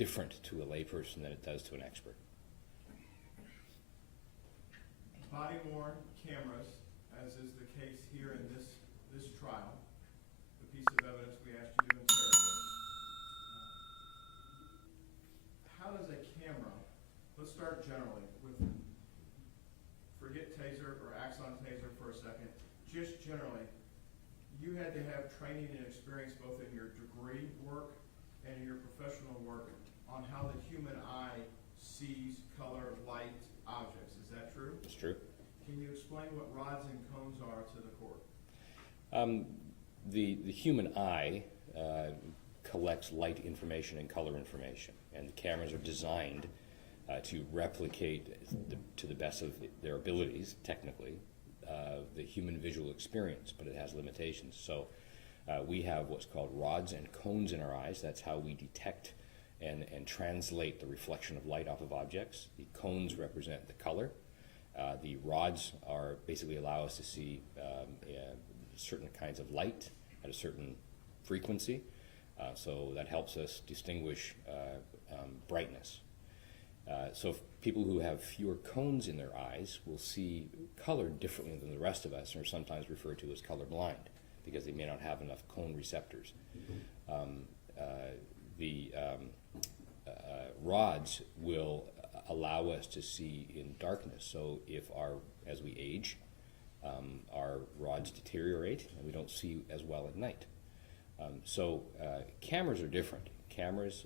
different to a layperson than it does to an expert. Body-worn cameras, as is the case here in this trial, the piece of evidence we asked you to interrogate. How does a camera, let's start generally with, forget taser or axon taser for a second, just generally, you had to have training and experience both in your degree work and in your professional work on how the human eye sees color, light, objects. Is that true? It's true. Can you explain what rods and cones are to the court? The human eye collects light information and color information, and the cameras are designed to replicate, to the best of their abilities, technically, the human visual experience, but it has limitations. So we have what's called rods and cones in our eyes. That's how we detect and translate the reflection of light off of objects. The cones represent the color. The rods are basically allow us to see certain kinds of light at a certain frequency. So that helps us distinguish brightness. So people who have fewer cones in their eyes will see color differently than the rest of us, and are sometimes referred to as colorblind because they may not have enough cone receptors. The rods will allow us to see in darkness. So if as we age, our rods deteriorate and we don't see as well at night. So cameras are different. Cameras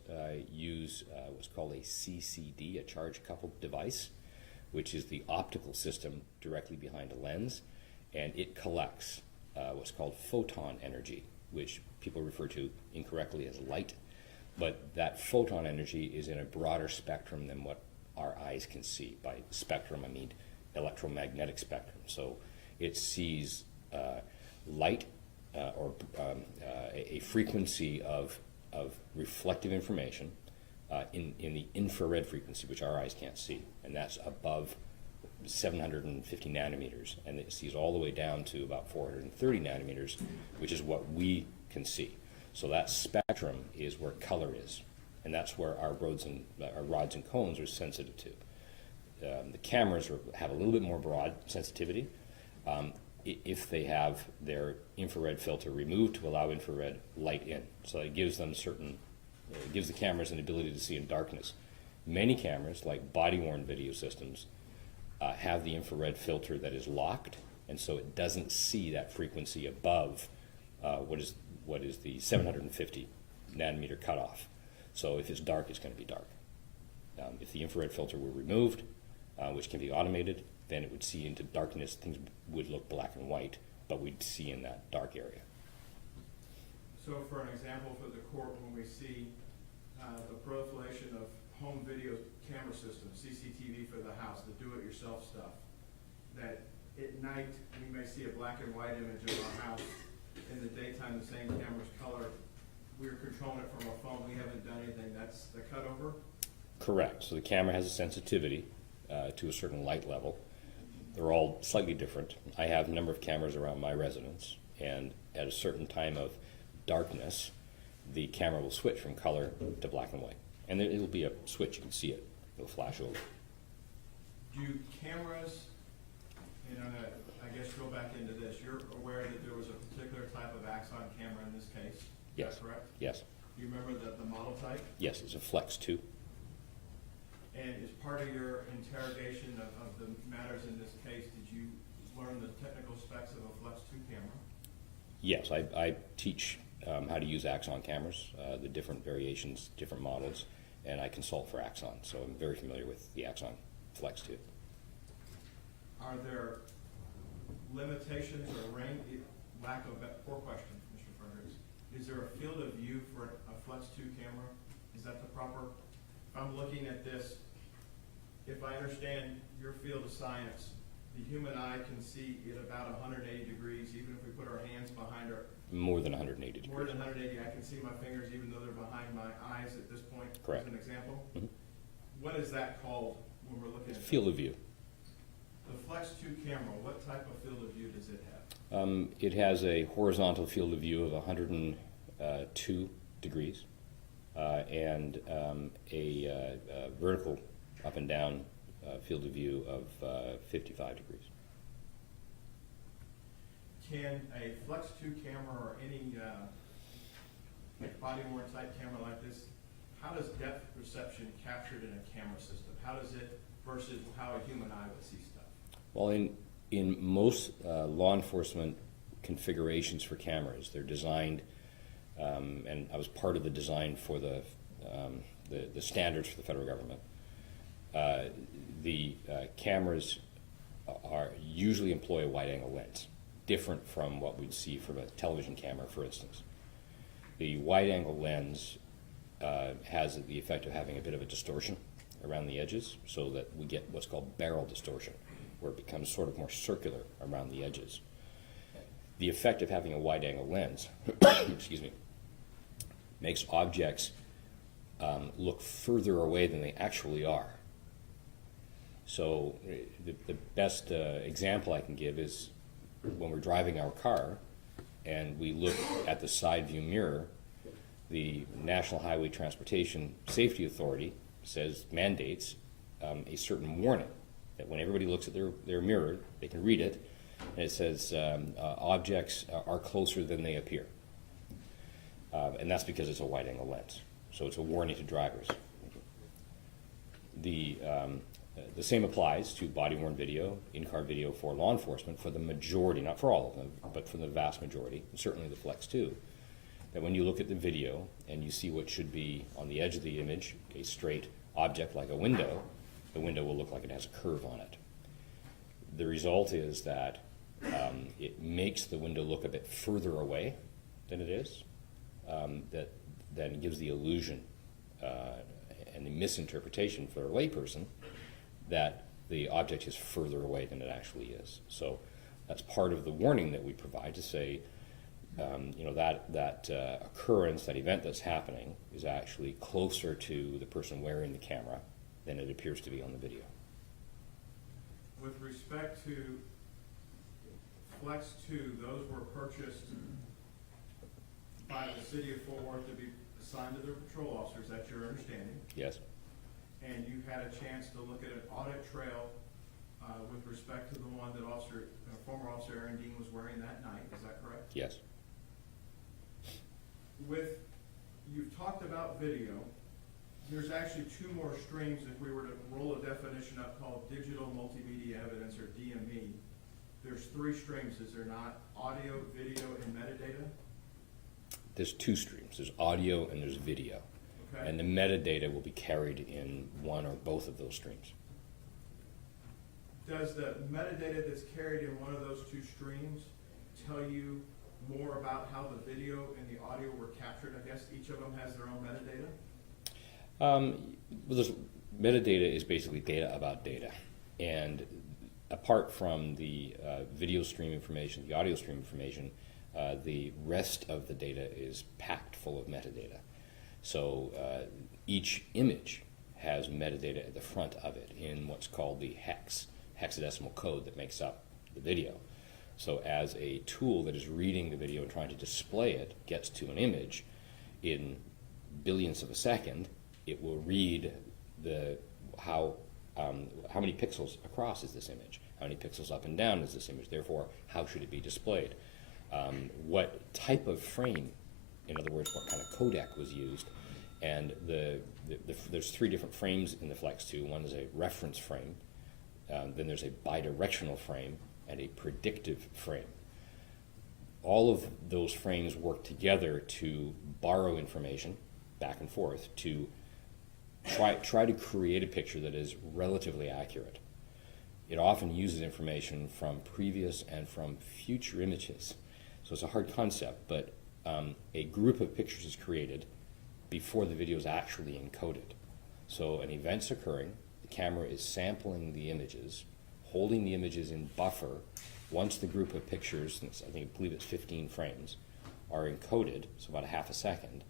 use what's called a CCD, a charge-coupled device, which is the optical system directly behind a lens, and it collects what's called photon energy, which people refer to incorrectly as light, but that photon energy is in a broader spectrum than what our eyes can see. By spectrum, I mean electromagnetic spectrum. So it sees light or a frequency of reflective information in the infrared frequency, which our eyes can't see, and that's above 750 nanometers, and it sees all the way down to about 430 nanometers, which is what we can see. So that spectrum is where color is, and that's where our rods and cones are sensitive to. The cameras have a little bit more broad sensitivity if they have their infrared filter removed to allow infrared light in. So it gives them it gives the cameras an ability to see in darkness. Many cameras, like body-worn video systems, have the infrared filter that is locked, and so it doesn't see that frequency above what is the 750 nanometer cutoff. So if it's dark, it's going to be dark. If the infrared filter were removed, which can be automated, then it would see into darkness. Things would look black and white, but we'd see in that dark area. So for an example for the court, when we see the proliferation of home video camera systems, CCTV for the house, the do-it-yourself stuff, that at night we may see a black and white image of our house. In the daytime, the same camera's color. We're controlling it from our phone. We haven't done anything. That's the cutover? Correct. So the camera has a sensitivity to a certain light level. They're all slightly different. I have a number of cameras around my residence, and at a certain time of darkness, the camera will switch from color to black and white. And then it'll be a switch, you can see it. It'll flash over. Do cameras, and I guess go back into this, you're aware that there was a particular type of axon camera in this case? Yes. Is that correct? Yes. Do you remember the model type? Yes, it's a Flex 2. And as part of your interrogation of the matters in this case, did you learn the technical specs of a Flex 2 camera? Yes, I teach how to use Axon cameras, the different variations, different models, and I consult for Axon, so I'm very familiar with the Axon Flex 2. Are there limitations or range, lack of, poor question, Mr. Fredericks, is there a field of view for a Flex 2 camera? Is that the proper, if I'm looking at this, if I understand your field of science, the human eye can see at about 180 degrees, even if we put our hands behind our... More than 180 degrees. More than 180, I can see my fingers even though they're behind my eyes at this point. Correct. As an example. Mm-hmm. What is that called when we're looking at field of view? The Flex 2 camera, what type of field of view does it have? It has a horizontal field of view of 102 degrees, and a vertical up and down field of view of 55 degrees. Can a Flex 2 camera or any body-worn type camera like this, how does depth perception captured in a camera system? How does it versus how a human eye would see stuff? Well, in most law enforcement configurations for cameras, they're designed, and I was part of the design for the standards for the federal government. The cameras usually employ a wide-angle lens, different from what we'd see from a television camera, for instance. The wide-angle lens has the effect of having a bit of a distortion around the edges, so that we get what's called barrel distortion, where it becomes sort of more circular around the edges. The effect of having a wide-angle lens, excuse me, makes objects look further away than they actually are. So the best example I can give is when we're driving our car and we look at the side view mirror, the National Highway Transportation Safety Authority mandates a certain warning that when everybody looks at their mirror, they can read it, and it says objects are closer than they appear. And that's because it's a wide-angle lens. So it's a warning to drivers. The same applies to body-worn video, in-car video for law enforcement, for the majority, not for all of them, but for the vast majority, and certainly the Flex 2, that when you look at the video and you see what should be on the edge of the image, a straight object like a window, the window will look like it has a curve on it. The result is that it makes the window look a bit further away than it is, that then gives the illusion and the misinterpretation for a layperson that the object is further away than it actually is. So that's part of the warning that we provide to say, that occurrence, that event that's happening, is actually closer to the person wearing the camera than it appears to be on the video. With respect to Flex 2, those were purchased by the city of Fort Worth to be assigned to their patrol officers, that's your understanding? Yes. And you had a chance to look at an audit trail with respect to the one that former Officer Aaron Dean was wearing that night, is that correct? Yes. You've talked about video. There's actually two more streams if we were to roll a definition up called digital multimedia evidence, or DME. There's three streams, is there not? Audio, video, and metadata? There's two streams. There's audio and there's video. Okay. And the metadata will be carried in one or both of those streams. Does the metadata that's carried in one of those two streams tell you more about how the video and the audio were captured? I guess each of them has their own metadata? Well, metadata is basically data about data. And apart from the video stream information, the audio stream information, the rest of the data is packed full of metadata. So each image has metadata at the front of it in what's called the hexadecimal code that makes up the video. So as a tool that is reading the video and trying to display it gets to an image in billionths of a second, it will read how many pixels across is this image, how many pixels up and down is this image, therefore how should it be displayed, what type of frame, in other words, what kind of codec was used. And there's three different frames in the Flex 2. One is a reference frame, then there's a bidirectional frame, and a predictive frame. All of those frames work together to borrow information back and forth to try to create a picture that is relatively accurate. It often uses information from previous and from future images. So it's a hard concept, but a group of pictures is created before the video is actually encoded. So an event's occurring, the camera is sampling the images, holding the images in buffer. Once the group of pictures, I believe it's 15 frames, are encoded, so about a half a second,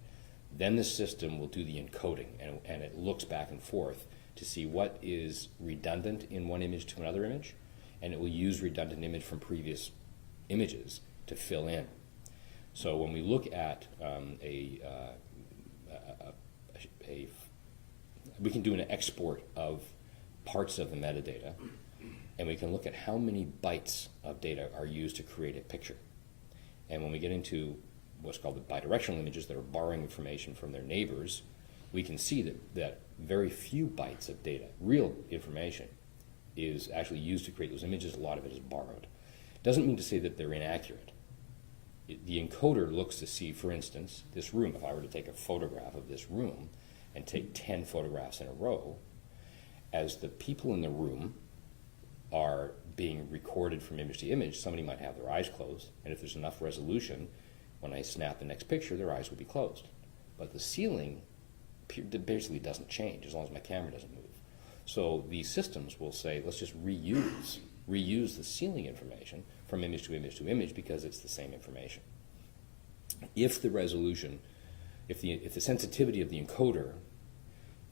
then the system will do the encoding, and it looks back and forth to see what is redundant in one image to another image, and it will use redundant image from previous images to fill in. So when we look at we can do an export of parts of the metadata, and we can look at how many bytes of data are used to create a picture. And when we get into what's called the bidirectional images that are borrowing information from their neighbors, we can see that very few bytes of data, real information, is actually used to create those images. A lot of it is borrowed. Doesn't mean to say that they're inaccurate. The encoder looks to see, for instance, this room. If I were to take a photograph of this room and take 10 photographs in a row, as the people in the room are being recorded from image to image, somebody might have their eyes closed, and if there's enough resolution, when I snap the next picture, their eyes will be closed. But the ceiling basically doesn't change as long as my camera doesn't move. So these systems will say, let's just reuse the ceiling information from image to image to image because it's the same information. If the resolution, if the sensitivity of the encoder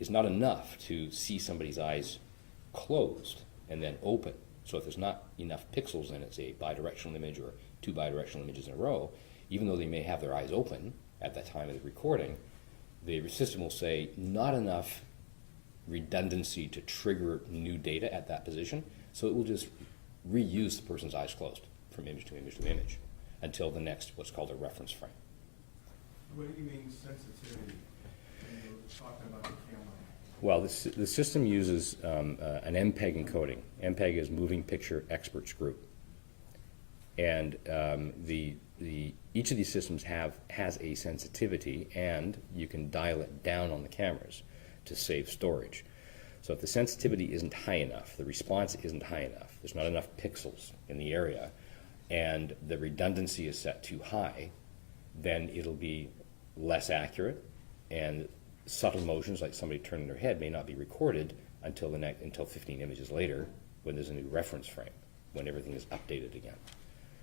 is not enough to see somebody's eyes closed and then open, so if there's not enough pixels in it, say a bidirectional image or two bidirectional images in a row, even though they may have their eyes open at that time of the recording, the system will say not enough redundancy to trigger new data at that position, so it will just reuse the person's eyes closed from image to image to image until the next, what's called a reference frame. What do you mean sensitivity when you're talking about the camera? Well, the system uses an MPEG encoding. MPEG is Moving Picture Experts Group. And each of these systems has a sensitivity, and you can dial it down on the cameras to save storage. So if the sensitivity isn't high enough, the response isn't high enough, there's not enough pixels in the area, and the redundancy is set too high, then it'll be less accurate, and subtle motions like somebody turning their head may not be recorded until 15 images later when there's a new reference frame, when everything is updated again.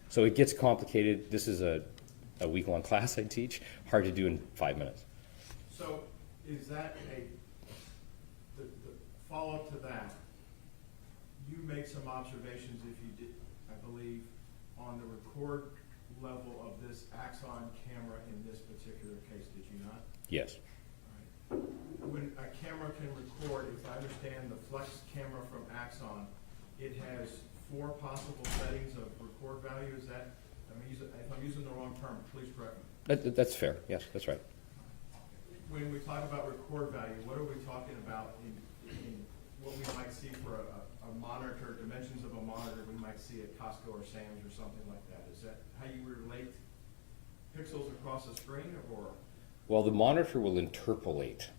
So it gets complicated. This is a week-long class I teach, hard to do in 5 minutes. So is that the follow-up to that, you made some observations, if you did, I believe, on the record level of this Axon camera in this particular case, did you not? Yes. All right. When a camera can record, if I understand the Flex camera from Axon, it has 4 possible settings of record value. Is that, if I'm using the wrong term, please correct me. That's fair. Yes, that's right. When we talk about record value, what are we talking about in what we might see for a monitor, dimensions of a monitor we might see at Costco or Sam's or something like that? Is that how you relate pixels across the screen, or? Well, the monitor will interpolate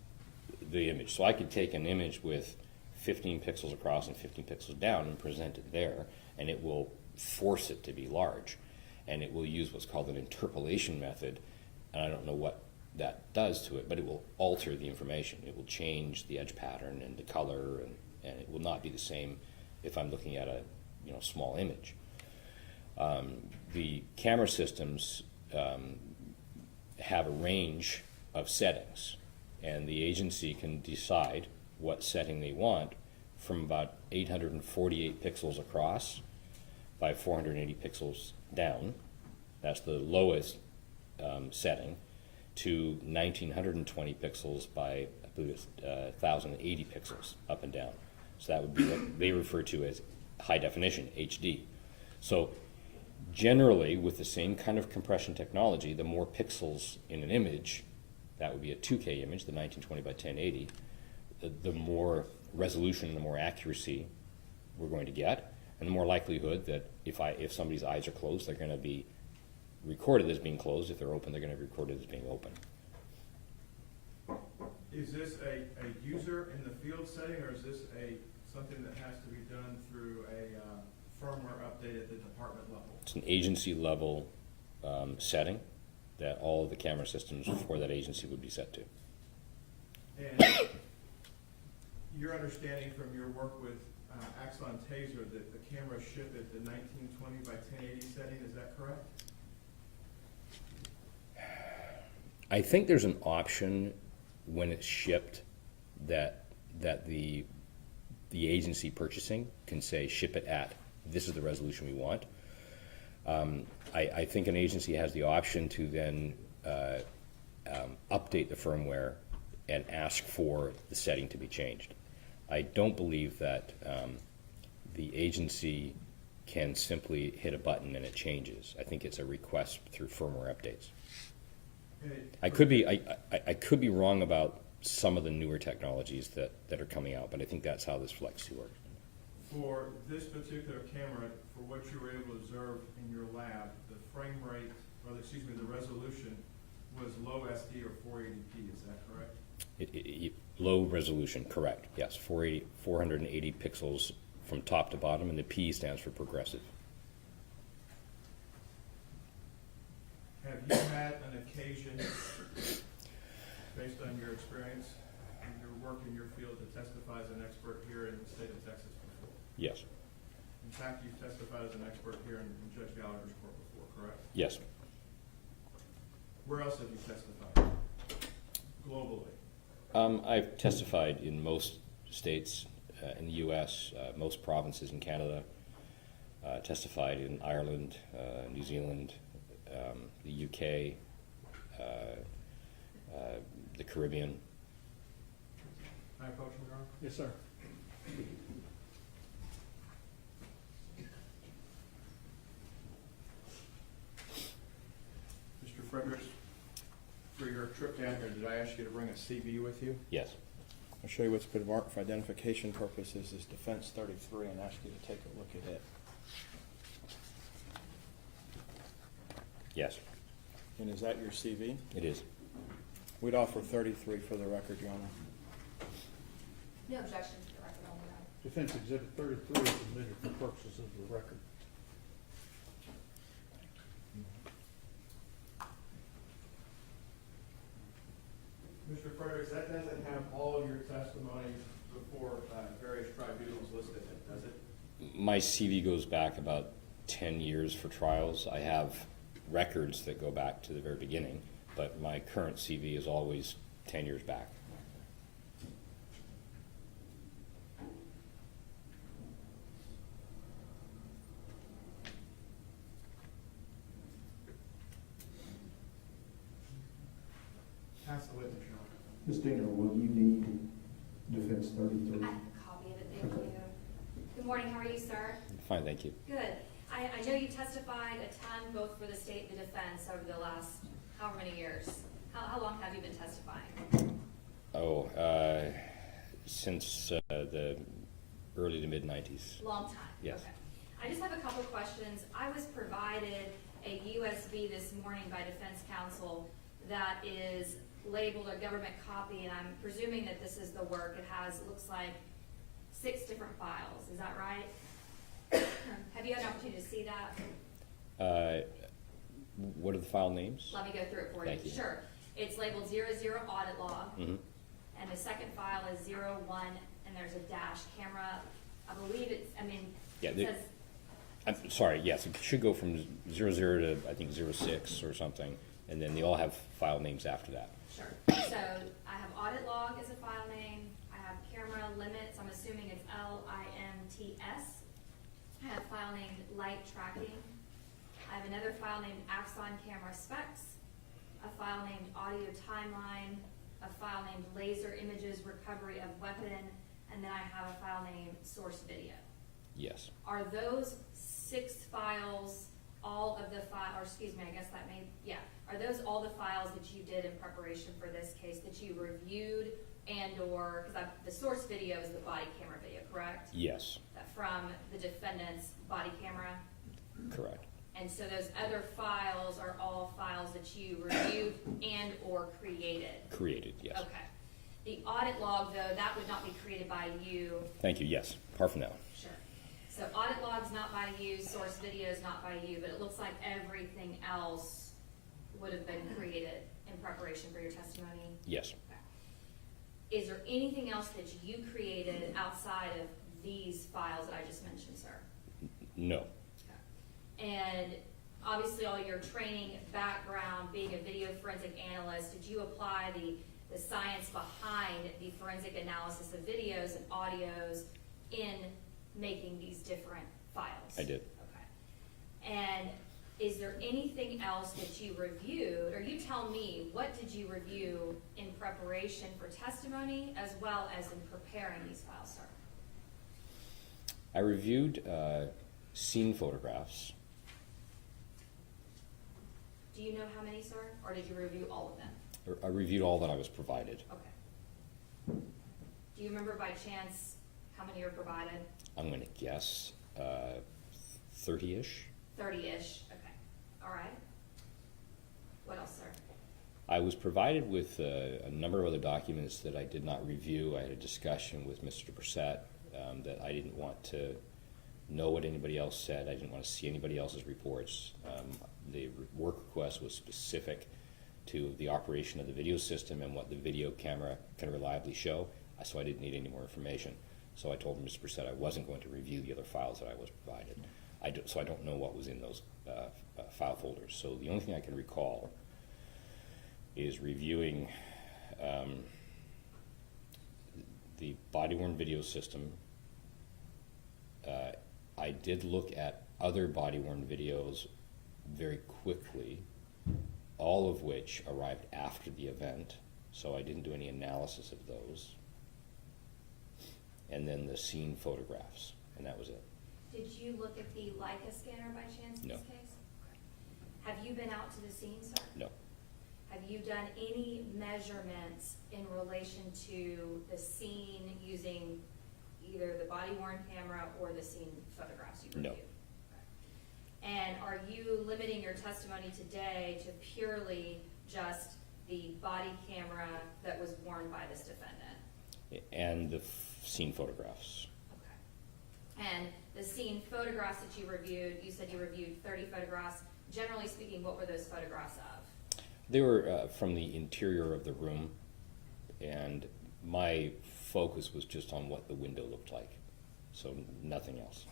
the image. So I could take an image with 15 pixels across and 15 pixels down and present it there, and it will force it to be large. And it will use what's called an interpolation method, and I don't know what that does to it, but it will alter the information. It will change the edge pattern and the color, and it will not be the same if I'm looking at a small image. The camera systems have a range of settings, and the agency can decide what setting they want from about 848 pixels across by 480 pixels down. That's the lowest setting, to 1920 pixels by, I believe it's 1080 pixels up and down. So that would be what they refer to as high definition, HD. So generally, with the same kind of compression technology, the more pixels in an image, that would be a 2K image, the 1920 by 1080, the more resolution, the more accuracy we're going to get, and the more likelihood that if somebody's eyes are closed, they're going to be recorded as being closed. If they're open, they're going to be recorded as being open. Is this a user in the field setting, or is this something that has to be done through a firmware update at the department level? It's an agency level setting that all of the camera systems for that agency would be set to. And your understanding from your work with Axon Taser that the cameras ship at the 1920 by 1080 setting, is that correct? I think there's an option when it's shipped that the agency purchasing can say ship it at this is the resolution we want. I think an agency has the option to then update the firmware and ask for the setting to be changed. I don't believe that the agency can simply hit a button and it changes. I think it's a request through firmware updates. I could be wrong about some of the newer technologies that are coming out, but I think that's how this Flex 2 works. For this particular camera, for what you were able to observe in your lab, the frame rate, or excuse me, the resolution was low SD or 480p, is that correct? Low resolution, correct, yes. 480 pixels from top to bottom, and the P stands for progressive. Have you had an occasion, based on your experience and your work in your field, to testify as an expert here in the state of Texas before? Yes. In fact, you've testified as an expert here in Judge Gallagher's court before, correct? Yes. Where else have you testified? Globally? I've testified in most states in the U.S., most provinces in Canada, testified in Ireland, New Zealand, the U.K., the Caribbean. Can I approach him, Your Honor? Yes, sir. Mr. Fredericks, for your trip down here, did I ask you to bring a CV with you? Yes. I'll show you what's been marked for identification purposes as Defense 33 and ask you to take a look at it. Yes, And is that your CV? it is. We'd offer 33 for the record, Your Honor. No objection to the record on that. Defense Exhibit 33 is submitted for purposes of the record. Mr. Fredericks, that doesn't have all of your testimony before various tribunals listed in it, does it? My CV goes back about 10 years for trials. I have records that go back to the very beginning, but my current CV is always 10 years back. Pass the witness, Your Honor. Ms. Dinger, will you need Defense 33? I have a copy of it, thank you. Good morning, how are you, sir? Fine, thank you. Good. I know you testified a ton both for the state and the defense over the last however many years. How long have you been testifying? Oh, since the early to mid-90s. Long time? Yes. Okay. I just have a couple questions. I was provided a USB this morning by defense counsel that is labeled a government copy, and I'm presuming that this is the work. It has, looks like, 6 different files. Is that right? Have you had an opportunity to see that? What are the file names? Let me go through it for Thank you. Sure. It's labeled 00 audit log, Mm-hmm. and the second file is 01, and there's a dash camera. I believe it's, I mean, Yeah, it says, I'm sorry, yes, it should go from 00 to, I think, 06 or something, and then they all have file names after that. sure. So I have audit log as a file name. I have camera limits. I'm assuming it's LIMTS. I have file named light tracking. I have another file named Axon camera specs, a file named audio timeline, a file named laser images recovery of weapon, and then I have a file named source video. Yes. Are those 6 files all of the file, or excuse me, I guess that may, yeah. Are those all the files that you did in preparation for this case that you reviewed and or, because the source video is the body camera video, correct? Yes, From the defendant's body camera? correct. And so those other files are all files that you reviewed and or created? Created, yes. Okay. The audit log, though, that would not be created by you. Thank you, yes. Parfanel. Sure. So audit log's not by you, source video's not by you, but it looks like everything else would have been created in preparation for your testimony? Yes. Is there anything else that you created outside of these files that I just mentioned, sir? No. And obviously all your training background, being a video forensic analyst, did you apply the science behind the forensic analysis of videos and audios in making these different files? I did. Okay. And is there anything else that you reviewed, or you tell me, what did you review in preparation for testimony as well as in preparing these files, sir? I reviewed scene photographs. Do you know how many, sir, or did you review all of them? I reviewed all that I was provided. Okay. Do you remember by chance how many were provided? I'm going to guess 30-ish. 30-ish, okay. All right. What else, sir? I was provided with a number of other documents that I did not review. I had a discussion with Mr. Brissett that I didn't want to know what anybody else said. I didn't want to see anybody else's reports. The work request was specific to the operation of the video system and what the video camera can reliably show, so I didn't need any more information. So I told Mr. Brissett I wasn't going to review the other files that I was provided. So I don't know what was in those file folders. So the only thing I can recall is reviewing the body-worn video system. I did look at other body-worn videos very quickly, all of which arrived after the event, so I didn't do any analysis of those. And then the scene photographs, and that was it. Did you look at the Leica scanner by chance in No. this case? Okay. Have you been out to the scene, sir? No. Have you done any measurements in relation to the scene using either the body-worn camera or the scene photographs you No. reviewed? Okay. And are you limiting your testimony today to purely just the body camera that was worn by this defendant? And the scene photographs. Okay. And the scene photographs that you reviewed, you said you reviewed 30 photographs. Generally speaking, what were those photographs of? They were from the interior of the room, and my focus was just on what the window looked like, so nothing else.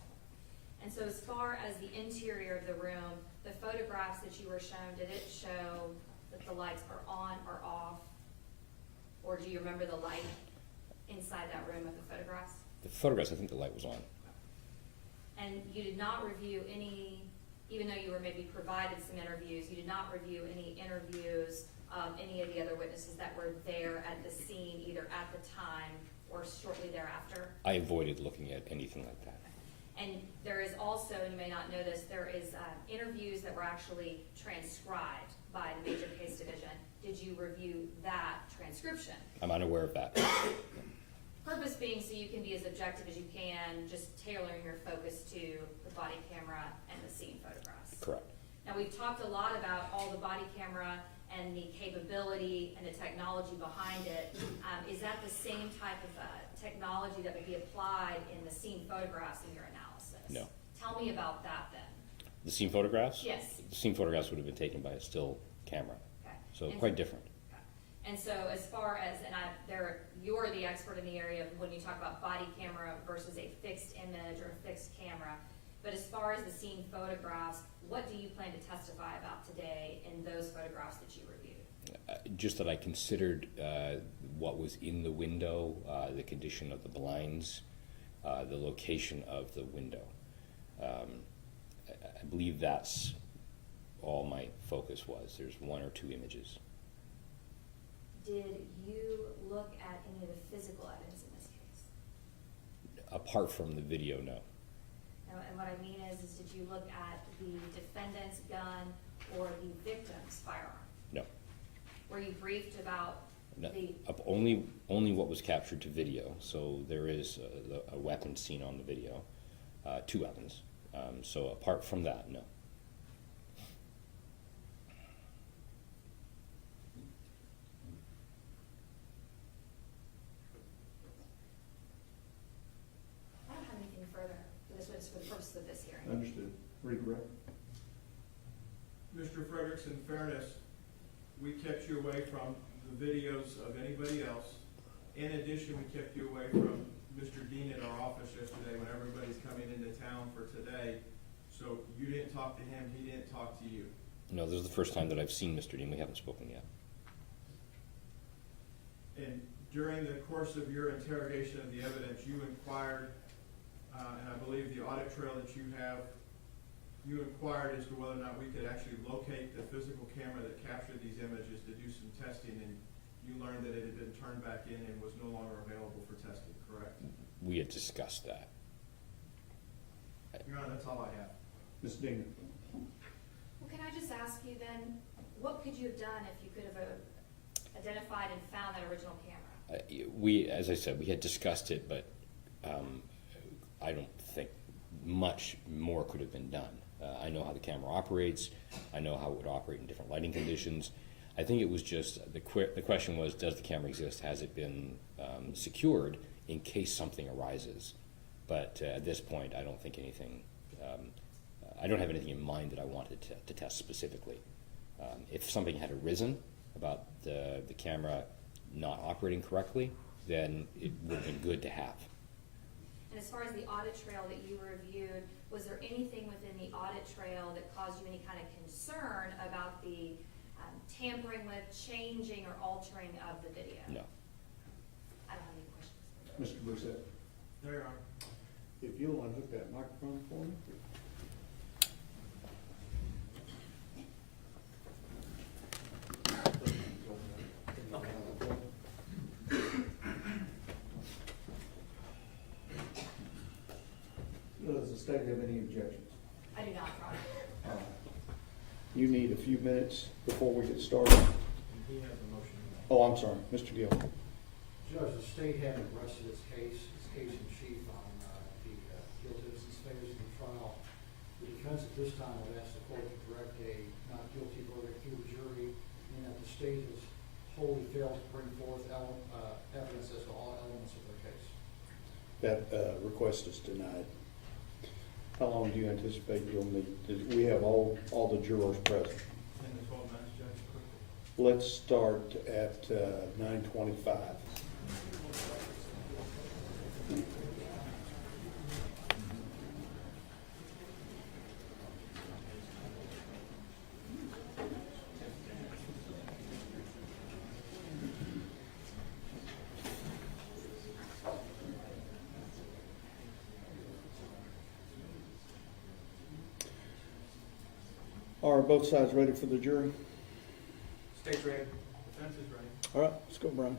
And so as far as the interior of the room, the photographs that you were shown, did it show that the lights are on or off? Or do you remember the light inside that room of the photographs? The photographs, I think the light was on. And you did not review any, even though you were maybe provided some interviews, you did not review any interviews of any of the other witnesses that were there at the scene, either at the time or shortly thereafter? I avoided looking at anything like that. And there is also, and you may not know this, there is interviews that were actually transcribed by the Major Case Division. Did you review that transcription? I'm unaware of that. Purpose being so you can be as objective as you can, just tailoring your focus to the body camera and the scene photographs. Correct. Now, we've talked a lot about all the body camera and the capability and the technology behind it. Is that the same type of technology that would be applied in the scene photographs in your analysis? No. Tell me about that then. The scene photographs? Yes. The scene photographs would have been taken by a still camera, Okay. so And quite different. Okay. And so as far as, you're the expert in the area of when you talk about body camera versus a fixed image or a fixed camera, but as far as the scene photographs, what do you plan to testify about today in those photographs that you reviewed? Just that I considered what was in the window, the condition of the blinds, the location of the window. I believe that's all my focus was. There's one or two images. Did you look at any of the physical evidence in this case? Apart from the video, no. And what I mean is did you look at the defendant's gun or the victim's firearm? No. Were you briefed about No. the... Only what was captured to video. So there is a weapon seen on the video, two weapons. So apart from that, no. I don't have anything further. This was for the purpose of this hearing. Understood. Regret. Mr. Fredericks, in fairness, we kept you away from the videos of anybody else. In addition, we kept you away from Mr. Dean at our office yesterday when everybody's coming into town for today. So you didn't talk to him, he didn't talk to you. No, this is the first time that I've seen Mr. Dean. We haven't spoken yet. And during the course of your interrogation of the evidence, you inquired, and I believe the audit trail that you have you inquired as to whether or not we could actually locate the physical camera that captured these images to do some testing, and you learned that it had been turned back in and was no longer available for testing, correct? We had discussed that. Your Honor, that's all I have. Ms. Dean? Well, can I just ask you then, what could you have done if you could have identified and found that original camera? As I said, we had discussed it, but I don't think much more could have been done. I know how the camera operates. I know how it would operate in different lighting conditions. I think it was just, the question was, does the camera exist? Has it been secured in case something arises? But at this point, I don't think anything, I don't have anything in mind that I wanted to test specifically. If something had arisen about the camera not operating correctly, then it would have been good to have. And as far as the audit trail that you reviewed, was there anything within the audit trail that caused you any kind of concern about the tampering with, changing, or altering of the video? No. I don't have any questions. Mr. Brissette? There, Your Honor. If you'll unhook that microphone for me. Does the state have any objections? I do not, Your Honor. All right. You need a few minutes before we get started. He has a motion. Oh, I'm sorry, Mr. Gill. Judge, the state hadn't rested its case in chief on the guilt innocence phase of the trial. The defense at this time would ask the court to direct a not guilty verdict through the jury, and that the state has wholly failed to bring forth evidence as to all elements of their case. That request is denied. How long do you anticipate you'll need? We have all the jurors present. 10 to 12 minutes, Judge, quickly. Let's start at 9:25. Are both sides ready for the jury? State's ready. Defense is ready. All right, let's go, Brian.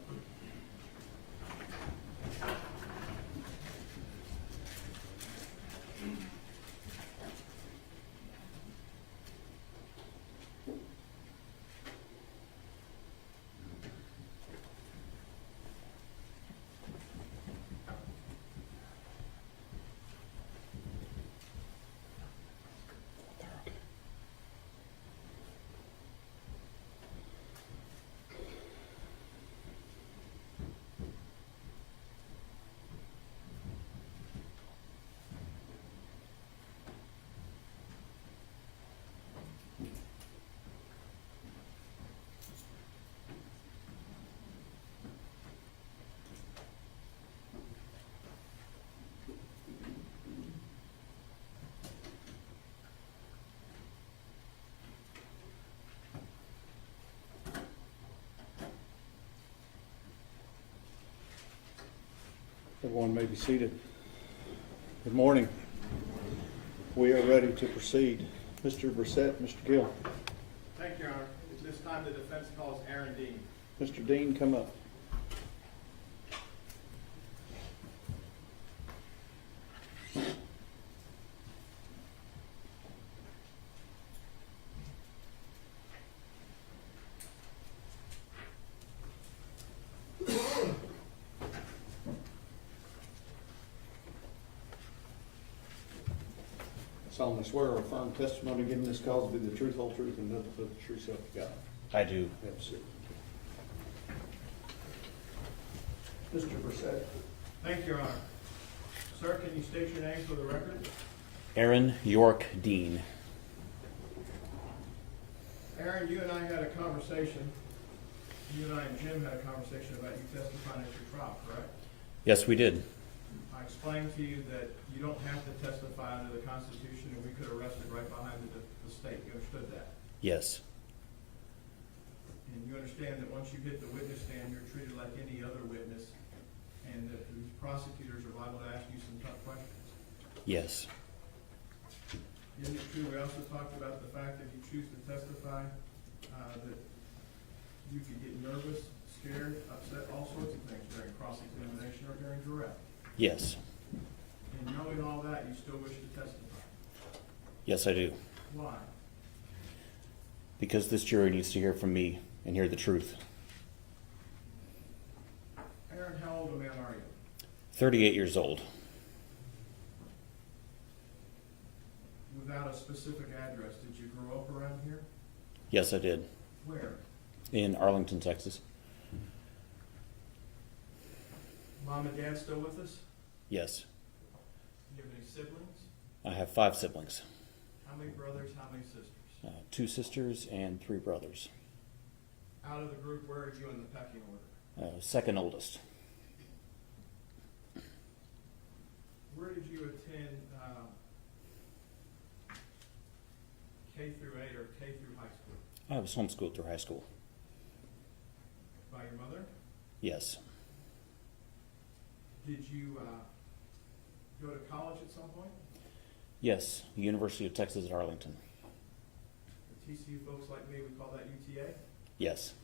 Everyone may be seated. Good morning. We are ready to proceed. Mr. Brissette, Mr. Gill. Thank you, Your Honor. At this time, the defense calls Aaron Dean. Mr. Dean, come up. Solemnly swear or affirm testimony given this cause to be the truth, whole truth, and nothing but the true self of God. I do. Have a seat. Mr. Brissette. Thank you, Your Honor. Sir, can you state your name for the record? Aaron York Dean. Aaron, you and I had a conversation. You and I and Jim had a conversation about you testifying at your trial, correct? Yes, we did. I explained to you that you don't have to testify under the Constitution, and we could arrest it right behind the state. You understood that? Yes. And you understand that once you hit the witness stand, you're treated like any other witness, and that these prosecutors are liable to ask you some tough questions. Yes. Isn't it true, we also talked about the fact that you choose to testify, that you could get nervous, scared, upset, all sorts of things during cross-examination or during direct? Yes. And knowing all that, you still wish to testify? Yes, I do. Why? Because this jury needs to hear from me and hear the truth. Aaron, how old a man are you? 38 years old. Without a specific address, did you grow up around here? Yes, I did. Where? In Arlington, Texas. Mom and dad still with us? Yes. Do you have any siblings? I have 5 siblings. How many brothers, how many sisters? 2 sisters and 3 brothers. Out of the group, where are you in the pecking order? Second oldest. Where did you attend K through 8 or K through high school? I was homeschooled through high school. By your mother? Yes. Did you go to college at some point? Yes. University of Texas at Arlington. The TCU folks like me, we call that UTA. Yes.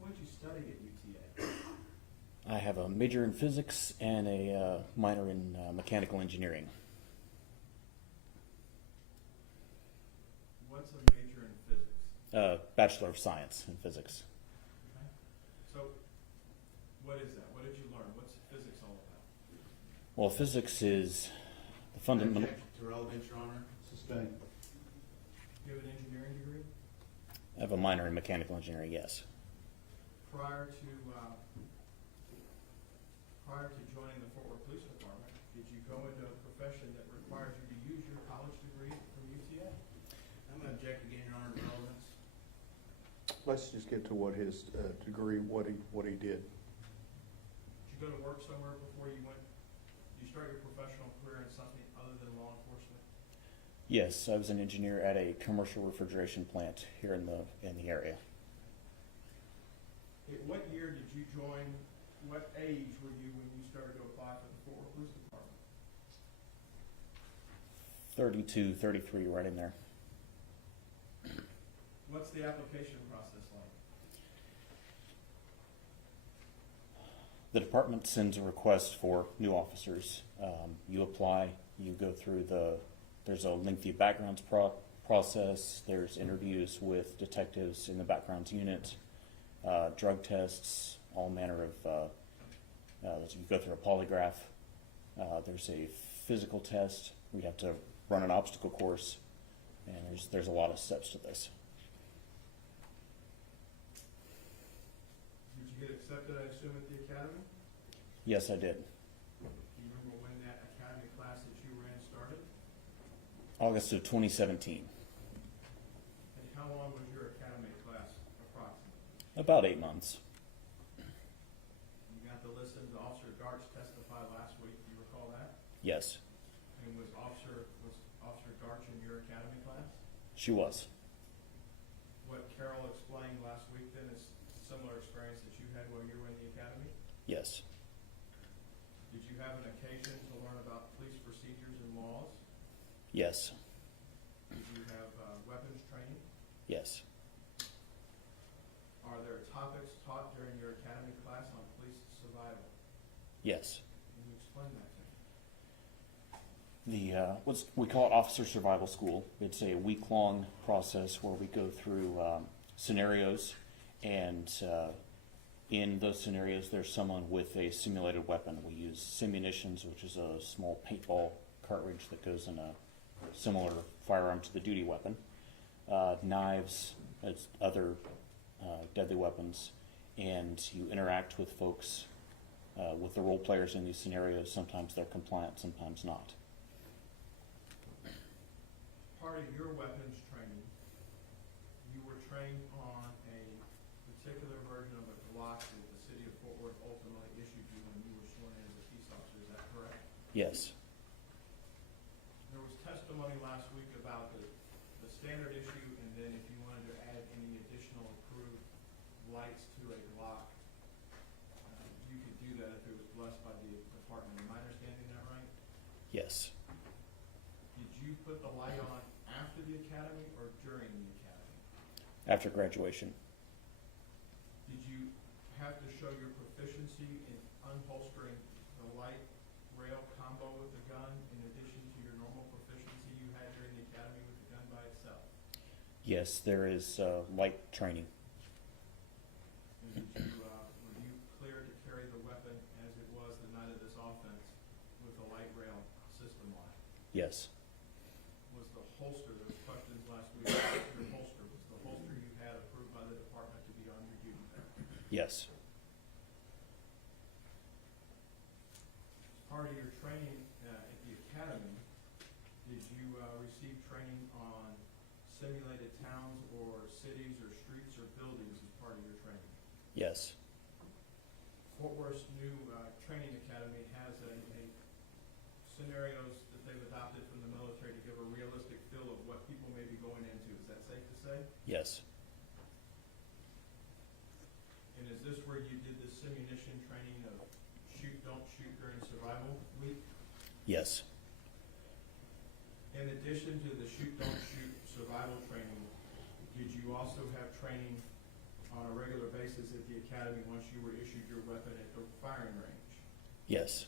What did you study at UTA? I have a major in physics and a minor in mechanical engineering. What's a major in physics? Bachelor of Science in physics. Okay. So, what is that? What did you learn? What's physics all about? Well, physics is the fundamental. To relevance, Your Honor. Sustained. Do you have an engineering degree? I have a minor in mechanical engineering. Yes. Prior to joining the Fort Worth Police Department, did you go into a profession that requires you to use your college degree from UTA? I'm going to object again, Your Honor, to relevance. Let's just get to what his degree, what he did. Did you go to work somewhere before you went? Did you start your professional career in something other than law enforcement? Yes, I was an engineer at a commercial refrigeration plant here in the area. At what year did you join? What age were you when you started to apply for the Fort Worth Police Department? 32, 33, right in there. What's the application process like? The department sends a request for new officers. You apply, you go through there's a lengthy backgrounds process, there's interviews with detectives in the backgrounds unit, drug tests, all manner of, you go through a polygraph, there's a physical test, we have to run an obstacle course, and there's a lot of steps to this. Did you get accepted, I assume, at the academy? Yes, I did. Do you remember when that academy class that you ran started? August of 2017. And how long was your academy class approximately? About 8 months. You got to listen to Officer Darts testify last week, do you recall that? Yes, And was Officer Darts in your academy class? she was. What Carol explained last week then is similar experience that you had while you were in the academy? Yes. Did you have an occasion to learn about police procedures and laws? Yes. Did you have weapons training? Yes. Are there topics taught during your academy class on police survival? Yes. Can you explain that to me? We call it Officer Survival School. It's a week-long process where we go through scenarios, and in those scenarios, there's someone with a simulated weapon. We use simunitions, which is a small paintball cartridge that goes in a similar firearm to the duty weapon, knives, as other deadly weapons, and you interact with folks, with the role players in these scenarios. Sometimes they're compliant, sometimes not. Part of your weapons training, you were trained on a particular version of a Glock that the city of Fort Worth ultimately issued you when you were sworn in as a peace officer, is that correct? Yes. There was testimony last week about the standard issue, and then if you wanted to add any additional approved lights to a Glock, you could do that if it was blessed by the department. Am I understanding that right? Yes. Did you you put the light on after the academy or during the academy? After graduation. Did you have to show your proficiency in unholstering the light rail combo with the gun in addition to your normal proficiency you had during the academy with the gun by itself? Yes, there is light training. And were you cleared to carry the weapon as it was the night of this offense with the light rail system on it? Yes. Was the holster, there was questions last week about your holster, was the holster you had approved by the department to be on your duty belt? Yes. Part of your training at the academy, did you receive training on simulated towns or cities or streets or buildings as part of your training? Yes. Fort Worth's new training academy has a scenarios that they've adopted from the military to give a realistic feel of what people may be going into. Is that safe to say? Yes. And is this where you did the simunition training of shoot, don't shoot during survival week? Yes. In addition to the shoot, don't shoot survival training, did you also have training on a regular basis at the academy once you were issued your weapon at the firing range? Yes.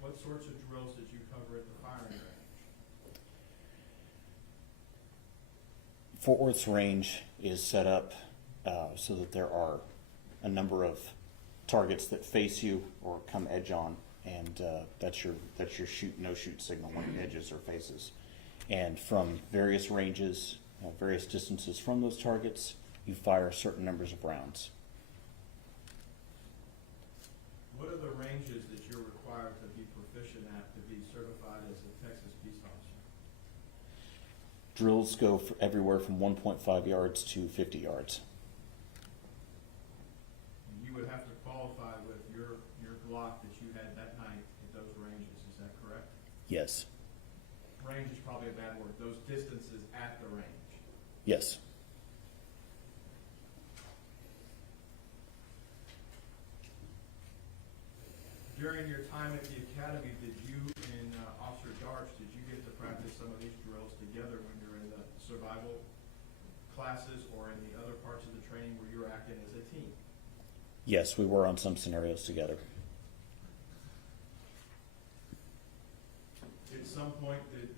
What sorts of drills did you cover at the firing range? Fort Worth's range is set up so that there are a number of targets that face you or come edge on, and that's your shoot no shoot signal when it edges or faces. And from various ranges, various distances from those targets, you fire certain numbers of rounds. What are the ranges that you're required to be proficient at to be certified as a Texas peace officer? Drills go everywhere from 1.5 yards to 50 yards. And you would have to qualify with your Glock that you had that night at those ranges, is that correct? Yes. Range is probably a bad word. Those distances at the range. Yes. During your time at the academy, did you and Officer Darch, did you get to practice some of these drills together when you're in the survival classes or in the other parts of the training where you were acting as a team? Yes, we were on some scenarios together. At some point, did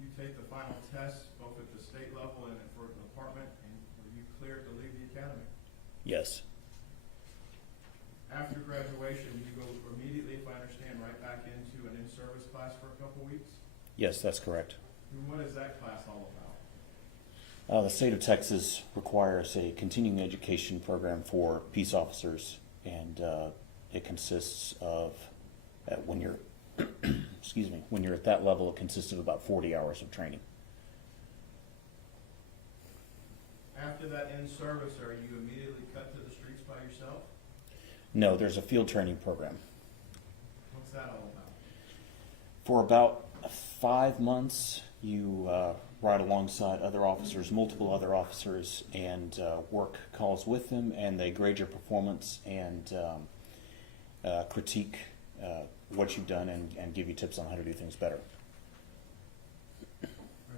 you take the final test, both at the state level and for the department, and were you cleared to leave the academy? Yes. After graduation, you go immediately, if I understand, right back into an in-service class for a couple weeks? Yes, that's correct. And what is that class all about? The state of Texas requires a continuing education program for peace officers, and it consists of, when you're, excuse me, when you're at that level, it consists of about 40 hours of training. After that in-service, are you immediately cut to the streets by yourself? No, there's a field training program. What's that all about? For about 5 months, you ride alongside other officers, multiple other officers, and work calls with them, and they grade your performance and critique what you've done and give you tips on how to do things better. Are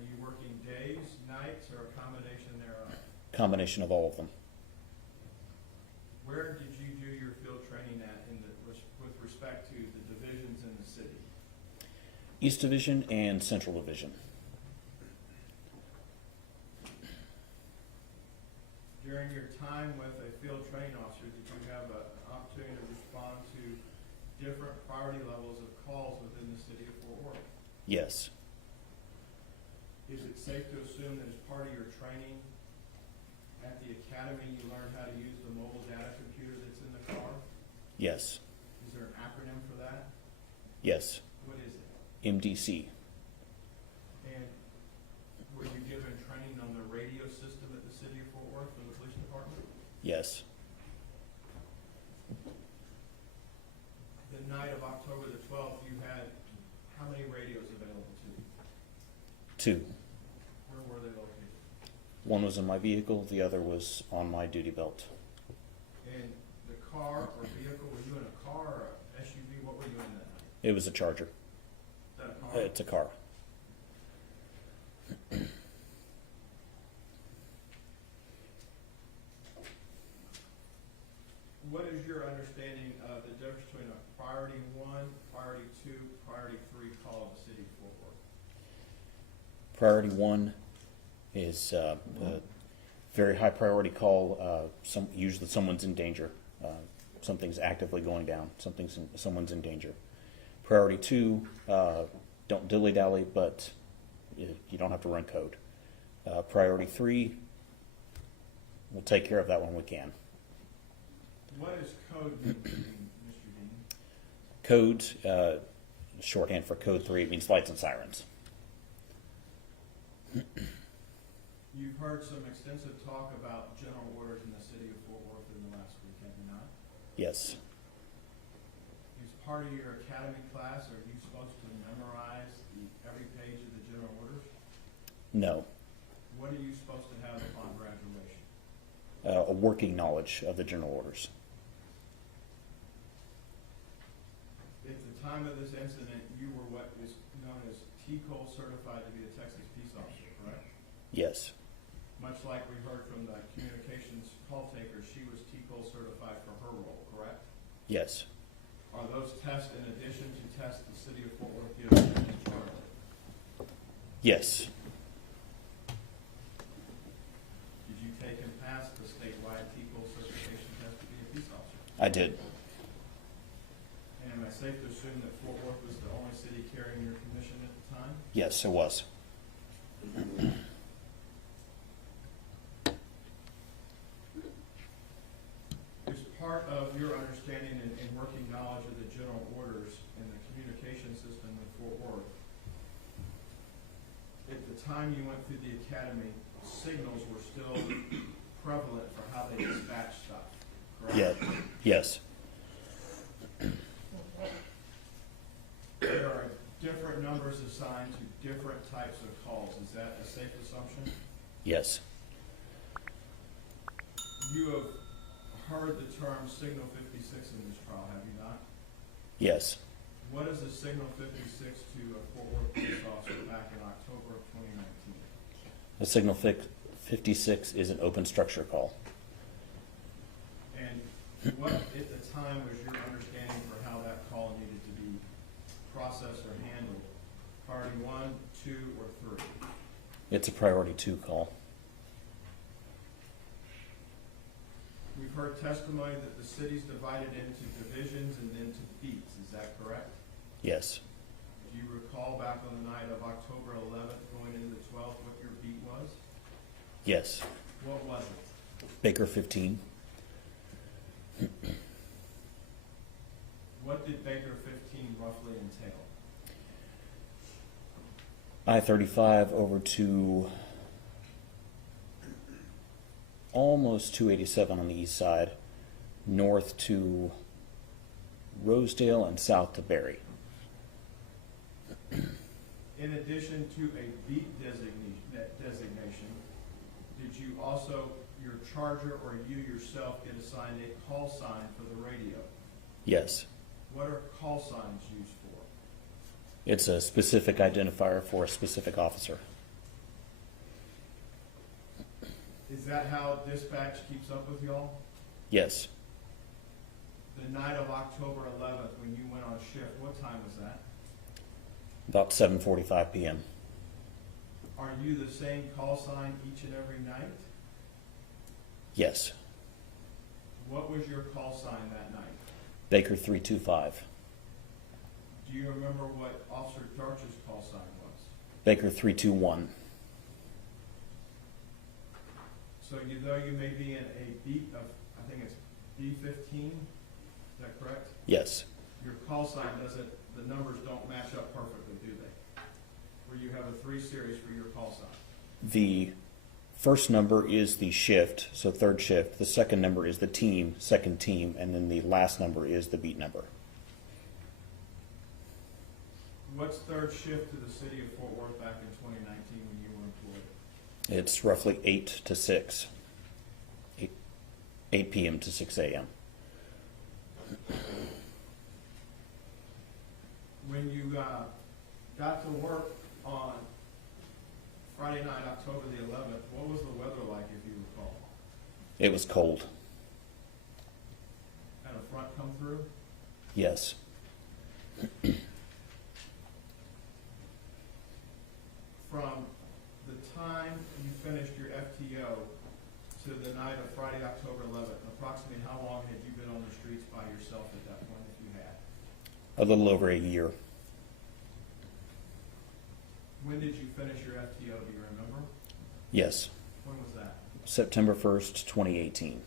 you working days, nights, or a combination thereof? Combination of all of them. Where did you do your field training at with respect to the divisions in the city? East Division and Central Division. During your time with a field training officer, did you have an opportunity to respond to different priority levels of calls within the city of Fort Worth? Yes. Is it safe to assume that as part of your training at the academy, you learned how to use the mobile data computer that's in the car? Yes. Is there an acronym for that? Yes. What is it? MDC. And were you given training on the radio system at the city of Fort Worth for the police department? Yes. The night of October the 12th, you had how many radios available to you? 2. Where were they located? One was in my vehicle, the other was on my duty belt. And the car or vehicle, were you in a car or a SUV? What were you in that night? It was a Charger. Is that a car? It's a car. What is your understanding of the difference between a priority 1, priority 2, priority 3 call of the city of Fort Worth? Priority one is a very high priority call. Usually someone's in danger. Something's actively going down. Someone's in danger. Priority two, don't dilly dally, but you don't have to run code. Priority three, we'll take care of that when we can. What is code mean, Mr. Dean? Code, shorthand for code 3, it means lights and sirens. You've heard some extensive talk about general orders in the city of Fort Worth in the last week, have you not? Yes. As part of your academy class, are you supposed to memorize every page of the general orders? No. What are you supposed to have upon graduation? A working knowledge of the general orders. At the time of this incident, you were what is known as TCOL certified to be a Texas peace officer, correct? Yes. Much like we heard from the communications call taker, she was TCOL certified for her role, correct? Yes. Are those tests in addition to tests the city of Fort Worth gives in charge? Yes. Did you take and pass the statewide TCOL certification test to be a peace officer? I did. And am I safe to assume that Fort Worth was the only city carrying your commission at the time? Yes, it was. Is part of your understanding and working knowledge of the general orders and the communication system in Fort Worth, at the time you went through the academy, signals were still prevalent for how they dispatch stuff, correct? Yeah. Yes. There are different numbers assigned to different types of calls. Is that a safe assumption? Yes. You have heard the term Signal 56 in this trial, have you not? Yes. What is a Signal 56 to a Fort Worth police officer back in October of 2019? The signal 56 is an open structure call. And what at the time was your understanding for how that call needed to be processed or handled? Priority 1, 2, or 3? It's a priority 2 call. We've heard testimony that the city's divided into divisions and then to beats. Is that correct? Yes. Do you recall back on the night of October 11th going into the 12th what your beat was? Yes. What was it? Baker 15. What did Baker 15 roughly entail? I-35 over to almost 287 on the east side, north to Rosedale and south to Bori. In addition to a beat designation, did you also, your charger or you yourself, get assigned a call sign for the radio? Yes. What are call signs used for? It's a specific identifier for a specific officer. Is that how dispatch keeps up with y'all? Yes. The night of October 11th when you went on shift, what time was that? About 7:45 p.m. Are you the same call sign each and every night? Yes. What was your call sign that night? Baker 325. Do you remember what Officer Darch's call sign was? Baker 321. So though you may be in a beat of, I think it's B15, is that correct? Yes. Your call sign doesn't, the numbers don't match up perfectly, do they? Where you have a 3 series for your call sign. The first number is the shift, so third shift. The second number is the team, second team, and then the last number is the beat number. What's third shift to the city of Fort Worth back in 2019 when you were employed? It's roughly 8 to 6. 8 p.m. to 6 a.m. When you got to work on Friday night, October the 11th, what was the weather like, if you recall? It was cold. crew? Yes. From the time you finished your FTO to the night of Friday, October 11th, approximately how long had you been on the streets by yourself at that point, if you had? A little over a year. When did you finish your FTO, do you remember? Yes. When was that? September 1st, 2018.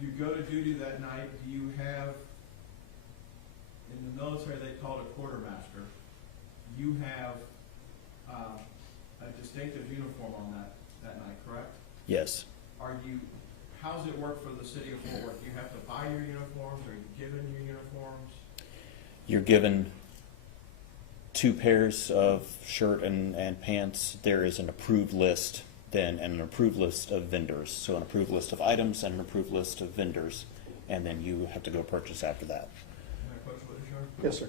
You go to duty that night, do you have, in the military they call it a quartermaster, you have a distinctive uniform on that night, correct? Yes. Are you, how does it work for the city of Fort Worth? Do you have to buy your uniforms? Are you given your uniforms? You're given 2 pairs of shirt and pants. There is an approved list, then an approved list of vendors. So an approved list of items and an approved list of vendors, and then you have to go purchase after that. Can I coach with you, Sean? Yes, sir.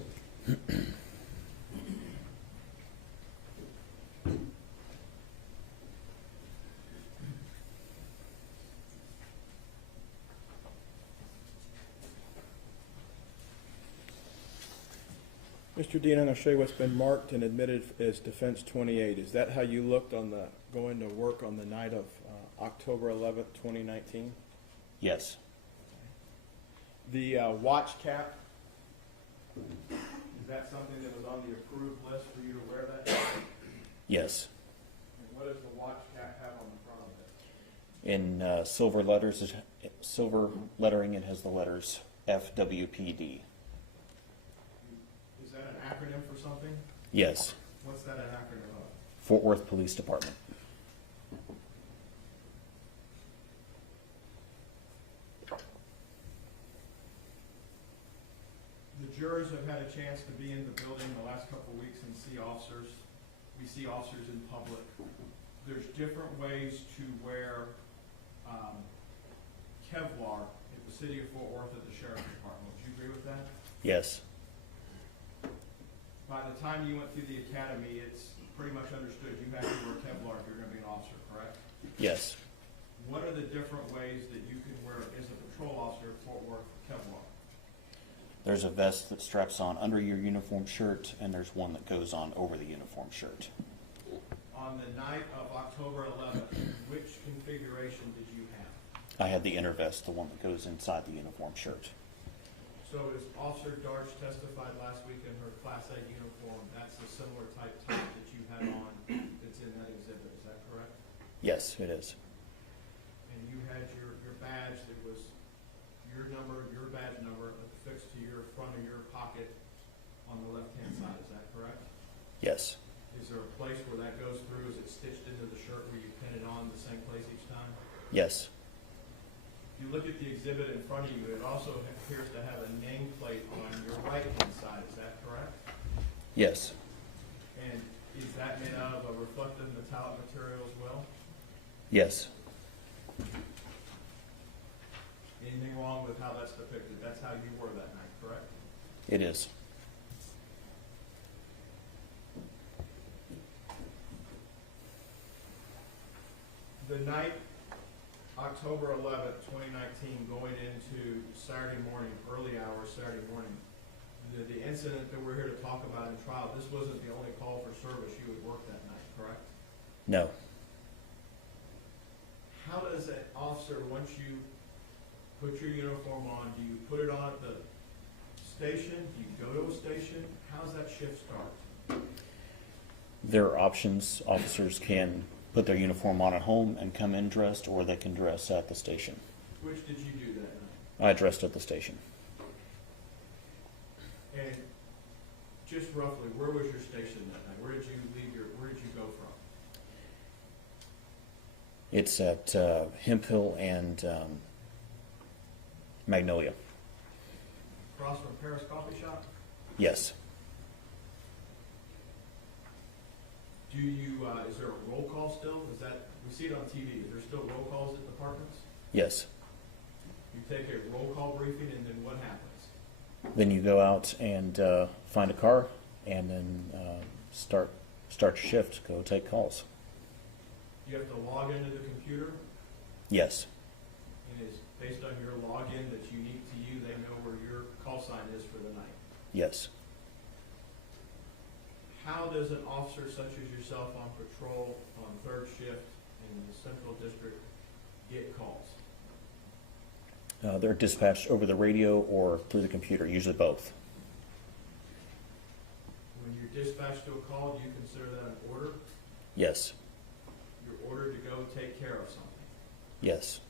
Mr. Dean, I'm going to show you what's been marked and admitted as Defense 28. Is that how you looked on the, going to work on the night of October 11th, 2019? Yes. The watch cap, is that something that was on the approved list for you to wear that day? Yes. And what does the watch cap have on the front of it? In silver letters, silver lettering, it has the letters FWPD. Is that an acronym for something? Yes. What's that an acronym of? Fort Worth Police Department. The jurors have had a chance to be in the building the last couple of weeks and see officers. We see officers in public. There's different ways to wear Kevlar at the city of Fort Worth at the Sheriff's Department. Would you agree with that? Yes. By the time you went through the academy, it's pretty much understood you have to wear Kevlar if you're going to be an officer, correct? Yes. What are the different ways that you can wear as a patrol officer at Fort Worth Kevlar? There's a vest that straps on under your uniform shirt, and there's one that goes on over the uniform shirt. On the night of October 11th, which configuration did you have? I had the inner vest, the one that goes inside the uniform shirt. So as Officer Darch testified last week in her Class A uniform, that's a similar type top that you had on that's in that exhibit, is that correct? Yes, it is. And you had your badge that was your number, your badge number affixed to your front of your pocket on the left-hand side, is that correct? Yes. Is there a place where that goes through? Is it stitched into the shirt where you pin it on the same place each time? Yes. If you look at the exhibit in front of you, it also appears to have a nameplate on your right-hand side, is that correct? Yes. And is that made out of a reflective metallic material as well? Yes. Anything wrong with how that's depicted? That's how you wore that night, correct? It is. The night, October 11th, 2019, going into Saturday morning, early hours Saturday morning, the incident that we're here to talk about in trial, this wasn't the only call for service you had worked that night, correct? No. How does an officer, once you put your uniform on, do you put it on at the station? Do you go to a station? How does that shift start? There are options. Officers can put their uniform on at home and come in dressed, or they can dress at the station. Which did you do that night? I dressed at the station. And just roughly, where was your station that night? Where did you go from? It's at Hemp Hill and Magnolia. Across from Paris Coffee Shop? Yes. Do you, is there a roll call still? Is that, we see it on TV, is there still roll calls at departments? Yes. You take a roll call briefing and then what happens? Then you go out and find a car, and then start your shift. Go take calls. You have to log into the computer, Yes. and it's based on your login that's unique to you, they know where your call sign is for the night. Yes. How does an officer such as yourself on patrol on third shift in the central district get calls? They're dispatched over the radio or through the computer, usually both. When you're dispatched to a call, do you consider that an order? Yes. You're ordered to go take care of something. Yes.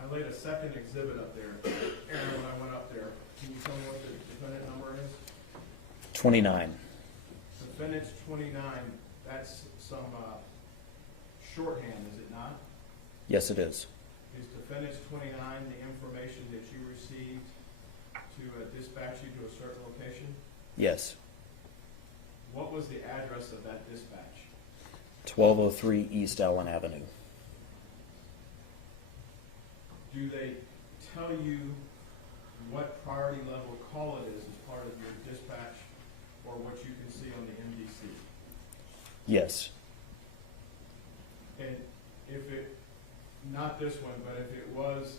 I laid a second exhibit up there, Aaron, when I went up there. Can you tell me what the defendant number is? 29. Defendant's 29, that's some shorthand, is it not? Yes, it is. Is defendant's 29 the information that you received to dispatch you to a certain location? Yes. What was the address of that dispatch? 1203 East Allen Avenue. Do they tell you what priority level call it is as part of your dispatch, or what you can see on the MDC? Yes. And if it, not this one, but if it was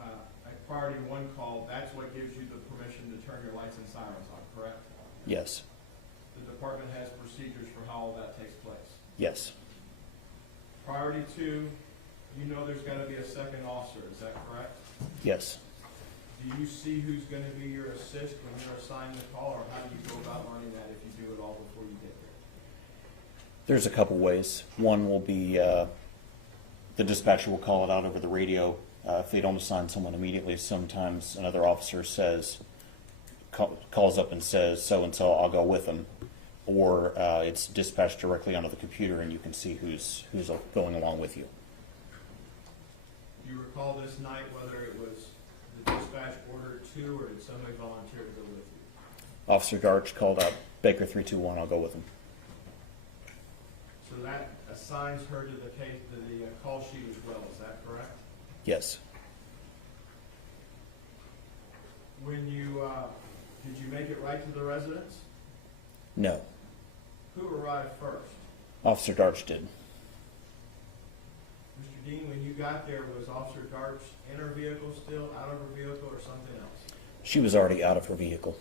a priority one call, that's what gives you the permission to turn your lights and sirens on, correct? Yes. The department has procedures for how all that takes place. Yes. Priority two, you know there's gotta be a second officer, is that correct? Yes. Do you see who's gonna be your assist when you're assigned the call, or how do you go about learning that if you do it all before you get there? There's a couple ways. One will be the dispatcher will call it out over the radio. If they don't assign someone immediately, sometimes another officer says, calls up and says, so-and-so, I'll go with them. Or it's dispatched directly onto the computer and you can see who's going along with you. Do you recall this night whether it was the dispatch ordered to, or did somebody volunteer to go with you? Officer Darch called out, Baker 321, I'll go with him. So that assigns her to the case, to the call sheet as well, is that correct? Yes. When you, did you make it right to the residence? No. Who arrived first? Officer Darch did. Mr. Dean, when you got there, was Officer Darch in her vehicle still, out of her vehicle, or something else? She was already out of her vehicle.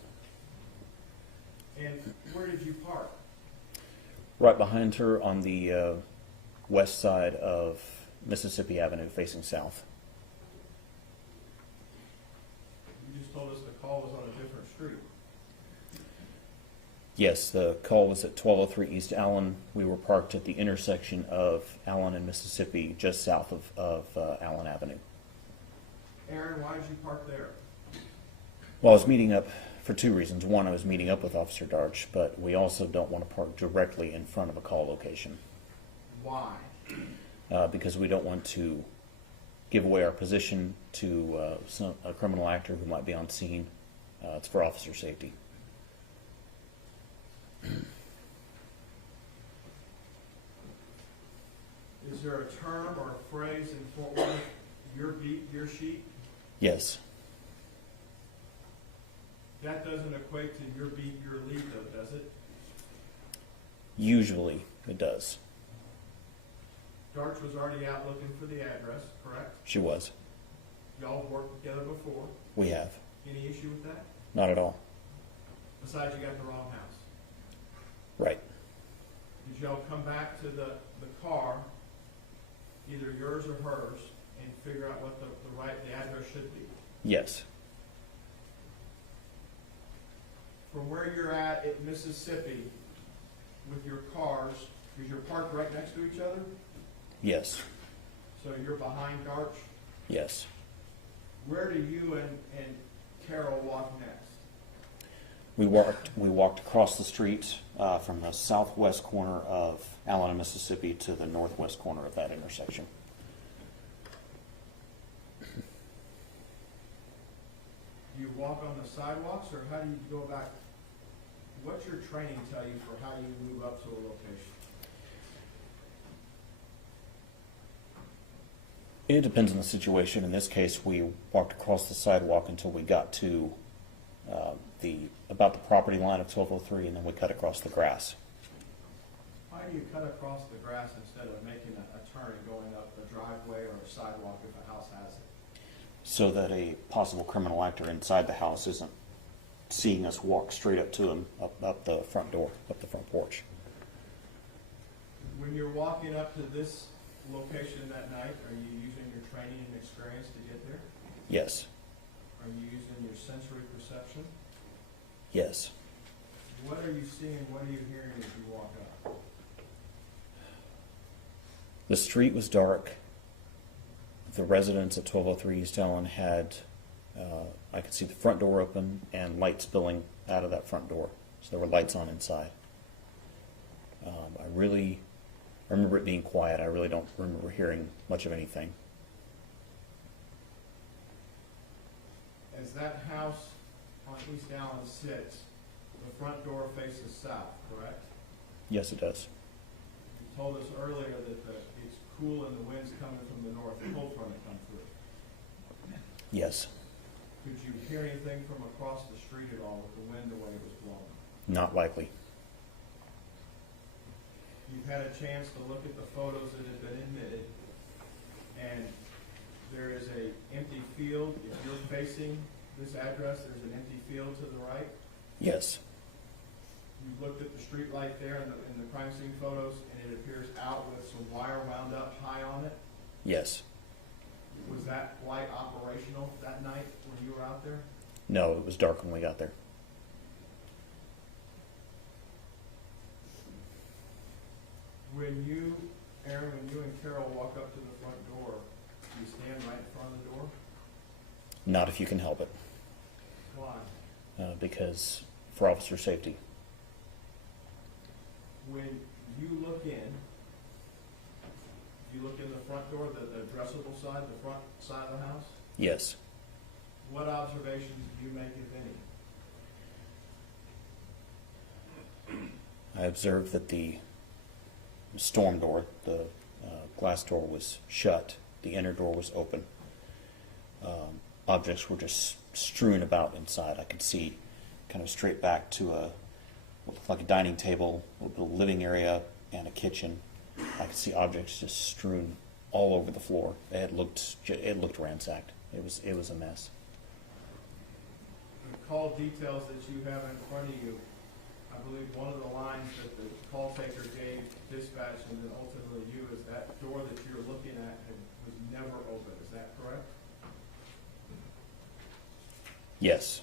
And where did you park? Right behind her on the west side of Mississippi Avenue, facing south. You just told us the call was on a different street. Yes, the call was at 1203 East Allen. We were parked at the intersection of Allen and Mississippi, just south of Allen Avenue. Aaron, why did you park there? Well, I was meeting up for two reasons. One, I was meeting up with Officer Darch, but we also don't want to park directly in front of a call location. Why? Because we don't want to give away our position to a criminal actor who might be on scene. It's for officer safety. Is there a term or a phrase in Fort Worth, your beat, your sheet? Yes. That doesn't equate to your beat, your lead though, does it? Usually it does. Darch was already out looking for the address, correct? She was. Y'all worked together before. We have. Any issue with that? Not at all. Besides, you got the wrong house. Right. Did y'all come back to the car, either yours or hers, and figure out what the address should be? Yes. From where you're at Mississippi with your cars, because you're parked right next to each other, Yes. so you're behind Darch, Yes. where do you and Carol walk next? We walked across the street from the southwest corner of Allen, Mississippi to the northwest corner of that intersection. Do you walk on the sidewalks, or how do you go about, what's your training tell you for how you move up to a location? It depends on the situation. In this case, we walked across the sidewalk until we got to about the property line of 1203, and then we cut across the grass. why do you cut across the grass instead of making a turn and going up a driveway or a sidewalk if a house has it? So that a possible criminal actor inside the house isn't seeing us walk straight up to him, up the front door, up the front porch. When you're walking up to this location that night, are you using your training and experience to get there? Yes, Are you using your sensory perception? yes. What are you seeing, what are you hearing as you walk up? The street was dark. The residents at 1203 East Allen had, I could see the front door open and light spilling out of that front door. So there were lights on inside. I remember it being quiet. I really don't remember hearing much of anything. As that house on East Allen sits, the front door faces south, correct? Yes, it does. You told us earlier that it's cool and the wind's coming from the north, the cold front had come through. Yes. Could you hear anything from across the street at all with the wind the way it was blowing? Not likely. You've had a chance to look at the photos that have been admitted, and there is a empty field. If you're facing this address, there's an empty field to the right. Yes. You've looked at the street light there in the crime scene photos, and it appears out with some wire wound up high on it. Yes. Was that light operational that night when you were out there? No, it was dark when we got there. When you, Aaron, when you and Carol walk up to the front door, do you stand right in front of the door? Not if you can help it, Why? because for officer safety. When you look in the front door, the addressable side, the front side of the house, Yes. what observations do you make, if any? I observed that the storm door, the glass door was shut, the inner door was open. Objects were just strewn about inside. I could see kind of straight back to what looked like a dining table, a little living area, and a kitchen. I could see objects just strewn all over the floor. It looked ransacked. It was a mess. The call details that you have in front of you, I believe one of the lines that the call taker gave dispatch and then ultimately you is that door that you're looking at was never open. Is that correct? Yes.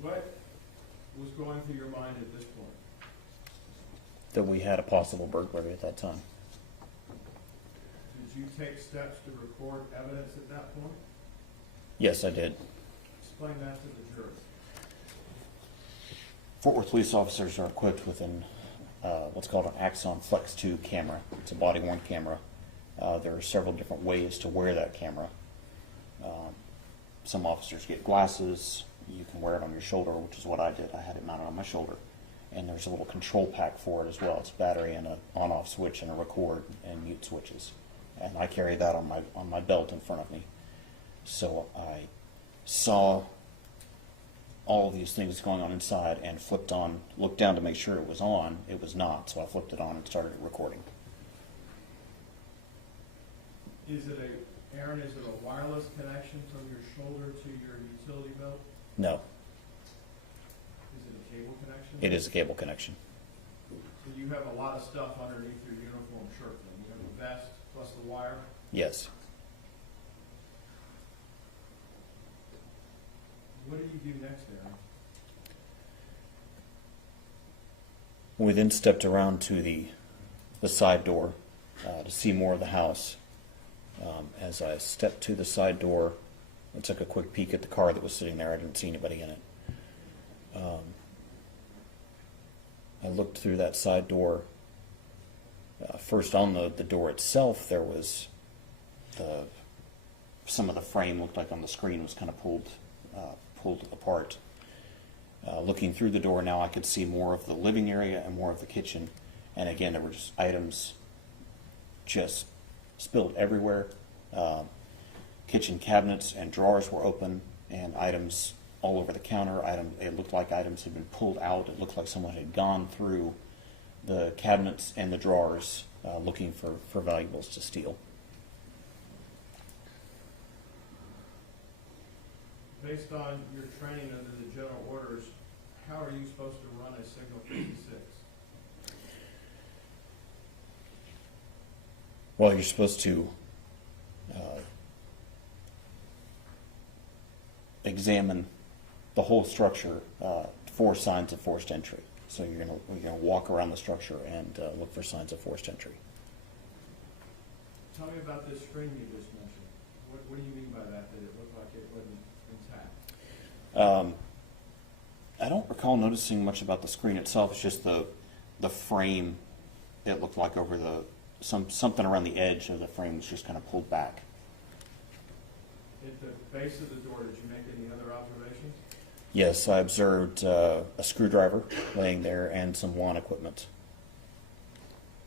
What was going through your mind at this point? That we had a possible burglary at that time. Did you take steps to record evidence at that point? Yes, I did. Explain that to the jury. Fort Worth police officers are equipped with what's called an Axon Flex 2 camera. It's a body-worn camera. There are several different ways to wear that camera. Some officers get glasses. You can wear it on your shoulder, which is what I did. I had it mounted on my shoulder. And there's a little control pack for it as well. It's a battery and an on-off switch and a record and mute switches. And I carry that on my belt in front of me. So I saw all of these things going on inside and looked down to make sure it was on. It was not, so I flipped it on and started recording. Aaron, is it a wireless connection from your shoulder to your utility belt? No, Is it a cable connection? it is a cable connection. So you have a lot of stuff underneath your uniform shirt then. You have a vest plus the wire. Yes. What do you do next, Aaron? We then stepped around to the side door to see more of the house. As I stepped to the side door, I took a quick peek at the car that was sitting there. I didn't see anybody in it. I looked through that side door. First, on the door itself, there was some of the frame looked like on the screen was kind of pulled apart. Looking through the door now, I could see more of the living area and more of the kitchen. And again, there were just items just spilled everywhere. Kitchen cabinets and drawers were open, and items all over the counter. It looked like items had been pulled out. It looked like someone had gone through the cabinets and the drawers looking for valuables to steal. Based on your training under the general orders, how are you supposed to run a signal 56? Well, you're supposed to examine the whole structure for signs of forced entry. So you're gonna walk around the structure and look for signs of forced entry. Tell me about this screen you just mentioned. What do you mean by that it looked like it wasn't intact? I don't recall noticing much about the screen itself. It's just the frame. It looked like over something around the edge of the frame was just kind of pulled back. At the base of the door, did you make any other observations? Yes, I observed a screwdriver laying there and some lawn equipment.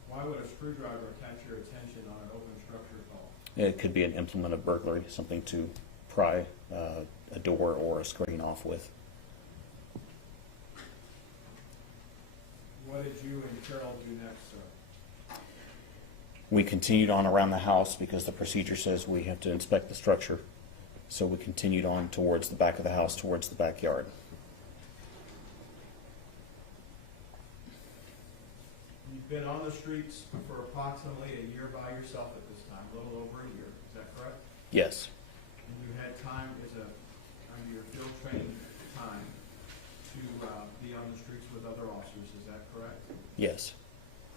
Why would a screwdriver catch your attention on an open structure call? It could be an implement of burglary, something to pry a door or a screen off with. What did you and Carol do next, sir? We continued on around the house because the procedure says we have to inspect the structure. So we continued on towards the back of the house, towards the backyard. You've been on the streets for approximately a year by yourself at this time, a little over a year. Is that correct? Yes, And you had time under your field training time to be on the streets with other officers. Is that correct? yes,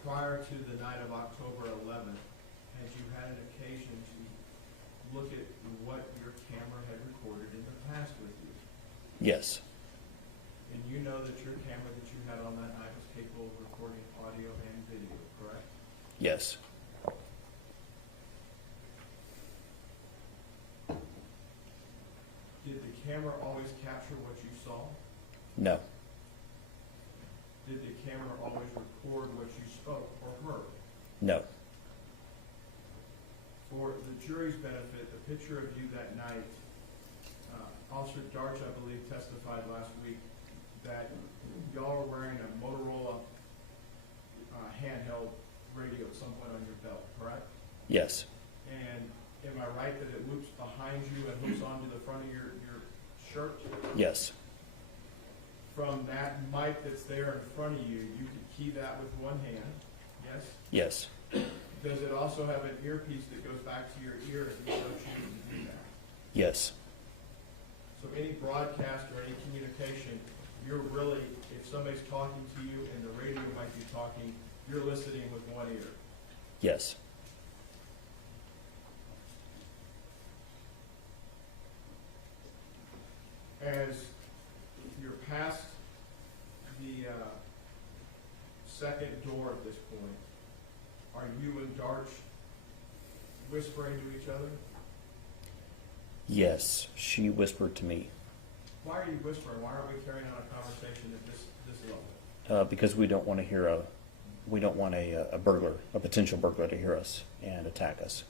Prior to the night of October 11th, had you had an occasion to look at what your camera had recorded in the past with you? yes, And you know that your camera that you had on that night was capable of recording audio and video, correct? yes, Did the camera always capture what you saw? no, Did the camera always record what you spoke or heard? no, For the jury's benefit, the picture of you that night, Officer Darch, I believe, testified last week that y'all were wearing a Motorola handheld radio at some point on your belt, correct? yes, And am I right that it loops behind you and hooks onto the front of your shirt? yes, From that mic that's there in front of you, you could key that with one hand, yes? yes, Does it also have an earpiece that goes back to your ear if you so choose to do that? yes, So any broadcast or any communication, you're really, if somebody's talking to you and the radio might be talking, you're listening with one ear. yes, As you're past the second door at this point, are you and Darch whispering to each other? yes. She whispered to me Why are you whispering? Why aren't we carrying on a conversation at this level? because we don't want a burglar, a potential burglar, to hear us and attack us.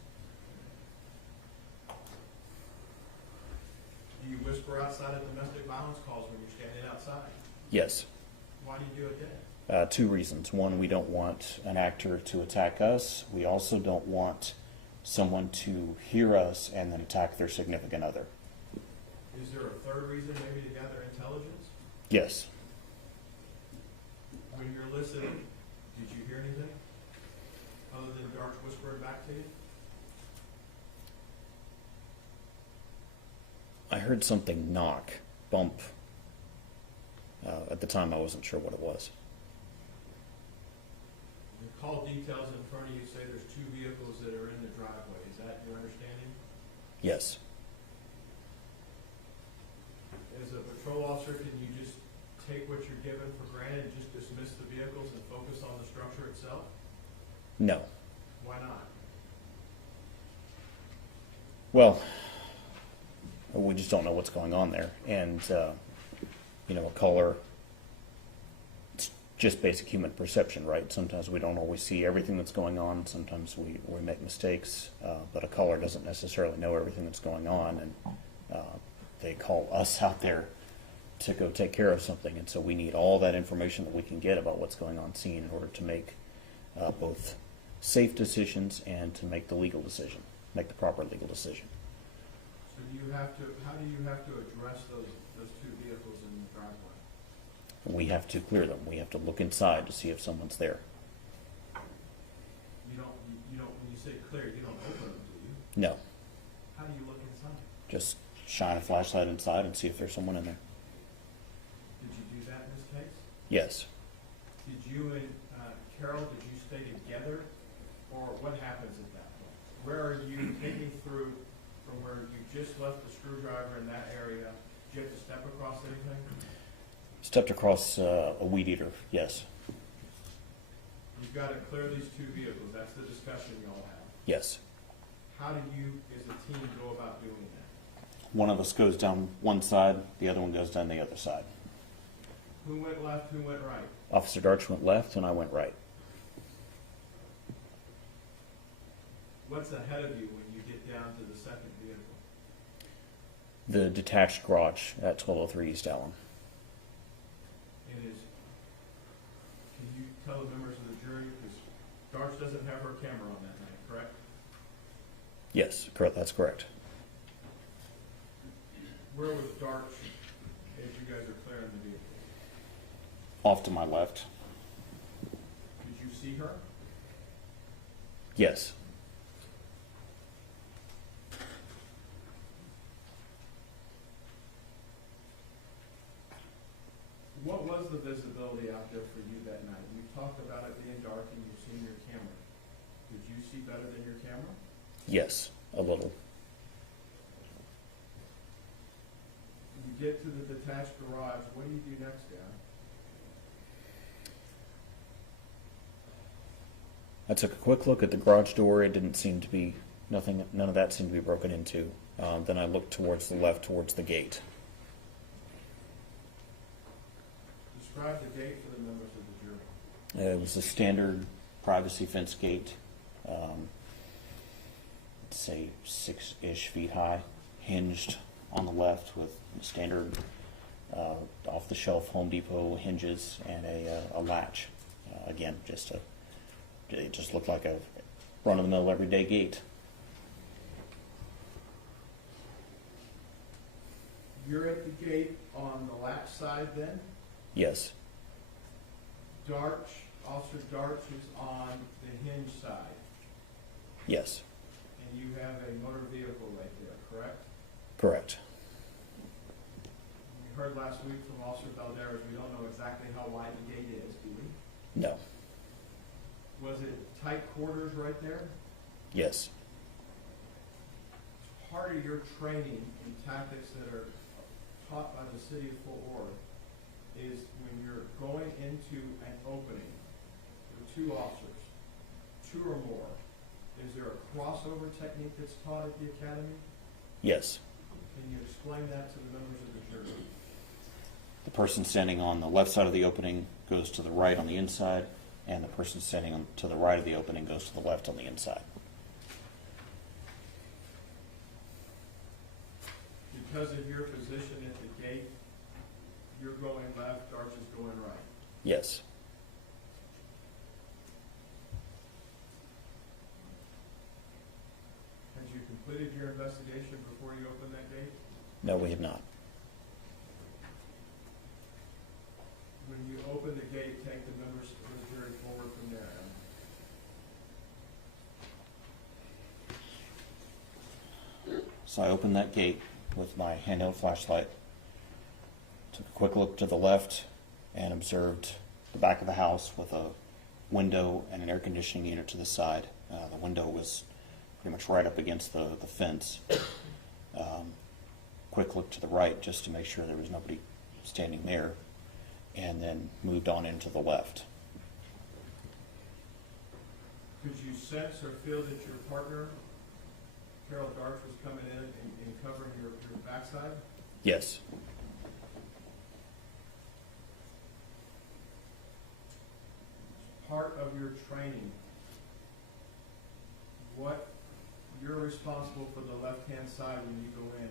Do you whisper outside of domestic violence calls when you're standing outside? Yes. Why do you do it then? Two reasons. One, we don't want an actor to attack us. We also don't want someone to hear us and then attack their significant other. Is there a third reason, maybe to gather intelligence? Yes. When you're listening, did you hear anything other than Darch whispering back to you? I heard something knock, bump. At the time, I wasn't sure what it was. The call details in front of you say there's two vehicles that are in the driveway. Is that your understanding? Yes. As a patrol officer, can you just take what you're given for granted and just dismiss the vehicles and focus on the structure itself? No. Why not? Well, we just don't know what's going on there. And, a caller, it's just basic human perception, right? Sometimes we don't always see everything that's going on. Sometimes we make mistakes, but a caller doesn't necessarily know everything that's going on. And they call us out there to go take care of something, and so we need all that information that we can get about what's going on scene in order to make both safe decisions and to make the legal decision, make the proper legal decision. So do you have to, how do you have to address those two vehicles in the driveway? We have to clear them. We have to look inside to see if someone's there. You don't, when you say clear, you don't open them, do you? No, How do you look inside? just shine a flashlight inside and see if there's someone in there. Did you do that in this case? Yes. Did you and Carol, did you stay together, or what happens at that point? Where are you taking through from where you just left the screwdriver in that area? Did you have to step across anything? Stepped across a weed eater, yes. You've got to clear these two vehicles, that's the discussion y'all have. Yes. How do you, as a team, go about doing that? One of us goes down one side, the other one goes down the other side. Who went left, who went right? Officer Darch went left and I went right. What's ahead of you when you get down to the second vehicle? The detached garage at 1203 East Allen. And can you tell the members of the jury, because Darch doesn't have her camera on that night, correct? Yes, correct. That's correct. Where was Darch as you guys are clearing the vehicle? Off to my left. Did you see her? Yes. What was the visibility out there for you that night? You talked about it being dark and you've seen your camera. Did you see better than your camera? Yes, a little. You get to the detached garage, what do you do next, Dan? I took a quick look at the garage door. It didn't seem to be, none of that seemed to be broken into. Then I looked towards the left, towards the gate. Describe the gate for the members of the jury. It was a standard privacy fence gate, let's say 6-ish feet high, hinged on the left with standard off-the-shelf Home Depot hinges and a latch. Again, it just looked like a run-of-the-mill everyday gate. You're at the gate on the left side then? Yes, Officer Darch is on the hinge side, yes, and you have a motor vehicle right there, correct? correct. We heard last week from Officer Valderas, we don't know exactly how wide the gate is, do we? No, Was it tight quarters right there? yes, Part of your training and tactics that are taught by the city of Fort Worth is when you're going into an opening with two officers, two or more, is there a crossover technique that's taught at the academy? yes. Can you explain that to the members of the jury? The person standing on the left side of the opening goes to the right on the inside, and the person standing to the right of the opening goes to the left on the inside. Because of your position at the gate, you're going left, Darch is going right. Yes, Had you completed your investigation before you opened that gate? no, we have not. When you open the gate, take the members of the jury forward from there. So I opened that gate with my handheld flashlight, took a quick look to the left, and observed the back of the house with a window and an air conditioning unit to the side. The window was pretty much right up against the fence. Quick look to the right just to make sure there was nobody standing there, and then moved on into the left. Could you sense or feel that your partner, Carol Darch, was coming in and covering your backside? Yes, Part of your training, you're responsible for the left-hand side when you go in.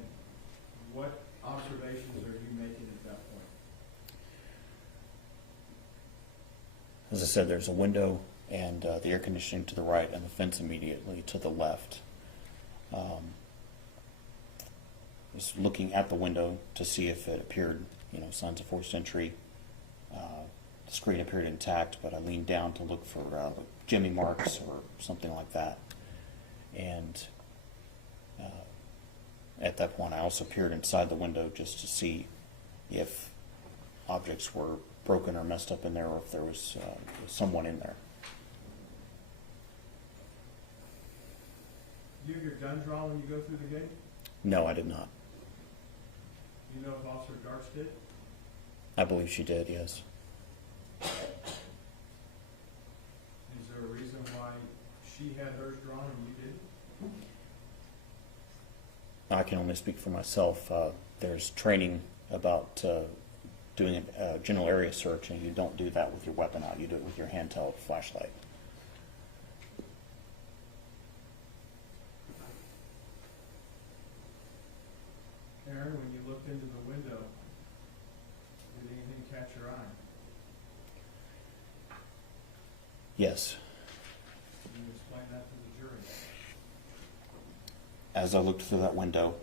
What observations are you making at that point? as I said, there's a window and the air conditioning to the right and the fence immediately to the left. Was looking at the window to see if it appeared, signs of forced entry. The screen appeared intact, but I leaned down to look for jimmy marks or something like that. And at that point, I also peered inside the window just to see if objects were broken or messed up in there, or if there was someone in there. Do you have your gun drawn when you go through the gate? No, I did not. Do you know if Officer Darts did? I believe she did, yes. Is there a reason why she had hers drawn and you didn't? I can only speak for myself. There's training about doing a general area search, and you don't do that with your weapon out. You do it with your handheld flashlight. Aaron, when you looked into the window, did anything catch your eye? Yes. Can you explain that to the jury? As I looked through that window,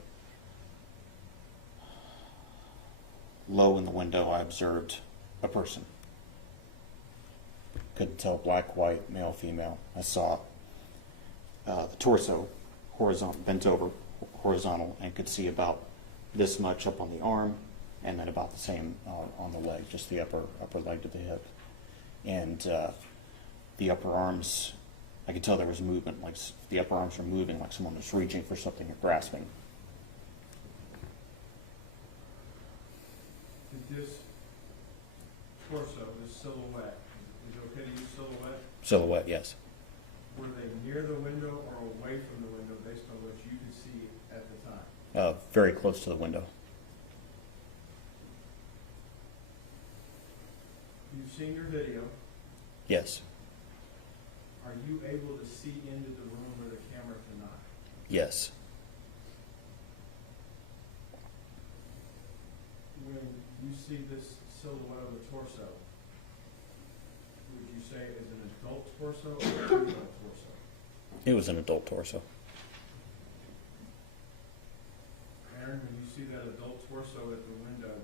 low in the window, I observed a person. Couldn't tell black, white, male, female. I saw the torso bent over horizontal, and could see about this much up on the arm, and then about the same on the leg, just the upper leg to the hip. And the upper arms, I could tell there was movement, like the upper arms were moving, like someone was reaching for something or grasping. Did this torso, this silhouette, is it okay to use silhouette? Silhouette, yes. Were they near the window or away from the window based on what you could see at the time? Very close to the window. You've seen your video. Yes. Are you able to see into the room where the camera cannot? Yes. When you see this silhouette of the torso, would you say it is an adult torso or a juvenile torso? It was an adult torso. Aaron, when you see that adult torso at the window,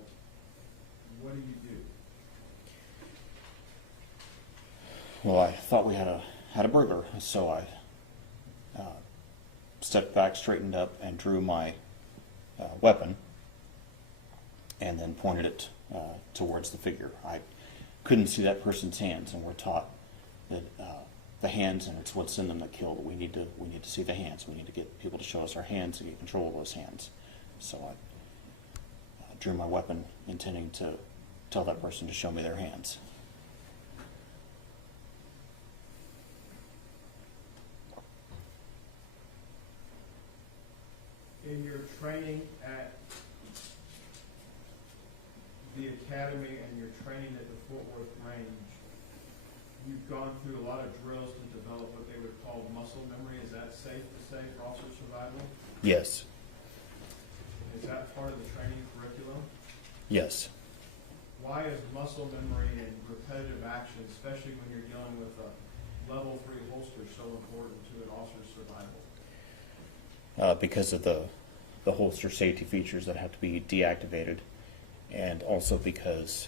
what do you do? Well, I thought we had a burglar, so I stepped back, straightened up, and drew my weapon, and then pointed it towards the figure. I couldn't see that person's hands, and we're taught that the hands, and it's what's in them that kill. We need to see the hands. We need to get people to show us our hands and get control of those hands. So I drew my weapon, intending to tell that person to show me their hands. In your training at the academy and your training at the Fort Worth range, you've gone through a lot of drills to develop what they would call muscle memory. Is that safe to say for officer survival? Yes. Is that part of the training curriculum? Yes. Why is muscle memory and repetitive action, especially when you're dealing with a level 3 holster, so important to an officer's survival? Because of the holster safety features that have to be deactivated, and also because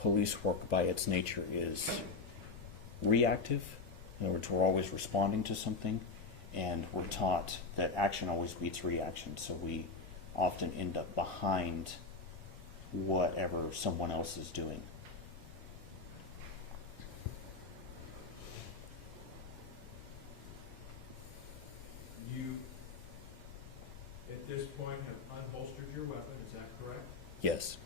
police work by its nature is reactive. In other words, we're always responding to something, and we're taught that action always beats reaction, so we often end up behind whatever someone else is doing. You, at this point, have unholstered your weapon, is that correct? Yes.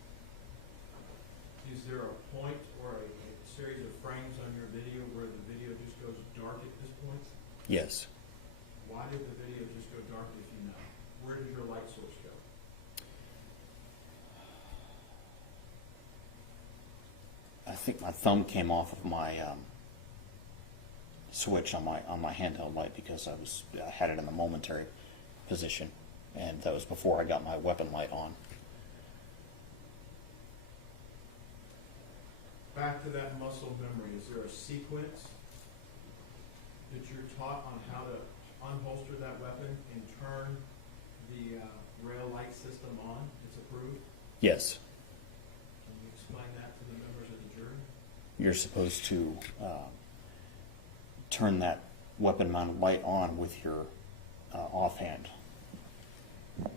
Is there a point or a series of frames on your video where the video just goes dark at this point? Yes. Why did the video just go dark if you know? Where did your light source go? I think my thumb came off of my switch on my handheld light because I had it in the momentary position, and that was before I got my weapon light on. back to that muscle memory, is there a sequence that you're taught on how to unholster that weapon and turn the rail light system on? It's approved? Yes. Can you explain that to the members of the jury? You're supposed to turn that weapon mounted light on with your offhand. You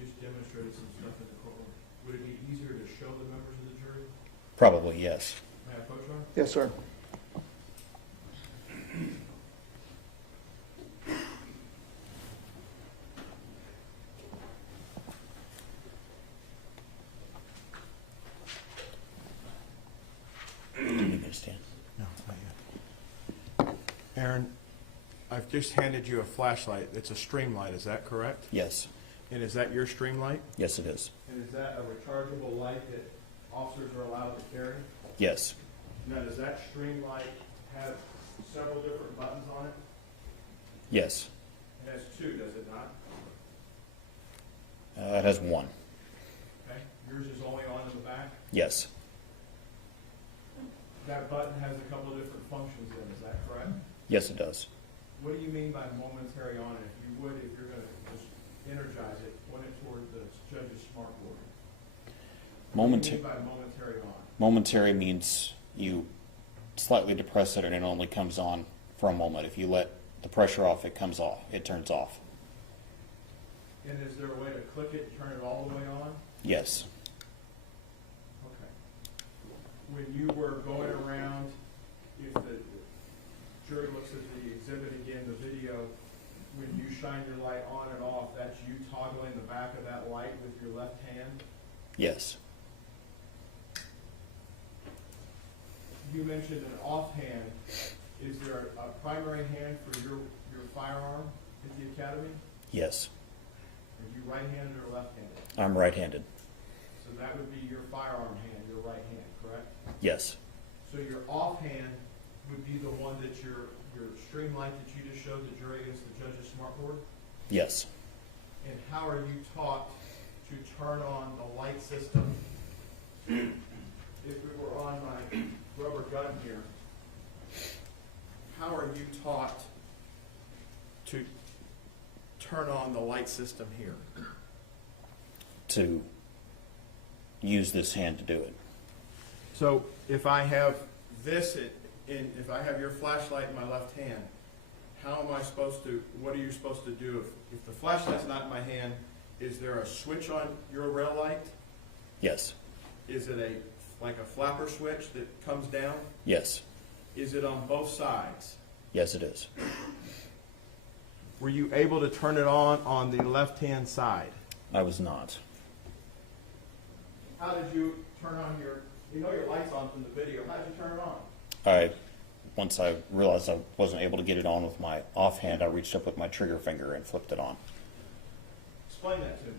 just demonstrated some stuff in the courtroom. Would it be easier to show the members of the jury? Probably, yes. May I approach, Ron? Yes, sir. Do you need me to stand? No, not yet. Aaron, I've just handed you a flashlight. It's a stream light, is that correct? Yes. And is that your stream light? Yes, it is. And is that a rechargeable light that officers are allowed to carry? Yes. Now, does that stream light have several different buttons on it? Yes. It has two, does it not? It has one. Okay, yours is only on in the back? Yes. That button has a couple of different functions in, is that correct? Yes, it does. What do you mean by momentary on? If you would, if you're gonna just energize it, point it toward the judge's smartboard. What do you mean by momentary on? Momentary means you slightly depress it and it only comes on for a moment. If you let the pressure off, it comes off. It turns off. And is there a way to click it and turn it all the way on? Yes. Okay. When you were going around, if the jury looks at the exhibit again, the video, when you shine your light on and off, that's you toggling the back of that light with your left hand? Yes. You mentioned an offhand. Is there a primary hand for your firearm at the academy? Yes. Are you right-handed or left-handed? I'm right-handed. So that would be your firearm hand, your right hand, correct? Yes. So your offhand would be the one that your stream light that you just showed the jury against the judge's smartboard? Yes. And how are you taught to turn on the light system? If we were on my rubber gun here, how are you taught to turn on the light system here? To use this hand to do it. So if I have this, if I have your flashlight in my left hand, how am I supposed to, what are you supposed to do? If the flashlight's not in my hand, is there a switch on your rail light? Yes. Is it like a flapper switch that comes down? Yes. Is it on both sides? Yes, it is. Were you able to turn it on the left-hand side? I was not. How did you turn on your light's on from the video, how did you turn it on? Once I realized I wasn't able to get it on with my offhand, I reached up with my trigger finger and flipped it on. Explain that to me.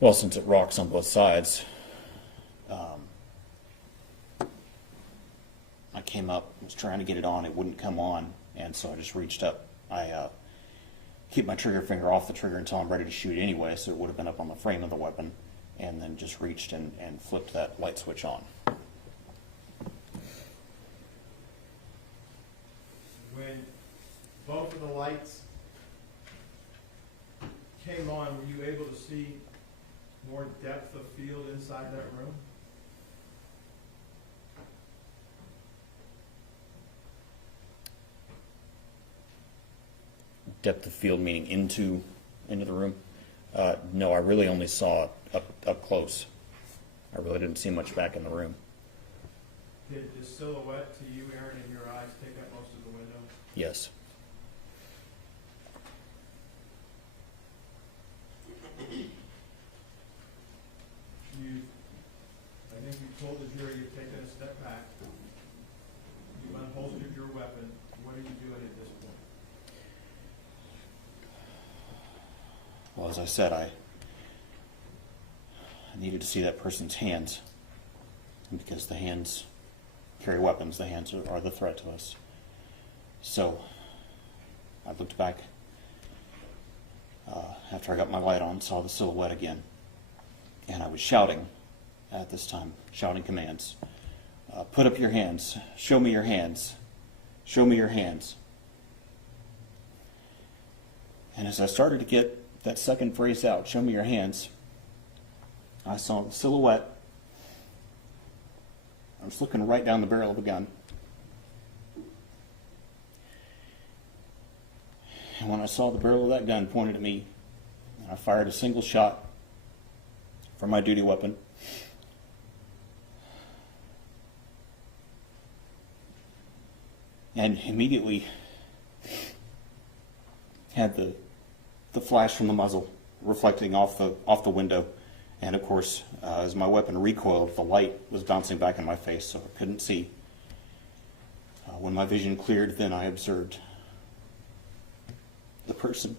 Well, since it rocks on both sides, I came up, was trying to get it on, it wouldn't come on, and so I just reached up. I keep my trigger finger off the trigger until I'm ready to shoot anyway, so it would have been up on the frame of the weapon, and then just reached and flipped that light switch on. When both of the lights came on, were you able to see more depth of field inside that room? Depth of field meaning into the room? No, I really only saw it up close. I really didn't see much back in the room. Did the silhouette to you, Aaron, in your eyes take up most of the window? Yes. I think you told the jury you've taken a step back. You've unholstered your weapon. What are you doing at this point? Well, as I said, I needed to see that person's hands, because the hands carry weapons. The hands are the threat to us. So I looked back after I got my light on, saw the silhouette again, and I was shouting at this time, shouting commands. Put up your hands. Show me your hands. Show me your hands. And as I started to get that second phrase out, show me your hands, I saw the silhouette. I was looking right down the barrel of a gun. And when I saw the barrel of that gun pointed at me, I fired a single shot from my duty weapon. And immediately had the flash from the muzzle reflecting off the window. And of course, as my weapon recoiled, the light was bouncing back in my face, so I couldn't see. When my vision cleared, then I observed the person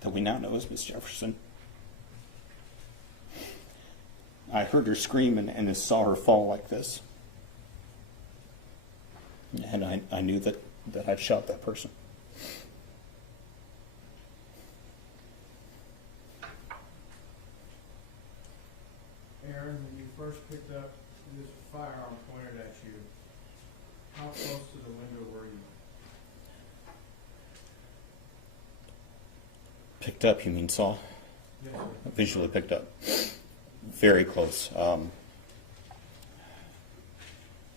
that we now know as Miss Jefferson. I heard her scream and saw her fall like this. And I knew that I'd shot that person. Aaron, when you first picked up this firearm pointed at you, how close to the window were you? Picked up, you mean saw? Yes, sir. Visually picked up. Very close.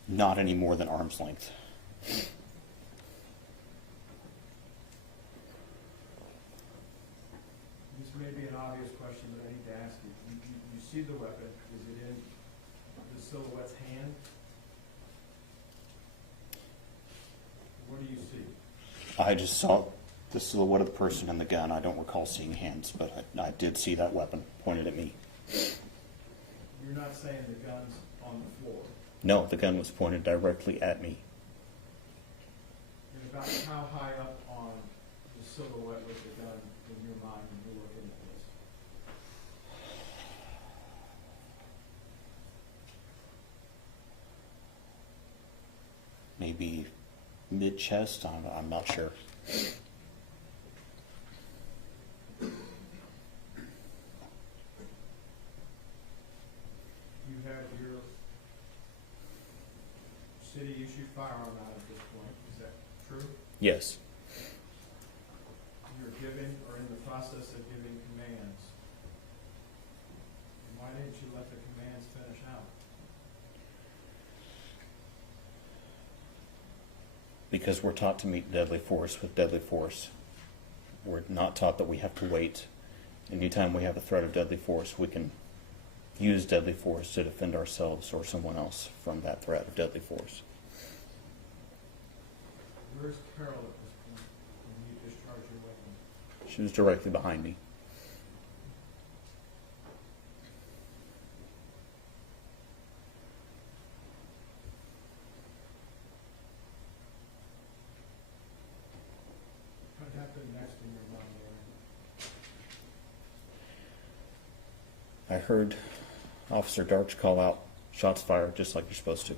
Not any more than arm's length. This may be an obvious question, but I need to ask you. You see the weapon. Is it in the silhouette's hand? What do you see? I just saw the silhouette of the person and the gun. I don't recall seeing hands, but I did see that weapon pointed at me. You're not saying the gun's on the floor. No, the gun was pointed directly at me. And about how high up on the silhouette was the gun in your mind when you were looking at this? Maybe mid-chest, I'm not sure. You have your city-issued firearm out at this point. Is that true? Yes. You're giving or in the process of giving commands. Why didn't you let the commands finish out? Because we're taught to meet deadly force with deadly force. We're not taught that we have to wait. Anytime we have a threat of deadly force, we can use deadly force to defend ourselves or someone else from that threat of deadly force. Where's Carol at this point when you discharge your weapon? She was directly behind me. What happened next in your mind, Aaron? I heard Officer Darch call out, "Shots fired," just like you're supposed to.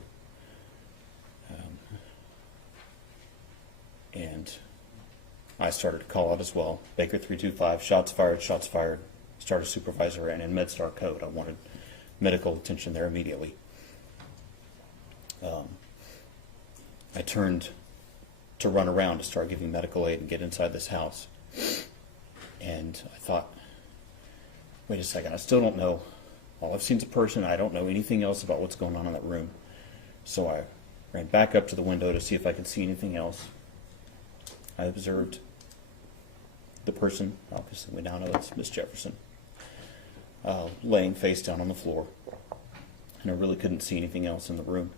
And I started to call out as well. Baker 325, shots fired, shots fired. Started supervisor and in MedStar code. I wanted medical attention there immediately. I turned to run around to start giving medical aid and get inside this house. And I thought, wait a second, I still don't know. All I've seen is a person. I don't know anything else about what's going on in that room. So I ran back up to the window to see if I could see anything else. I observed the person, obviously we now know it's Miss Jefferson, laying face down on the floor. And I really couldn't see anything else in the room.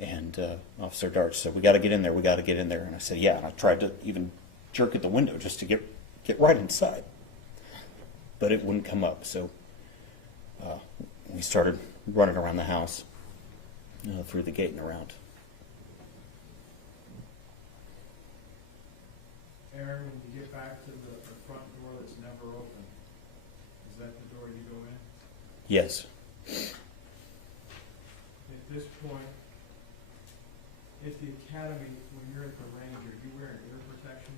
And Officer Darch said, "We got to get in there, we got to get in there." And I said, "Yeah." And I tried to even jerk at the window just to get right inside. But it wouldn't come up, so we started running around the house, through the gate and around. Aaron, when you get back to the front door that's never open, is that the door you go in? Yes. At this point, at the academy, when you're at the range, are you wearing ear protection?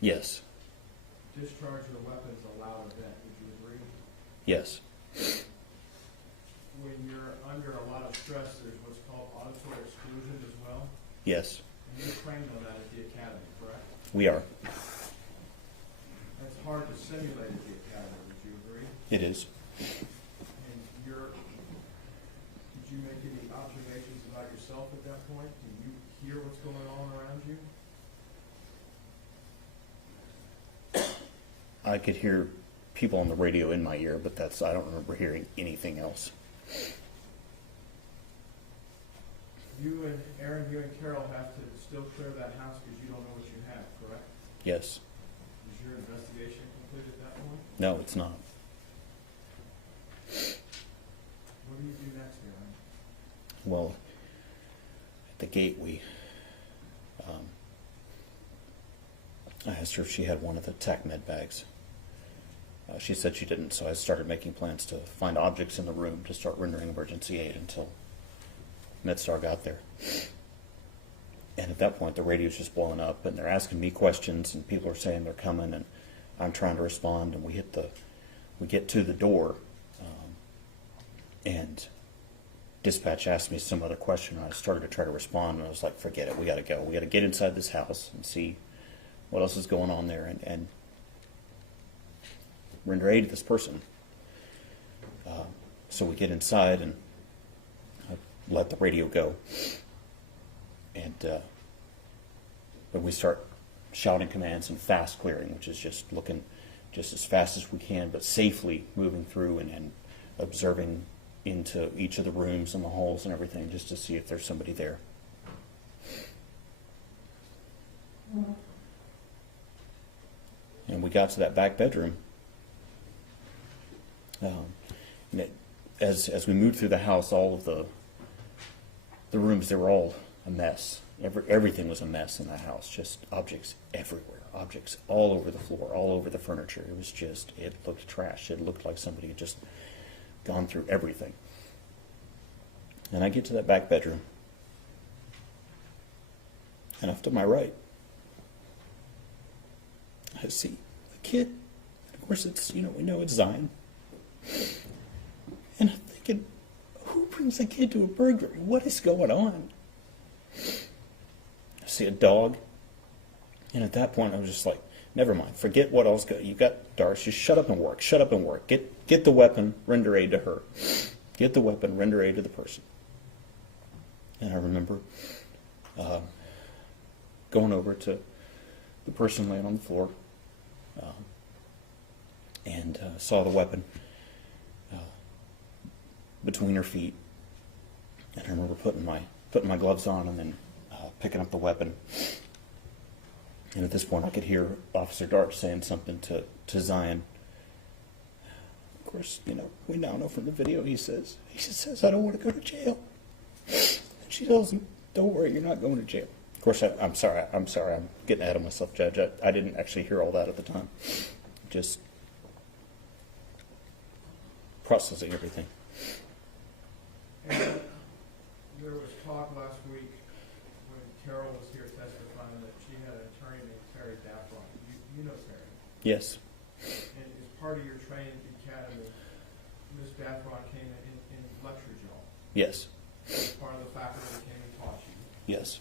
Yes. Discharge of the weapon is a loud event, would you agree? Yes. when you're under a lot of stress, there's what's called auditory exclusion as well. Yes, And you're trained on that at the academy, correct? we are. It's hard to simulate at the academy, would you agree? It is. And did you make any observations about yourself at that point? Do you hear what's going on around you? I could hear people on the radio in my ear, but I don't remember hearing anything else. You and Aaron, you and Carol have to still clear that house because you don't know what you have, correct? Yes. Is your investigation complete at that point? No, it's not. What do you do next, Aaron? Well, at the gate, I asked her if she had one of the TAC med bags. She said she didn't, so I started making plans to find objects in the room to start rendering emergency aid until MedStar got there. And at that point, the radio's just blowing up, and they're asking me questions, and people are saying they're coming, and I'm trying to respond, and we get to the door, and dispatch asked me some other question, and I started to try to respond, and I was like, forget it, we gotta go. We gotta get inside this house and see what else is going on there, and render aid to this person. So we get inside, and I let the radio go, and we start shouting commands and fast clearing, which is just looking just as fast as we can, but safely moving through and observing into each of the rooms and the halls and everything, just to see if there's somebody there. And we got to that back bedroom. And as we moved through the house, all of the rooms, they were all a mess. Everything was a mess in that house, just objects everywhere, objects all over the floor, all over the furniture. It looked trash. It looked like somebody had just gone through everything. And I get to that back bedroom, and off to my right, I see the kid. Of course, we know it's Zion. And I'm thinking, who brings a kid to a burglary? What is going on? I see a dog. And at that point, I was just like, never mind. Forget what else. You got Darce. Just shut up and work. Shut up and work. Get the weapon. Render aid to her. Get the weapon. Render aid to the person. And I remember going over to the person laying on the floor and saw the weapon between her feet. And I remember putting my gloves on and then picking up the weapon. And at this point, I could hear Officer Dart saying something to Zion. Of course, we now know from the video, he just says, I don't want to go to jail. And she tells him, don't worry, you're not going to jail. Of course, I'm sorry, I'm getting ahead of myself, Judge. I didn't actually hear all that at the time. Just processing everything. And there was talk last week when Carol was here testifying that she had an attorney named Terry Daffron. You know Terry. Yes. And as part of your training at the academy, Ms. Daffron came and lectured y'all. Yes. As part of the faculty that came and taught you. Yes.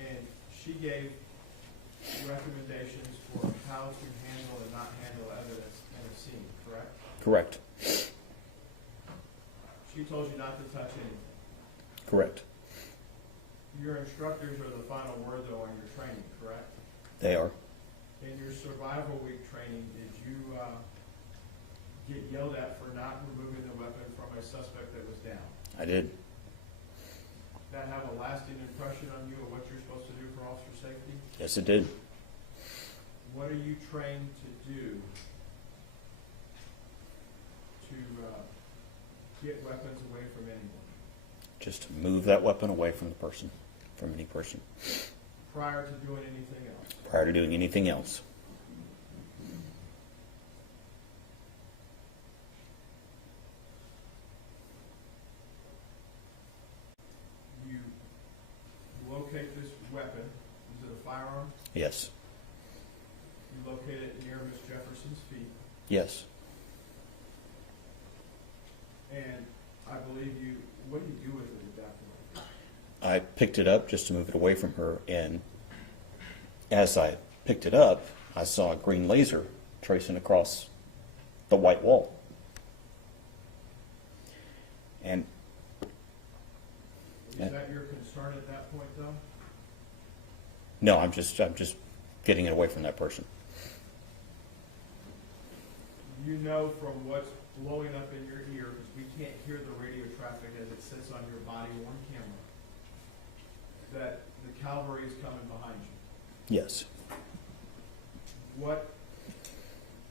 And she gave recommendations for how to handle and not handle evidence in a scene, correct? Correct. She told you not to touch anything. Correct. Your instructors are the final word, though, on your training, correct? They are. In your survival week training, did you get yelled at for not removing the weapon from a suspect that was down? I did. That have a lasting impression on you of what you're supposed to do for officer safety? Yes, it did. What are you trained to do to get weapons away from anyone? Just to move that weapon away from the person, from any person, Prior to doing anything else? prior to doing anything else. You locate this weapon. Is it a firearm? Yes. You locate it near Ms. Jefferson's feet. Yes. And I believe you, what do you do with it at that point? I picked it up just to move it away from her, and as I picked it up, I saw a green laser tracing across the white wall. And Is that your concern at that point, though? no, I'm just getting it away from that person. You know from what's blowing up in your ear, because we can't hear the radio traffic as it sits on your body-worn camera, that the cavalry is coming behind you. Yes. What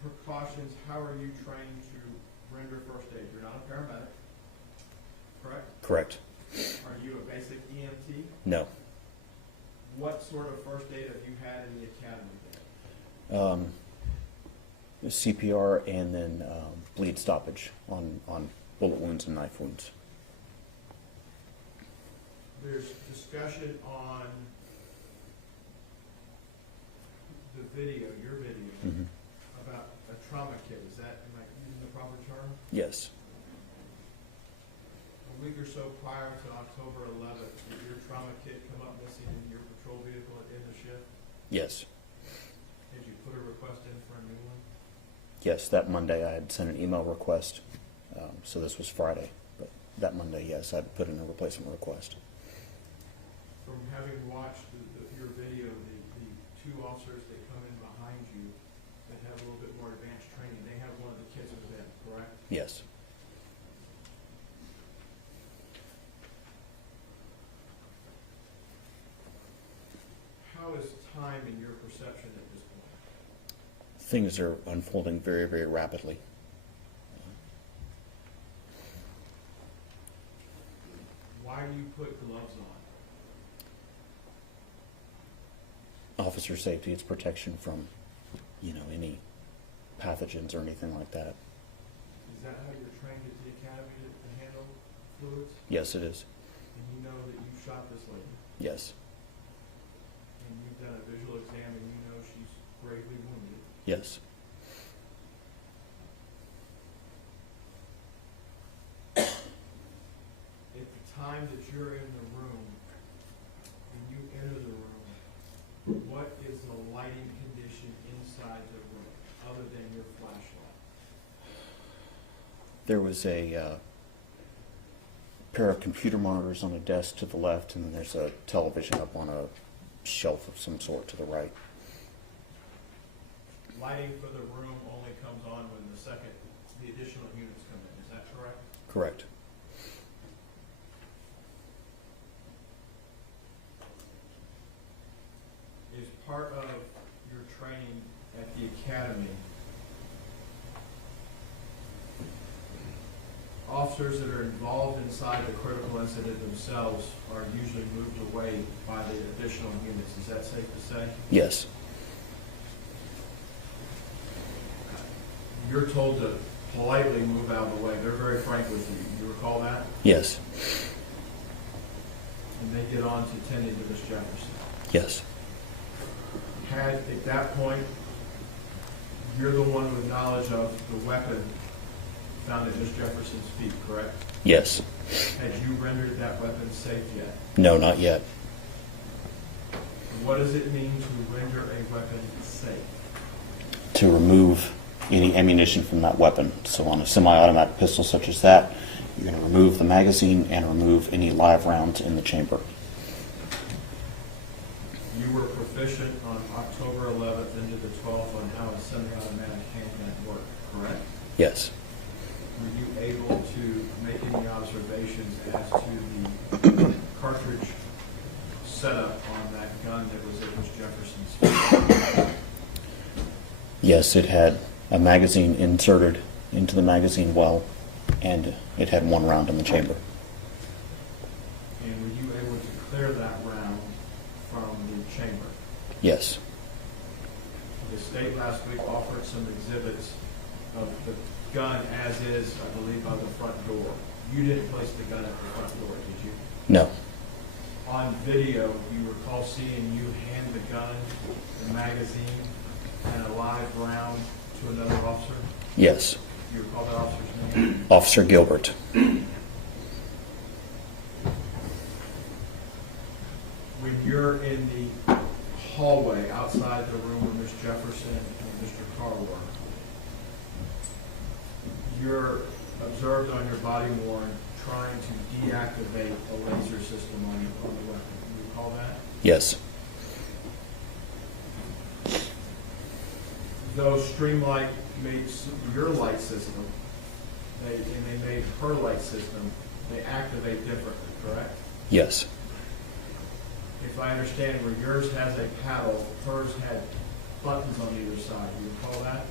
precautions, how are you trained to render first aid? You're not a paramedic, correct? Correct. Are you a basic EMT? No. What sort of first aid have you had in the academy? CPR and then bleed stoppage on bullet wounds and knife wounds. There's discussion on the video, your video, Mm-hmm. about a trauma kit. Is that, am I using the proper term? Yes. A week or so prior to October 11th, did your trauma kit come up missing in your patrol vehicle in the shift? Yes. Did you put a request in for a new one? Yes, that Monday I had sent an email request, so this was Friday, but that Monday, yes, I put in a replacement request. From having watched your video, the two officers that come in behind you that have a little bit more advanced training, they have one of the kits with them, correct? Yes. How is time in your perception at this point? Things are unfolding very, very rapidly. Why do you put gloves on? Officer safety, it's protection from, any pathogens or anything like that. Is that how you're trained at the academy to handle fluids? Yes, it is. And you know that you shot this lady, Yes. and you've done a visual exam, and you know she's gravely wounded. Yes. At the time that you're in the room, when you enter the room, what is the lighting condition inside the room, other than your flashlight? There was a pair of computer monitors on a desk to the left, and then there's a television up on a shelf of some sort to the right. Lighting for the room only comes on when the additional units come in, is that correct? Correct. Is part of your training at the academy, officers that are involved inside the critical incident themselves are usually moved away by the additional units, is that safe to say? Yes. You're told to politely move out of the way, they're very frank with you, you recall that? Yes. And they get on to tending to Miss Jefferson. Yes. Had, at that point, you're the one with knowledge of the weapon found at Miss Jefferson's feet, correct? Yes. Had you rendered that weapon safe yet? No, not yet. What does it mean to render a weapon safe? To remove any ammunition from that weapon. So on a semi-automatic pistol such as that, you're going to remove the magazine and remove any live rounds in the chamber. You were proficient on October 11th into the 12th on how a semi-automatic handgun worked, correct? Yes. Were you able to make any observations as to the cartridge setup on that gun that was at Miss Jefferson's feet? Yes, it had a magazine inserted into the magazine well, and it had one round in the chamber. And were you able to clear that round from the chamber? Yes. The state last week offered some exhibits of the gun as is, I believe, by the front door. You didn't place the gun at the front door, did you? No. On video, you recall seeing you hand the gun, the magazine, and a live round to another officer? Yes. You recall that officer's name? Officer Gilbert. Mr. Carwar, you're observed on your body worn trying to deactivate a laser system on the weapon. Can you recall that? Yes. Though Streamlight made your light system, and they made her light system, they activate differently, correct? Yes. If I understand, where yours has a paddle, hers had buttons on either side. Do you recall that?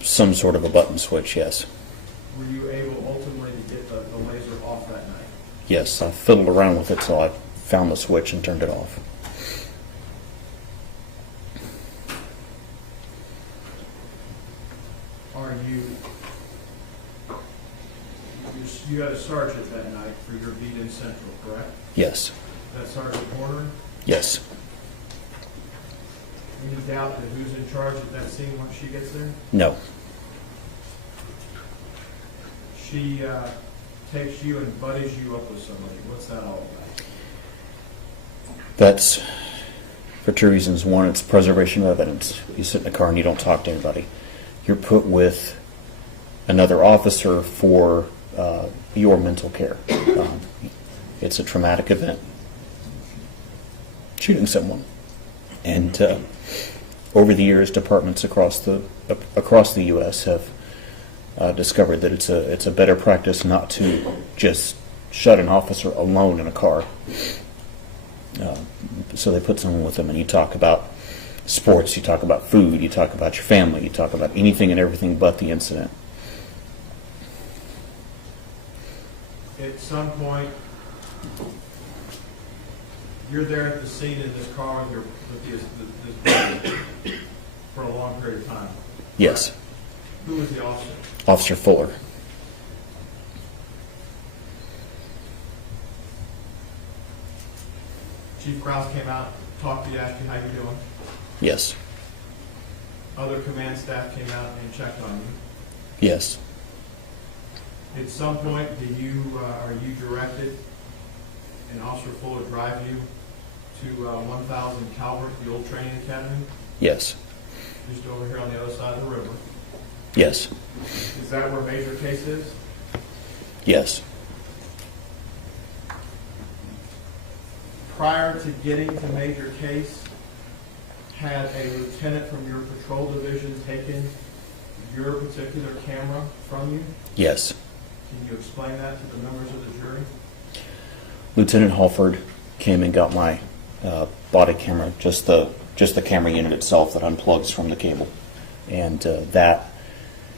Some sort of a button switch, yes. Were you able ultimately to get the laser off that night? Yes, I fiddled around with it till I found the switch and turned it off. Are you had a sergeant that night for your beat in Central, correct? Yes. That Sergeant Horner? Yes. Any doubt that who's in charge at that scene once she gets there? No. She takes you and buddies you up with somebody. What's that all about? That's for two reasons. One, it's preservation of evidence. You sit in a car and you don't talk to anybody. You're put with another officer for your mental care. It's a traumatic event. Shooting someone. And over the years, departments across the U.S. have discovered that it's a better practice not to just shut an officer alone in a car. So they put someone with them, and you talk about sports, you talk about food, you talk about your family, you talk about anything and everything but the incident. At some point, you're there at the scene in this car with this buddy for a long period of time. Yes. Who was the officer? Officer Fuller. Chief Krause came out, talked to you, asked you how you're doing. Yes. Other command staff came out and checked on you. Yes. At some point, are you directed, and Officer Fuller drive you to 1000 Calvert, the old training academy, Yes. just over here on the other side of the river? Yes. Is that where Major Case is? Yes. Prior to getting to Major Case, had a lieutenant from your patrol division taken your particular camera from you? Yes. Can you explain that to the members of the jury? Lieutenant Halford came and got my body camera, just the camera unit itself that unplugs from the cable, and that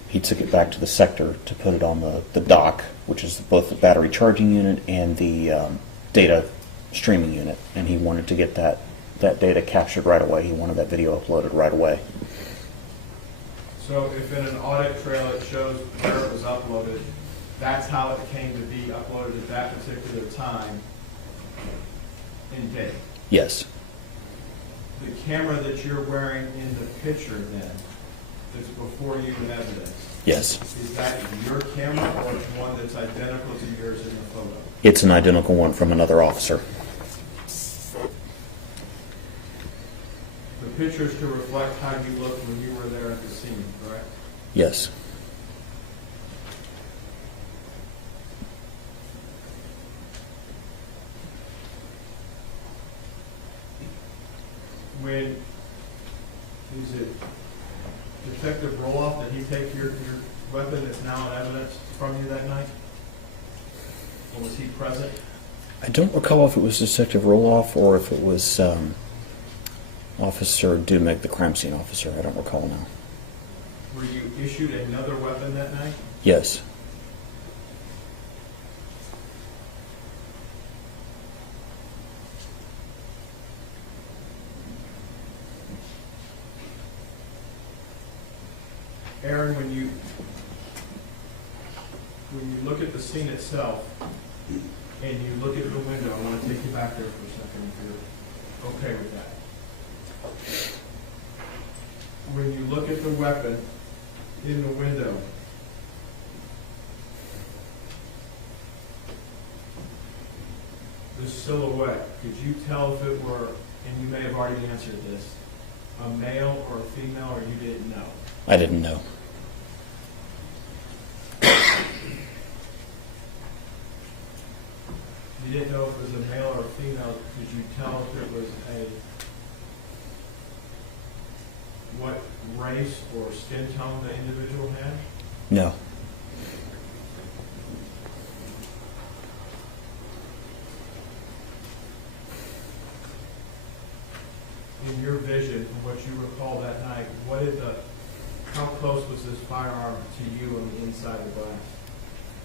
he took it back to the sector to put it on the dock, which is both the battery charging unit and the data streaming unit, and he wanted to get that data captured right away. He wanted that video uploaded right away. So if in an audit trail it shows where it was uploaded, that's how it came to be uploaded at that particular time and date? Yes. The camera that you're wearing in the picture then, that's before you in evidence, Yes. is that your camera or it's one that's identical to yours in the photo? It's an identical one from another officer. The picture's to reflect how you looked when you were there at the scene, correct? Yes. When, is it Detective Roloff, did he take your weapon that's now in evidence from you that night? Or was he present? I don't recall if it was Detective Roloff or if it was Officer Dumick, the crime scene officer. I don't recall now. Were you issued another weapon that night? Yes. Aaron, when you look at the scene itself and you look at the window, I want to take you back there for a second if you're okay with that. When you look at the weapon in the window, the silhouette, could you tell if it were, and you may have already answered this, a a male or a female, or you didn't know? I didn't know. You didn't know if it was a male or a female, could you tell if it was what race or skin tone the individual had? No. In your vision, from what you recall that night, how close was this firearm to you on the inside of the glass?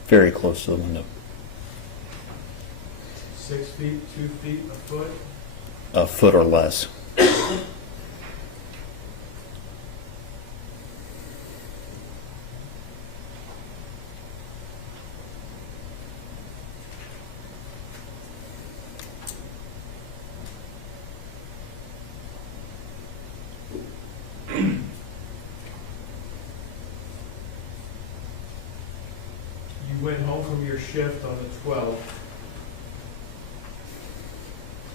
Very close to the window. 6 feet, 2 feet, a foot? A foot or less. You went home from your shift on the 12th.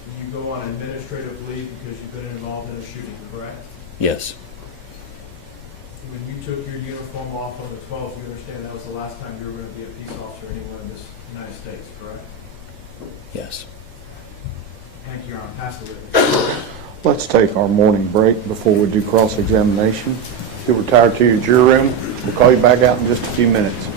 And you go on administrative leave because you've been involved in a shooting, correct? Yes. When you took your uniform off on the 12th, you understand that was the last time you were going to be a peace officer anywhere in this United States, correct? Yes. Thank you, Your Honor. Pass the witness. Let's take our morning break before we do cross-examination. You'll retire to your jury room. We'll call you back out in just a few minutes.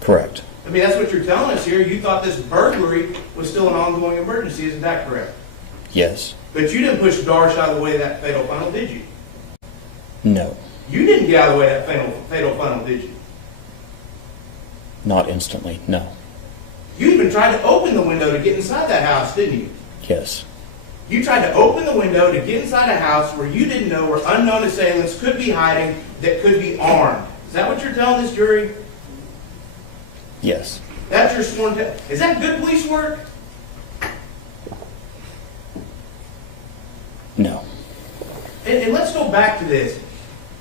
Correct. I mean, that's what you're telling us here. You thought this burglary was still an ongoing emergency, isn't that correct? Yes. But you didn't push Darsh out of the way of that fatal funnel, did you? No. You didn't get out of the way of that fatal funnel, did you? Not instantly. No. You even tried to open the window to get inside that house, didn't you? Yes. You tried to open the window to get inside a house where you didn't know where unknown assailants could be hiding that could be armed. Is that what you're telling this jury? Yes. That's your sworn is that good police work? No. And let's go back to this.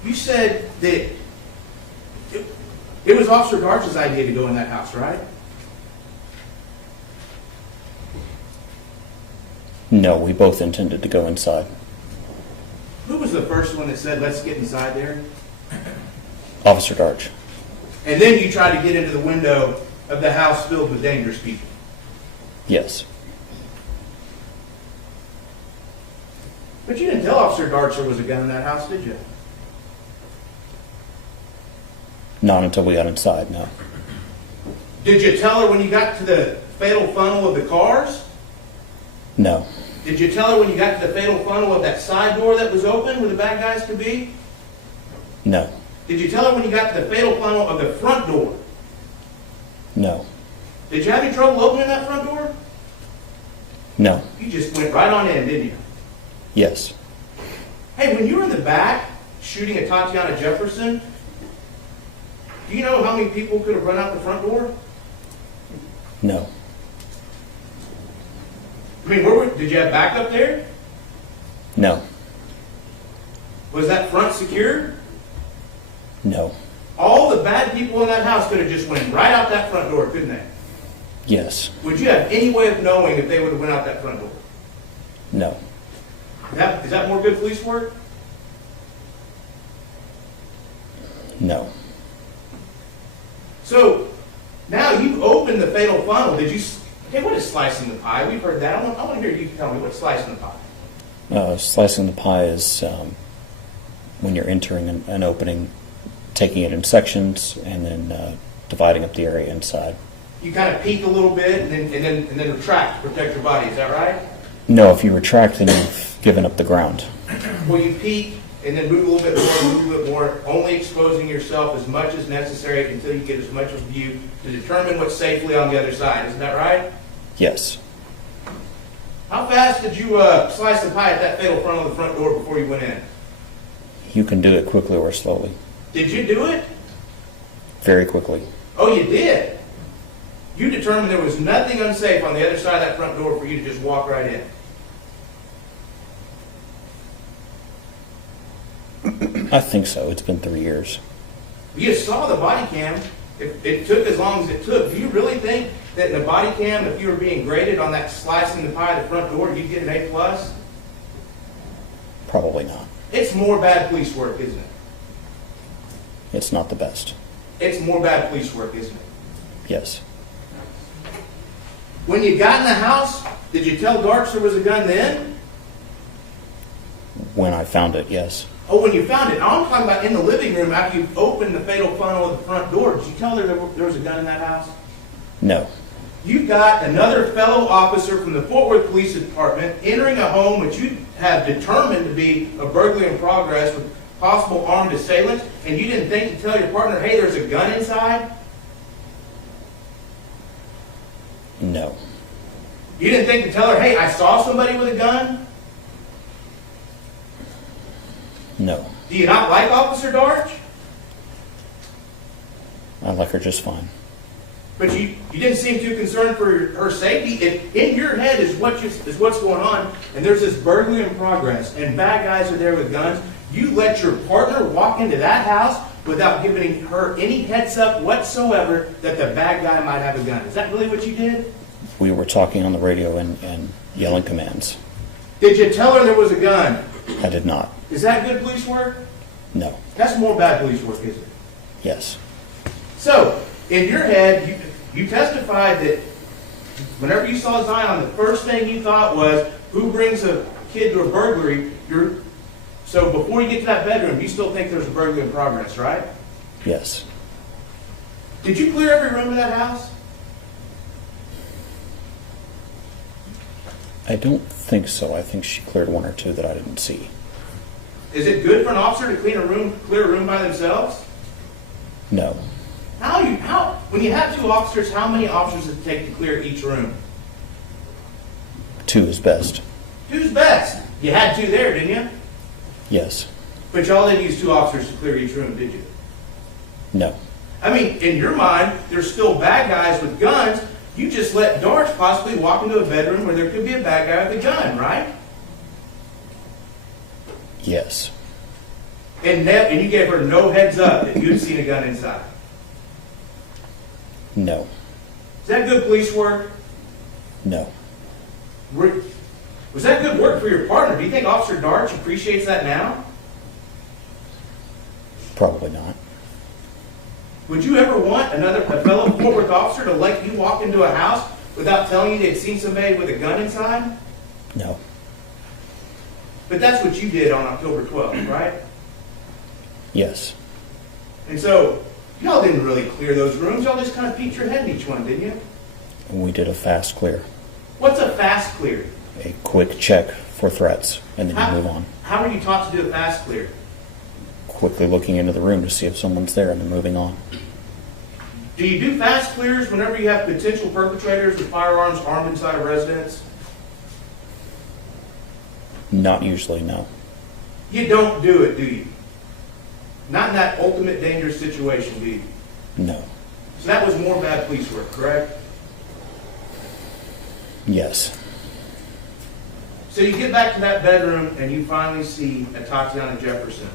You said that it was Officer Darch's idea to go in that house, right? No, we both intended to go inside. Who was the first one that said, let's get inside there? Officer Darch. And then you tried to get into the window of the house filled with dangerous people. Yes. But you didn't tell Officer Darch there was a gun in that house, did you? Not until we got inside, no. Did you tell her when you got to the fatal funnel of the cars? No. Did you tell her when you got to the fatal funnel of that side door that was open where the bad guys could be? No. Did you tell her when you got to the fatal funnel of the front door? No. Did you have any trouble opening that front door? No. You just went right on in, didn't you? Yes. Hey, when you were in the back shooting at Atatiana Jefferson, do you know how many people could have run out the front door? No. I mean, did you have backup there? No. Was that front secure? No. All the bad people in that house could have just went right out that front door, couldn't they? Yes. Would you have any way of knowing if they would have went out that front door? No. Is that more good police work? No. So, now you've opened the fatal funnel. Hey, what is slicing the pie? We've heard that. I want to hear you tell me what's slicing the pie. Slicing the pie is when you're entering an opening, taking it in sections, and then dividing up the area inside. You kind of peek a little bit and then retract to protect your body. Is that right? No, if you retract, then you've given up the ground. Well, you peek and then move a little bit more, move a little bit more, only exposing yourself as much as necessary until you get as much of a view to determine what's safely on the other side. Isn't that right? Yes. How fast did you slice the pie at that fatal funnel of the front door before you went in? You can do it quickly or slowly. Did you do it? Very quickly. Oh, you did? You determined there was nothing unsafe on the other side of that front door for you to just walk right in? I think so. It's been 3 years. You saw the body cam. It took as long as it took. Do you really think that in the body cam, if you were being graded on that slicing the pie at the front door, you'd get an A+? Probably not. It's more bad police work, isn't it? It's not the best. It's more bad police work, isn't it? Yes. When you got in the house, did you tell Darch there was a gun then? When I found it, yes. Oh, when you found it. Now I'm talking about in the living room after you opened the fatal funnel of the front door. Did you tell her there was a gun in that house? No. You got another fellow officer from the Fort Worth Police Department entering a home which you have determined to be a burglary in progress with possible armed assailants, and you didn't think to tell your partner, hey, there's a gun inside? No. You didn't think to tell her, hey, I saw somebody with a gun? No. Do you not like Officer Darch? I like her just fine. But you didn't seem too concerned for her safety. If in your head is what's going on, and there's this burglary in progress, and bad guys are there with guns, you let your partner walk into that house without giving her any heads up whatsoever that the bad guy might have a gun. Is that really what you did? We were talking on the radio and yelling commands. Did you tell her there was a gun? I did not. Is that good police work? No. That's more bad police work, isn't it? Yes. So, in your head, you testified that whenever you saw Zion, the first thing you thought was, who brings a kid to a burglary? So before you get to that bedroom, you still think there's a burglary in progress, right? Yes. Did you clear every room in that house? I don't think so. I think she cleared one or two that I didn't see. Is it good for an officer to clear a room by themselves? No. When you have two officers, how many officers does it take to clear each room? 2 is best. Who's best? You had 2 there, didn't you? Yes. But y'all didn't use 2 officers to clear each room, did you? No. I mean, in your mind, there's still bad guys with guns. You just let Darch possibly walk into a bedroom where there could be a bad guy with a gun, right? Yes. And you gave her no heads up that you had seen a gun inside. No. Is that good police work? No. Was that good work for your partner? Do you think Officer Darch appreciates that now? Probably not. Would you ever want a fellow Fort Worth officer to let you walk into a house without telling you they'd seen somebody with a gun inside? No. But that's what you did on October 12th, right? Yes. And so, y'all didn't really clear those rooms. Y'all just kind of peeked your head in each one, didn't you? And we did a fast clear. What's a fast clear? A quick check for threats, and then you move on. How were you taught to do a fast clear? Quickly looking into the room to see if someone's there, and then moving on. Do you do fast clears whenever you have potential perpetrators with firearms armed inside a residence? Not usually, no. You don't do it, do you? Not in that ultimate dangerous situation, do you? No. So that was more bad police work, correct? Yes. So you get back to that bedroom and you finally see Atatiana Jefferson.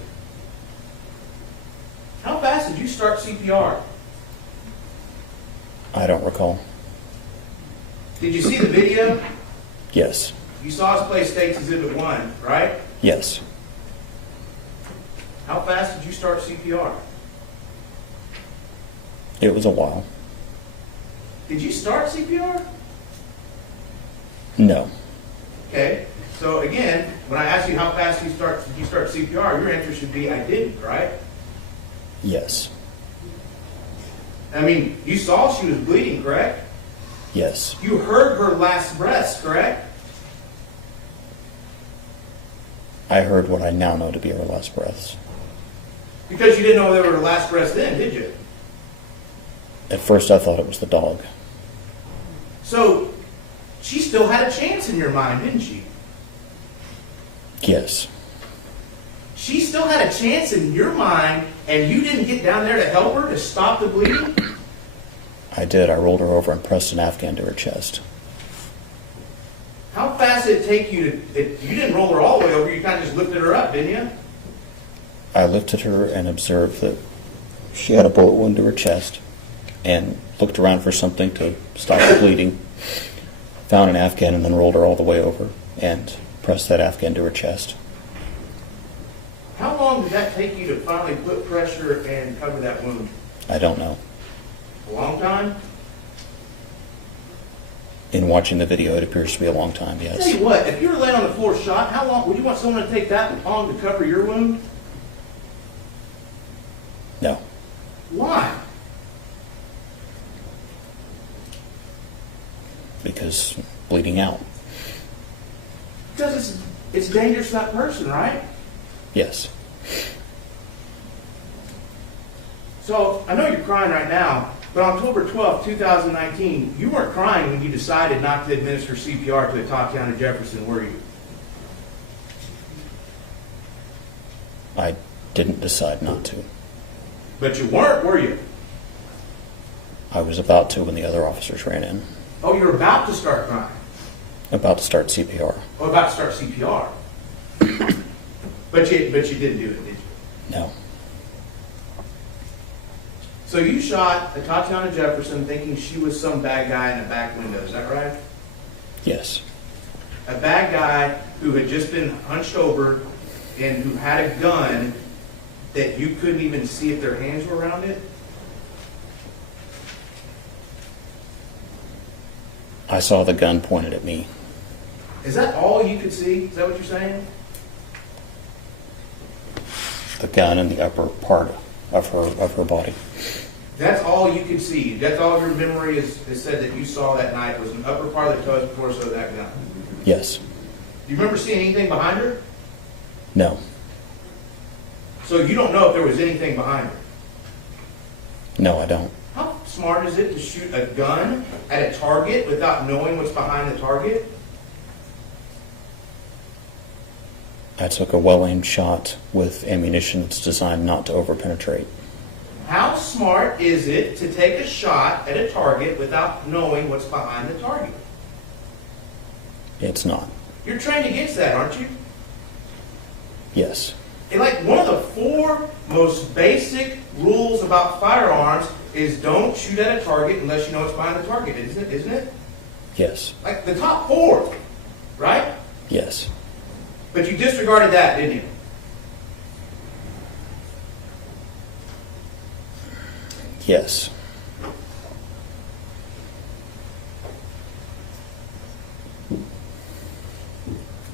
How fast did you start CPR? I don't recall. Did you see the video? Yes. You saw us play States Exhibit 1, right? Yes. How fast did you start CPR? It was a while. Did you start CPR? No. Okay. So again, when I ask you how fast did you start CPR, your answer should be I didn't, right? Yes. I mean, you saw she was bleeding, correct? Yes. You heard her last breaths, correct? I heard what I now know to be her last breaths. Because you didn't know they were her last breaths then, did you? At first I thought it was the dog. So, she still had a chance in your mind, didn't she? Yes. She still had a chance in your mind, and you didn't get down there to help her, to stop the bleeding? I did. I rolled her over and pressed an Afghan to her chest. How fast did it take you to... You didn't roll her all the way over, you kind of just lifted her up, didn't you? I lifted her and observed that she had a bullet wound to her chest and looked around for something to stop the bleeding, found an Afghan and then rolled her all the way over and pressed that Afghan to her chest. How long did that take you to finally put pressure and cover that wound? I don't know. A long time? In watching the video, it appears to be a long time, Tell yes. you what, if you were laying on the floor shot, how long, would you want someone to take that long to cover your wound? No. Why? Because bleeding out. Because it's dangerous to that person, right? Yes. So, I know you're crying right now, but on October 12, 2019, you weren't crying when you decided not to administer CPR to Atatiana Jefferson, were you? I didn't decide not to. But you weren't, were you? I was about to when the other officers ran in. Oh, you were about to start crying. About to start CPR. Oh, about to start CPR. But you didn't do it, did you? No. So you shot Atatiana Jefferson thinking she was some bad guy in a back window, is that right? Yes. A bad guy who had just been hunched over and who had a gun that you couldn't even see if their hands were around it? I saw the gun pointed at me. Is that all you could see? Is that what you're saying? The gun in the upper part of her body. That's all you could see. That's all your memory is said that you saw that night was an upper part of the torso of that gun. Yes. Do you remember seeing anything behind her? No. So you don't know if there was anything behind her. No, I don't. How smart is it to shoot a gun at a target without knowing what's behind the target? I took a well-aimed shot with ammunition that's designed not to overpenetrate. How smart is it to take a shot at a target without knowing what's behind the target? It's not. You're trained against that, aren't you? Yes. And like one of the 4 most basic rules about firearms is don't shoot at a target unless you know what's behind the target, isn't it? Yes. Like the top 4, right? Yes. But you disregarded that, didn't you? Yes.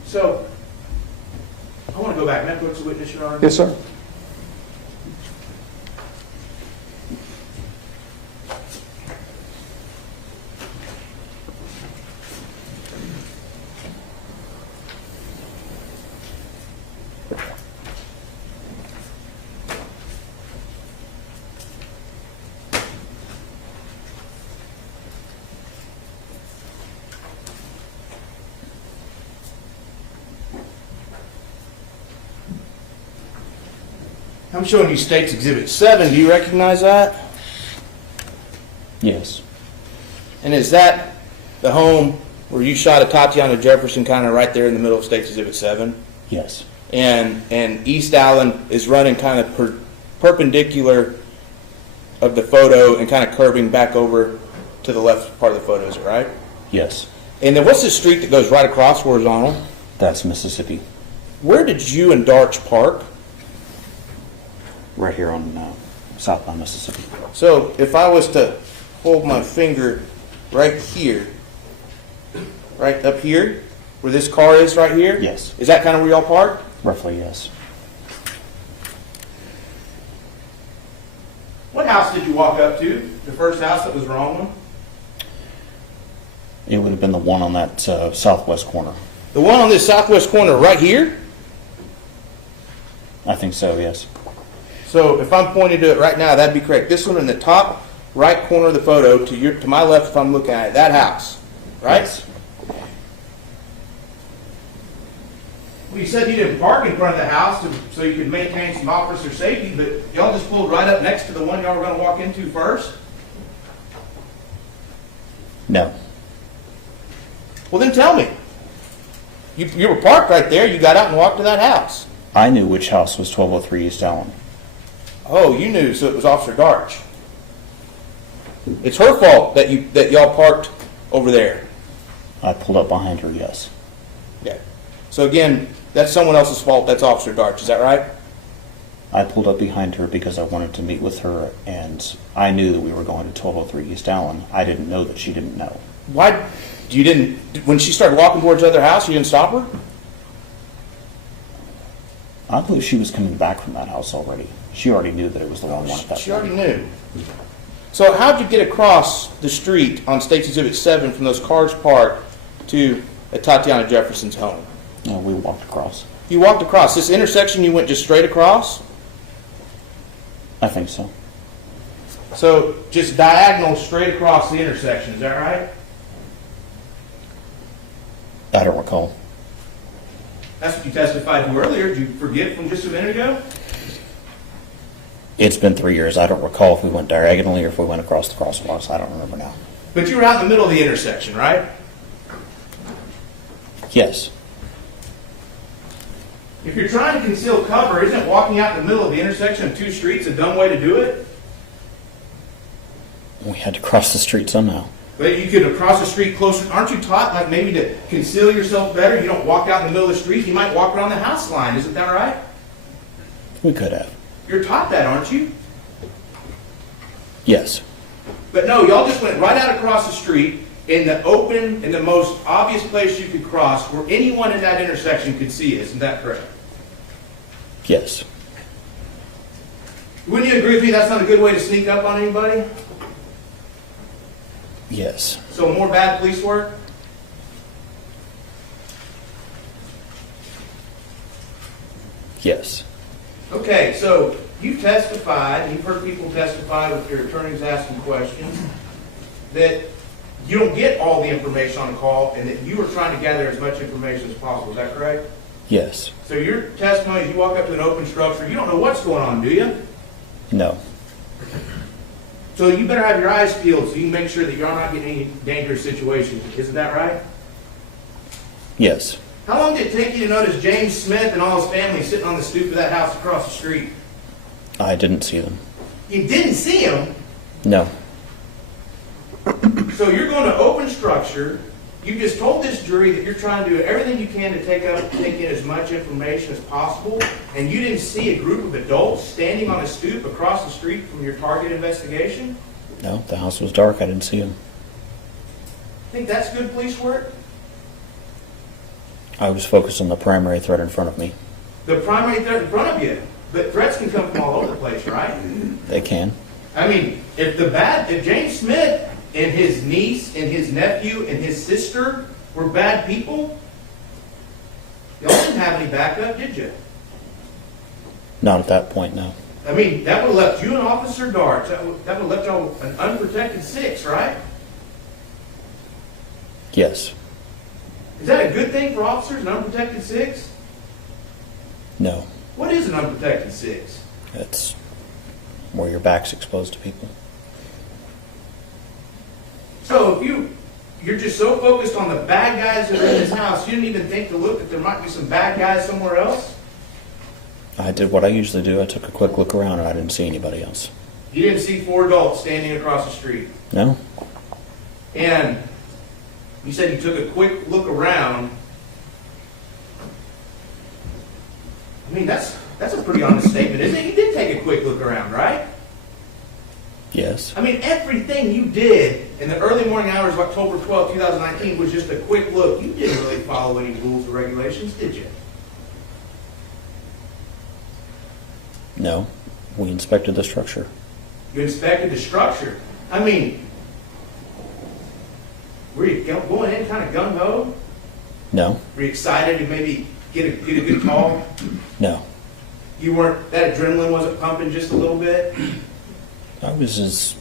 So, I want to go back. May I put to witness, Your Honor? Yes, sir. I'm showing you State's Exhibit 7. Do you recognize that? Yes. And is that the home where you shot Atatiana Jefferson kind of right there in the middle of State's Exhibit 7? Yes. And East Allen is running kind of perpendicular of the photo and kind of curving back over to the left part of the photo, is it right? Yes. And then what's the street that goes right across horizontal? That's Mississippi. Where did you and Darch park? Right here on southbound Mississippi. So if I was to hold my finger right here, right up here, where this car is right here? Yes. Is that kind of where y'all park? Roughly, yes. What house did you walk up to? The first house that was the wrong one? It would have been the one on that southwest corner. The one on this southwest corner right here? I think so, yes. So if I'm pointing to it right now, that'd be correct. This one in the top right corner of the photo, to my left if I'm looking at it, that house, right? Yes. Well, you said you didn't park in front of the house so you could maintain some officer safety, but y'all just pulled right up next to the one y'all were going to walk into first? No. Well, then tell me. You were parked right there. You got out and walked to that house. I knew which house was 1203 East Allen. Oh, you knew, so it was Officer Darch. It's her fault that y'all parked over there. I pulled up behind her, yes. Yeah. So again, that's someone else's fault. That's Officer Darch. Is that right? I pulled up behind her because I wanted to meet with her, and I knew that we were going to 1203 East Allen. I didn't know that she didn't know. Why? You didn't, when she started walking towards the other house, you didn't stop her? I believe she was coming back from that house already. She already knew that it was the wrong one at that She point. already knew. So how'd you get across the street on State's Exhibit 7 from those cars parked to Atatiana Jefferson's home? No, we walked across. You walked across. This intersection, you went just straight across? I think so. So just diagonal straight across the intersection, is that right? I don't recall. That's what you testified to earlier. Did you forget from just a minute ago? It's been 3 years. I don't recall if we went diagonally or if we went across the crosswalks. I don't remember now. But you were out in the middle of the intersection, right? Yes. If you're trying to conceal cover, isn't walking out in the middle of the intersection of two streets a dumb way to do it? We had to cross the street somehow. But you could have crossed the street closer. Aren't you taught, like, maybe to conceal yourself better? You don't walk out in the middle of the street. You might walk around the house line. Isn't that right? We could have. You're taught that, aren't you? Yes. But no, y'all just went right out across the street in the open, in the most obvious place you could cross where anyone in that intersection could see you. Isn't that correct? Yes. Wouldn't you agree with me that's not a good way to sneak up on anybody? Yes. So more bad police work? Yes. Okay, so you've testified, you've heard people testify with your attorneys asking questions, that you don't get all the information on the call and that you were trying to gather as much information as possible. Is that correct? Yes. So your testimony is you walk up to an open structure, you don't know what's going on, do you? No. So you better have your eyes peeled so you can make sure that you're not getting any dangerous situations. Isn't that right? Yes. How long did it take you to notice James Smith and all his family sitting on the stoop of that house across the street? I didn't see them. You didn't see him? No. So you're going to open structure. You just told this jury that you're trying to do everything you can to take in as much information as possible, and you didn't see a group of adults standing on a stoop across the street from your target investigation? No, the house was dark. I didn't see them. Think that's good police work? I was focused on the primary threat in front of me. The primary threat in front of you, but threats can come from all over the place, right? They can. I mean, if James Smith and his niece and his nephew and his sister were bad people, y'all didn't have any backup, did you? Not at that point, no. I mean, that would have left you and Officer Darts. That would have left y'all an unprotected 6, right? Yes. Is that a good thing for officers, an unprotected 6? No. What is an unprotected 6? It's where your back's exposed to people. So if you're just so focused on the bad guys that are in this house, you didn't even think to look that there might be some bad guys somewhere else? I did what I usually do. I took a quick look around and I didn't see anybody else. You didn't see 4 adults standing across the street. No? And you said you took a quick look around. I mean, that's a pretty honest statement, isn't it? You did take a quick look around, right? Yes. I mean, everything you did in the early morning hours of October 12, 2019 was just a quick look. You didn't really follow any rules or regulations, did you? No. We inspected the structure. You inspected the structure. I mean, were you going in kind of gung-ho? No. Were you excited to maybe get a good call? No. You weren't, that adrenaline wasn't pumping just a little bit? I was as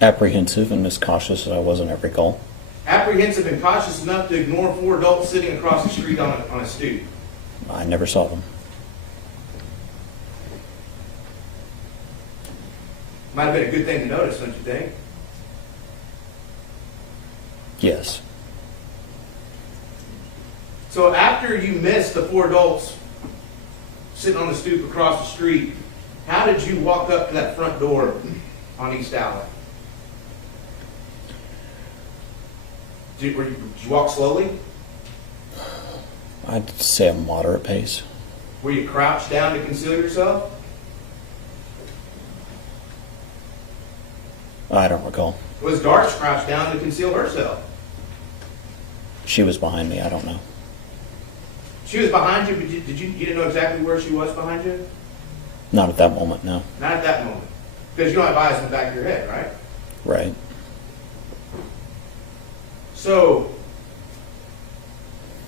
apprehensive and as cautious as I was on every call. Apprehensive and cautious enough to ignore 4 adults sitting across the street on a stoop. I never saw them. Might have been a good thing to notice, don't you think? Yes. So after you missed the 4 adults sitting on the stoop across the street. How did you walk up to that front door on East Alley? Did you walk slowly? I'd say a moderate pace. Were you crouched down to conceal yourself? I don't recall. Was Darce crouched down to conceal herself? She was behind me. I don't know. She was behind you, but you didn't know exactly where she was behind you? Not at that moment, no. Not at that moment. Because you don't have eyes in the back of your head, right? Right. So,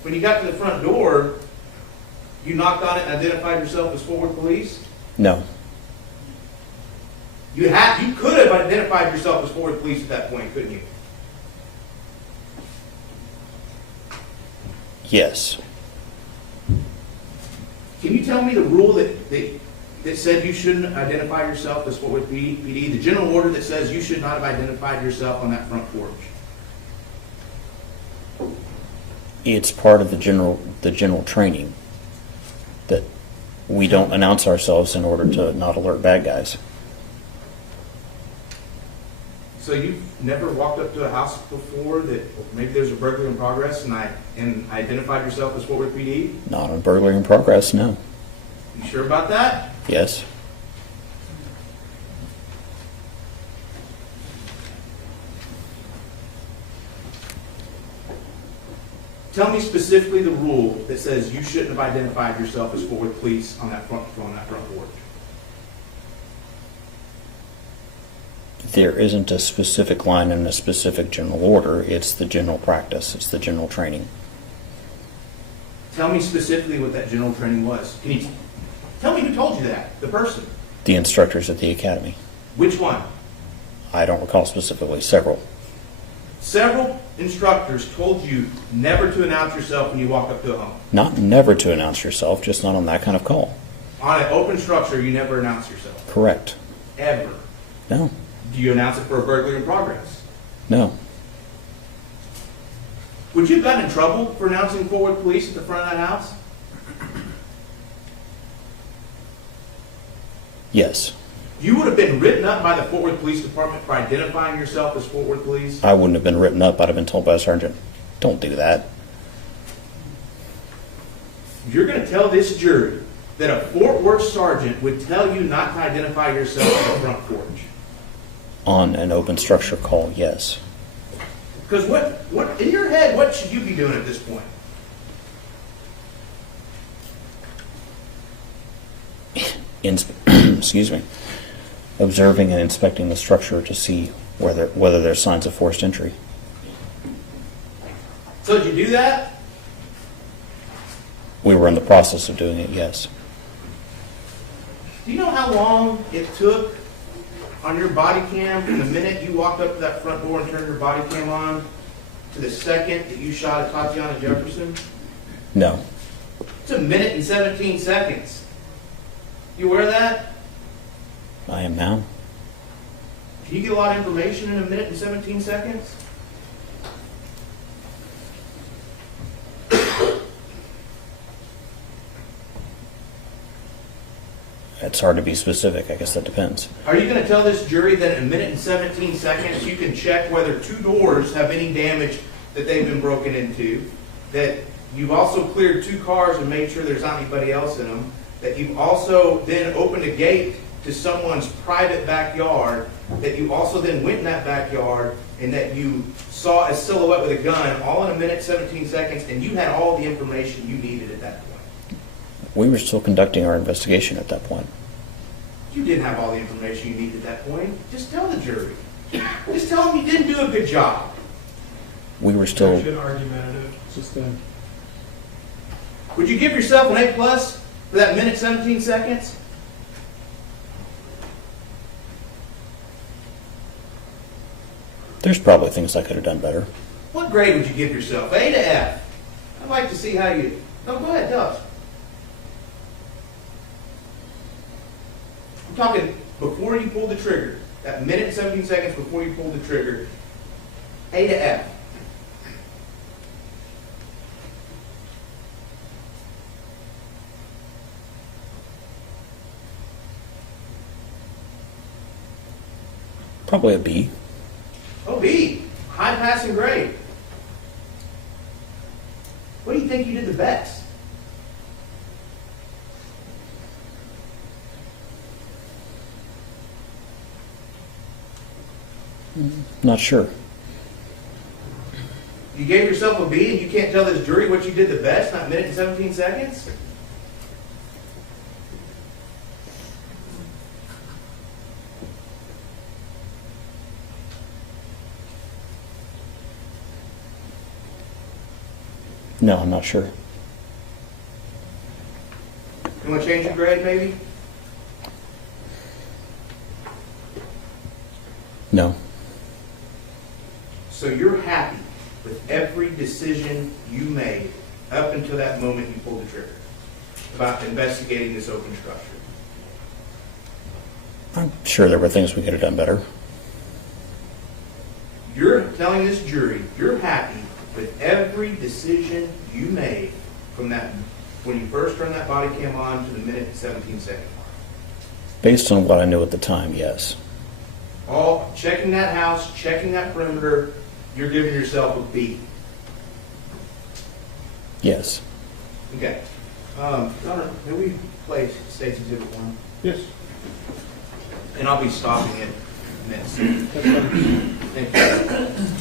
when you got to the front door, you knocked on it and identified yourself as forward police? No. You could have identified yourself as forward police at that point, couldn't you? Yes. Can you tell me the rule that said you shouldn't identify yourself as forward PD? The general order that says you should not have identified yourself on that front porch? It's part of the general training that we don't announce ourselves in order to not alert bad guys. So you've never walked up to a house before that maybe there's a burglary in progress and identified yourself as forward PD? Not on burglary in progress, no. You sure about that? Yes. Tell me specifically the rule that says you shouldn't have identified yourself as forward police on that front porch. There isn't a specific line in a specific general order. It's the general practice. It's the general training. Tell me specifically what that general training was. Can you tell me who told you that? The person. The instructors at the academy. Which one? I don't recall specifically. Several. Several instructors told you never to announce yourself when you walk up to a home. Not never to announce yourself, just not on that kind of call. On an open structure, you never announce yourself. Correct. Ever. No. Do you announce it for a burglary in progress? No. Would you have gotten in trouble for announcing forward police at the front of that house? Yes. You would have been written up by the Forward Police Department for identifying yourself as Forward Police? I wouldn't have been written up. I'd have been told by a sergeant, don't do that. You're going to tell this jury that a Fort Worth sergeant would tell you not to identify yourself on the front porch? On an open structure call, yes. Because what in your head, what should you be doing at this point? Excuse me. Observing and inspecting the structure to see whether there's signs of forced entry. So did you do that? We were in the process of doing it, yes. Do you know how long it took on your body cam from the minute you walked up to that front door and turned your body cam on to the second that you shot at Atatiana Jefferson? No. It's 1 minute and 17 seconds. You aware of that? I am now. Can you get a lot of information in 1 minute and 17 seconds? It's hard to be specific. I guess that depends. Are you going to tell this jury that in 1 minute and 17 seconds you can check whether 2 doors have any damage that they've been broken into, that you've also cleared 2 cars and made sure there's not anybody else in them, that you've also then opened a gate to someone's private backyard, that you also then went in that backyard and that you saw a silhouette with a gun all in 1 minute, 17 seconds, and you had all the information you needed at that point? We were still conducting our investigation at that point. You didn't have all the information you needed at that point. Just tell the jury. Just tell them you didn't do a good job. We were still... Action argumentative. Would you give yourself an A+ for that minute, 17 seconds? There's probably things I could have done better. What grade would you give yourself? A to F? I'd like to see how you... No, go ahead, tell us. I'm talking before you pulled the trigger. That minute and 17 seconds before you pulled the trigger. A to F. Probably a B. Oh, B, high passing grade. What do you think you did the best? Not sure. You gave yourself a B and you can't tell this jury what you did the best, not a minute and 17 seconds? No, I'm not sure. You want to change your grade, maybe? No. So you're happy with every decision you made up until that moment you pulled the trigger about investigating this open structure? I'm sure there were things we could have done better. You're telling this jury you're happy with every decision you made from that, when you first turned that body cam on to the minute and 17 second mark. Based on what I knew at the time, yes. All checking that house, checking that perimeter, you're giving yourself a B. Yes. Okay. Gunnar, may we play State's Exhibit 1? Yes. And I'll be stopping it in a minute. Thank you.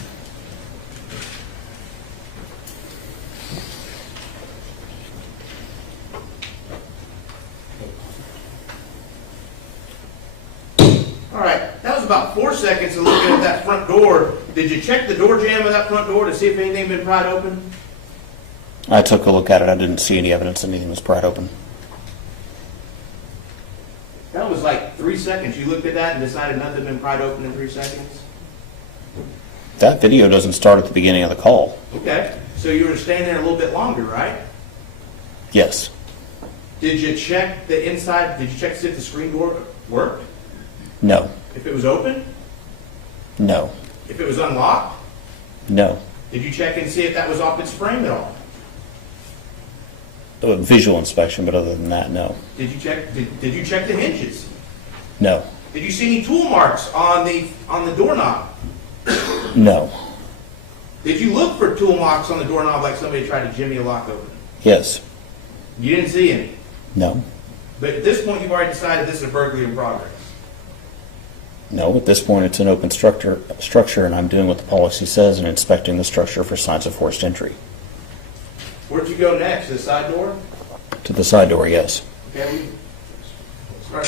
All right, that was about 4 seconds of looking at that front door. Did you check the door jamb of that front door to see if anything had been pried open? I took a look at it. I didn't see any evidence that anything was pried open. That was like 3 seconds. You looked at that and decided nothing had been pried open in 3 seconds? That video doesn't start at the beginning of the call. Okay, so you were standing there a little bit longer, right? Yes. Did you check the inside? Did you check to see if the screen door worked? No. If it was open? No. If it was unlocked? No. Did you check and see if that was off its frame at all? A visual inspection, but other than that, no. Did you check? Did you check the hinges? No. Did you see any tool marks on the doorknob? No. Did you look for tool marks on the doorknob like somebody tried to jimmy a lock open? Yes. You didn't see any. No. But at this point, you've already decided this is a burglary in progress. No, at this point it's an open structure, and I'm doing what the policy says and inspecting the structure for signs of forced entry. Where'd you go next? To the side door? To the side door, yes. Okay. Start.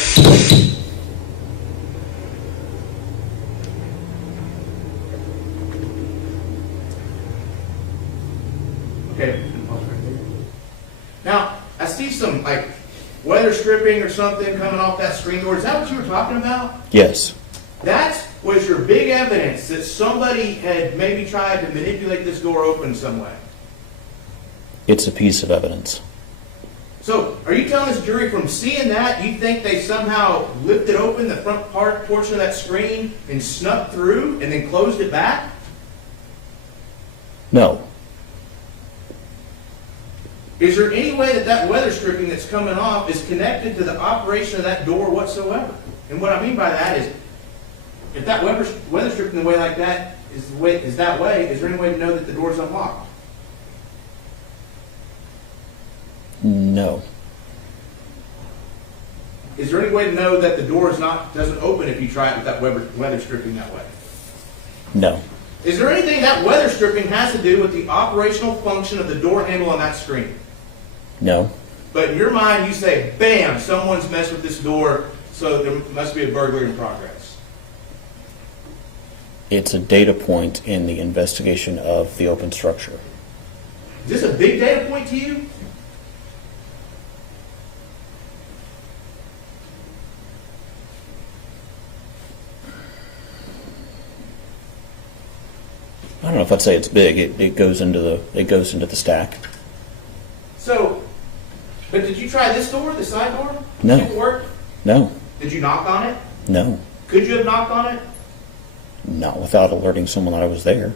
Okay. Now, I see some like weather stripping or something coming off that screen door. Is that what you were talking about? Yes. That was your big evidence that somebody had maybe tried to manipulate this door open some way. It's a piece of evidence. So, are you telling this jury from seeing that, you think they somehow lifted open the front portion of that screen and snuck through and then closed it back? No. Is there any way that that weather stripping that's coming off is connected to the operation of that door whatsoever? And what I mean by that is, if that weather stripping the way like that is that way, is there any way to know that the door is unlocked? No. Is there any way to know that the door doesn't open if you try it with that weather stripping that way? No. Is there anything that weather stripping has to do with the operational function of the door handle on that screen? No. But in your mind, you say, bam, someone's messed with this door, so there must be a burglary in progress. It's a data point in the investigation of the open structure. Is this a big data point to you? I don't know if I'd say it's big. It goes into the stack. So, but did you try this door, the side door? No. Did it work? No. Did you knock on it? No. Could you have knocked on it? Not without alerting someone that I was there.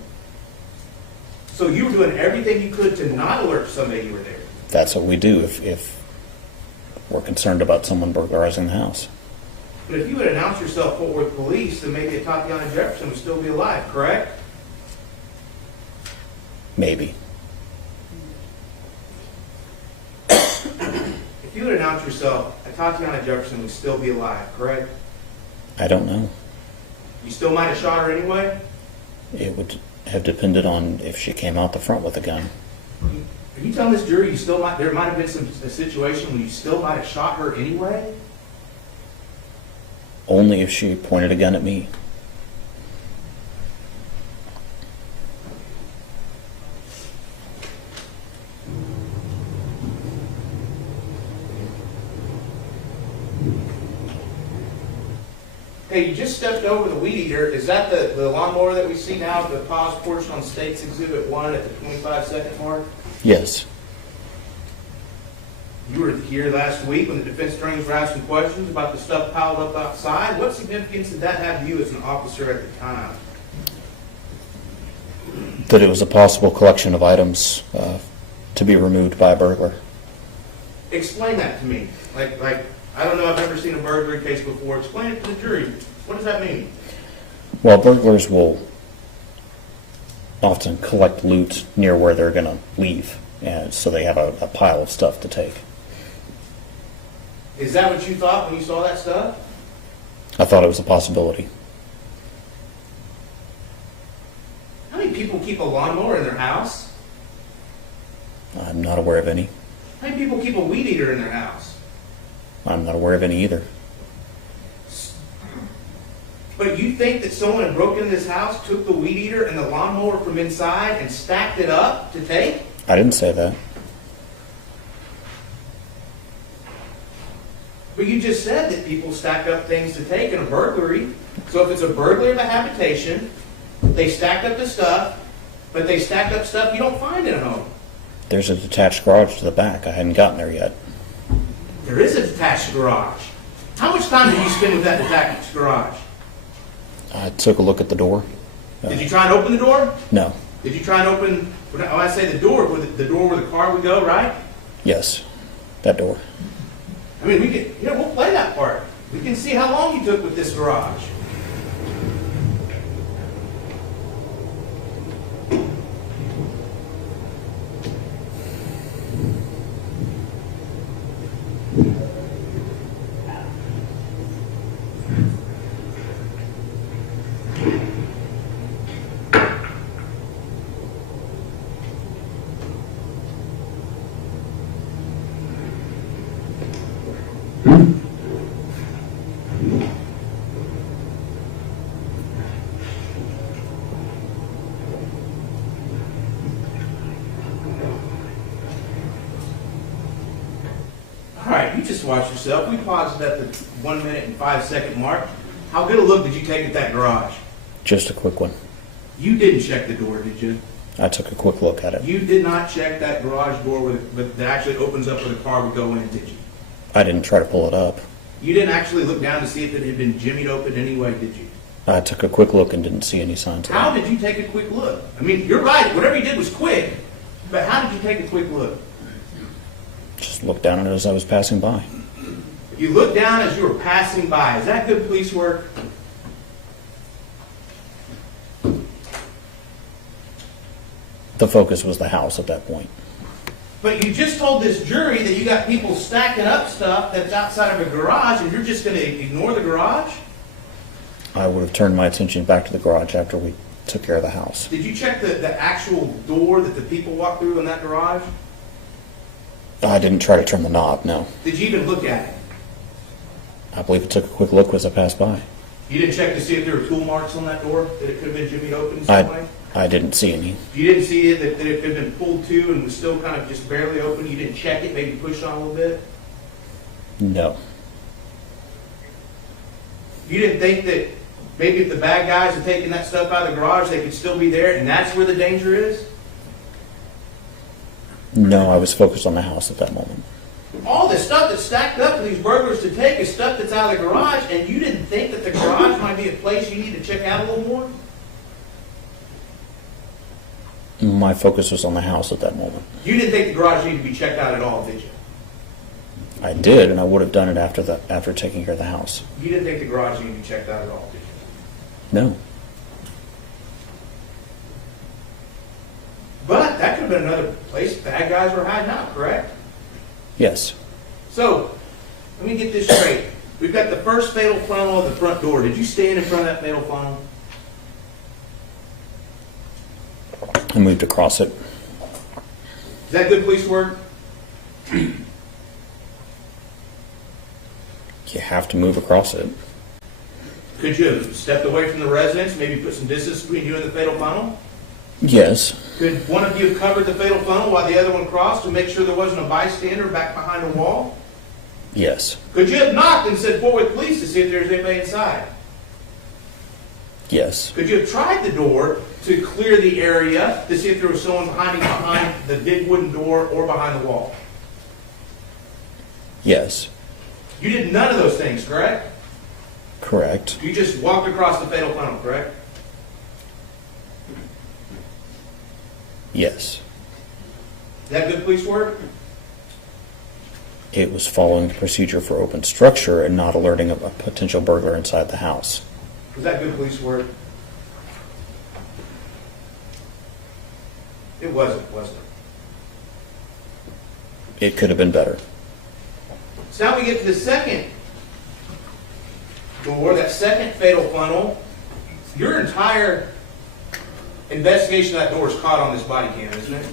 So you were doing everything you could to not alert somebody you were there. That's what we do if we're concerned about someone burglarizing the house. But if you would announce yourself Fort Worth Police, then maybe Atatiana Jefferson would still be alive, correct? Maybe. If you would announce yourself, Atatiana Jefferson would still be alive, correct? I don't know. You still might have shot her anyway? It would have depended on if she came out the front with a gun. Are you telling this jury there might have been a situation when you still might have shot her anyway? Only if she pointed a gun at me. Hey, you just stepped over the weed eater. Is that the lawnmower that we see now, the pause portion on State's Exhibit 1 at the 25-second mark? Yes. You were here last week when the defense attorneys were asking questions about the stuff piled up outside. What significance did that have to you as an officer at the time? That it was a possible collection of items to be removed by a burglar. Explain that to me. Like I don't know, I've never seen a burglary case before. Explain it to the jury. What does that mean? Well, burglars will often collect loot near where they're going to leave, and so they have a pile of stuff to take. Is that what you thought when you saw that stuff? I thought it was a possibility. How many people keep a lawnmower in their house? I'm not aware of any. How many people keep a weed eater in their house? I'm not aware of any either. But you think that someone had broken into this house, took the weed eater and the lawnmower from inside and stacked it up to take? I didn't say that. But you just said that people stack up things to take in a burglary. So if it's a burglary of a habitation, they stacked up the stuff, but they stacked up stuff you don't find in a home. There's a detached garage to the back. I hadn't gotten there yet. There is a detached garage. How much time did you spend with that detached garage? I took a look at the door. Did you try and open the door? No. Did you try and open, when I say the door where the car would go, right? Yes. That door. I mean, we'll play that part. We can see how long you took with this garage. All right, you just watch yourself. We paused it at the 1 minute and 5 second mark. How good a look did you take at that garage? Just a quick one. You didn't check the door, did you? I took a quick look at it. You did not check that garage door that actually opens up where the car would go in, did you? I didn't try to pull it up. You didn't actually look down to see if it had been jimmied open anyway, did you? I took a quick look and didn't see any signs of How it. did you take a quick look? I mean, you're right. Whatever you did was quick. But how did you take a quick look? Just looked down at it as I was passing by. You looked down as you were passing by. Is that good police work? The focus was the house at that point. But you just told this jury that you got people stacking up stuff that's outside of a garage, and you're just going to ignore the garage? I would have turned my attention back to the garage after we took care of the house. Did you check the actual door that the people walk through in that garage? I didn't try to turn the knob, no. Did you even look at it? I believe I took a quick look as I passed by. You didn't check to see if there were tool marks on that door, that it could have been jimmied open in some way? I didn't see any. You didn't see it, that it could have been pulled to and was still kind of just barely open? You didn't check it, maybe push on a little bit? No. You didn't think that maybe if the bad guys had taken that stuff out of the garage, they could still be there, and that's where the danger is? No, I was focused on the house at that moment. All this stuff that's stacked up for these burglars to take is stuff that's out of the garage, and you didn't think that the garage might be a place you need to check out a little more? My focus was on the house at that moment. You didn't think the garage needed to be checked out at all, did you? I did, and I would have done it after taking care of the house. You didn't think the garage needed to be checked out at all, did you? No. But that could have been another place bad guys were hiding out, correct? Yes. So, let me get this straight. We've got the first fatal funnel at the front door. Did you stand in front of that fatal funnel? I moved across it. Is that good police work? You have to move across it. Could you have stepped away from the residence, maybe put some distance between you and the fatal funnel? Yes. Could one of you have covered the fatal funnel while the other one crossed to make sure there wasn't a bystander back behind a wall? Yes. Could you have knocked and said, "Forward with police," to see if there's anybody inside? Yes. Could you have tried the door to clear the area to see if there was someone hiding behind the big wooden door or behind the wall? Yes. You did none of those things, correct? Correct. You just walked across the fatal funnel, correct? Yes. Is that good police work? It was following the procedure for open structure and not alerting a potential burglar inside the house. Was that good police work? It wasn't it? It could have been better. So now we get to the second door, that second fatal funnel. Your entire investigation of that door is caught on this body cam, isn't it?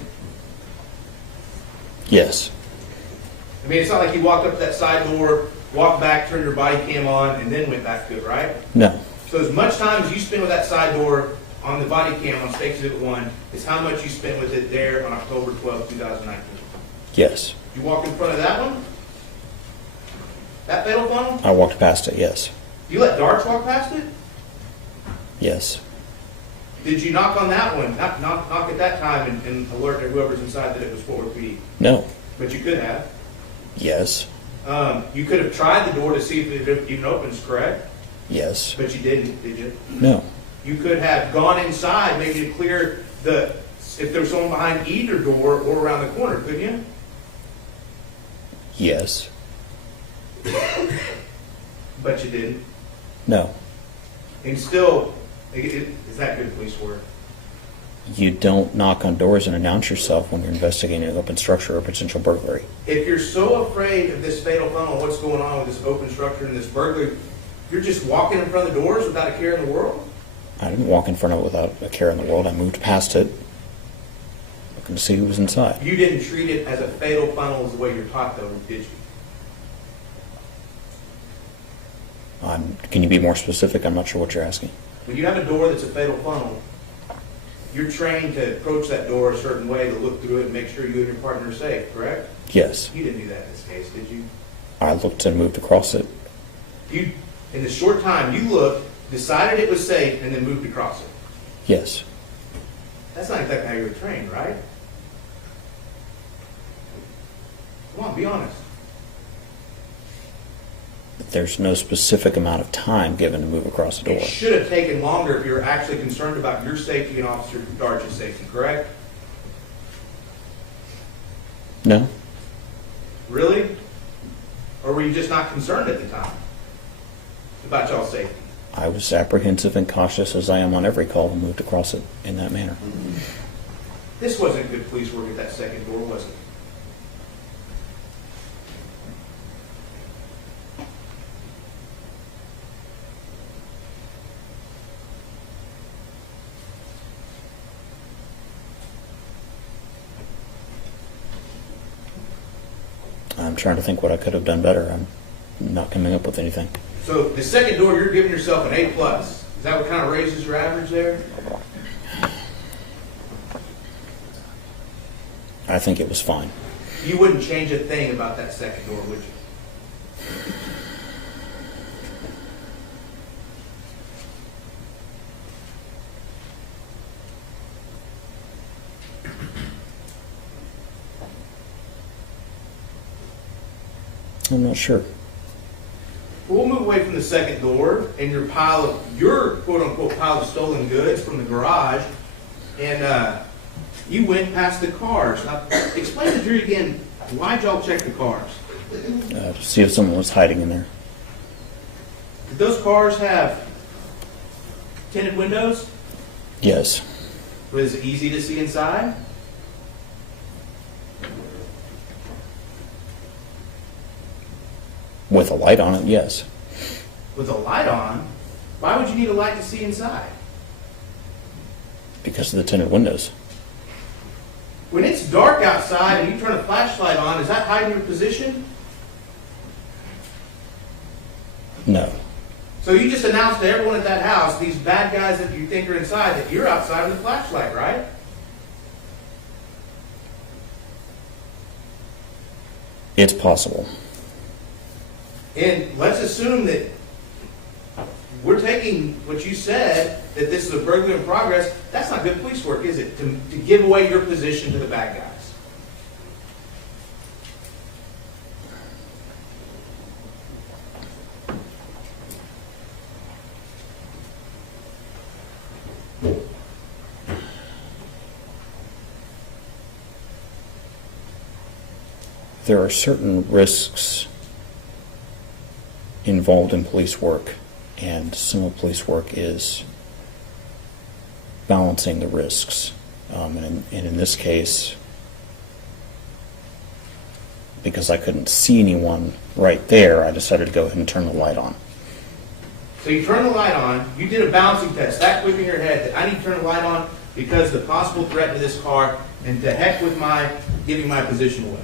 Yes. I mean, it's not like you walked up to that side door, walked back, turned your body cam on, and then went back to it, right? No. So as much time as you spend with that side door on the body cam on State Exhibit 1 is how much you spent with it there on October 12, 2019. Yes. You walked in front of that one? That fatal funnel? I walked past it. Yes. You let darts walk past it? Yes. Did you knock on that one? Knock at that time and alert whoever's inside that it was forward PD? No. But you could have. Yes. You could have tried the door to see if it even opens, correct? Yes. But you didn't, did you? No. You could have gone inside maybe to clear if there was someone behind either door or around the corner, couldn't you? Yes. But you didn't. No. And still, is that good police work? You don't knock on doors and announce yourself when you're investigating an open structure or potential burglary. If you're so afraid of this fatal funnel, what's going on with this open structure and this burglary, you're just walking in front of the doors without a care in the world? I didn't walk in front of it without a care in the world. I moved past it, looking to see who was inside. You didn't treat it as a fatal funnel as the way you're taught, though, did you? Can you be more specific? I'm not sure what you're asking. When you have a door that's a fatal funnel, you're trained to approach that door a certain way, to look through it and make sure you and your partner are safe, correct? Yes. You didn't do that in this case, did you? I looked and moved across it. You, in the short time you looked, decided it was safe, and then moved across it. Yes. That's not exactly how you were trained, right? Come on, be honest. There's no specific amount of time given to move across the door. It should have taken longer if you were actually concerned about your safety and Officer Darch's safety, correct? No. Really? Or were you just not concerned at the time about y'all's safety? I was apprehensive and cautious as I am on every call and moved across it in that manner. This wasn't good police work at that second door, was it? I'm trying to think what I could have done better. I'm not coming up with anything. So the second door, you're giving yourself an A+. Is that what kind of raises your average there? I think it was fine. You wouldn't change a thing about that second door, would you? I'm not sure. We'll move away from the second door and your quote-unquote pile of stolen goods from the garage, and you went past the cars. Now, explain to the jury again, why'd y'all check the cars? To see if someone was hiding in there. Did those cars have tinted windows? Yes. Was it easy to see inside? With a light on it, yes. With a light on? Why would you need a light to see inside? Because of the tinted windows. When it's dark outside and you turn a flashlight on, is that hiding your position? No. So you just announced to everyone at that house, these bad guys that you think are inside, that you're outside with a flashlight, right? It's possible. And let's assume that we're taking what you said, that this is a burglary in progress. That's not good police work, is it? To give away your position to the bad guys. There are certain risks involved in police work, and some of police work is balancing the risks. And in this case, because I couldn't see anyone right there, I decided to go ahead and turn the light on. So you turn the light on, you did a balancing test that quick in your head that I need to turn the light on because the possible threat to this car, and to heck with my giving my position away.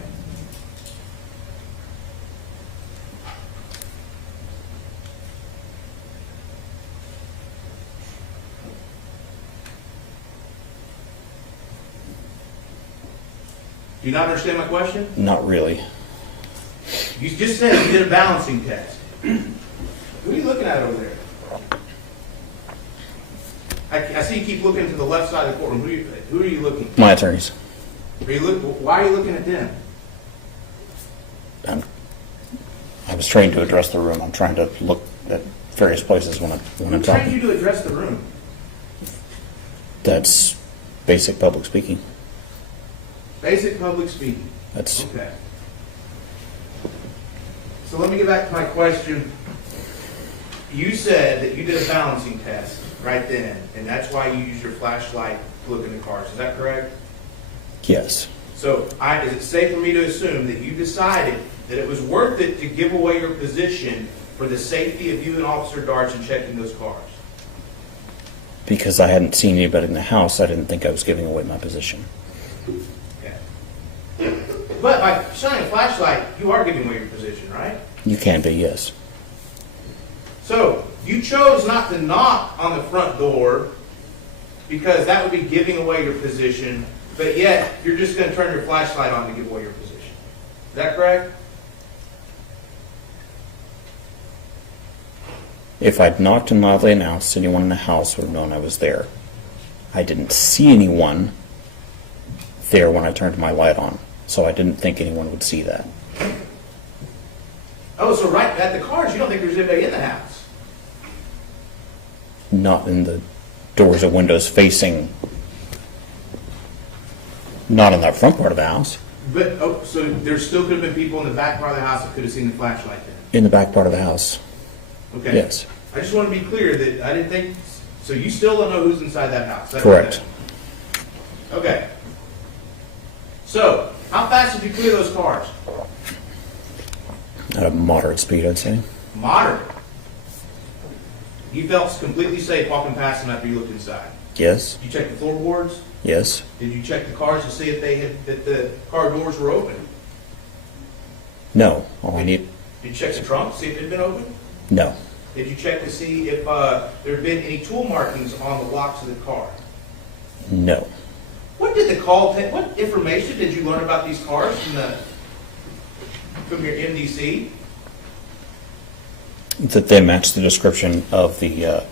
Do you not understand my question? Not really. You just said you did a balancing test. Who are you looking at over there? I see you keep looking to the left side of the courtroom. Who are you looking at? My attorneys. Why are you looking at them? I was trained to address the room. I'm trying to look at various places when I'm Who trained talking. you to address the room? That's basic public speaking. Basic public speaking. That's Okay. So let me get back to my question. You said that you did a balancing test right then, and that's why you used your flashlight to look in the cars. Is that correct? yes. So is it safe for me to assume that you decided that it was worth it to give away your position for the safety of you and Officer Darch in checking those cars? Because I hadn't seen anybody in the house, I didn't think I was giving away my position. Okay. But by shining a flashlight, you are giving away your position, right? You can be, yes. So you chose not to knock on the front door because that would be giving away your position, but yet you're just going to turn your flashlight on to give away your position. Is that correct? If I'd knocked and loudly announced, anyone in the house would have known I was there. I didn't see anyone there when I turned my light on, so I didn't think anyone would see that. Oh, so right at the cars, you don't think there's anybody in the house? Not in the doors or windows facing, not in that front part of the house, But, so there still could have been people in the back part of the house that could have seen the flashlight then? in the back part of the house, Okay. yes. I just want to be clear that I didn't think, so you still don't know who's inside that house? Is that Correct. Okay. So, how fast did you clear those cars? At a moderate speed, I'd say. Moderate. You felt completely safe walking past them after you looked inside? Yes, You checked the floorboards? yes, Did you check the cars to see if that the car doors were open? no, all I need, Did you check the trunk, see if it had been open? no, Did you check to see if there had been any tool markings on the locks of the car? no. What information did you learn about these cars from your MDC? That they match the description of the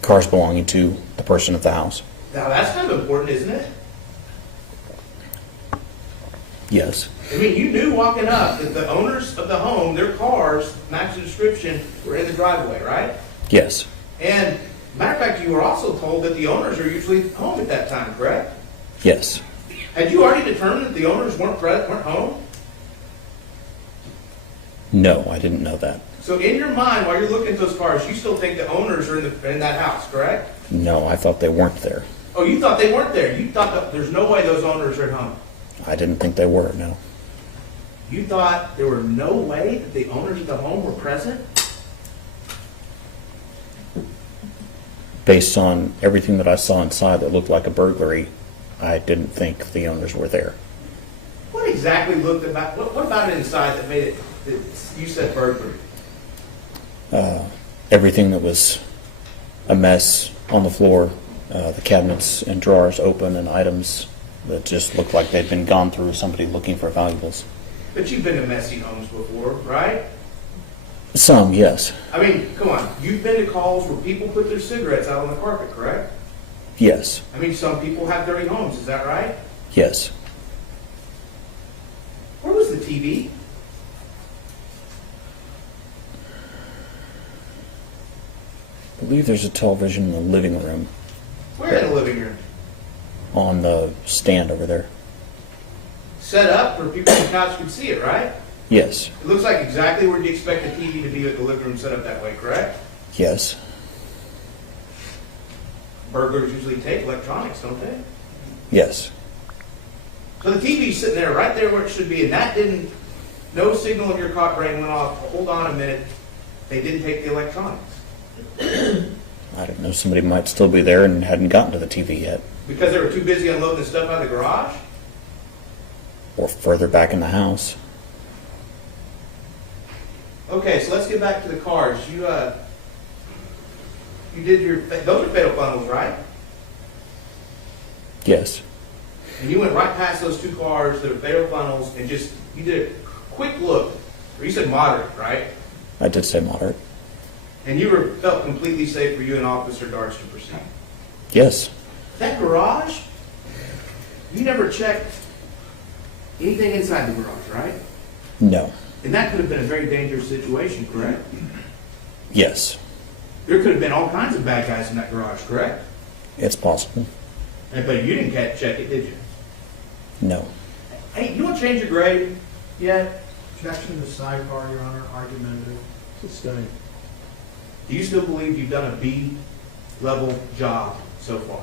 cars belonging to the person at the house. Now that's kind of important, isn't it? Yes, I mean, you knew walking up that the owners of the home, their cars, match the description, were in the driveway, right? yes, And matter of fact, you were also told that the owners are usually home at that time, correct? yes, Had you already determined that the owners weren't home? No, I didn't know that. So in your mind, while you're looking at those cars, you still think the owners are in that house, correct? No, I thought they weren't there. Oh, you thought they weren't there. You thought that there's no way those owners are at home. I didn't think they were, no. You thought there were no way that the owners of the home were present? Based on everything that I saw inside that looked like a burglary, I didn't think the owners were there. What exactly looked about, what about it inside that made it, that you said burglary? Everything that was a mess on the floor, the cabinets and drawers open, and items that just looked like they'd been gone through somebody looking for valuables. But you've been to messy homes before, right? Some, yes. I mean, come on, you've been to calls where people put their cigarettes out on the carpet, correct? Yes. I mean, some people have dirty homes, is that right? Yes. Where was the TV? I believe there's a television in the living room Where in the living room? on the stand over there. Set up where people on the couch could see it, right? Yes. It looks like exactly where you expect the TV to be with the living room set up that way, correct? Yes. Burglars usually take electronics, don't they? Yes. So the TV's sitting there, right there where it should be, and that didn't, no signal in your caught brain went off. Hold on a minute, they didn't take the electronics. I don't know. Somebody might still be there and hadn't gotten to the TV yet. Because they were too busy unloading the stuff out of the garage? Or further back in the house. Okay, so let's get back to the cars. You did your, those are fatal funnels, right? Yes. And you went right past those two cars that are fatal funnels and just, you did a quick look, or you said moderate, right? I did say moderate. And you felt completely safe for you and Officer Darts to proceed. Yes. That garage, you never checked anything inside the garage, right? No. And that could have been a very dangerous situation, correct? Yes. There could have been all kinds of bad guys in that garage, correct? It's possible. But you didn't check it, did you? No. Hey, you want to change your grade yet? Objection to sidebar, Your Honor, argumentative. Sustained. Do you still believe you've done a B-level job so far?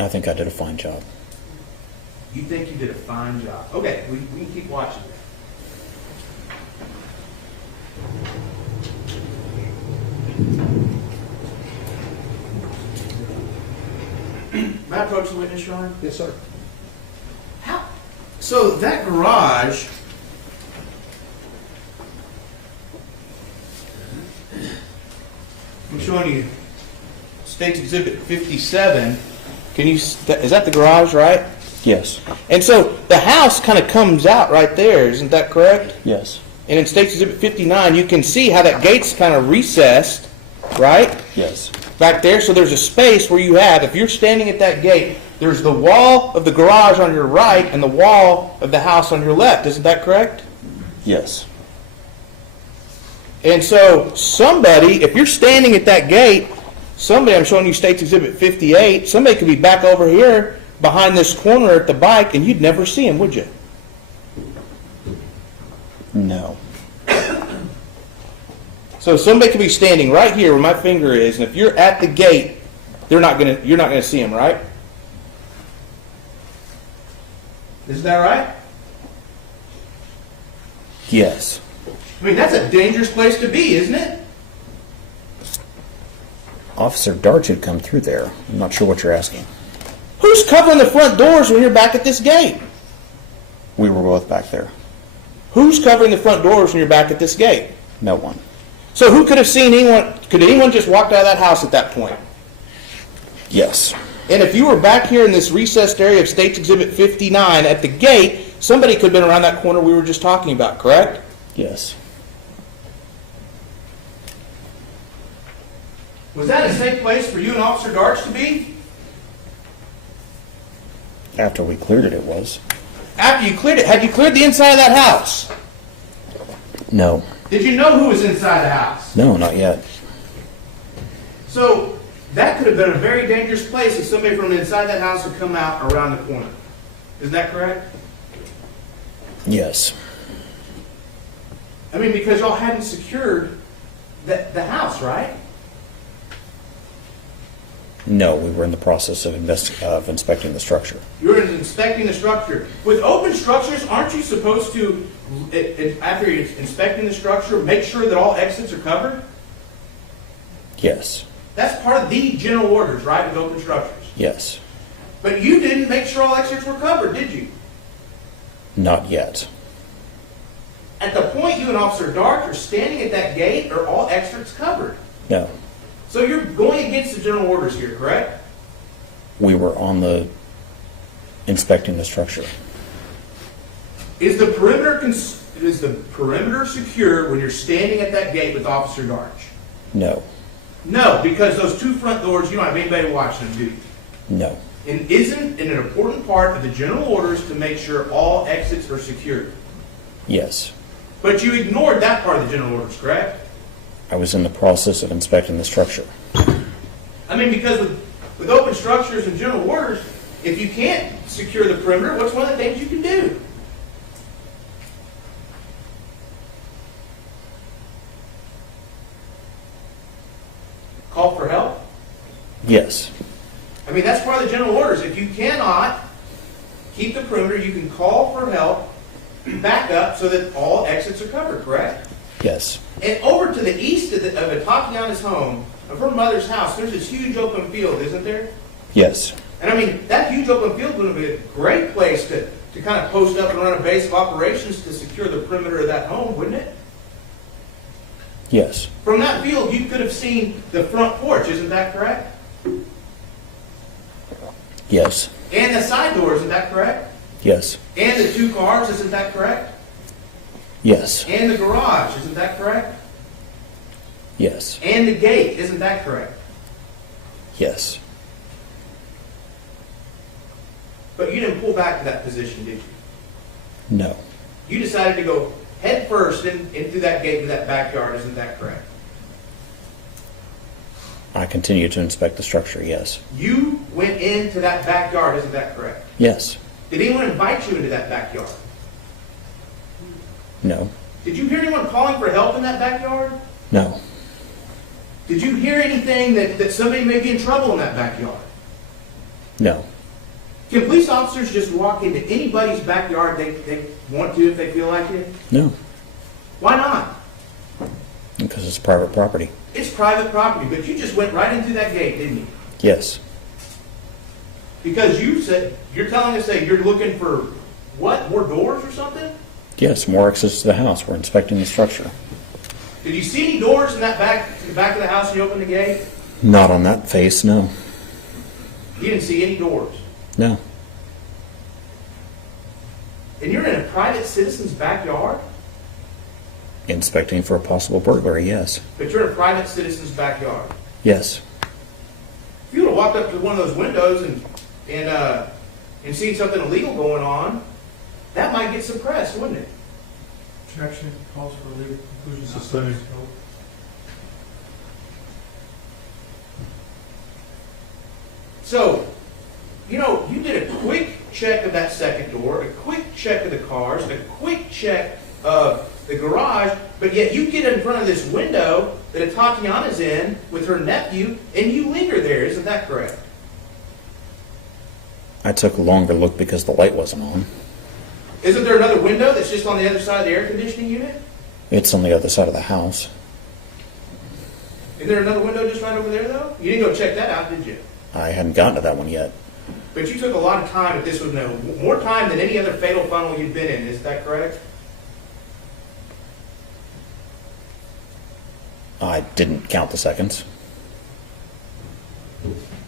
I think I did a fine job. You think you did a fine job. Okay, we can keep watching that. May I approach the witness, Your Honor? Yes, sir. How? So that garage, I'm showing you State's Exhibit 57. Can you, is that the garage, right? Yes. And so the house kind of comes out right there, isn't that correct? Yes. And in State's Exhibit 59, you can see how that gate's kind of recessed, right? Yes. Back there, so there's a space where you have, if you're standing at that gate, there's the wall of the garage on your right and the wall of the house on your left, isn't that correct? Yes. And so somebody, if you're standing at that gate, somebody, I'm showing you State's Exhibit 58, somebody could be back over here behind this corner at the bike and you'd never see him, would you? No. So somebody could be standing right here where my finger is, and if you're at the gate, you're not gonna see him, right? Isn't that right? Yes. I mean, that's a dangerous place to be, isn't it? Officer Darch had come through there. I'm not sure what you're asking. Who's covering the front doors when you're back at this gate? We were both back there. Who's covering the front doors when you're back at this gate? No one. So who could have seen anyone? Could anyone just walked out of that house at that point? Yes. And if you were back here in this recessed area of State's Exhibit 59 at the gate, somebody could have been around that corner we were just talking about, correct? Yes. Was that a safe place for you and Officer Darch to be? After we cleared it, it was. After you cleared it, had you cleared the inside of that house? No. Did you know who was inside the house? No, not yet. So that could have been a very dangerous place if somebody from inside that house would come out around the corner. Is that correct? Yes. I mean, because y'all hadn't secured the house, right? No, we were in the process of inspecting the structure. You were inspecting the structure. With open structures, aren't you supposed to, after you're inspecting the structure, make sure that all exits are covered? Yes. That's part of the general orders, right, with open structures? Yes. But you didn't make sure all exits were covered, did you? Not yet. At the point you and Officer Dark are standing at that gate, are all exits covered? No. So you're going against the general orders here, correct? We were on the inspecting the structure. Is the perimeter secure when you're standing at that gate with Officer Darch? No. No, because those two front doors, you don't have anybody watching them, do you? No. And isn't it an important part of the general orders to make sure all exits are secured? Yes. But you ignored that part of the general orders, correct? I was in the process of inspecting the structure. I mean, because with open structures and general orders, if you can't secure the perimeter, what's one of the things you can do? Call for help? Yes. I mean, that's part of the general orders. If you cannot keep the perimeter, you can call for help, back up so that all exits are covered, correct? Yes. And over to the east of Atatiana's home, of her mother's house, there's this huge open field, isn't there? Yes. And I mean, that huge open field would be a great place to kind of post up and run a base of operations to secure the perimeter of that home, wouldn't it? Yes. From that field, you could have seen the front porch, isn't that correct? Yes. And the side door, isn't that correct? Yes. And the two cars, isn't that correct? Yes. And the garage, isn't that correct? Yes. And the gate, isn't that correct? Yes. But you didn't pull back to that position, did you? No. You decided to go head first into that gate, into that backyard, isn't that correct? I continue to inspect the structure, yes. You went into that backyard, isn't that correct? Yes. Did anyone invite you into that backyard? No. Did you hear anyone calling for help in that backyard? No. Did you hear anything that somebody may be in trouble in that backyard? No. Can police officers just walk into anybody's backyard they want to if they feel like it? No. Why not? Because it's private property. It's private property, but you just went right into that gate, didn't you? Yes. Because you said, you're telling us that you're looking for, what, more doors or something? Yes, more access to the house. We're inspecting the structure. Did you see any doors in that the back of the house when you opened the gate? Not on that face, no. You didn't see any doors. No. And you're in a private citizen's backyard? Inspecting for a possible burglary, yes. But you're in a private citizen's backyard. Yes. If you would have walked up to one of those windows and seen something illegal going on, that might get suppressed, wouldn't it? Objection, calls for legal conclusion. Sustained. So, you know, you did a quick check of that second door, a quick check of the cars, a quick check of the garage, but yet you get in front of this window that Atatiana's in with her nephew, and you linger there. Isn't that correct? I took a longer look because the light wasn't on. Isn't there another window that's just on the other side of the air conditioning unit? It's on the other side of the house. Is there another window just right over there, though? You didn't go check that out, did you? I hadn't gotten to that one yet. But you took a lot of time at this one, no, more time than any other fatal funnel you've been in. Is that correct? I didn't count the seconds.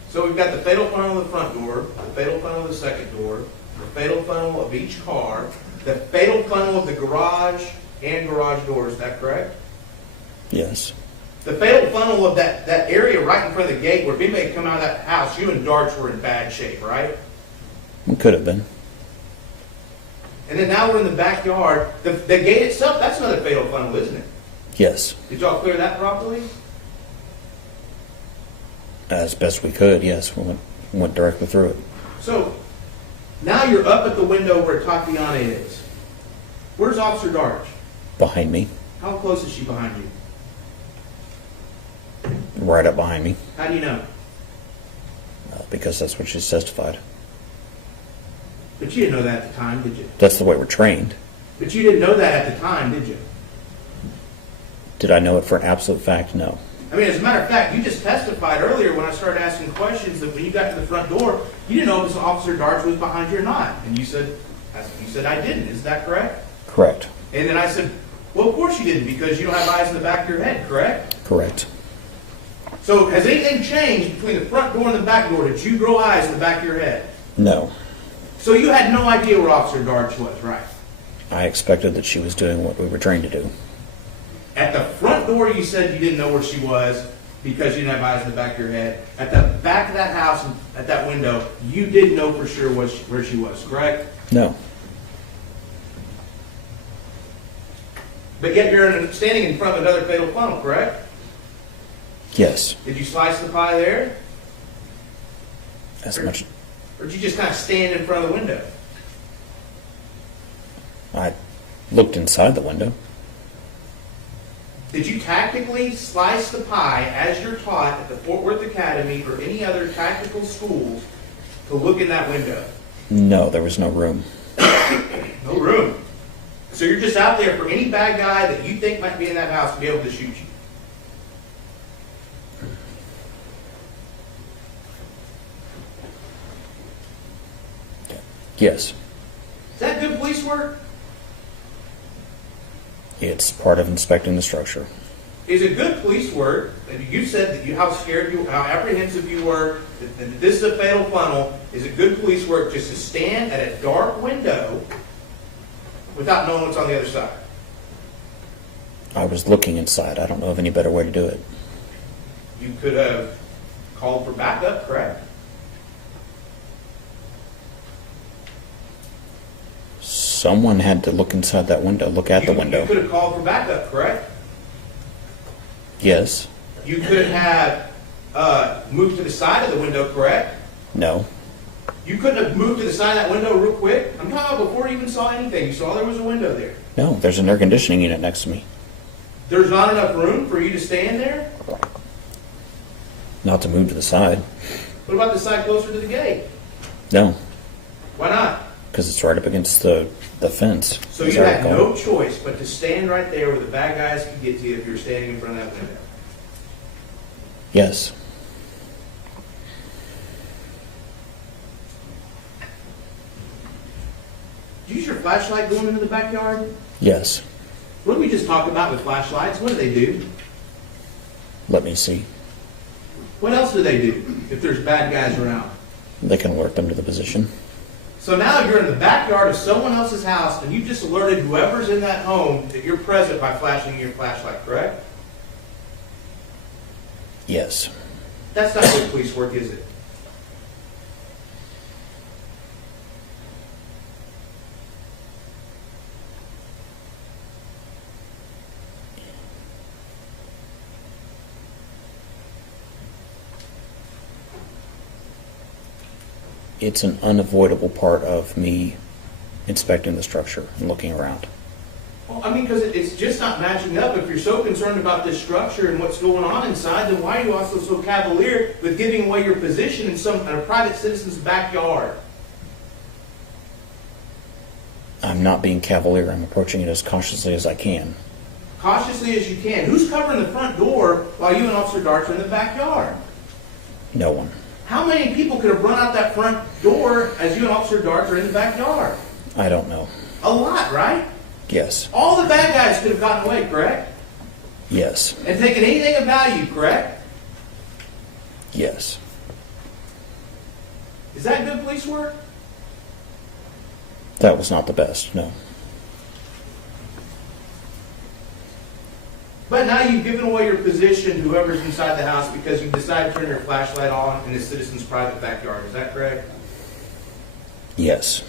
So we've got the fatal funnel of the front door, the fatal funnel of the second door, the fatal funnel of each car, the fatal funnel of the garage and garage door. Is that correct? Yes. The fatal funnel of that area right in front of the gate where if anybody had come out of that house, you and Darts were in bad shape, right? It could have been. And then now we're in the backyard. The gate itself, that's another fatal funnel, isn't it? Yes. Did y'all clear that properly? As best we could, yes. We went directly through it. So now you're up at the window where Atatiana is. Where's Officer Darch? Behind me, How close is she behind you? right up behind me, How do you know? because that's what she's testified. But you didn't know that at the time, did you? That's the way we're trained. But you didn't know that at the time, did you? Did I know it for an absolute fact? No. I mean, as a matter of fact, you just testified earlier when I started asking questions that when you got to the front door, you didn't know if Officer Darch was behind you or not. And you said I didn't. Is that correct? Correct. And then I said, well, of course you didn't, because you don't have eyes in the back of your head, correct? Correct. So has anything changed between the front door and the back door? Did you grow eyes in the back of your head? No. So you had no idea where Officer Darch was, right? I expected that she was doing what we were trained to do. At the front door, you said you didn't know where she was because you didn't have eyes in the back of your head. At the back of that house, at that window, you did know for sure where she was, correct? No. But yet you're standing in front of another fatal funnel, correct? Yes. Did you slice the pie there? As much. Or did you just kind of stand in front of the window? I looked inside the window. Did you tactically slice the pie as you're taught at the Fort Worth Academy or any other tactical schools to look in that window? No, there was no room. No room. So you're just out there for any bad guy that you think might be in that house to be able to shoot you. Yes. Is that good police work? It's part of inspecting the structure. Is it good police work? And you said that how scared you, how apprehensive you were, that this is a fatal funnel. Is it good police work just to stand at a dark window without knowing what's on the other side? I was looking inside. I don't know of any better way to do it. You could have called for backup, correct? Someone had to look inside that window, look at the You window. could have called for backup, correct? Yes. You could have moved to the side of the window, correct? No. You couldn't have moved to the side of that window real quick? I'm talking about before you even saw anything. You saw there was a window there. No, there's an air conditioning unit next to me. There's not enough room for you to stand there? Not to move to the side. What about the side closer to the gate? No, Why not? because it's right up against the fence. So as you I had recall. no choice but to stand right there where the bad guys could get to you if you're standing in front of that window. Yes. Did you use your flashlight going into the backyard? Yes. What did we just talk about with flashlights? What do they do? Let me see. What else do they do if there's bad guys around? They can alert them to the position. So now you're in the backyard of someone else's house and you just alerted whoever's in that home that you're present by flashing your flashlight, correct? Yes. That's not good police work, is it? It's an unavoidable part of me inspecting the structure and looking around. Well, I mean, because it's just not matching up. If you're so concerned about this structure and what's going on inside, then why are you also so cavalier with giving away your position in a private citizen's backyard? I'm not being cavalier. I'm approaching it as cautiously as I can. Cautiously as you can. Who's covering the front door while you and Officer Darch are in the backyard? No one. How many people could have run out that front door as you and Officer Darch are in the backyard? I don't know. A lot, right? Yes. All the bad guys could have gotten away, correct? Yes. And taken anything of value, correct? Yes. Is that good police work? That was not the best, no. But now you've given away your position to whoever's inside the house because you decided to turn your flashlight on in a citizen's private backyard. Is that correct? Yes.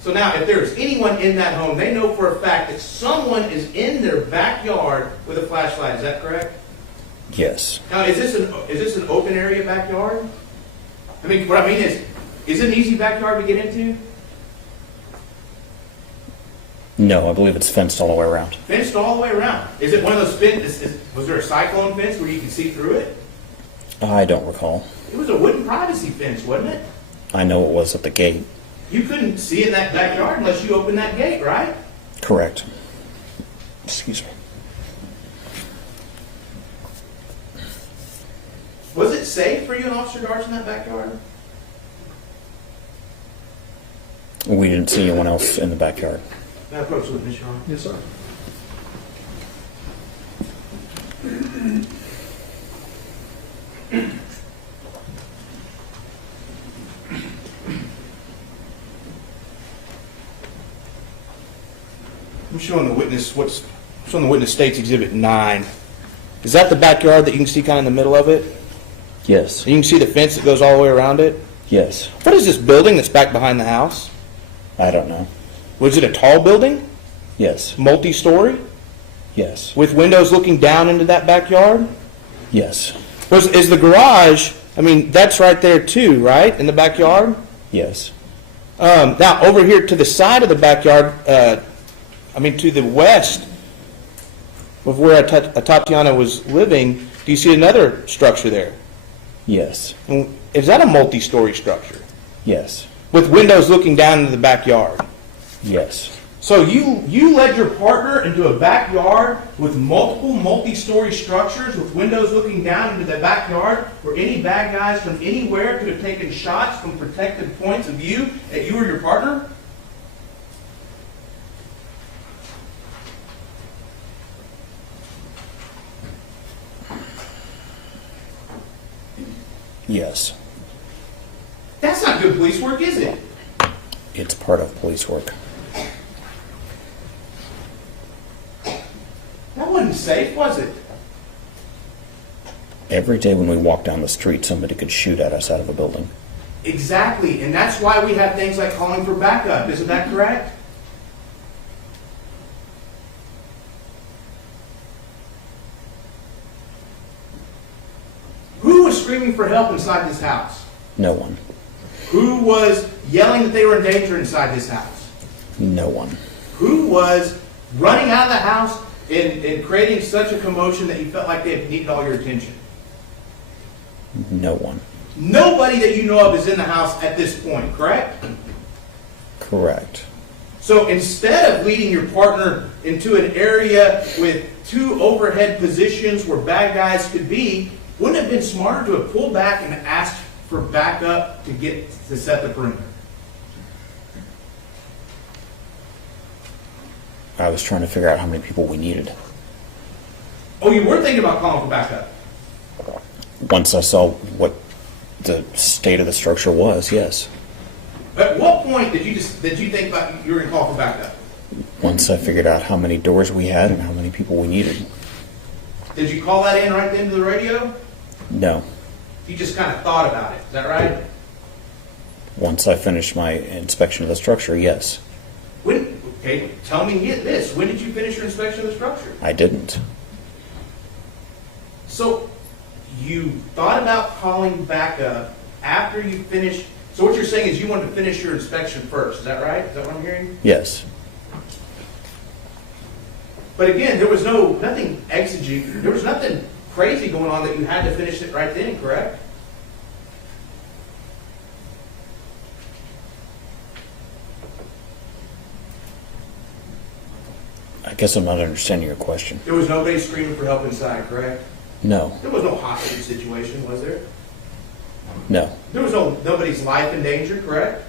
So now, if there's anyone in that home, they know for a fact that someone is in their backyard with a flashlight. Is that correct? Yes. Now, is this an open area backyard? I mean, what I mean is it an easy backyard to get into? No, I believe it's fenced all the way around. Fenced all the way around. Is it one of those was there a cyclone fence where you can see through it? I don't recall. It was a wooden privacy fence, wasn't it? I know it was at the gate. You couldn't see in that backyard unless you opened that gate, right? Correct. Excuse me. Was it safe for you and Officer Garza in that backyard? We didn't see anyone else in the backyard. May I approach the witness, Your Honor? Yes, sir. I'm showing the witness State's Exhibit 9. Is that the backyard that you can see kind of in the middle of it? Yes. You can see the fence that goes all the way around it? Yes. What is this building that's back behind the house? I don't know. Was it a tall building? Yes. Multi-story? Yes. With windows looking down into that backyard? Yes. Is the garage, I mean, that's right there too, right, in the backyard? Yes. Now, over here to the side of the backyard, to the west of where Atatiana was living, do you see another structure there? Yes. And is that a multi-story structure? Yes. With windows looking down into the backyard? Yes. So you led your partner into a backyard with multiple multi-story structures with windows looking down into the backyard where any bad guys from anywhere could have taken shots from protected points of view at you or your partner? Yes. That's not good police work, is it? It's part of police work. That wasn't safe, was it? Every day when we walk down the street, somebody could shoot at us out of a building. Exactly, and that's why we have things like calling for backup. Isn't that correct? Who was screaming for help inside this house? No one. Who was yelling that they were in danger inside this house? No one. Who was running out of the house and creating such a commotion that you felt like they needed all your attention? No one. Nobody that you know of is in the house at this point, correct? Correct. So instead of leading your partner into an area with two overhead positions where bad guys could be, wouldn't it have been smarter to have pulled back and asked for backup to set the perimeter? I was trying to figure out how many people we needed. Oh, you were thinking about calling for backup? Once I saw what the state of the structure was, yes. At what point did you think about you were going to call for backup? Once I figured out how many doors we had and how many people we needed. Did you call that in right then to the radio? No. You just kind of thought about it. Is that right? Once I finished my inspection of the structure, yes. Okay, tell me this. When did you finish your inspection of the structure? I didn't. So you thought about calling backup after you finished. So what you're saying is you wanted to finish your inspection first. Is that right? Is that what I'm hearing? Yes. But again, there was nothing exigent. There was nothing crazy going on that you had to finish it right then, correct? I guess I'm not understanding your question. There was nobody screaming for help inside, correct? No. There was no hostage situation, was there? No. There was nobody's life in danger, correct?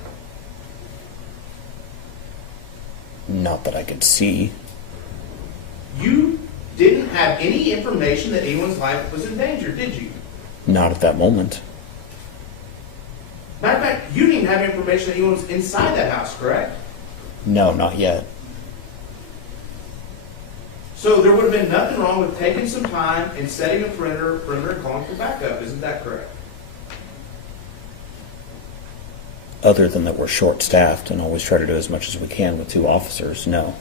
Not that I could see. You didn't have any information that anyone's life was in danger, did you? Not at that moment. Matter of fact, you didn't even have information that anyone was inside that house, correct? No, not yet. So there would have been nothing wrong with taking some time and setting a perimeter and calling for backup. Isn't that correct? Other than that we're short-staffed and always try to do as much as we can with 2 officers, no.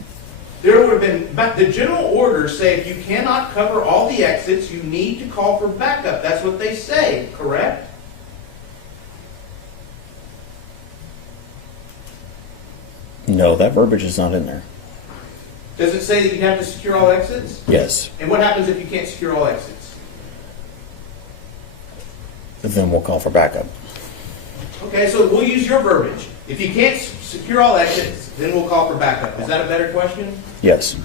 There would have been, but the general orders say if you cannot cover all the exits, you need to call for backup. That's what they say, correct? No, that verbiage is not in there. Does it say that you have to secure all exits? Yes. And what happens if you can't secure all exits? Then we'll call for backup. Okay, so we'll use your verbiage. If you can't secure all exits, then we'll call for backup. Is that a better question? Yes.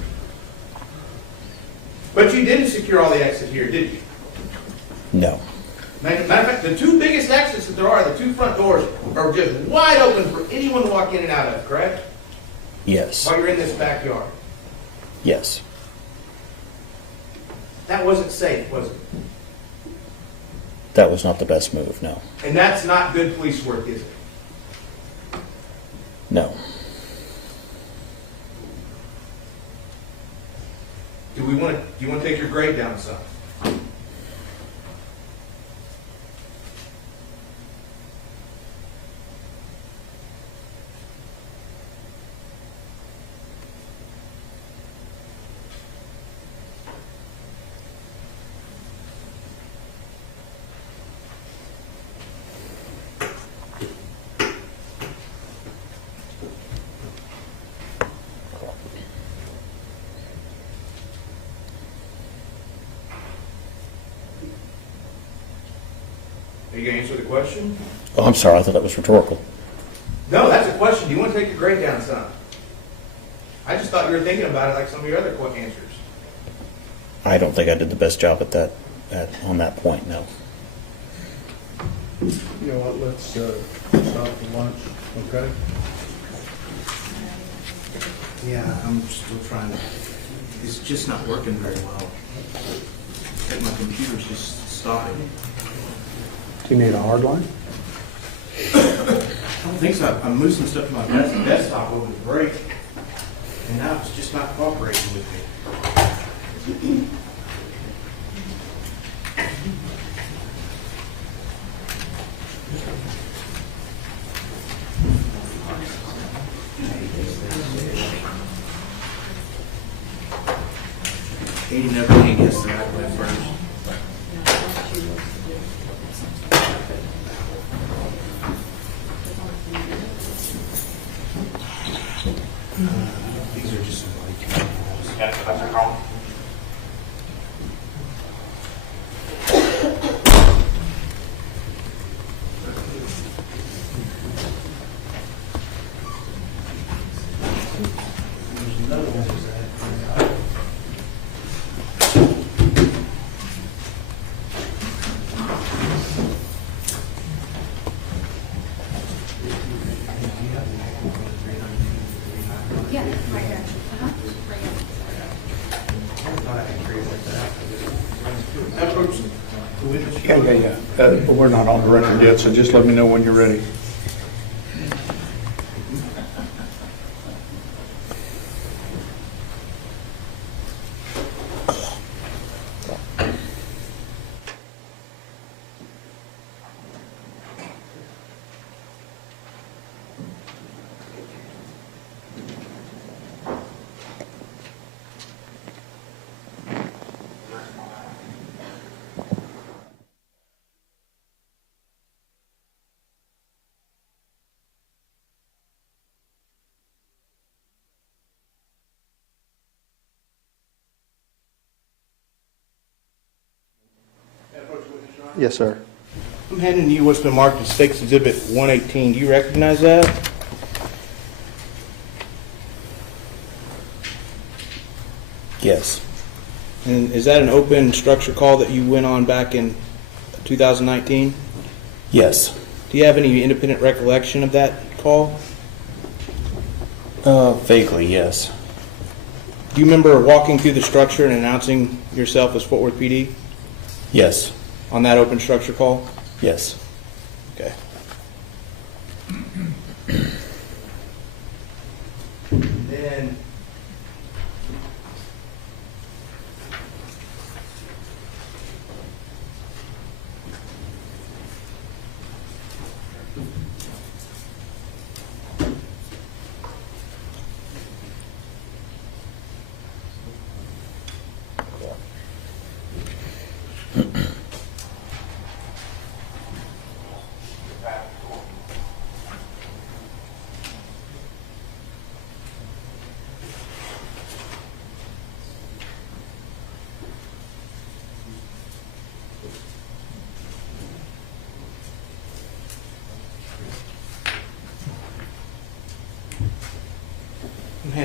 But you didn't secure all the exits here, did you? No. Matter of fact, the two biggest exits that there are, the two front doors, are just wide open for anyone to walk in and out of, correct? Yes. While you're in this backyard. Yes. That wasn't safe, was it? That was not the best move, no. And that's not good police work, is it? No. Do you want to take your grade down some? Are you going to answer the question? Oh, I'm sorry. I thought that was rhetorical. No, that's a question. Do you want to take your grade down some? I just thought you were thinking about it like some of your other answers. I don't think I did the best job at that, on that point, no. You know what, let's stop for lunch, okay? Yeah, I'm still trying to, it's just not working very well. Like my computer's just stopping. Do you need a hard line? I don't think so. I'm moving stuff to my desktop over the break, and now it's just not cooperating with me. Katie never can guess the right way first. These are just some like there's another one. Yeah, right here. Uh-huh. Yeah. But we're not on the record yet, so just let me know when you're ready. Yes, sir. I'm handing you what's been marked as Stakes Exhibit 118. Do you recognize that? Yes. And is that an open structure call that you went on back in 2019? Yes. Do you have any independent recollection of that call? Vaguely, yes. Do you remember walking through the structure and announcing yourself as Fort Worth PD Yes. on that open structure call? Yes. Okay. Then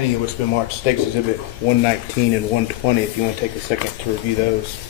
any of what's been marked, State's Exhibit 119 and 120, if you want to take a second to review those.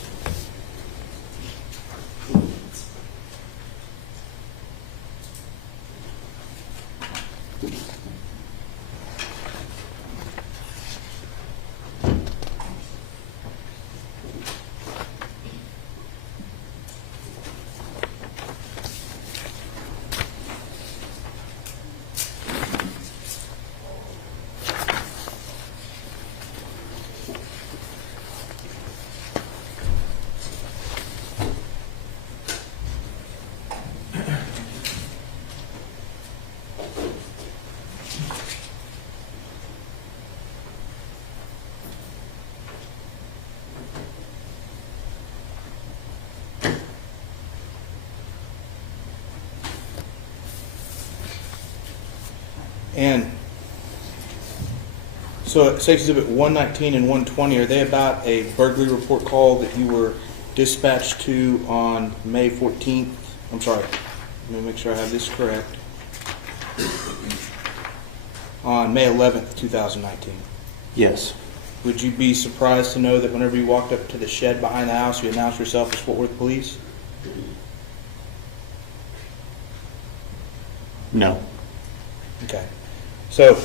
And so State's Exhibit 119 and 120, are they about a burglary report call that you were dispatched to on May 14th? I'm sorry, let me make sure I have this correct. On May 11th, 2019. Yes. Would you be surprised to know that whenever you walked up to the shed behind the house, you announced yourself as Fort Worth Police? No. Okay. So,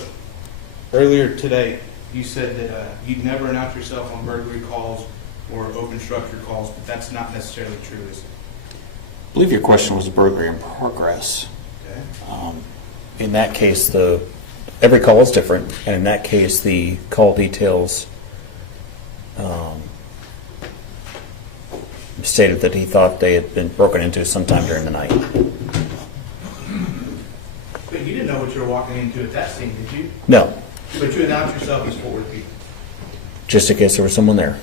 earlier today, you said that you'd never announce yourself on burglary calls or open structure calls, but that's not necessarily true, is it? I believe your question was burglary in progress. Okay. In that case, every call is different, and in that case, the call details stated that he thought they had been broken into sometime during the night. But you didn't know what you were walking into at that scene, did you? No, But you announced yourself as Fort Worth PD. just in case there was someone there.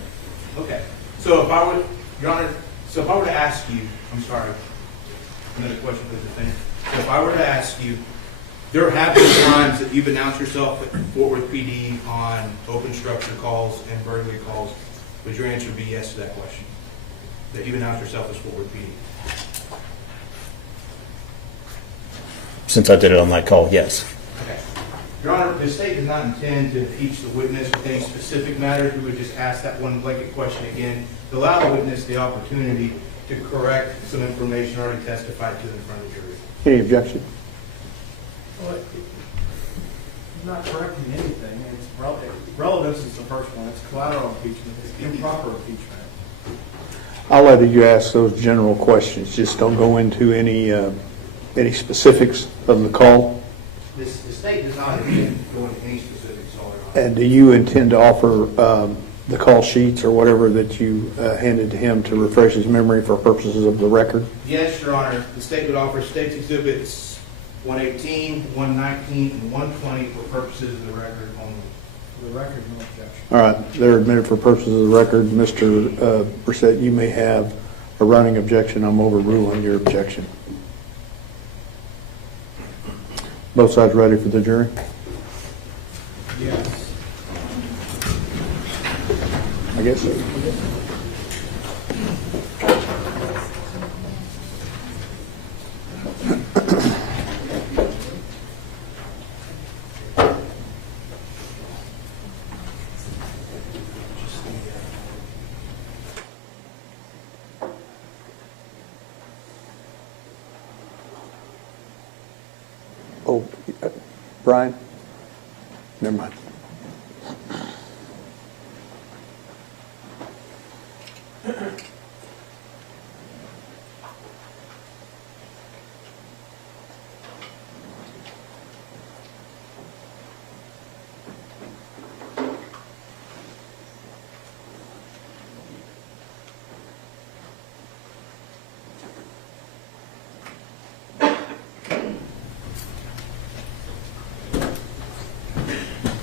Okay. So if I would, Your Honor, so if I were to ask you, I'm sorry, another question for the defendant. So if I were to ask you, there have been times that you've announced yourself at Fort Worth PD on open structure calls and burglary calls, would your answer be yes to that question? That you announced yourself as Fort Worth PD? Since I did it on that call, yes. Okay. Your Honor, the state does not intend to impeach the witness with any specific matters. We would just ask that one blanket question again to allow the witness the opportunity to correct some information already testified to in front of the jury. Any objection? Well, not correcting anything, it's relevance is the first one, it's collateral impeachment, it's improper impeachment. I'll let you ask those general questions, just don't go into any specifics of the call. The state does not intend to go into any specifics, Your Honor. And do you intend to offer the call sheets or whatever that you handed to him to refresh his memory for purposes of the record? Yes, Your Honor. The state would offer State's Exhibits 118, 119, and 120 for purposes of the record only. For the record, no objection. All right, they're admitted for purposes of the record. Mr. Brissett, you may have a running objection. I'm overruling your objection. Both sides ready for the jury? Yes. I guess so. Oh, Brian? Never mind.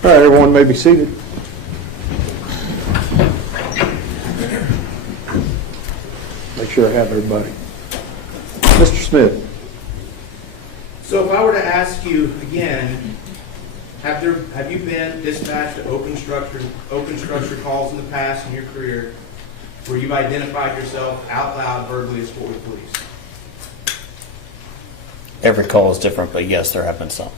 All right, everyone may be seated. Make sure I have everybody. Mr. Smith. So if I were to ask you again, have you been dispatched to open structure calls in the past in your career where you've identified yourself out loud verbally as Fort Worth Police? Every call is different, but yes, there have been some.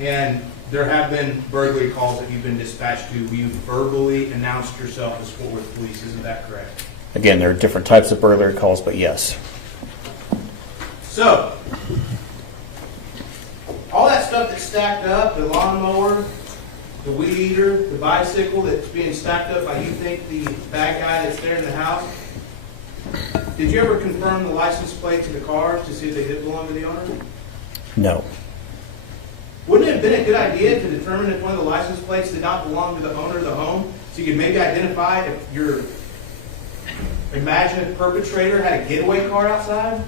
And there have been burglary calls that you've been dispatched to. You verbally announced yourself as Fort Worth Police, isn't that correct? Again, there are different types of burglary calls, but yes. So, all that stuff that's stacked up, the lawnmower, the weed eater, the bicycle that's being stacked up by you think the bad guy that's there in the house, did you ever confirm the license plates of the cars to see if they did belong to the owner? No. Wouldn't it have been a good idea to determine if one of the license plates did not belong to the owner of the home, so you could maybe identify if your imagined perpetrator had a getaway car outside?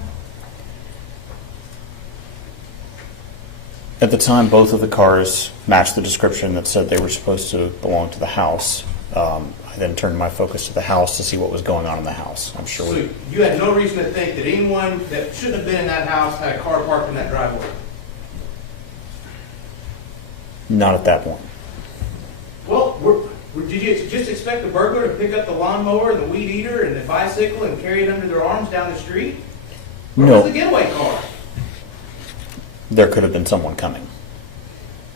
At the time, both of the cars matched the description that said they were supposed to belong to the house. I then turned my focus to the house to see what was going on in the house. I'm sure. So you had no reason to think that anyone that shouldn't have been in that house had a car parked in that driveway? Not at that point. Well, did you just expect the burglar to pick up the lawnmower and the weed eater and the bicycle and carry it under their arms down the street? Where was the getaway car? There could have been someone coming.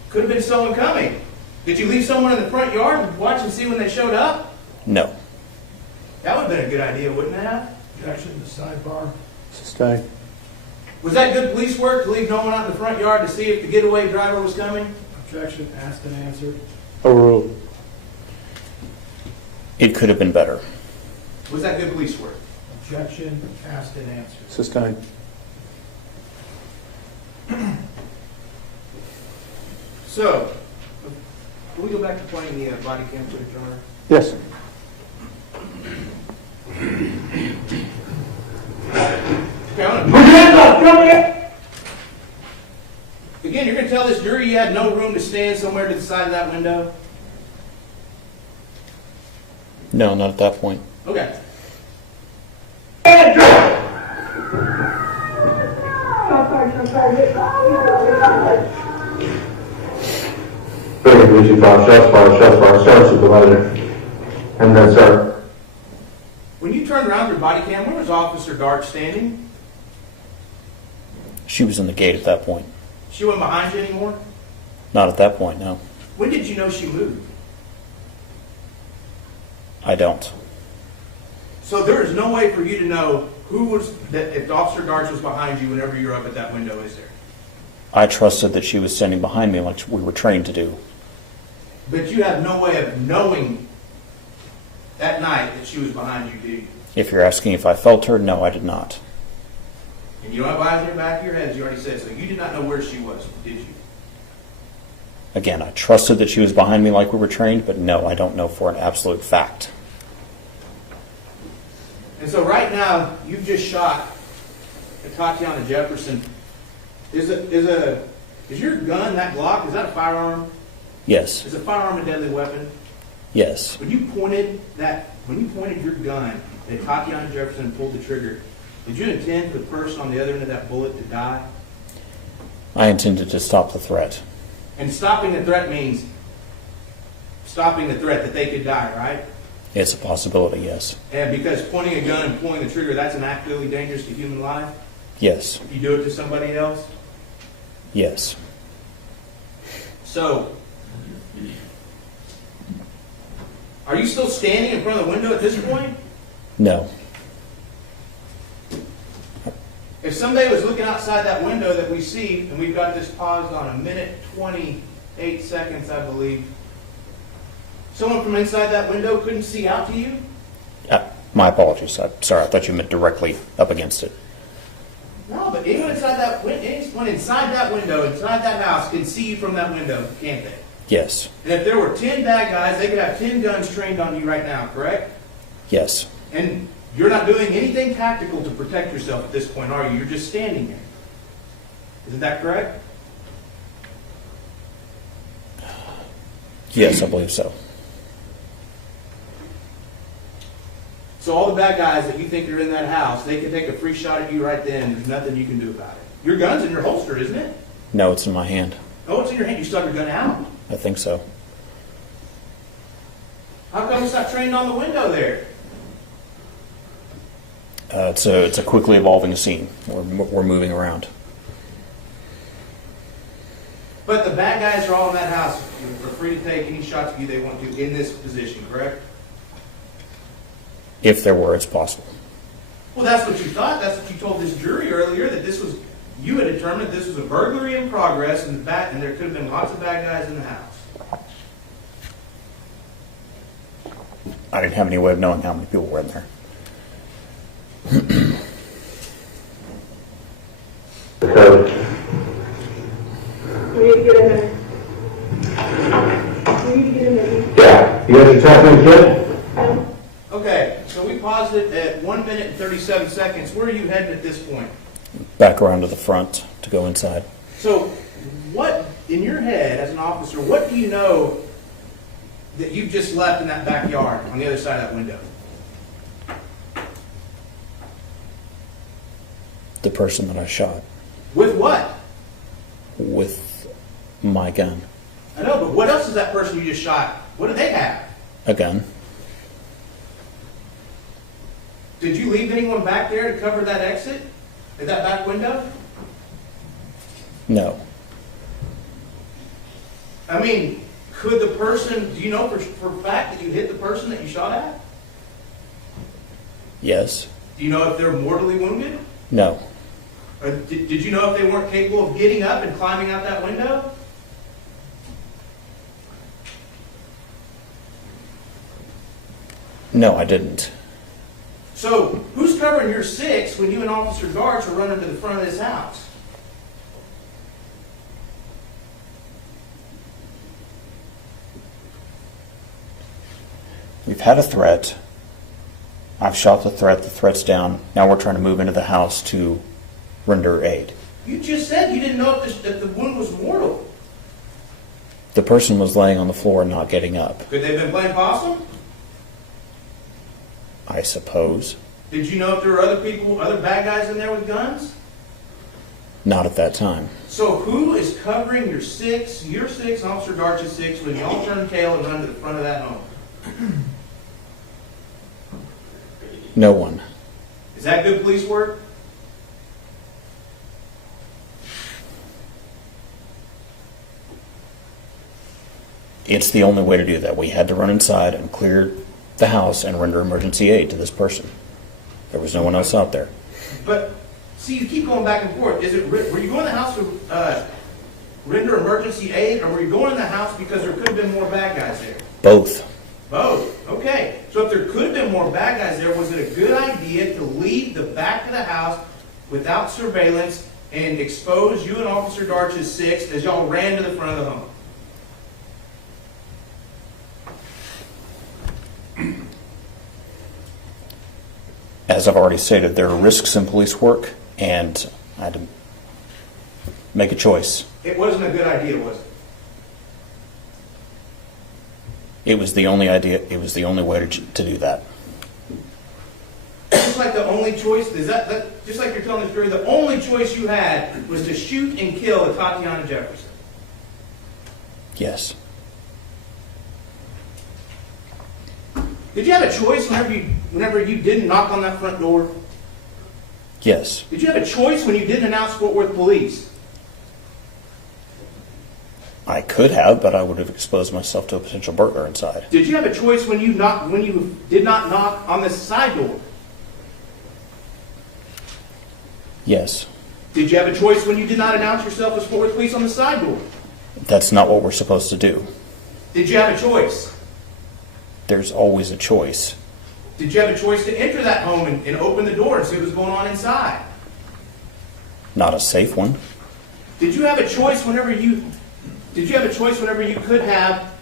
Could have been someone coming. Did you leave someone in the front yard and watch and see when they showed up? No. That would have been a good idea, wouldn't it have? Objection to sidebar. Sustained. Was that good police work to leave no one out in the front yard to see if the getaway driver was coming? Objection asked and answered. Overruled. It could have been better. Was that good police work? Objection asked and answered. Sustained. So, can we go back to playing the body cam footage, Honor? Yes. Again, you're going to tell this jury you had no room to stand somewhere to the side of that window? No, not at that point. Okay. Shots fired, supervisor. And then, sir. When you turned around your body cam, where was Officer Dart standing? She was in the gate at that point. She wasn't behind you anymore? Not at that point, no. When did you know she moved? I don't. So there is no way for you to know who was, that if Officer Dart was behind you whenever you're up at that window, is there? I trusted that she was standing behind me like we were trained to do. But you have no way of knowing that night that she was behind you, do you? If you're asking if I felt her, no, I did not. And you don't have eyes in the back of your head, as you already said, so you did not know where she was, did you? Again, I trusted that she was behind me like we were trained, but no, I don't know for an absolute fact. And so right now, you've just shot Atatiana Jefferson. Is your gun, that Glock, is that a firearm? Yes. Is a firearm a deadly weapon? Yes. When you pointed your gun at Atatiana Jefferson and pulled the trigger, did you intend for the person on the other end of that bullet to die? I intended to stop the threat. And stopping the threat means stopping the threat that they could die, right? It's a possibility, yes. And because pointing a gun and pulling the trigger, that's an act really dangerous to human life? Yes. If you do it to somebody else? Yes. So, are you still standing in front of the window at this point? No. If somebody was looking outside that window that we see, and we've got this paused on 1:28 seconds, I believe, someone from inside that window couldn't see out to you? My apologies. I'm sorry. I thought you meant directly up against it. No, but anyone inside that window, inside that house, can see you from that window, can't they? Yes. And if there were 10 bad guys, they could have 10 guns trained on you right now, correct? Yes. And you're not doing anything tactical to protect yourself at this point, are you? You're just standing there. Isn't that correct? Yes, I believe so. So all the bad guys that you think are in that house, they can take a free shot at you right then. There's nothing you can do about it. Your gun's in your holster, isn't it? No, it's in my hand. Oh, it's in your hand. You still have your gun out. I think so. How come it's not trained on the window there? It's a quickly evolving scene. We're moving around. But the bad guys are all in that house. They're free to take any shots of you they want to in this position, correct? If there were, it's possible. Well, that's what you thought. That's what you told this jury earlier, that this was, you had determined this was a burglary in progress and there could have been lots of bad guys in the house. I didn't have any way of knowing how many people were in there. So, We need to get in there. We need to get in there. yeah, you guys are talking kid? Okay, so we paused it at 1 minute and 37 seconds. Where are you heading at this point? Back around to the front to go inside. So what, in your head as an officer, what do you know that you've just left in that backyard on the other side of that window? The person that I shot With what? with my gun, I know, but what else is that person you just shot? What do they have? a gun. Did you leave anyone back there to cover that exit at that back window? No. I mean, could the person, do you know for a fact that you hit the person that you shot at? Yes. Do you know if they're mortally wounded? No. Or did you know if they weren't capable of getting up and climbing out that window? No, I didn't. So, who's covering your six when you and Officer Garch are running to the front of this house? We've had a threat. I've shot the threat. The threat's down. Now we're trying to move into the house to render aid. You just said you didn't know if the wound was mortal. The person was laying on the floor, not getting up. Could they have been playing possum? I suppose. Did you know if there were other people, other bad guys in there with guns? Not at that time. So who is covering your six, Officer Garch's six, when y'all turn tail and run to the front of that home? No one. Is that good police work? It's the only way to do that. We had to run inside and clear the house and render emergency aid to this person. There was no one else out there. But, see, you keep going back and forth. Were you going to the house to render emergency aid, or were you going in the house because there could have been more bad guys there? Both. Both. Okay. So if there could have been more bad guys there, was it a good idea to leave the back of the house without surveillance and expose you and Officer Garch's six as y'all ran to the front of the home? As I've already stated, there are risks in police work, and I had to make a choice. It wasn't a good idea, was it? It was the only idea. It was the only way to do that. Just like the only choice, just like you're telling this jury, the only choice you had was to shoot and kill Atatiana Jefferson. Yes. Did you have a choice whenever you didn't knock on that front door? Yes. Did you have a choice when you didn't announce Fort Worth police? I could have, but I would have exposed myself to a potential burglar inside. Did you have a choice when you did not knock on the side door? Yes. Did you have a choice when you did not announce yourself as Fort Worth police on the side door? That's not what we're supposed to do. Did you have a choice? There's always a choice. Did you have a choice to enter that home and open the door and see what was going on inside? Not a safe one. Did you have a choice whenever you could have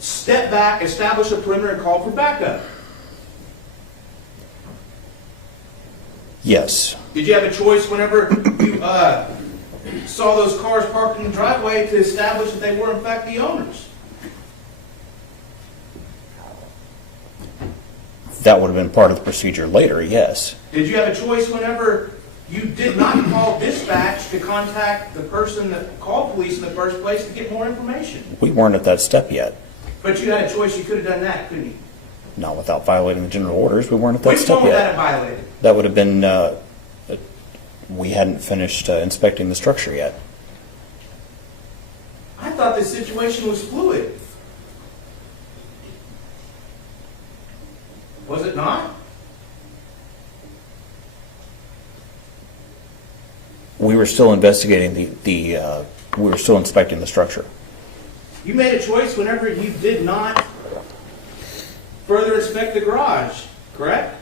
stepped back, established a perimeter, and called for backup? Yes. Did you have a choice whenever you saw those cars parked in the driveway to establish that they were in fact the owners? That would have been part of the procedure later, yes. Did you have a choice whenever you did not call dispatch to contact the person that called police in the first place to get more information? We weren't at that step yet. But you had a choice, you could have done that, couldn't you? Not without violating the general orders. We weren't at that Which step one would that yet. have violated? That would have been, we hadn't finished inspecting the structure yet. I thought this situation was fluid. Was it not? We were still investigating we were still inspecting the structure. You made a choice whenever you did not further inspect the garage, correct?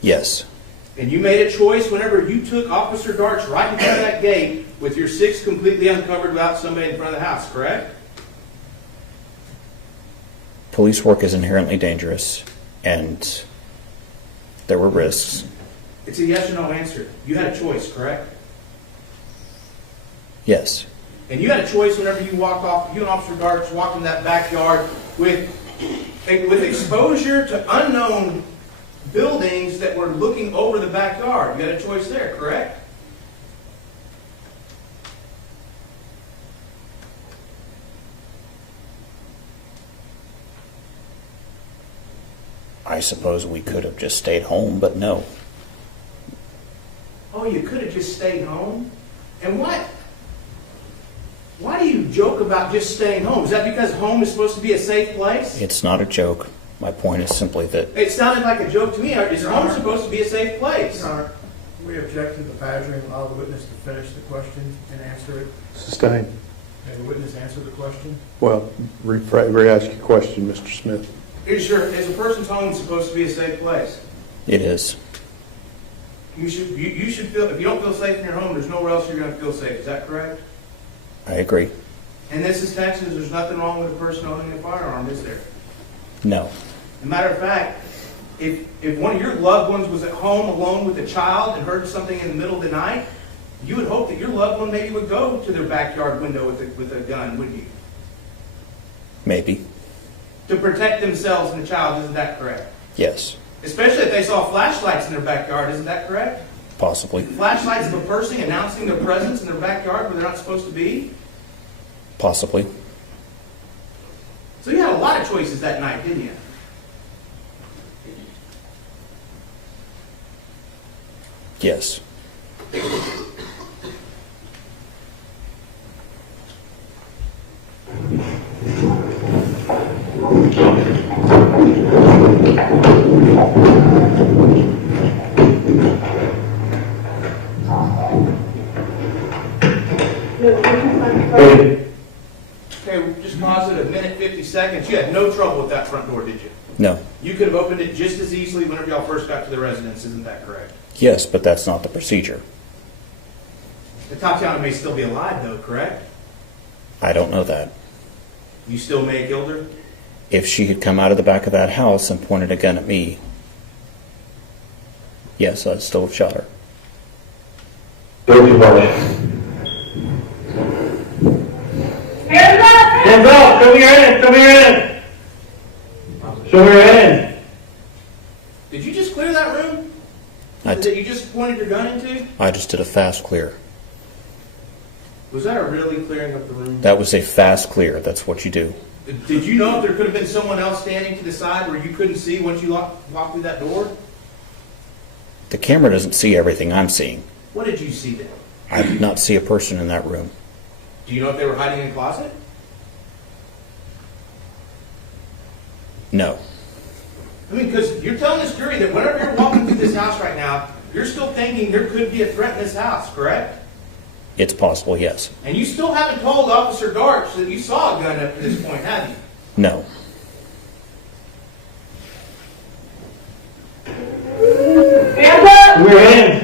Yes. And you made a choice whenever you took Officer Darts right in front of that gate with your 6 completely uncovered without somebody in front of the house, correct? Police work is inherently dangerous, and there were risks. It's a yes or no answer. You had a choice, correct? Yes. And you had a choice whenever you walked off, you and Officer Darts walked in that backyard with exposure to unknown buildings that were looking over the backyard. You had a choice there, correct? I suppose we could have just stayed home, but no. Oh, you could have just stayed home? And why do you joke about just staying home? Is that because home is supposed to be a safe place? It's not a joke. My point is simply that It sounded like a joke to me. Is home supposed to be a safe place? Your Honor, we object to the badgering, allow the witness to finish the question and answer it. Sustained. May the witness answer the question? Well, re-ask your question, Mr. Smith. Is a person's home supposed to be a safe place? it is. You should feel, if you don't feel safe in your home, there's nowhere else you're going to feel safe. Is that correct? I agree. And this is Texas. There's nothing wrong with a person owning a firearm, is there? No. As a matter of fact, if one of your loved ones was at home alone with a child and heard something in the middle of the night, you would hope that your loved one maybe would go to their backyard window with a gun, wouldn't you? Maybe. To protect themselves and the child, isn't that correct? Yes. Especially if they saw flashlights in their backyard, isn't that correct? Possibly. Flashlights of a person announcing their presence in their backyard where they're not supposed to be. Possibly. So you had a lot of choices that night, didn't you? Yes. Okay, just pause it a minute, 50 seconds. You had no trouble with that front door, did you? No. You could have opened it just as easily whenever y'all first got to the residence, isn't that correct? Yes, but that's not the procedure. Atatiana may still be alive though, correct? I don't know that. You still may have killed her? If she had come out of the back of that house and pointed a gun at me, yes, I'd still have shot her. Guilty pleasure. Hands up! Hands up! Show me your hand! Show me your hand! Show me your hand! Did you just clear that room? That you just pointed your gun into? I just did a fast clear. Was that a really clearing of the room? That was a fast clear. That's what you do. Did you know if there could have been someone else standing to the side where you couldn't see once you walked through that door? The camera doesn't see everything I'm seeing. What did you see then? I did not see a person in that room. Do you know if they were hiding in a closet? No. I mean, because you're telling this jury that whenever you're walking through this house right now, you're still thinking there could be a threat in this house, correct? It's possible, yes. And you still haven't told Officer Darts that you saw a gun up to this point, have you? No. Hands up! Show me your hand!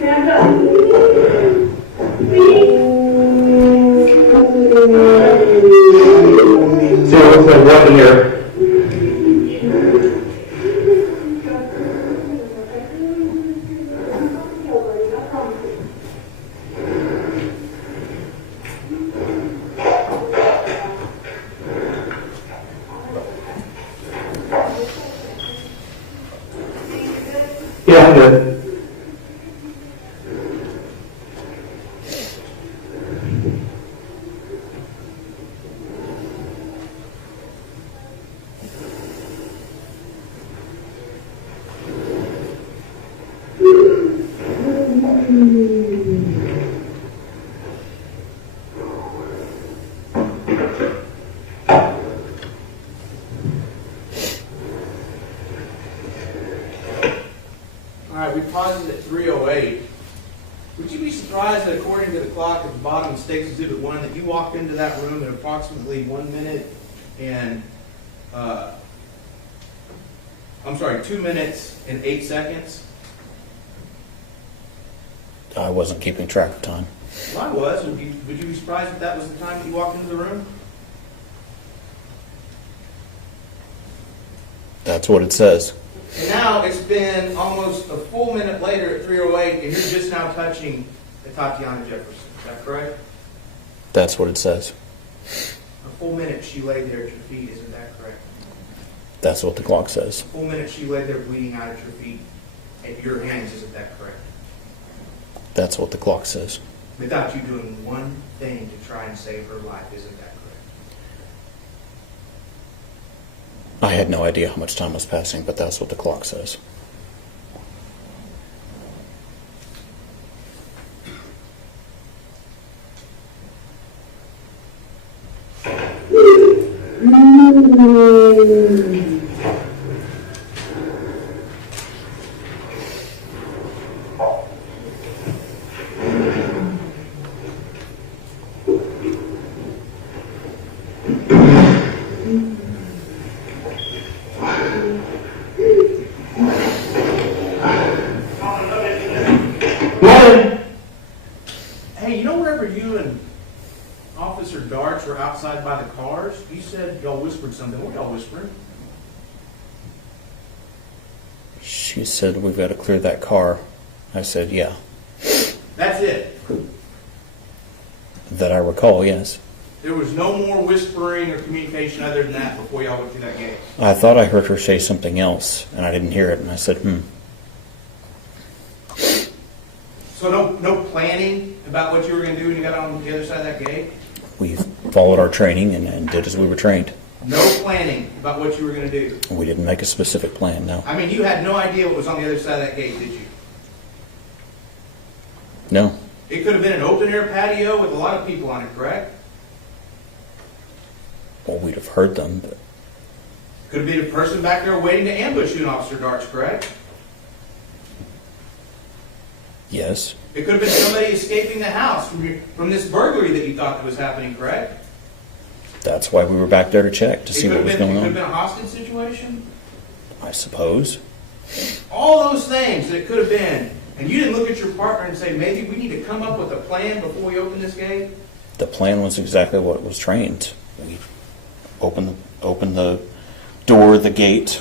Hands up! See what looks like weapon here. All right, we paused it at 3:08. Would you be surprised that according to the clock at the bottom of Stakes Exhibit 1 that you walked into that room in approximately 1 minute and, 2 minutes and 8 seconds? I wasn't keeping track of time. Well, I was. Would you be surprised if that was the time that you walked into the room? That's what it says. And now it's been almost a full minute later at 3:08, and you're just now touching Atatiana Jefferson. Is that correct? That's what it says. A full minute she laid there at your feet. Isn't that correct? That's what the clock says. A full minute she laid there bleeding out at your feet, at your hands. Isn't that correct? That's what the clock says. Without you doing one thing to try and save her life. Isn't that correct? I had no idea how much time was passing, but that's what the clock says. Hey, you know wherever you and Officer Darts were outside by the cars, you said y'all whispered something. What y'all whispering? She said, we've got to clear that car. I said, yeah. That's it. That I recall, yes. There was no more whispering or communication other than that before y'all went through that gate. I thought I heard her say something else, and I didn't hear it, and I said, So no planning about what you were going to do when you got on the other side of that gate? We followed our training and did as we were trained. No planning about what you were going to do? We didn't make a specific plan, no. I mean, you had no idea what was on the other side of that gate, did you? No. It could have been an open-air patio with a lot of people on it, correct? Well, we'd have heard them, but Could have been a person back there waiting to ambush you and Officer Darts, correct? yes. It could have been somebody escaping the house from this burglary that you thought that was happening, correct? That's why we were back there to check, to see what was going It could have on. been a hostage situation? I suppose. All those things that it could have been, and you didn't look at your partner and say, maybe we need to come up with a plan before we open this gate? The plan was exactly what was trained. We open the door, the gate.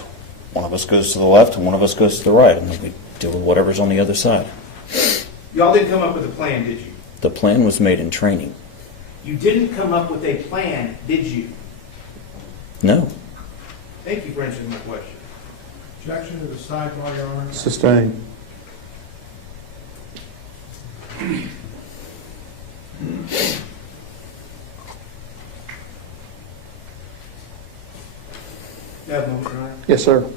One of us goes to the left and one of us goes to the right, and then we deal with whatever's on the other side. Y'all didn't come up with a plan, did you? The plan was made in training. You didn't come up with a plan, did you? No. Thank you for answering my question. Objection to the sidebar, Your Honor. Sustained. You have a moment, Your Honor? Yes, sir.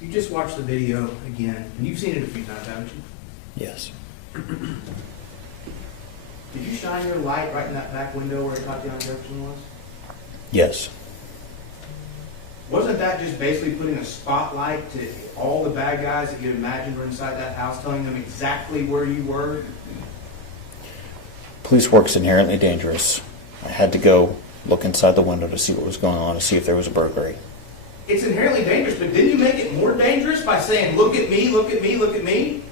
You just watched the video again, and you've seen it a few times, haven't you? Yes. Did you shine your light right in that back window where Atatiana Jefferson was? Yes. Wasn't that just basically putting a spotlight to all the bad guys that you imagined were inside that house, telling them exactly where you were? Police work's inherently dangerous. I had to go look inside the window to see what was going on, to see if there was a burglary. It's inherently dangerous, but didn't you make it more dangerous by saying, look at me, look at me, look at me?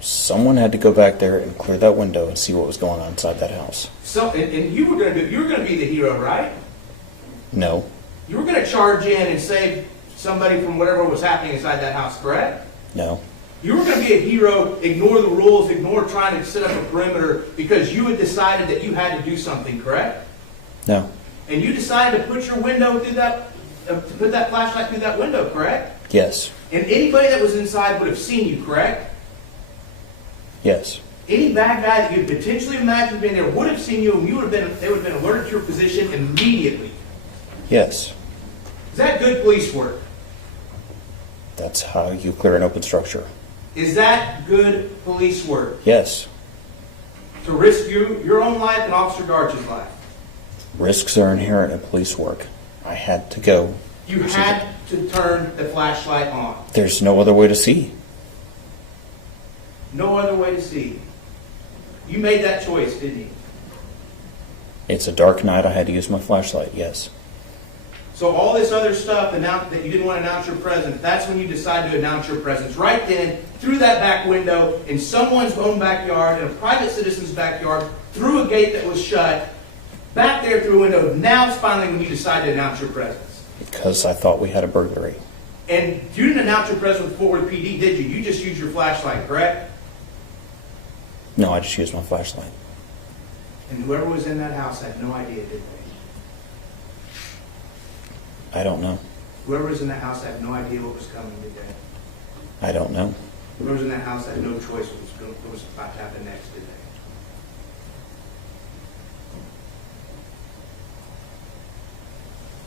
Someone had to go back there and clear that window and see what was going on inside that house. So, and you were gonna be the hero, right? No, You were gonna charge in and save somebody from whatever was happening inside that house, correct? no, You were going to be a hero, ignore the rules, ignore trying to set up a perimeter because you had decided that you had to do something, correct? no, And you decided to put your window through that, to put that flashlight through that window, correct? yes, And anybody that was inside would have seen you, correct? yes, Any bad guy that you could potentially imagine being there would have seen you, and they would have been alerted to your position immediately. yes. Is that good police work? That's how you clear an open structure. Is that good police work? Yes. To risk your own life and Officer Garch's life? Risks are inherent in police work. I had to go. You had to turn the flashlight on. There's no other way to see. No other way to see. You made that choice, didn't you? It's a dark night. I had to use my flashlight. Yes. So all this other stuff that you didn't want to announce your presence, that's when you decided to announce your presence. Right then, through that back window, in someone's own backyard, in a private citizen's backyard, through a gate that was shut, back there through a window. Now it's finally when you decided to announce your presence. Because I thought we had a burglary. And you didn't announce your presence with Fort Worth PD, did you? You just used your flashlight, correct? No, I just used my flashlight. And whoever was in that house had no idea, did they? I don't know. Whoever was in that house had no idea what was coming, did they? I don't know. Whoever was in that house had no choice what was about to happen next, did they?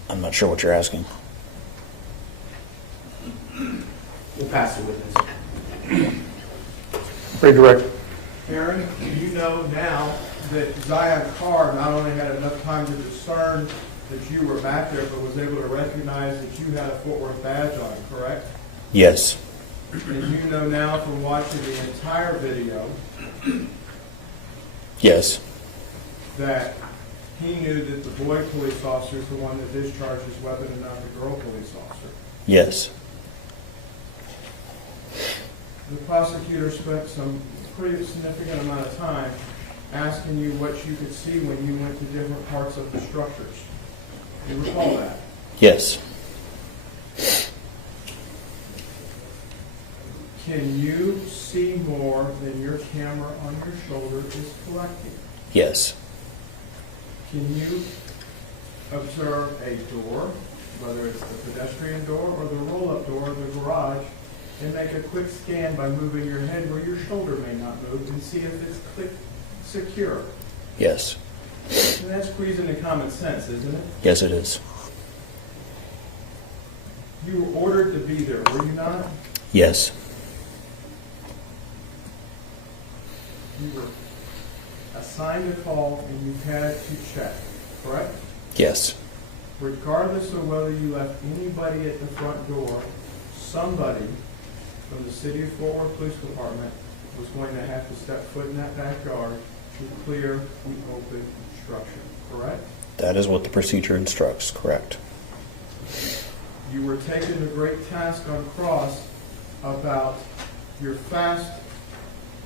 I'm not sure what you're asking. We'll pass the witness. Redirect. Aaron, you know now that Zion Carr not only had enough time to discern that you were back there, but was able to recognize that you had a Fort Worth badge on, correct? Yes. And you know now from watching the entire video Yes. that he knew that the boy police officer is the one that discharged his weapon and not the girl police officer. Yes. The prosecutor spent some pretty significant amount of time asking you what you could see when you went to different parts of the structures. You recall that? Yes. Can you see more than your camera on your shoulder is collecting? Yes. Can you observe a door, whether it's the pedestrian door or the roll-up door of the garage, and make a quick scan by moving your head where your shoulder may not move and see if it's secure? Yes. And that's squeezing into common sense, isn't it? Yes, it is. You were ordered to be there, were you not? Yes. You were assigned a call and you had to check, correct? Yes. Regardless of whether you left anybody at the front door, somebody from the City of Fort Worth Police Department was going to have to step foot in that backyard to clear the open structure, correct? That is what the procedure instructs, correct. You were taken to great task on cross about your fast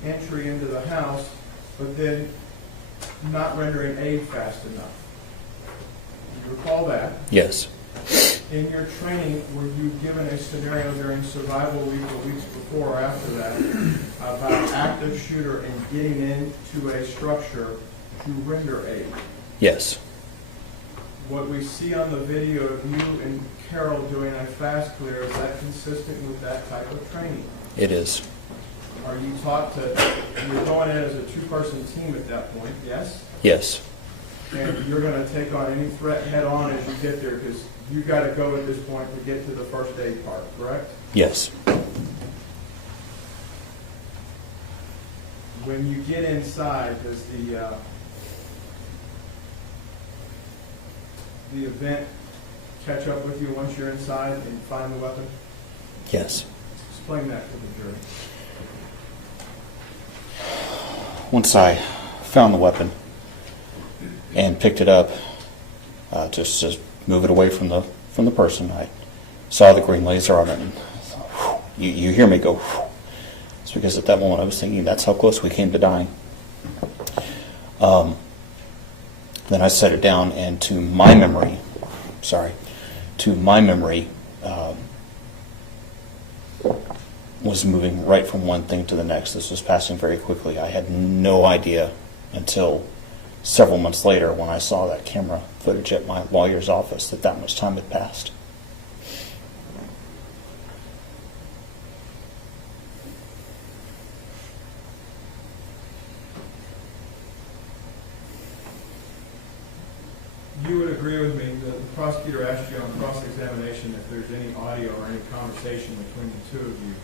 entry into the house, but then not rendering aid fast enough. You recall that? Yes. In your training, were you given a scenario during survival week or weeks before or after that about active shooter and getting into a structure to render aid? Yes. What we see on the video of you and Carol doing a fast clear, is that consistent with that type of training? It is. Are you taught to, you're going in as a two-person team at that point, yes? Yes. And you're going to take on any threat head on as you get there, because you got to go at this point to get to the first aid part, correct? Yes. When you get inside, does the event catch up with you once you're inside and find the weapon? Yes. Explain that to the jury. Once I found the weapon and picked it up, just to move it away from the person, I saw the green laser on it, and you hear me go, It's because at that moment I was thinking that's how close we came to dying. Then I set it down, and to my memory, was moving right from one thing to the next. This was passing very quickly. I had no idea until several months later when I saw that camera footage at my lawyer's office that much time had passed. You would agree with me that the prosecutor asked you on cross-examination if there's any audio or any conversation between the two of you.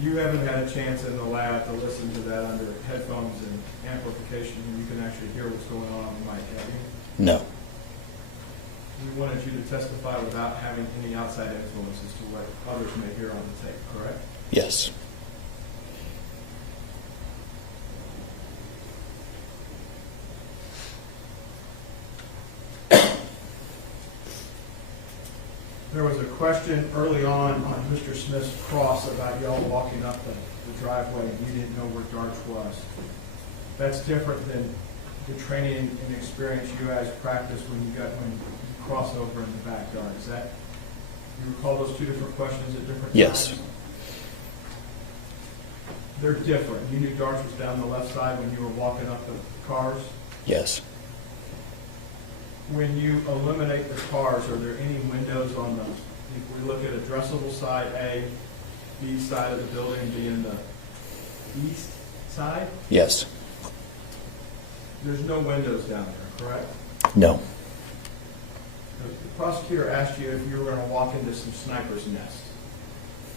You haven't had a chance in the lab to listen to that under headphones and amplification, and you can actually hear what's going on the mic, have you? No. We wanted you to testify without having any outside influence as to what others may hear on the tape, correct? Yes. There was a question early on Mr. Smith's cross about y'all walking up the driveway and you didn't know where Darch was. That's different than the training and experience you guys practiced when you cross over in the backyard. Is that, you recall those two different questions at different Yes. times? They're different. You knew Darch was down the left side when you were walking up the cars. Yes. When you eliminate the cars, are there any windows on them? If we look at addressable side A, B side of the building being the east side, Yes. there's no windows down there, correct? No. The prosecutor asked you if you were gonna walk into some sniper's nest.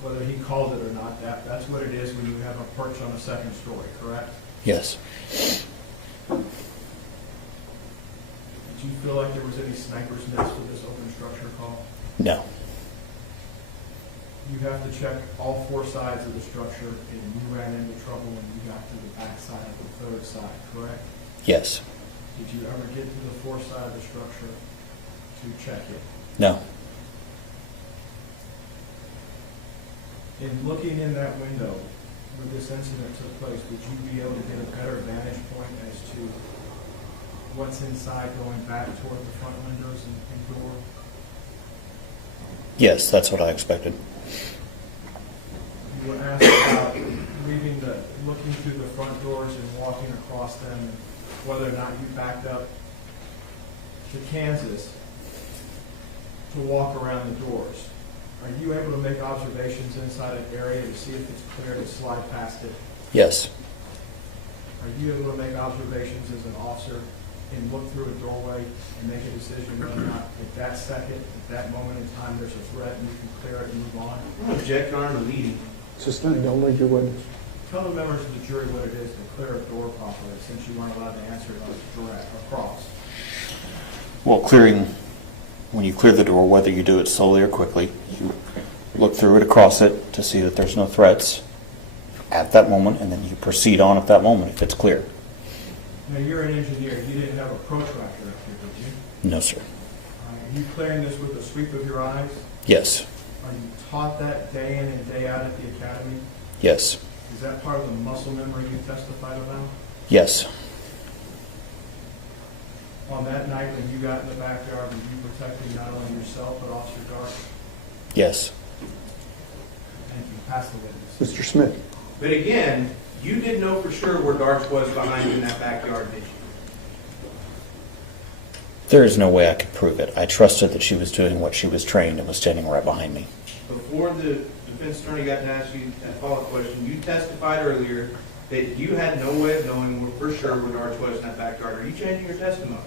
Whether he called it or not, that's what it is when you have a perch on a second story, correct? Yes. Did you feel like there was any sniper's nest with this open structure call? No. You have to check all four sides of the structure, and you ran into trouble when you got to the back side of the third side, correct? Yes. Did you ever get to the fourth side of the structure to check it? No. In looking in that window where this incident took place, would you be able to get a better vantage point as to what's inside going back toward the front windows and door? Yes, that's what I expected. You were asked about looking through the front doors and walking across them, and whether or not you backed up to Kansas to walk around the doors. Are you able to make observations inside an area to see if it's clear to slide past it? Yes. Are you able to make observations as an officer and look through a doorway and make a decision whether or not at that second, at that moment in time, there's a threat and you can clear it and move on? I'm gonna object, Your Honor, to leading. Sustain, don't leave your witness. Tell the members of the jury what it is to clear a door properly, since you weren't allowed to answer it direct across. Well, when you clear the door, whether you do it slowly or quickly, you look through it, across it, to see that there's no threats at that moment, and then you proceed on at that moment if it's clear. Now, you're an engineer. You didn't have a protractor up here, did you? No, sir. Are you clearing this with a sweep of your eyes? Yes. Are you taught that day in and day out at the academy? Yes. Is that part of the muscle memory you testified about? Yes. On that night when you got in the backyard, were you protecting not only yourself but Officer Darch? Yes. Thank you. Pass the witness. Mr. Smith. But again, you didn't know for sure where Darch was behind you in that backyard, did you? There is no way I could prove it. I trusted that she was doing what she was trained and was standing right behind me. Before the defense attorney got to ask you that follow-up question, you testified earlier that you had no way of knowing for sure where Darch was in that backyard. Are you changing your testimony?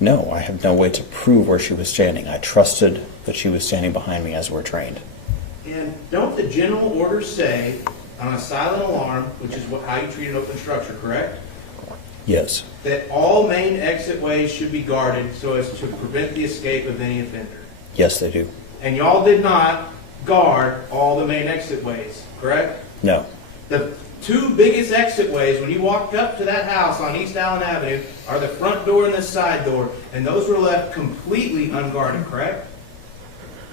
No, I have no way to prove where she was standing. I trusted that she was standing behind me as we're trained. And don't the general orders say on a silent alarm, which is how you treat an open structure, correct? Yes. That all main exit ways should be guarded so as to prevent the escape of any offender. Yes, they do. And y'all did not guard all the main exit ways, correct? No. The two biggest exit ways when you walked up to that house on East Allen Avenue are the front door and the side door, and those were left completely unguarded, correct?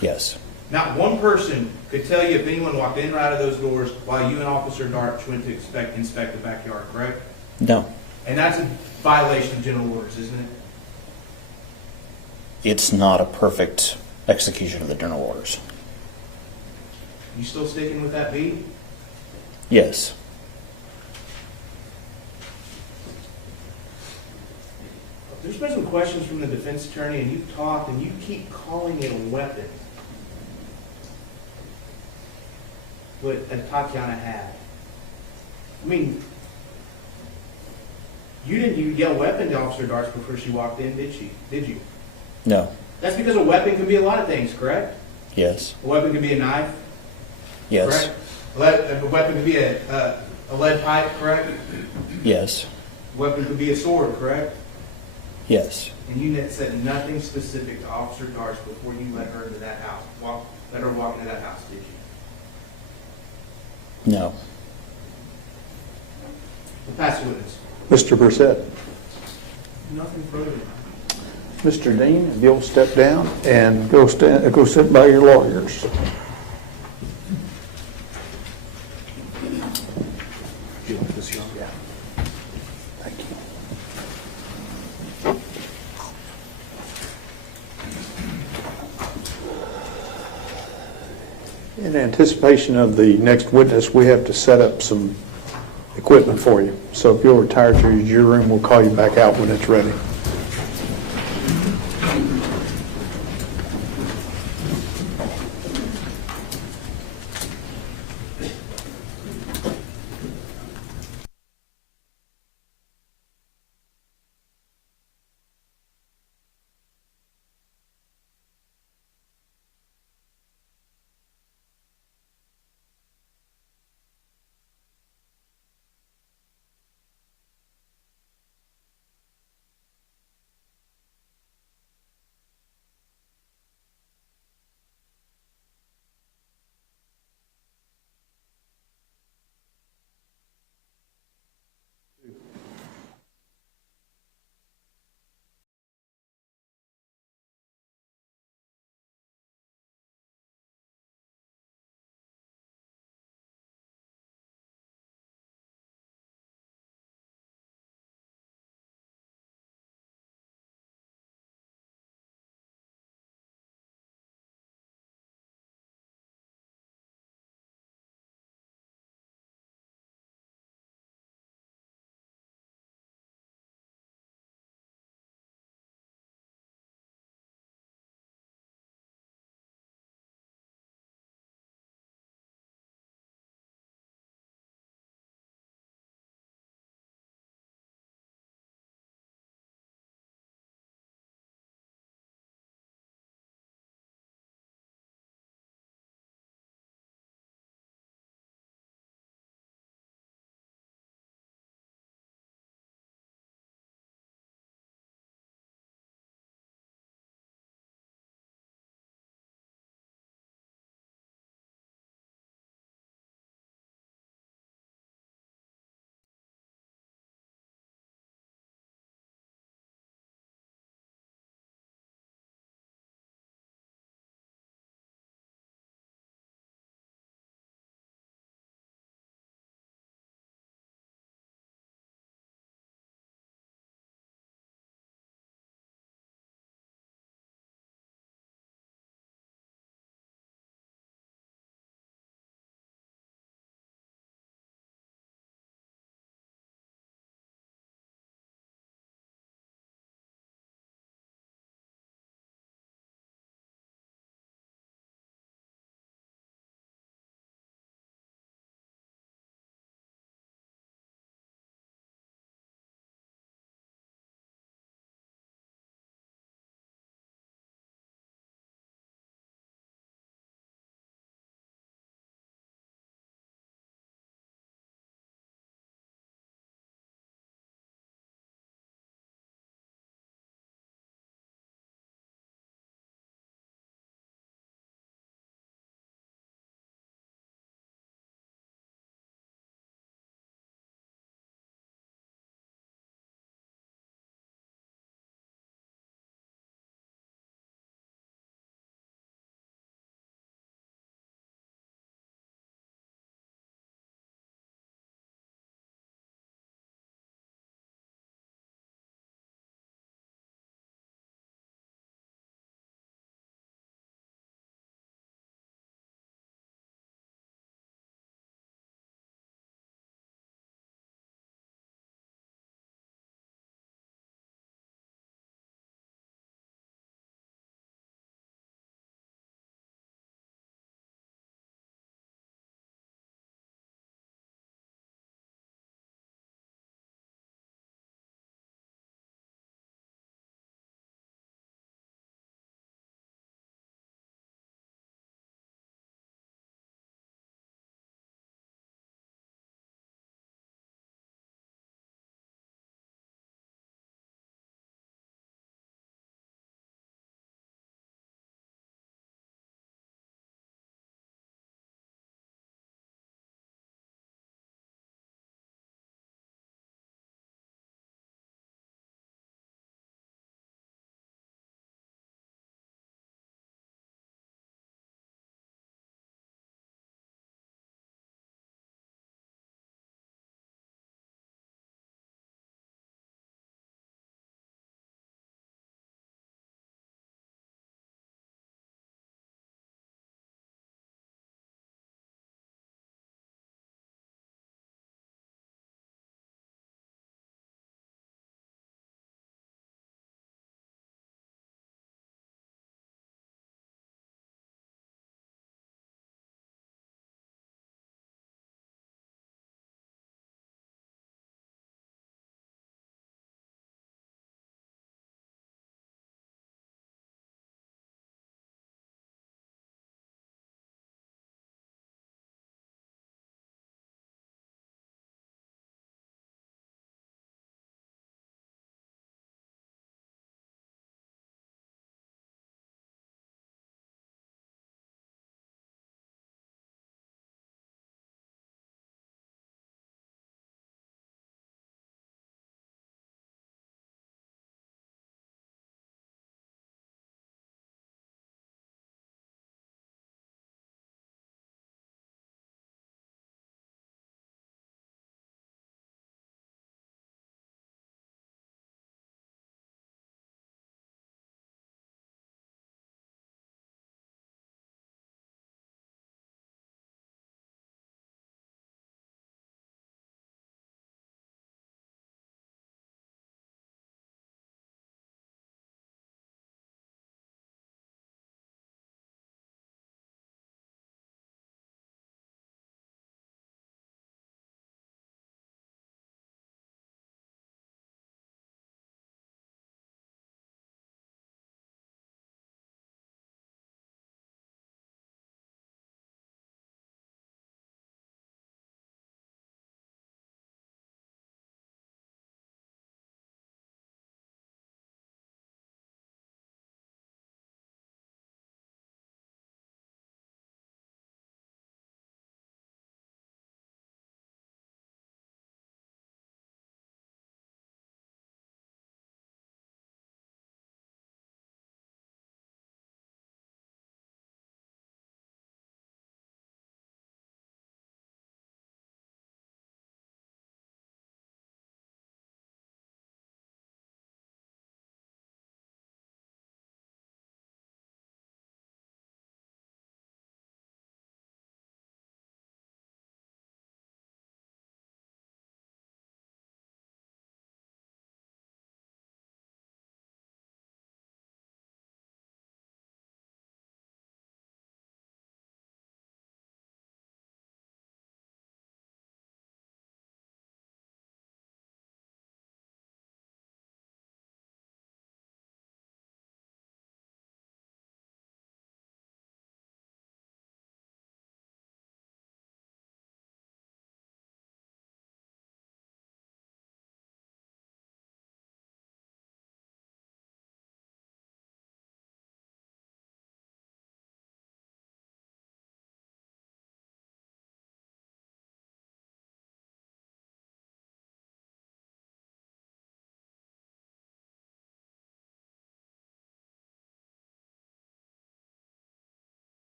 Yes. Not one person could tell you if anyone walked in or out of those doors while you and Officer Darch went to inspect the backyard, correct? No, And that's a violation of general orders, isn't it? it's not a perfect execution of the general orders. You still sticking with that beat? Yes. There's been some questions from the defense attorney, and you've talked, and you keep calling it a weapon. What Atatiana had. I mean, you didn't yell weapon to Officer Darts before she walked in, did she? Did you? No. That's because a weapon could be a lot of things, correct? Yes. A weapon could be a knife, Yes. correct? A weapon could be a lead pipe, correct? Yes. A weapon could be a sword, correct? Yes. And you said nothing specific to Officer Darts before you let her into that house, let her walk into that house, did you? No. The pass witness. Mr. Brissett. Nothing further. Mr. Dean, if you'll step down and go sit by your lawyers. Yeah. Thank you. In anticipation of the next witness, we have to set up some equipment for you. So if you'll retire to your room, we'll call you back out when it's ready.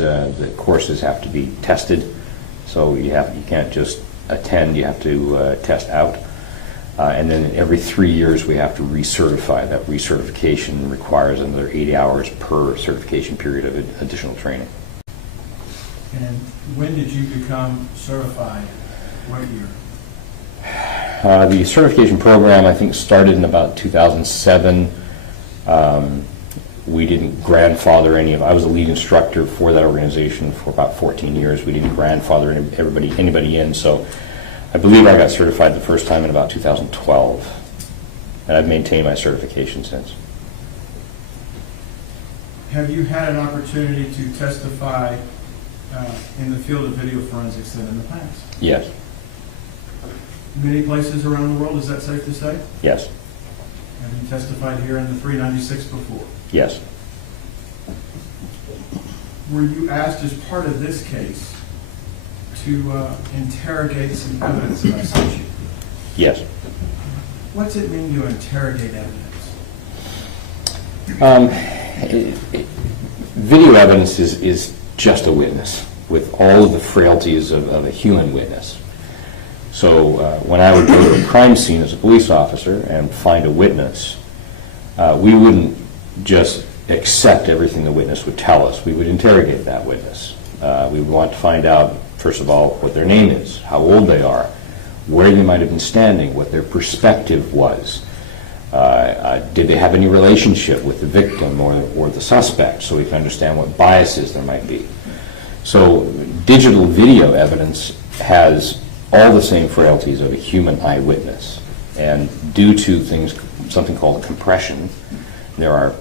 is the courses have to be tested. So you can't just attend, you have to test out. And then every 3 years we have to recertify. That recertification requires another 80 hours per certification period of additional training. And when did you become certified? What year? The certification program, I think, started in about 2007. We didn't grandfather I was a lead instructor for that organization for about 14 years. We didn't grandfather anybody in, so I believe I got certified the first time in about 2012, and I've maintained my certification since. Have you had an opportunity to testify in the field of video forensics then in the past? Yes. Many places around the world, is that safe to say? Yes. Have you testified here in the 396 before? Yes. Were you asked as part of this case to interrogate some evidence that I sent you? Yes. What's it mean to interrogate evidence? Video evidence is just a witness with all of the frailties of a human witness. So when I would go to a crime scene as a police officer and find a witness, we wouldn't just accept everything the witness would tell us. We would interrogate that witness. We would want to find out, first of all, what their name is, how old they are, where they might have been standing, what their perspective was. Did they have any relationship with the victim or the suspect, so we can understand what biases there might be. So digital video evidence has all the same frailties of a human eyewitness. And due to something called compression, there are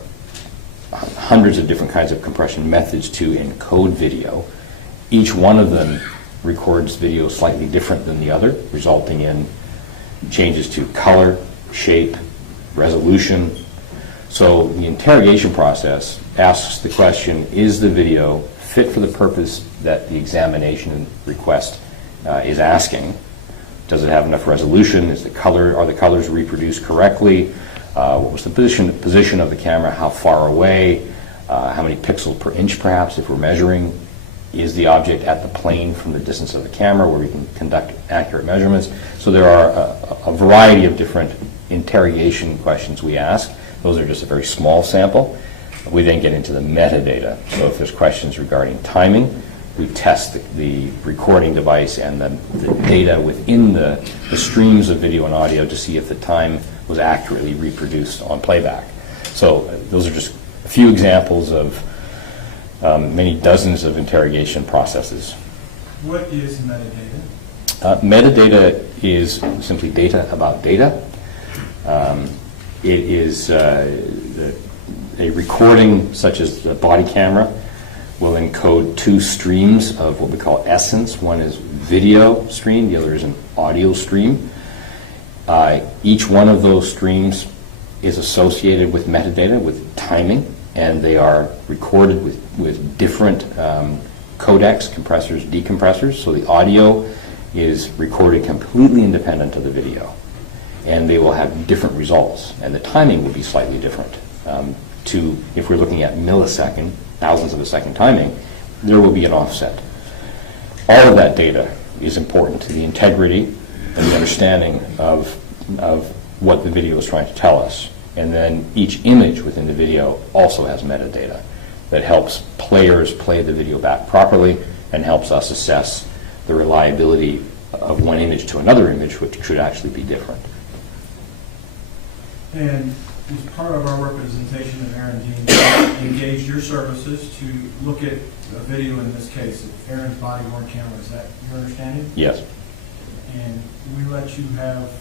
hundreds of different kinds of compression methods to encode video. Each one of them records video slightly different than the other, resulting in changes to color, shape, resolution. So the interrogation process asks the question, is the video fit for the purpose that the examination request is asking? Does it have enough resolution? Are the colors reproduced correctly? What was the position of the camera? How far away? How many pixels per inch, perhaps, if we're measuring? Is the object at the plane from the distance of the camera where we can conduct accurate measurements? So there are a variety of different interrogation questions we ask. Those are just a very small sample. We then get into the metadata. So if there's questions regarding timing, we test the recording device and the data within the streams of video and audio to see if the time was accurately reproduced on playback. So those are just a few examples of many dozens of interrogation processes. What is metadata? Metadata is simply data about data. It is a recording such as the body camera will encode two streams of what we call essence. One is video stream, the other is an audio stream. Each one of those streams is associated with metadata, with timing, and they are recorded with different codecs, compressors, decompressors. So the audio is recorded completely independent of the video, and they will have different results, and the timing will be slightly different. If we're looking at millisecond, thousandths of a second timing, there will be an offset. All of that data is important to the integrity and the understanding of what the video is trying to tell us. And then each image within the video also has metadata that helps players play the video back properly and helps us assess the reliability of one image to another image, which should actually be different. And as part of our representation of Aaron Dean, engaged your services to look at a video, in this case, of Aaron's body-worn camera. Is that your understanding? Yes. And we let you have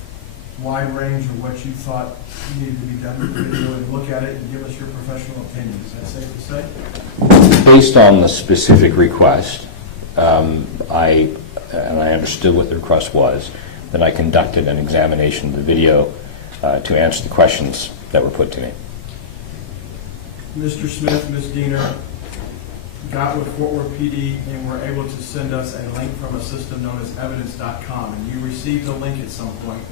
wide range of what you thought needed to be done with the video and look at it and give us your professional opinion. Is that safe to say? Based on the specific request, I understood what the request was, then I conducted an examination of the video to answer the questions that were put to me. Mr. Smith, Ms. Diener got with Fort Worth PD and were able to send us a link from a system known as evidence.com, and you received a link at some point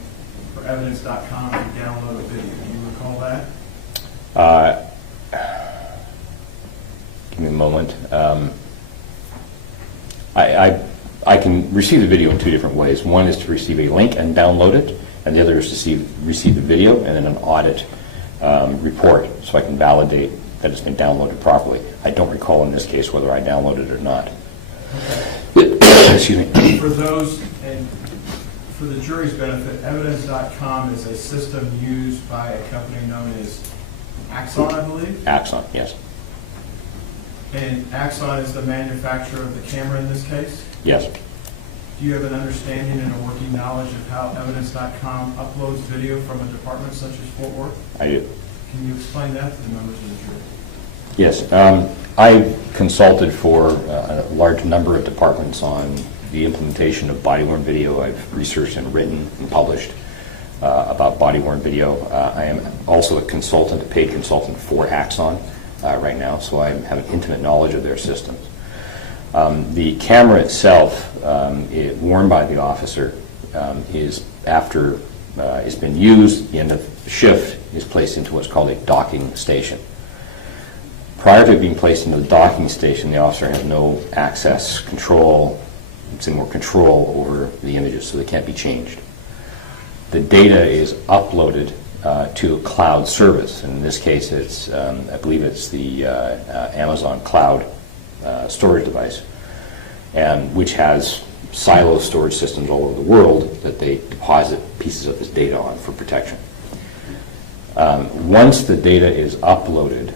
for evidence.com to download a video. Do you recall that? Give me a moment. I can receive the video in two different ways. One is to receive a link and download it, and the other is to receive the video and then an audit report, so I can validate that it's been downloaded properly. I don't recall in this case whether I downloaded it or not. Excuse me. For those, and for the jury's benefit, evidence.com is a system used by a company known as Axon, I believe? Axon, yes. And Axon is the manufacturer of the camera in this case? Yes. Do you have an understanding and a working knowledge of how evidence.com uploads video from a department such as Fort Worth? I do. Can you explain that to the members of the jury? Yes. I consulted for a large number of departments on the implementation of body-worn video. I've researched and written and published about body-worn video. I am also a consultant, a paid consultant for Axon right now, so I have an intimate knowledge of their systems. The camera itself, worn by the officer, is after it's been used, the end of the shift is placed into what's called a docking station. Prior to it being placed into the docking station, the officer has no access, control, more control over the images, so they can't be changed. The data is uploaded to a cloud service. In this case, it's I believe it's the Amazon cloud storage device, and which has silo storage systems all over the world that they deposit pieces of this data on for protection. Once the data is uploaded,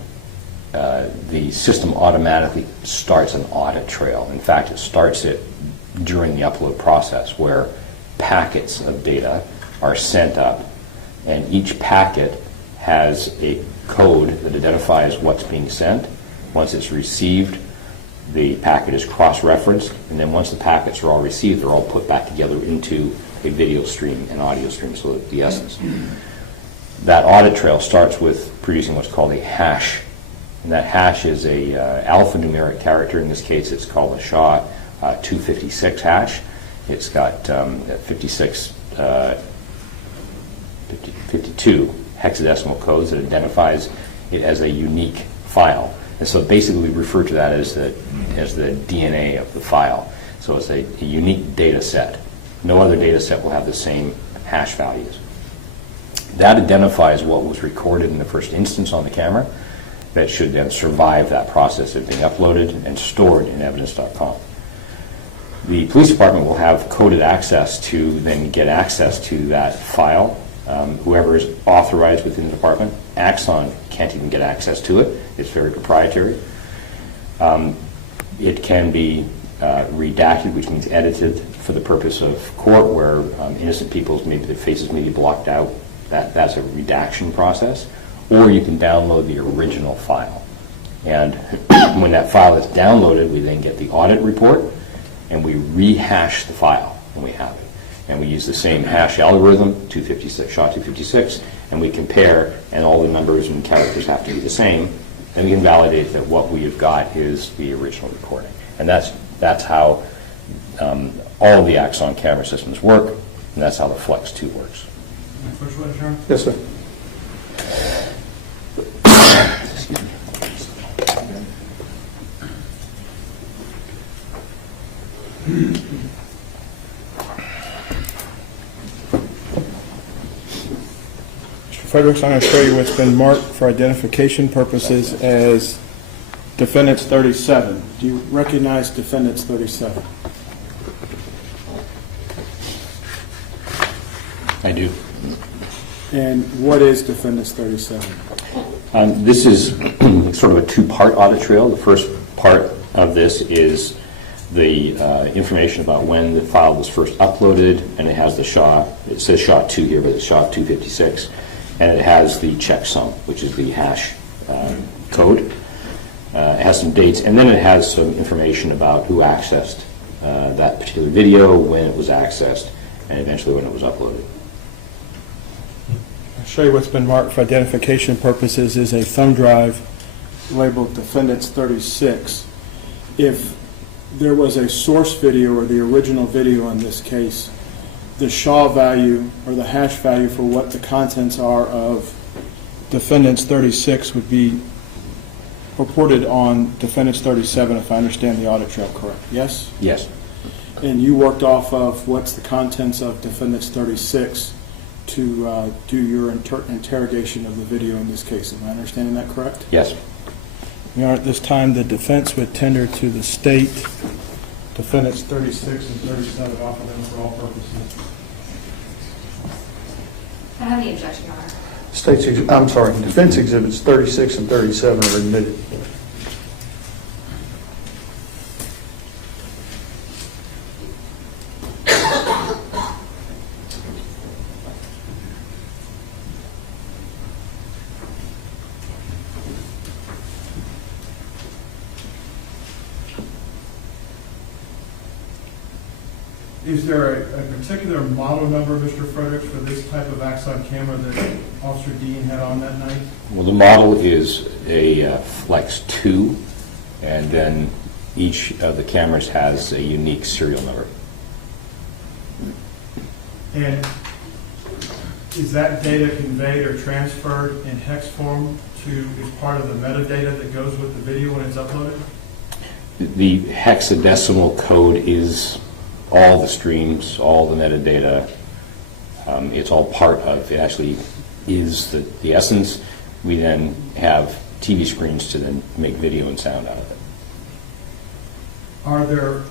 the system automatically starts an audit trail. In fact, it starts it during the upload process, where packets of data are sent up, and each packet has a code that identifies what's being sent. Once it's received, the packet is cross-referenced, and then once the packets are all received, they're all put back together into a video stream and audio stream, so that the essence. That audit trail starts with producing what's called a hash, and that hash is a alphanumeric character. In this case, it's called a SHA-256 hash. It's got 52 hexadecimal codes that identifies it as a unique file. And so basically we refer to that as the DNA of the file. So it's a unique data set. No other data set will have the same hash values. That identifies what was recorded in the first instance on the camera that should then survive that process of being uploaded and stored in evidence.com. The police department will have coded access to then get access to that file. Whoever is authorized within the department. Axon can't even get access to it. It's very proprietary. It can be redacted, which means edited for the purpose of court, where innocent people's maybe their faces may be blocked out. That's a redaction process. Or you can download the original file. And when that file is downloaded, we then get the audit report, and we rehash the file when we have it. And we use the same hash algorithm, 256, SHA-256, and we compare, and all the numbers and characters have to be the same, and we can validate that what we have got is the original recording. And that's how all of the Axon camera systems work, and that's how the Flex 2 works. Which one, Sharon? Yes, sir. Fredericks, I'm going to show you what's been marked for identification purposes as Defendants 37. Do you recognize Defendants 37? I do. And what is Defendants 37? This is sort of a two-part audit trail. The first part of this is the information about when the file was first uploaded, and it has the SHA, it says SHA-2 here, but it's SHA-256. And it has the checksum, which is the hash code. It has some dates, and then it has some information about who accessed that particular video, when it was accessed, and eventually when it was uploaded. I'll show you what's been marked for identification purposes is a thumb drive labeled Defendants 36. If there was a source video or the original video in this case, the SHA value or the hash value for what the contents are of Defendants 36 would be reported on defendants 37, if I understand the audit trail correct, yes? Yes. And you worked off of what's the contents of defendants 36 to do your interrogation of the video in this case. Am I understanding that correct? Yes. At this time, the defense would tender to the state defendants 36 and 37, offer them for all purposes. I have the objection, Your Honor. Defense exhibits 36 and 37 are admitted. Is there a particular model number, Mr. Fredericks, for this type of Axon camera that Officer Dean had on that night? Well, the model is a Flex 2, and then each of the cameras has a unique serial number. And is that data conveyed or transferred in hex form as part of the metadata that goes with the video when it's uploaded? The hexadecimal code is all the streams, all the metadata. It's all part of, it actually is the essence. We then have TV screens to then make video and sound out of it. Are there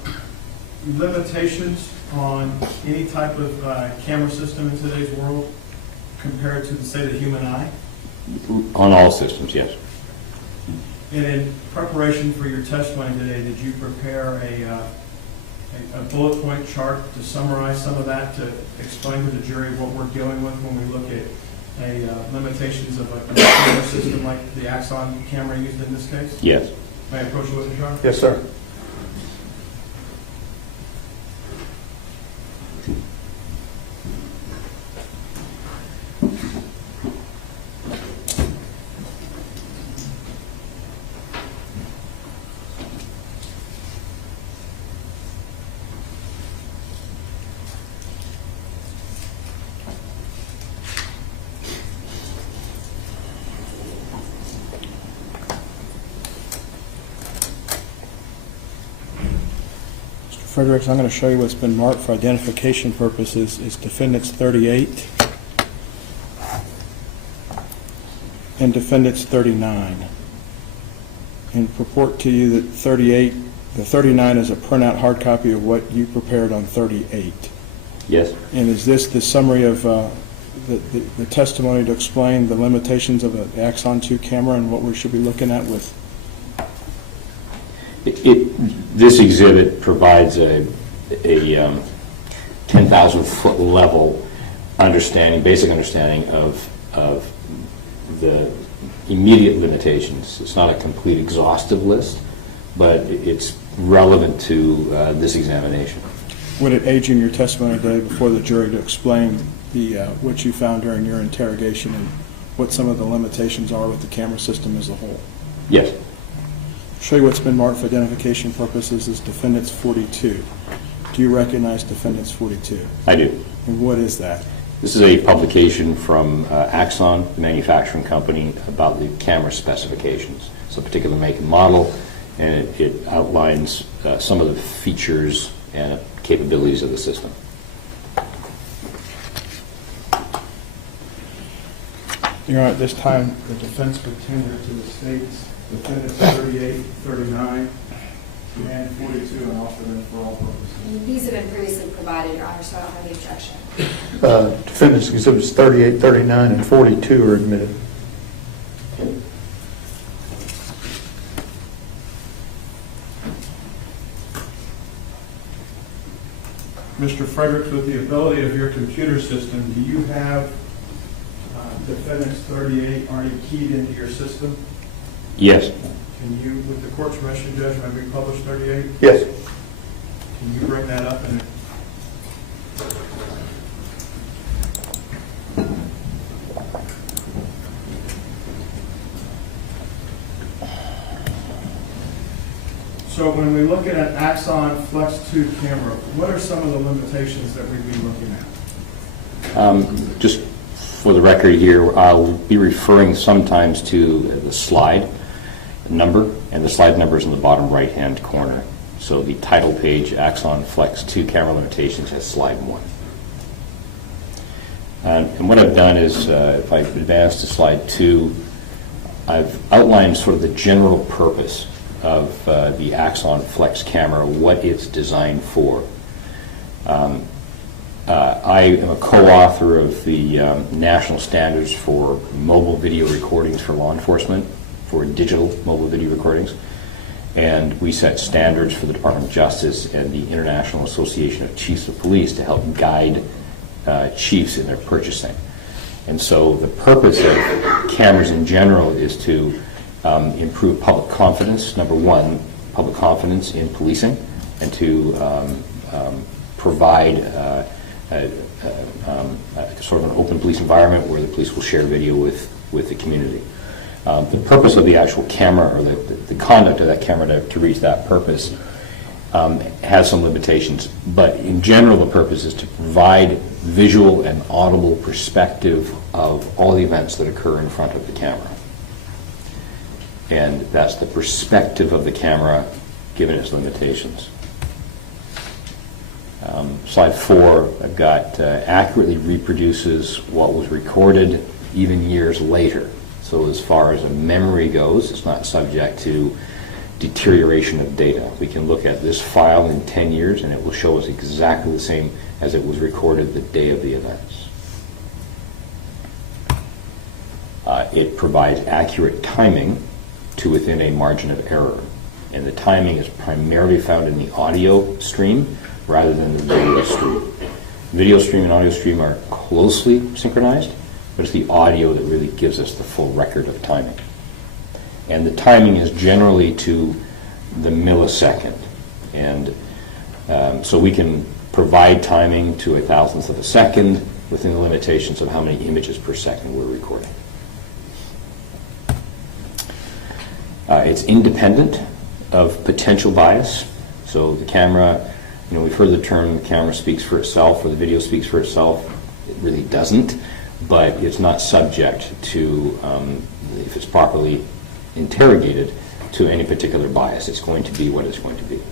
limitations on any type of camera system in today's world compared to, say, the human eye? On all systems, yes. And in preparation for your testimony today, did you prepare a bullet point chart to summarize some of that, to explain to the jury what we're dealing with when we look at limitations of a camera system like the Axon camera used in this case? Yes. May I approach you with it, John? Yes, sir. Fredericks, I'm going to show you what's been marked for identification purposes is defendants 38 and defendants 39. And purport to you that the 39 is a printout hard copy of what you prepared on 38. Yes. And is this the summary of the testimony to explain the limitations of an Axon 2 camera and what we should be looking at with? This exhibit provides a 10,000-foot level understanding, basic understanding of the immediate limitations. It's not a complete exhaustive list, but it's relevant to this examination. Would it aid you in your testimony today before the jury to explain what you found during your interrogation and what some of the limitations are with the camera system as a whole? Yes. Show you what's been marked for identification purposes is defendants 42. Do you recognize defendants 42? I do. And what is that? This is a publication from Axon, the manufacturing company, about the camera specifications. It's a particular make and model, and it outlines some of the features and capabilities of the system. Your Honor, at this time, the defense would tender to the state's defendants 38, 39, and 42, and offer them for all purposes. These have been previously provided, Your Honor, so I don't have the objection. Defendants exhibits 38, 39, and 42 are admitted. Mr. Fredericks, with the ability of your computer system, do you have defendants 38 already keyed into your system? Yes. Can you, with the court's permission, Judge, may we publish 38? Yes. Can you bring that up? And so when we look at an Axon Flex 2 camera, what are some of the limitations that we'd be looking at? Just for the record here, I'll be referring sometimes to the slide. number, and the slide number is in the bottom right-hand corner. So the title page, Axon Flex 2 Camera Limitations, has slide 1. And what I've done is, if I advance to slide 2, I've outlined sort of the general purpose of the Axon Flex camera, what it's designed for. I am a co-author of the national standards for mobile video recordings for law enforcement, for digital mobile video recordings. And we set standards for the Department of Justice and the International Association of Chiefs of Police to help guide chiefs in their purchasing. And so the purpose of cameras in general is to improve public confidence, number one, public confidence in policing, and to provide sort of an open police environment where the police will share video with the community. The purpose of the actual camera, or the conduct of that camera to reach that purpose, has some limitations. But in general, the purpose is to provide visual and audible perspective of all the events that occur in front of the camera. And that's the perspective of the camera given its limitations. Slide 4, I've got accurately reproduces what was recorded even years later. So as far as a memory goes, it's not subject to deterioration of data. We can look at this file in 10 years and it will show us exactly the same as it was recorded the day of the events. It provides accurate timing to within a margin of error. And the timing is primarily found in the audio stream rather than the video stream. Video stream and audio stream are closely synchronized, but it's the audio that really gives us the full record of timing. And the timing is generally to the millisecond. And so we can provide timing to a thousandth of a second within the limitations of how many images per second we're recording. It's independent of potential bias. So the camera, we've heard the term the camera speaks for itself or the video speaks for itself. It really doesn't, but it's not subject to, if it's properly interrogated, to any particular bias. It's going to be what it's going to be.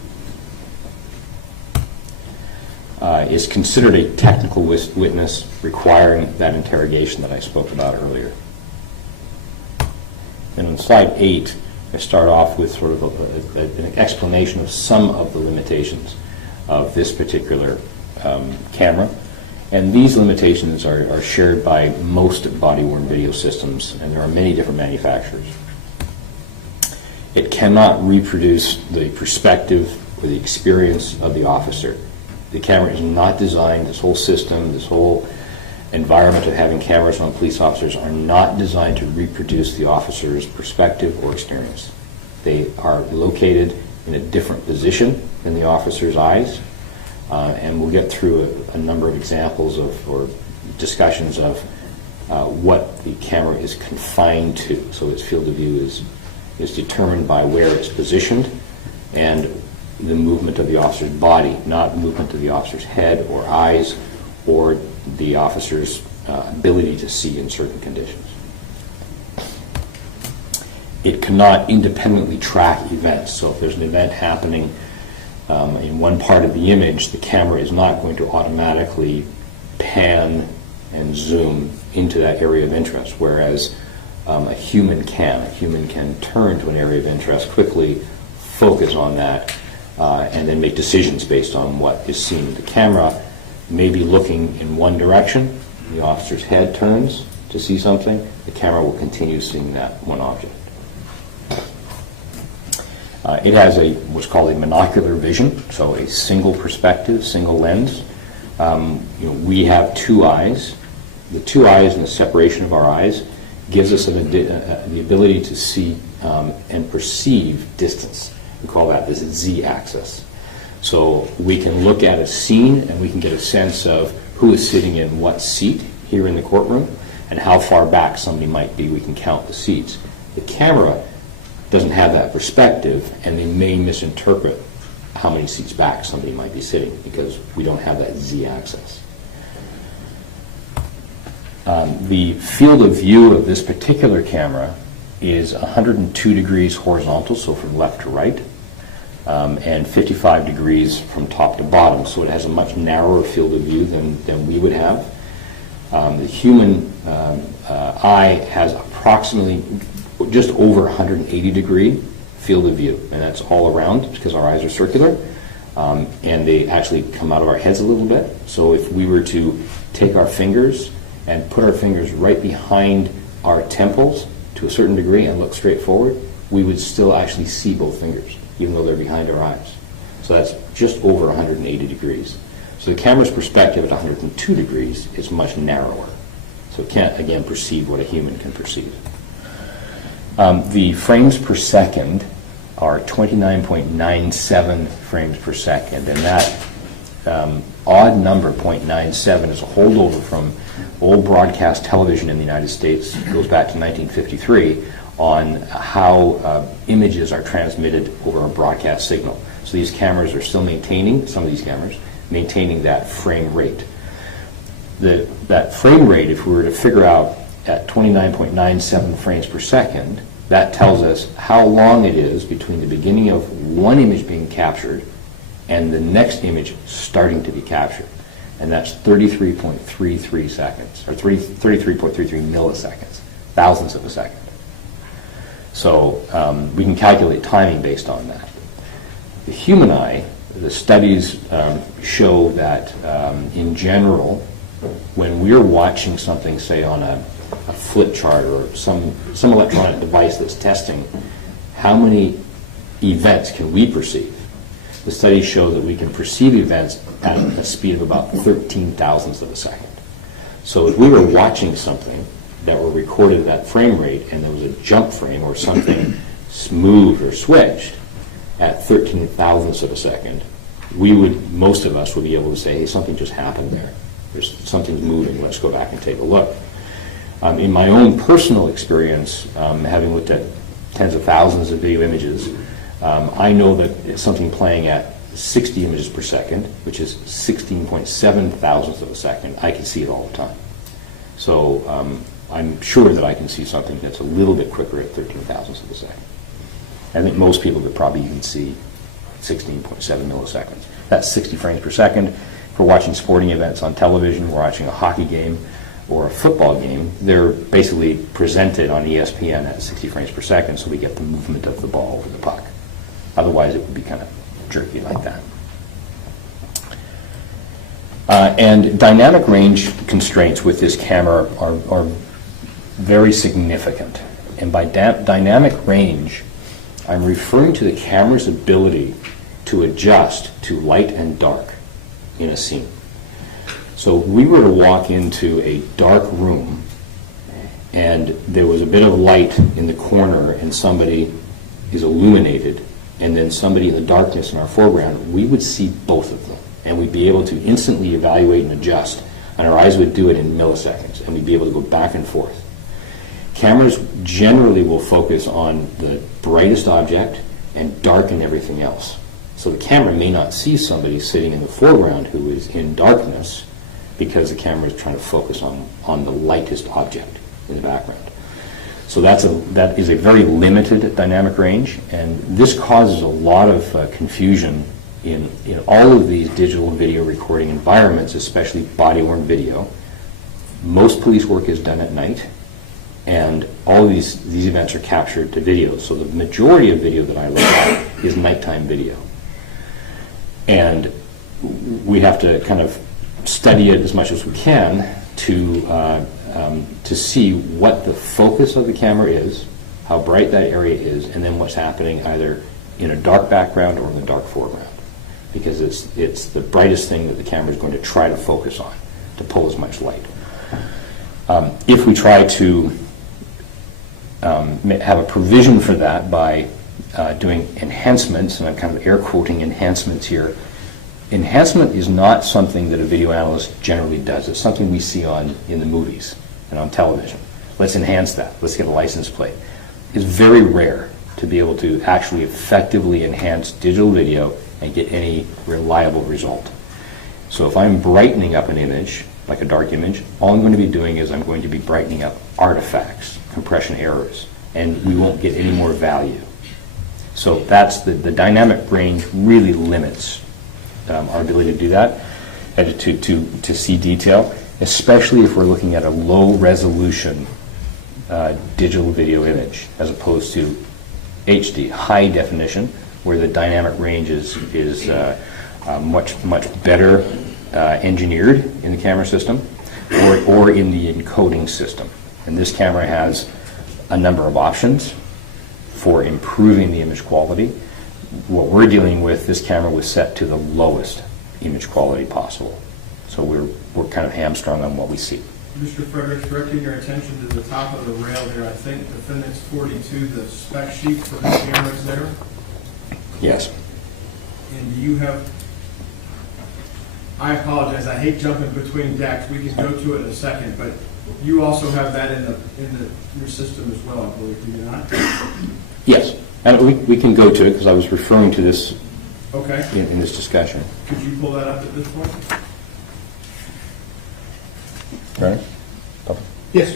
Is considered a technical witness requiring that interrogation that I spoke about earlier. And on slide 8, I start off with sort of an explanation of some of the limitations of this particular camera. And these limitations are shared by most body-worn video systems, and there are many different manufacturers. It cannot reproduce the perspective or the experience of the officer. The camera is not designed, this whole system, this whole environment of having cameras on police officers are not designed to reproduce the officer's perspective or experience. They are located in a different position than the officer's eyes, and we'll get through a number of examples of, or discussions of what the camera is confined to. So its field of view is determined by where it's positioned and the movement of the officer's body, not movement of the officer's head or eyes or the officer's ability to see in certain conditions. It cannot independently track events. So if there's an event happening in one part of the image, the camera is not going to automatically pan and zoom into that area of interest, whereas a human can. A human can turn to an area of interest quickly, focus on that, and then make decisions based on what is seen. The camera may be looking in one direction, the officer's head turns to see something, the camera will continue seeing that one object. It has what's called a monocular vision, so a single perspective, single lens. We have two eyes. The two eyes and the separation of our eyes gives us the ability to see and perceive distance. We call that the z-axis. So we can look at a scene and we can get a sense of who is sitting in what seat here in the courtroom and how far back somebody might be. We can count the seats. The camera doesn't have that perspective, and they may misinterpret how many seats back somebody might be sitting because we don't have that z-axis. The field of view of this particular camera is 102 degrees horizontal, so from left to right, and 55 degrees from top to bottom, so it has a much narrower field of view than we would have. The human eye has approximately just over 180 degree field of view, and that's all around because our eyes are circular, and they actually come out of our heads a little bit. So if we were to take our fingers and put our fingers right behind our temples to a certain degree and look straight forward, we would still actually see both fingers, even though they're behind our eyes. So that's just over 180 degrees. So the camera's perspective at 102 degrees is much narrower. So it can't, again, perceive what a human can perceive. The frames per second are 29.97 frames per second, and that odd number, 0.97, is a holdover from old broadcast television in the United States. It goes back to 1953 on how images are transmitted over a broadcast signal. So these cameras are still maintaining, some of these cameras, maintaining that frame rate. That frame rate, if we were to figure out at 29.97 frames per second, that tells us how long it is between the beginning of one image being captured and the next image starting to be captured. And that's 33.33 seconds, or 33.33 milliseconds, thousandths of a second. So we can calculate timing based on that. The human eye, the studies show that in general, when we're watching something, say on a flip chart or some electronic device that's testing, how many events can we perceive? The studies show that we can perceive events at a speed of about 13 thousandths of a second. So if we were watching something that were recorded at that frame rate and there was a jump frame or something moved or switched at 13 thousandths of a second, most of us would be able to say, hey, something just happened there. Something's moving, let's go back and take a look. In my own personal experience, having looked at tens of thousands of video images, I know that it's something playing at 60 images per second, which is 16.7 thousandths of a second. I can see it all the time. So I'm sure that I can see something that's a little bit quicker at 13 thousandths of a second. I think most people could probably even see 16.7 milliseconds. That's 60 frames per second. If we're watching sporting events on television, we're watching a hockey game or a football game, they're basically presented on ESPN at 60 frames per second, so we get the movement of the ball over the puck. Otherwise, it would be kind of jerky like that. And dynamic range constraints with this camera are very significant. And by dynamic range, I'm referring to the camera's ability to adjust to light and dark in a scene. So if we were to walk into a dark room and there was a bit of light in the corner and somebody is illuminated, and then somebody in the darkness in our foreground, we would see both of them. And we'd be able to instantly evaluate and adjust. And our eyes would do it in milliseconds, and we'd be able to go back and forth. Cameras generally will focus on the brightest object and darken everything else. So the camera may not see somebody sitting in the foreground who is in darkness because the camera is trying to focus on the lightest object in the background. So that is a very limited dynamic range, and this causes a lot of confusion in all of these digital video recording environments, especially body-worn video. Most police work is done at night, and all of these events are captured to video. So the majority of video that I look at is nighttime video. And we have to kind of study it as much as we can to see what the focus of the camera is, how bright that area is, and then what's happening either in a dark background or in the dark foreground. Because it's the brightest thing that the camera is going to try to focus on to pull as much light. If we try to have a provision for that by doing enhancements, and I'm kind of air quoting enhancements here. Enhancement is not something that a video analyst generally does. It's something we see in the movies and on television. Let's enhance that. Let's get a license plate. It's very rare to be able to actually effectively enhance digital video and get any reliable result. So if I'm brightening up an image, like a dark image, all I'm going to be doing is I'm going to be brightening up artifacts, compression errors, and we won't get any more value. So that's the dynamic range really limits our ability to do that and to see detail, especially if we're looking at a low resolution digital video image as opposed to HD, high definition, where the dynamic range is much better engineered in the camera system or in the encoding system. And this camera has a number of options for improving the image quality. What we're dealing with, this camera was set to the lowest image quality possible. So we're kind of hamstrung on what we see. Mr. Fredericks, directing your attention to the top of the rail there, I think Defendant's 42, the spec sheet for the cameras there. Yes. And do you have, I apologize, I hate jumping between decks, we can go to it in a second, but you also have that in your system as well, I believe, do you not? Yes, and we can go to it because I was referring to this Okay. in this discussion. Could you pull that up at this point? Right? Yes.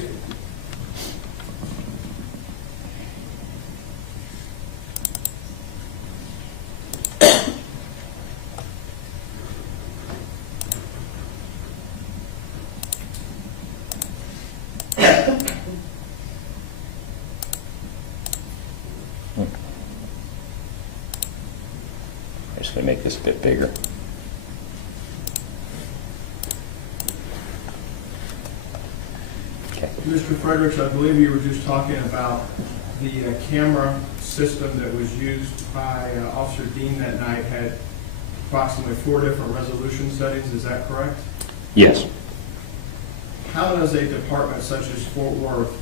I'm just going to make this a bit bigger. Okay. Mr. Fredericks, I believe you were just talking about the camera system that was used by Officer Dean that night had approximately 4 different resolution settings, is that correct? Yes. How does a department such as Fort Worth,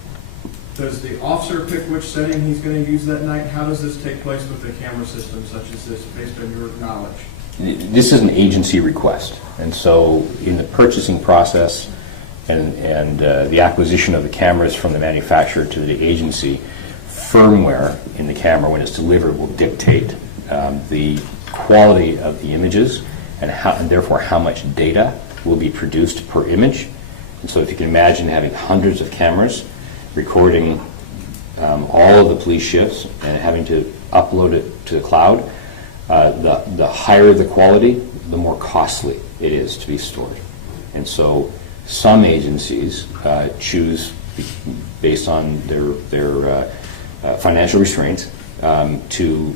does the officer pick which setting he's going to use that night? How does this take place with a camera system such as this, based on your knowledge? This is an agency request, and so in the purchasing process and the acquisition of the cameras from the manufacturer to the agency, firmware in the camera when it's delivered will dictate the quality of the images and therefore how much data will be produced per image. And so if you can imagine having hundreds of cameras recording all of the police shifts and having to upload it to the cloud, the higher the quality, the more costly it is to be stored. And so some agencies choose, based on their financial restraints, to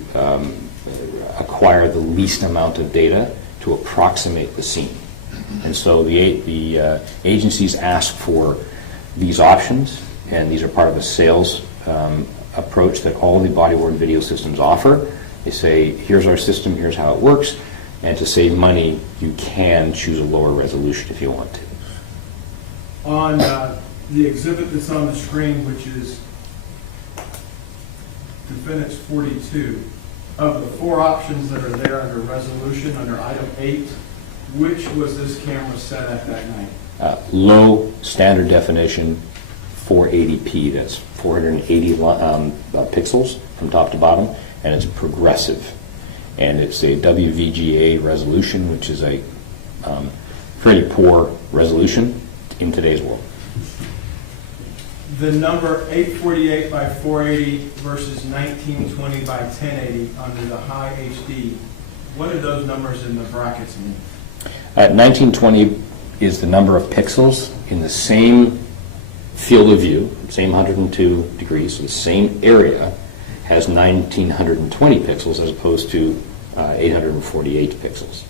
acquire the least amount of data to approximate the scene. And so the agencies ask for these options, and these are part of a sales approach that all the body-worn video systems offer. They say, here's our system, here's how it works, and to save money, you can choose a lower resolution if you want to. On the exhibit that's on the screen, which is Defendant's 42, of the 4 options that are there under resolution, under item 8, which was this camera set at that night? Low standard definition 480p, that's 480 pixels from top to bottom, and it's progressive. And it's a WVGA resolution, which is a pretty poor resolution in today's world. The number 848 by 480 versus 1920 by 1080 under the high HD, what do those numbers in the brackets mean? 1920 is the number of pixels in the same field of view, same 102 degrees, so the same area has 1920 pixels as opposed to 848 pixels.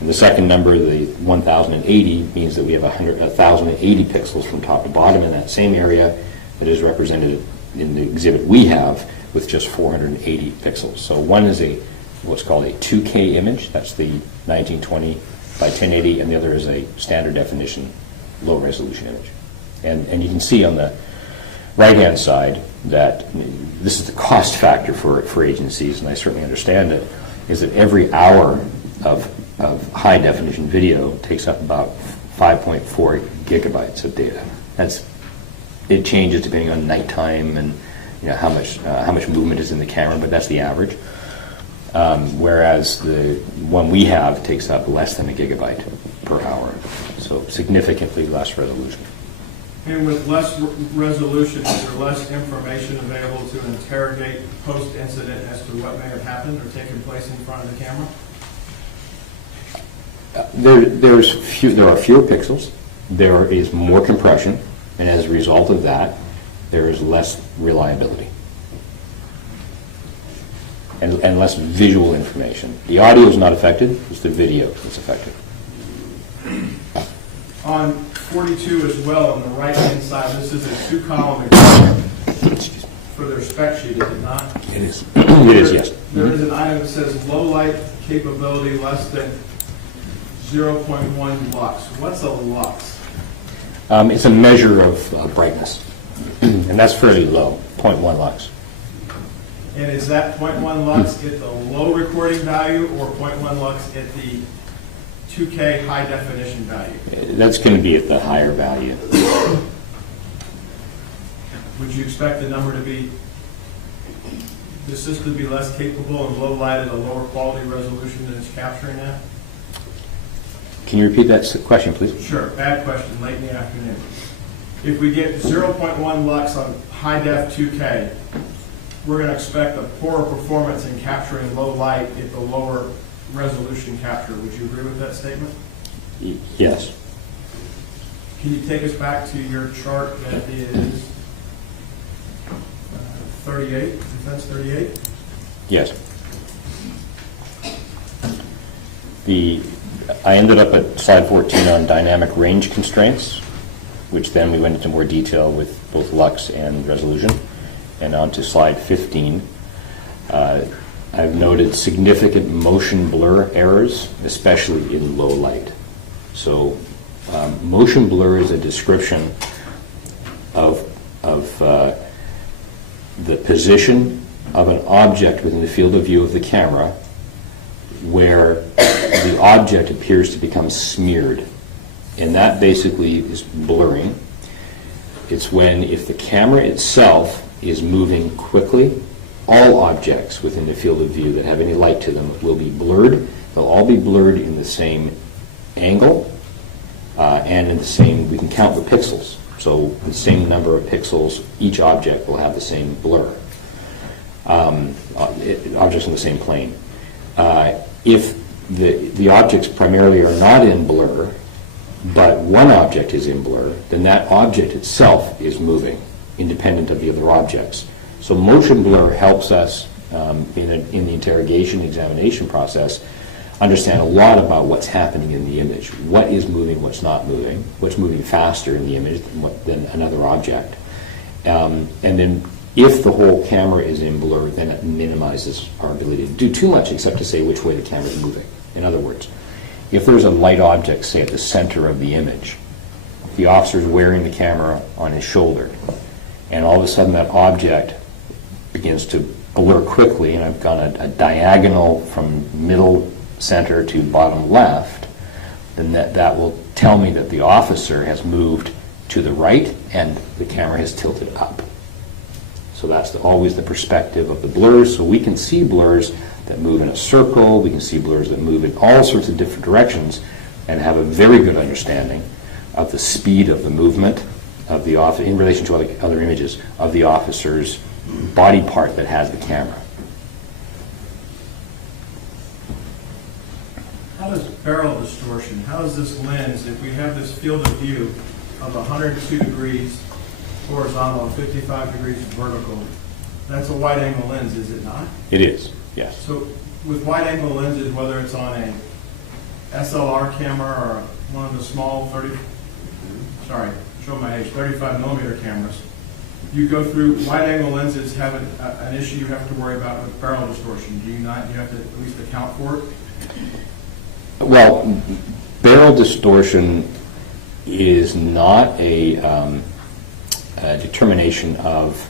And the second number, the 1080, means that we have 1080 pixels from top to bottom in that same area that is represented in the exhibit we have with just 480 pixels. So one is what's called a 2K image, that's the 1920 by 1080, and the other is a standard definition low resolution image. And you can see on the right-hand side that this is the cost factor for agencies, and I certainly understand it, is that every hour of high definition video takes up about 5.4 gigabytes of data. It changes depending on nighttime and how much movement is in the camera, but that's the average. Whereas the one we have takes up less than a gigabyte per hour, so significantly less resolution. And with less resolution, is there less information available to interrogate post-incident as to what may have happened or taken place in front of the camera? There are fewer pixels, there is more compression, and as a result of that, there is less reliability. And less visual information. The audio is not affected, it's the video that's affected. On 42 as well, on the right-hand side, this is a 2-column example for their spec sheet, is it not? It is. It is, yes. There is an item that says low light capability less than 0.1 lux. What's a lux? It's a measure of brightness, and that's fairly low, 0.1 lux. And is that 0.1 lux at the low recording value or 0.1 lux at the 2K high definition value? That's going to be at the higher value. Would you expect the number to be, the system to be less capable and low light at a lower quality resolution than it's capturing at? Can you repeat that question, please? Sure, bad question, late in the afternoon. If we get 0.1 lux on high def 2K, we're going to expect a poorer performance in capturing low light at the lower resolution capture. Would you agree with that statement? Yes. Can you take us back to your chart that is 38, if that's 38? Yes. I ended up at slide 14 on dynamic range constraints, which then we went into more detail with both lux and resolution. And on to slide 15. I've noted significant motion blur errors, especially in low light. So motion blur is a description of the position of an object within the field of view of the camera where the object appears to become smeared. And that basically is blurring. It's when, if the camera itself is moving quickly, all objects within the field of view that have any light to them will be blurred. They'll all be blurred in the same angle and in the same, we can count the pixels. So the same number of pixels, each object will have the same blur. Objects in the same plane. If the objects primarily are not in blur, but one object is in blur, then that object itself is moving, independent of the other objects. So motion blur helps us in the interrogation examination process understand a lot about what's happening in the image. What is moving, what's not moving, what's moving faster in the image than another object. And then if the whole camera is in blur, then it minimizes our ability to do too much except to say which way the camera is moving. In other words, if there's a light object, say, at the center of the image, the officer's wearing the camera on his shoulder, and all of a sudden that object begins to blur quickly, and I've got a diagonal from middle center to bottom left, then that will tell me that the officer has moved to the right and the camera has tilted up. So that's always the perspective of the blurs. So we can see blurs that move in a circle, we can see blurs that move in all sorts of different directions, and have a very good understanding of the speed of the movement of the officer in relation to other images of the officer's body part that has the camera. How does barrel distortion, how does this lens, if we have this field of view of 102 degrees horizontal and 55 degrees vertical, that's a wide angle lens, is it not? It is, yes. So with wide angle lenses, whether it's on a SLR camera or one of the small 35 millimeter cameras, you go through, wide angle lenses have an issue you have to worry about with barrel distortion. Do you not? You have to at least account for it? Well, barrel distortion is not a determination of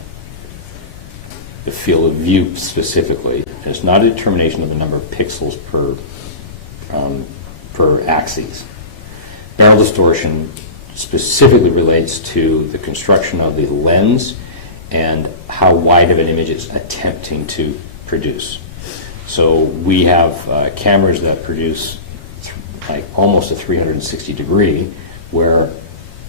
the field of view specifically. It's not a determination of the number of pixels per axis. Barrel distortion specifically relates to the construction of the lens and how wide of an image it's attempting to produce. So we have cameras that produce like almost a 360 degree, where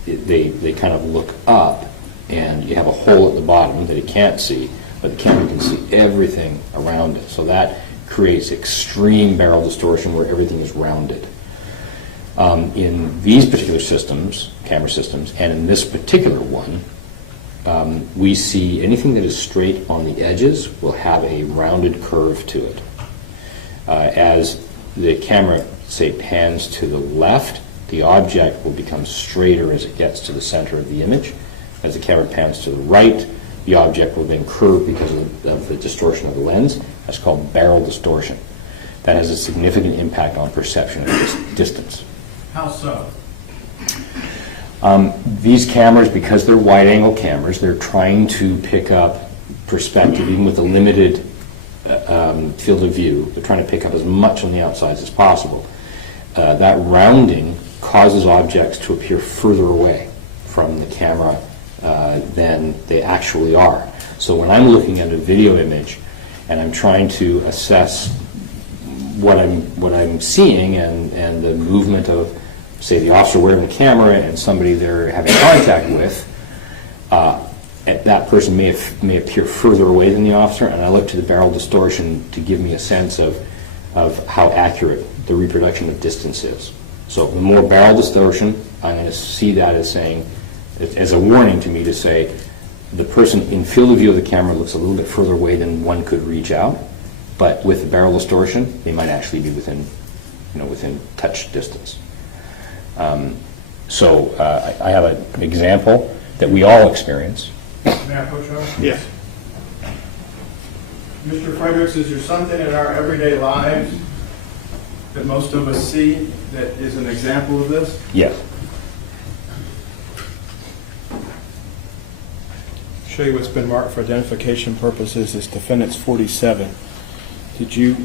they kind of look up, and you have a hole at the bottom that it can't see, but the camera can see everything around it. So that creates extreme barrel distortion where everything is rounded. In these particular systems, camera systems, and in this particular one, we see anything that is straight on the edges will have a rounded curve to it. As the camera, say, pans to the left, the object will become straighter as it gets to the center of the image. As the camera pans to the right, the object will then curve because of the distortion of the lens. That's called barrel distortion. That has a significant impact on perception of distance. How so? These cameras, because they're wide-angle cameras, they're trying to pick up perspective, even with a limited field of view. They're trying to pick up as much on the outsides as possible. That rounding causes objects to appear further away from the camera than they actually are. So when I'm looking at a video image and I'm trying to assess what I'm seeing and the movement of, say, the officer wearing the camera and somebody they're having contact with, that person may appear further away than the officer, and I look to the barrel distortion to give me a sense of how accurate the reproduction of distance is. So the more barrel distortion, I'm going to see that as saying, as a warning to me to say, the person in field of view of the camera looks a little bit further away than one could reach out, but with the barrel distortion, they might actually be within touch distance. I have an example that we all experience. May I approach you? Yes. Mr. Fredericks, is there something in our everyday lives that most of us see that is an example of this? Yes. Show you what's been marked for identification purposes is defendant's 47. Did you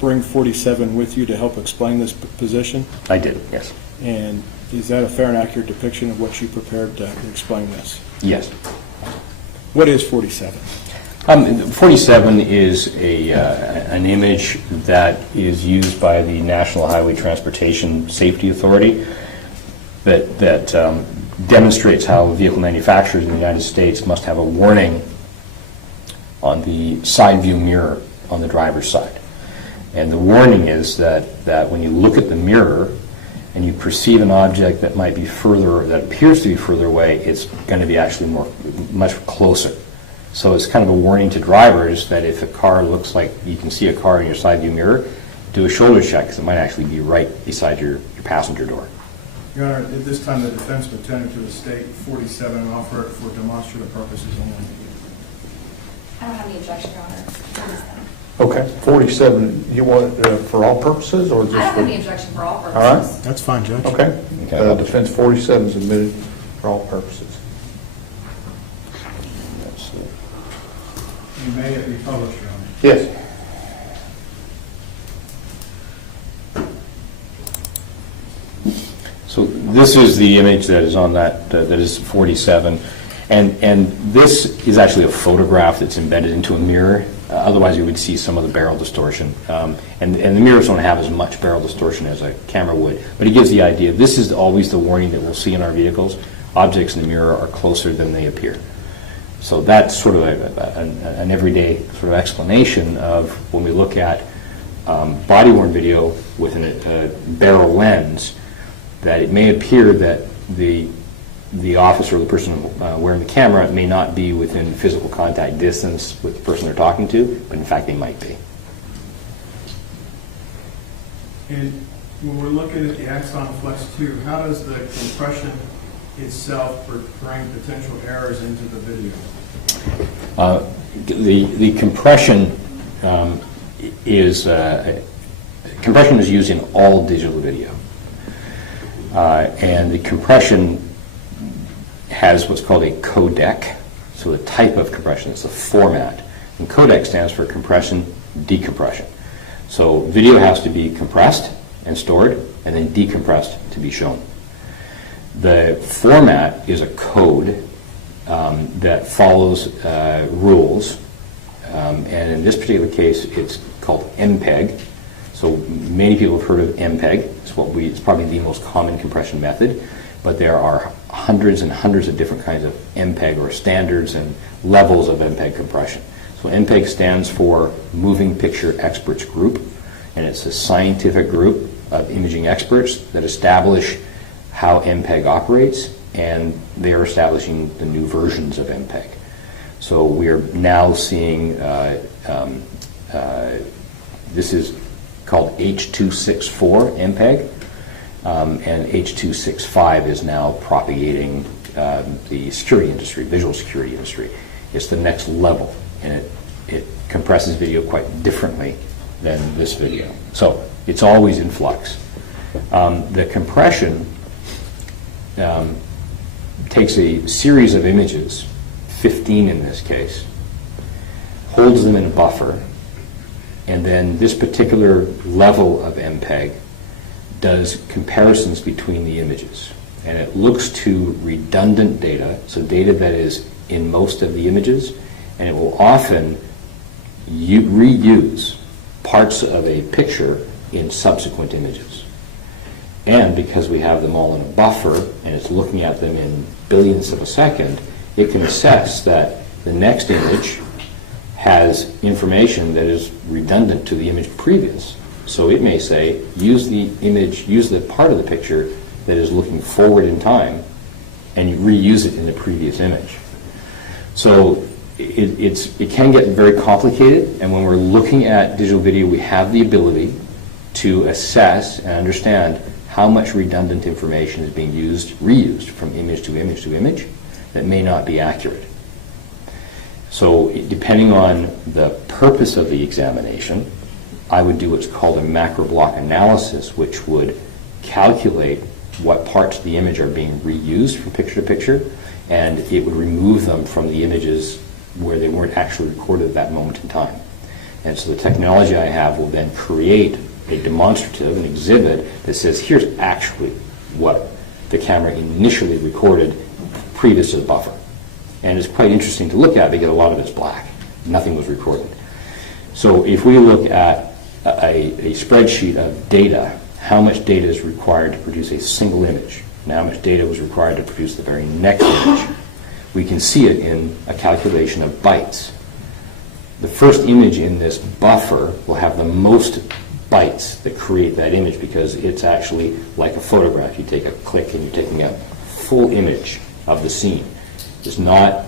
bring 47 with you to help explain this position? I did, yes. And is that a fair and accurate depiction of what you prepared to explain this? Yes. What is 47? 47 is an image that is used by the National Highway Transportation Safety Authority that demonstrates how vehicle manufacturers in the United States must have a warning on the side view mirror on the driver's side. And the warning is that when you look at the mirror and you perceive an object that might be further, that appears to be further away, it's going to be actually much closer. So it's kind of a warning to drivers that if a car looks like you can see a car in your side view mirror, do a shoulder check because it might actually be right beside your passenger door. Your Honor, at this time the defense would tender to the state 47 and offer it for demonstrative purposes only. I don't have any objection, Your Honor. Okay, 47, you want it for all purposes, or just I don't for? have any objection for all purposes. All right. That's fine, Judge. Okay. Okay. Defense 47 is admitted for all purposes. You may it be published, Your Honor. Yes. So this is the image that is on that is 47, and this is actually a photograph that's embedded into a mirror. Otherwise, you would see some of the barrel distortion, and the mirrors don't have as much barrel distortion as a camera would. But it gives the idea. This is always the warning that we'll see in our vehicles. Objects in the mirror are closer than they appear. So that's sort of an everyday sort of explanation of when we look at body-worn video with a barrel lens, that it may appear that the officer or the person wearing the camera may not be within physical contact distance with the person they're talking to, but in fact they might be. And when we're looking at the Axon Flex 2, how does the compression itself bring potential errors into the video? The compression is used in all digital video, and the compression has what's called a codec. So the type of compression is the format, and codec stands for compression decompression. So video has to be compressed and stored, and then decompressed to be shown. The format is a code that follows rules, and in this particular case, it's called MPEG. So many people have heard of MPEG. It's probably the most common compression method. but there are hundreds and hundreds of different kinds of MPEG or standards and levels of MPEG compression. So MPEG stands for Moving Picture Experts Group, and it's a scientific group of imaging experts that establish how MPEG operates, and they are establishing the new versions of MPEG. So we are now seeing, this is called H.264 MPEG, and H.265 is now propagating the security industry, visual security industry. It's the next level, and it compresses video quite differently than this video. So it's always in flux. The compression takes a series of images, 15 in this case, holds them in a buffer, and then this particular level of MPEG does comparisons between the images. And it looks to redundant data, so data that is in most of the images, and it will often reuse parts of a picture in subsequent images. And because we have them all in a buffer, and it's looking at them in billionths of a second, it can assess that the next image has information that is redundant to the image previous. So it may say, use the image, use the part of the picture that is looking forward in time, and you reuse it in the previous image. So it can get very complicated, and when we're looking at digital video, we have the ability to assess and understand how much redundant information is being reused from image to image to image that may not be accurate. So depending on the purpose of the examination, I would do what's called a macro block analysis, which would calculate what parts of the image are being reused from picture to picture, and it would remove them from the images where they weren't actually recorded at that moment in time. And so the technology I have will then create a demonstrative, an exhibit that says, here's actually what the camera initially recorded previous to the buffer. And it's quite interesting to look at because a lot of it's black. Nothing was recorded. So if we look at a spreadsheet of data, how much data is required to produce a single image, and how much data was required to produce the very next image, we can see it in a calculation of bytes. The first image in this buffer will have the most bytes that create that image because it's actually like a photograph. You take a click and you're taking a full image of the scene. It's not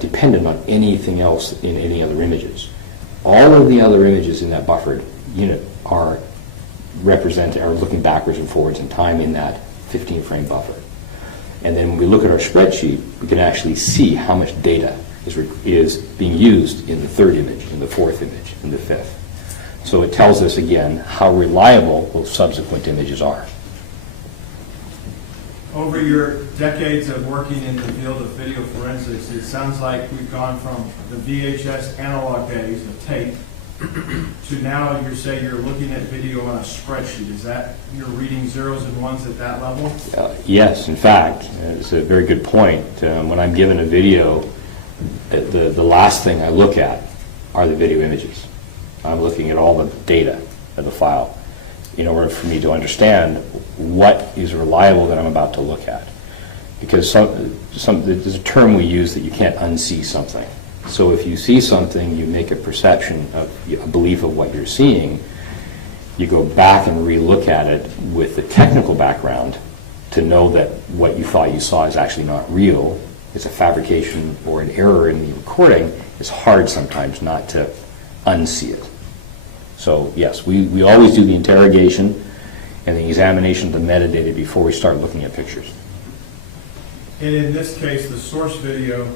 dependent on anything else in any other images. All of the other images in that buffered unit are looking backwards and forwards in time in that 15-frame buffer. And then when we look at our spreadsheet, we can actually see how much data is being used in the third image, in the fourth image, in the fifth. So it tells us, again, how reliable those subsequent images are. Over your decades of working in the field of video forensics, it sounds like we've gone from the VHS analog days of tape to now you say you're looking at video on a spreadsheet. Is that you're reading zeros and ones at that level? Yes, in fact, it's a very good point. When I'm given a video, the last thing I look at are the video images. I'm looking at all the data of the file in order for me to understand what is reliable that I'm about to look at. Because there's a term we use that you can't unsee something. So if you see something, you make a perception of a belief of what you're seeing, you go back and re-look at it with the technical background to know that what you thought you saw is actually not real. It's a fabrication or an error in the recording. It's hard sometimes not to unsee it. So yes, we always do the interrogation and the examination of the metadata before we start looking at pictures. And in this case, the source video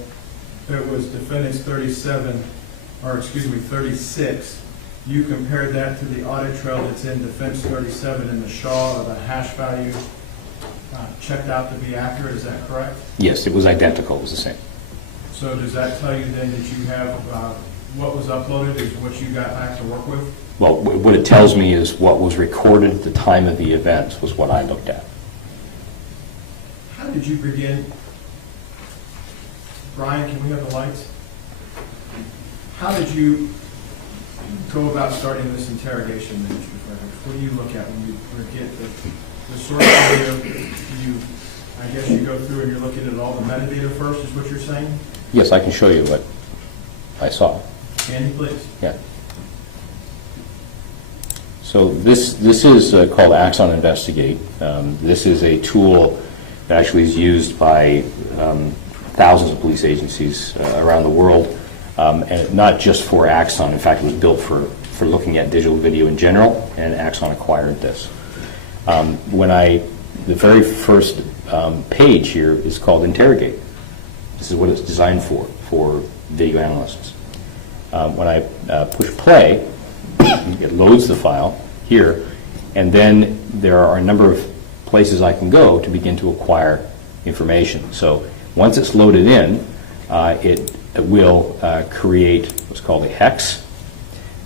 that was defendant's 36, you compared that to the audit trail that's in defense 37 in the Shaw of a hash value checked out to be accurate, is that correct? Yes, it was identical, it was the same. So does that tell you then that you have what was uploaded is what you got back to work with? Well, what it tells me is what was recorded at the time of the event was what I looked at. How did you begin? Brian, can we have the lights? How did you go about starting this interrogation? What do you look at when you get the source video, I guess you go through and you're looking at all the metadata first, is what you're saying? Yes, I can show you what I saw. Can you please? Yeah. So this is called Axon Investigate. This is a tool that actually is used by thousands of police agencies around the world, and not just for Axon. In fact, it was built for looking at digital video in general, and Axon acquired this. The very first page here is called Interrogate. This is what it's designed for video analysts. When I push play, it loads the file here, and then there are a number of places I can go to begin to acquire information. So once it's loaded in, it will create what's called a hex.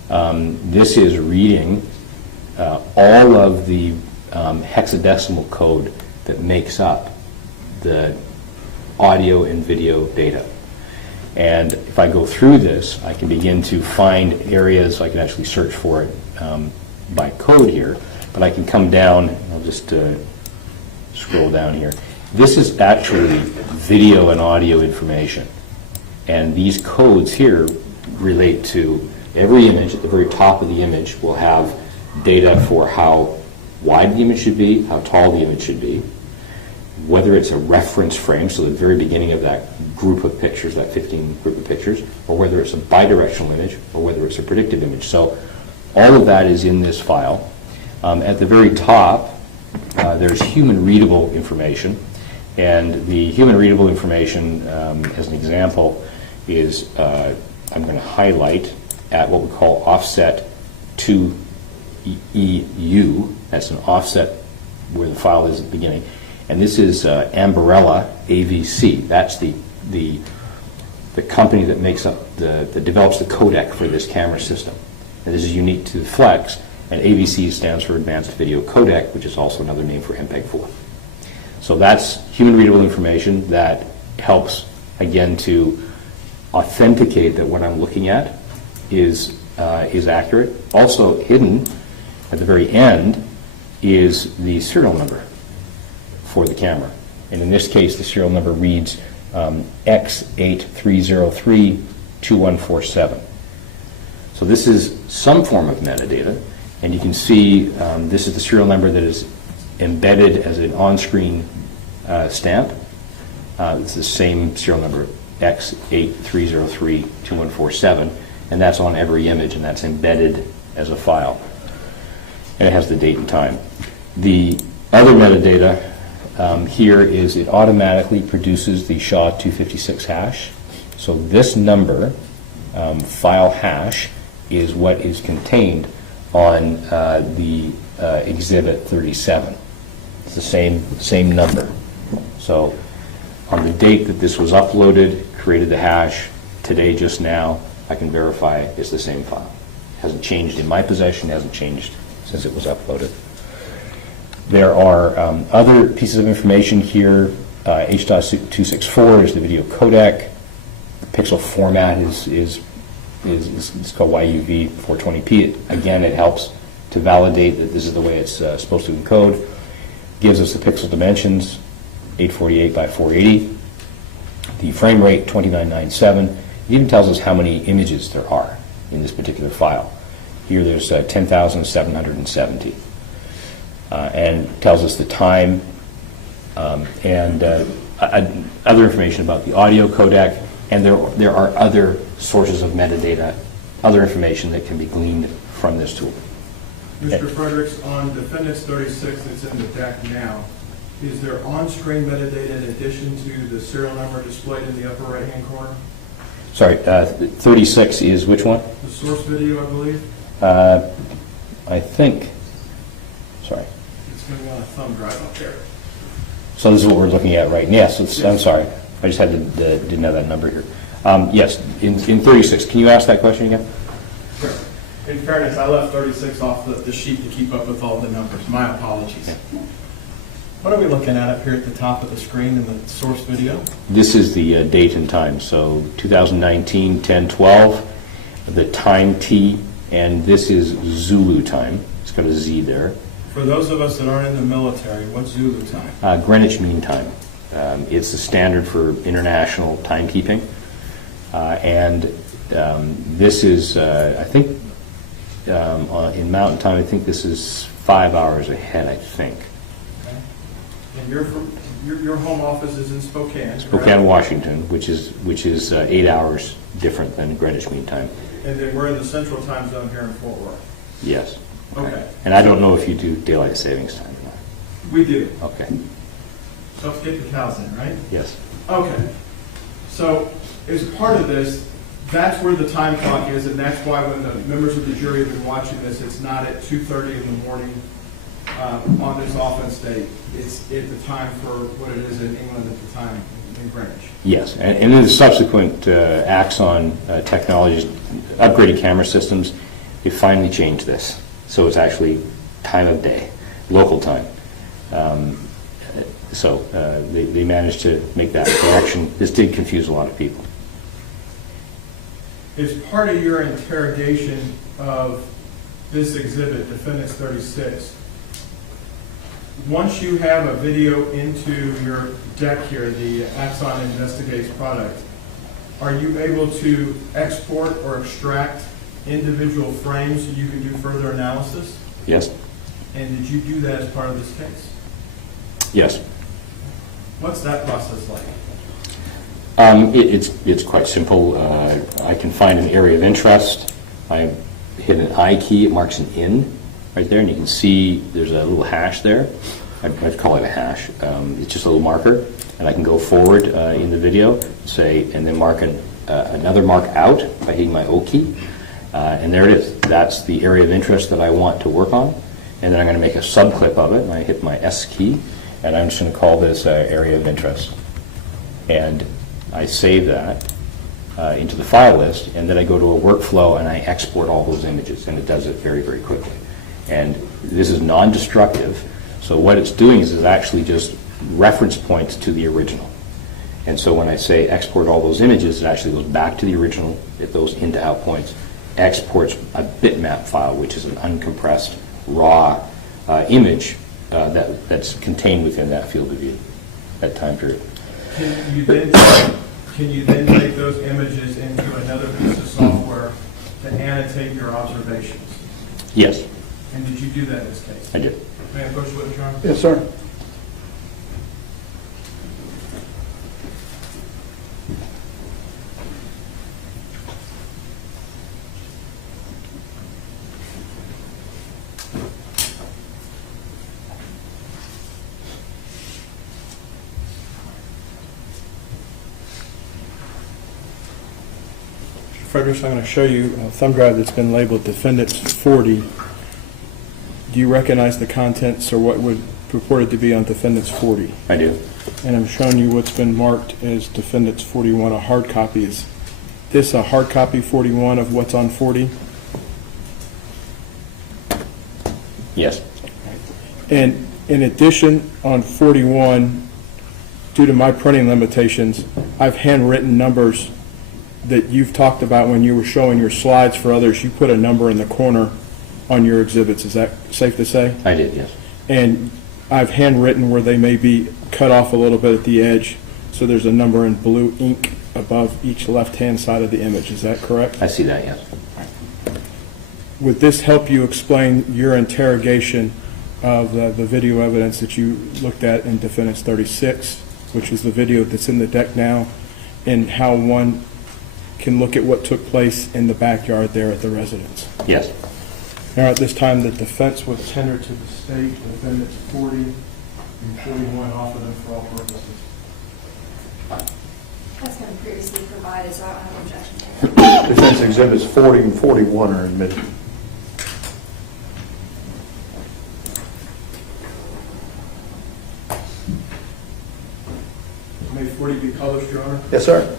This is reading all of the hexadecimal code that makes up the audio and video data. And if I go through this, I can begin to find areas. I can actually search for it by code here, but I can come down. I'll just scroll down here. This is actually video and audio information. And these codes here relate to every image. At the very top of the image will have data for how wide the image should be, how tall the image should be, whether it's a reference frame, so the very beginning of that group of pictures, that 15 group of pictures, or whether it's a bidirectional image, or whether it's a predictive image. So all of that is in this file. At the very top, there's human readable information. And the human readable information, as an example, is I'm going to highlight at what we call offset 2EU. That's an offset where the file is at the beginning. And this is Ambarella AVC. That's the company that makes up that develops the codec for this camera system. And this is unique to Flex. And AVC stands for Advanced Video Codec, which is also another name for MPEG-4. So that's human readable information that helps, again, to authenticate that what I'm looking at is accurate. Also hidden at the very end is the serial number for the camera. And in this case, the serial number reads X83032147. So this is some form of metadata, and you can see this is the serial number that is embedded as an on-screen stamp. It's the same serial number, X83032147, and that's on every image, and that's embedded as a file. And it has the date and time. The other metadata here is it automatically produces the SHA-256 hash. So this number, file hash, is what is contained on the Exhibit 37. It's the same number. So on the date that this was uploaded, created the hash, today, just now, I can verify it's the same file. It hasn't changed in my possession, hasn't changed since it was uploaded. There are other pieces of information here. H.264 is the video codec. The pixel format is called YUV 420p. Again, it helps to validate that this is the way it's supposed to encode. Gives us the pixel dimensions, 848 by 480. The frame rate, 2997. It even tells us how many images there are in this particular file. Here there's 10,770. And tells us the time and other information about the audio codec. And there are other sources of metadata, other information that can be gleaned from this tool. Mr. Fredericks, on Defendants 36 that's in the deck now, is there on-screen metadata in addition to the serial number displayed in the upper right-hand corner? Sorry, 36 is which one? The source video, I believe. I think, sorry. It's going to be on a thumb drive up there. So this is what we're looking at right now. Yes, I'm sorry. I just didn't have that number here. Yes, in 36. Can you ask that question again? Sure. In fairness, I left 36 off the sheet to keep up with all the numbers. My apologies. What are we looking at up here at the top of the screen in the source video? This is the date and time. So 2019, 10/12, the time T, and this is Zulu time. It's got a Z there. For those of us that aren't in the military, what's Zulu time? Greenwich Mean Time. It's the standard for international timekeeping. This is, I think, in Mountain Time, I think this is 5 hours ahead, I think. Okay. And you're from, your home office is in Spokane, Spokane, correct? Washington, which is 8 hours different than Greenwich Mean Time. And then we're in the central time zone here in Fort Worth. Yes. Okay. And I don't know if you do daylight savings time. We do. Okay. So let's get the cows in, right? Yes. Okay. So as part of this, that's where the time clock is, and that's why when the members of the jury have been watching this, it's not at 2:30 in the morning on this offense date. It's at the time for what it is in England at the time in Greenwich. Yes, and in the subsequent Axon technologies, upgraded camera systems, they finally changed this. So it's actually time of day, local time. They managed to make that correction. This did confuse a lot of people. As part of your interrogation of this exhibit, Defendants 36, once you have a video into your deck here, the Axon Investigates product, are you able to export or extract individual frames so you can do further analysis? Yes? And did you do that as part of this case? Yes. What's that process like? It's quite simple. I can find an area of interest. I hit an I key, it marks an in right there, and you can see there's a little hash there. I'd call it a hash. It's just a little marker, and I can go forward in the video, and then mark another mark out by hitting my O key, and there it is. That's the area of interest that I want to work on, and then I'm going to make a subclip of it, and I hit my S key, and I'm just going to call this area of interest. And I save that into the file list, and then I go to a workflow and I export all those images, and it does it very, very quickly. And this is non-destructive, so what it's doing is actually just reference points to the original. And so when I say export all those images, it actually goes back to the original, it goes into out points, exports a bitmap file, which is an uncompressed, raw image that's contained within that field of view, that time period. Can you then take those images into another piece of software to annotate your observations? Yes, And did you do that in this case? I did. May I approach the witness, Your Honor? Yes, sir. Fredericks, I'm going to show you a thumb drive that's been labeled Defendants 40. Do you recognize the contents or what would purported to be on Defendants 40? I do. And I'm showing you what's been marked as Defendants 41, a hard copy. Is this a hard copy 41 of what's on 40? Yes. And in addition, on 41, due to my printing limitations, I've handwritten numbers that you've talked about when you were showing your slides for others. You put a number in the corner on your exhibits. Is that safe to say? I did, yes. And I've handwritten where they may be cut off a little bit at the edge, so there's a number in blue ink above each left-hand side of the image. Is that correct? I see that, yes. Would this help you explain your interrogation of the video evidence that you looked at in Defendants 36, which is the video that's in the deck now, and how one can look at what took place in the backyard there at the residence? Yes. Now, at this time, the defense was tendered to the state, Defendants 40 and 41, offer them for all purposes. That's been previously provided, so I don't have an objection to it. Defense exhibits 40 and 41 are admitted. May 40 be published, Your Honor? Yes, sir.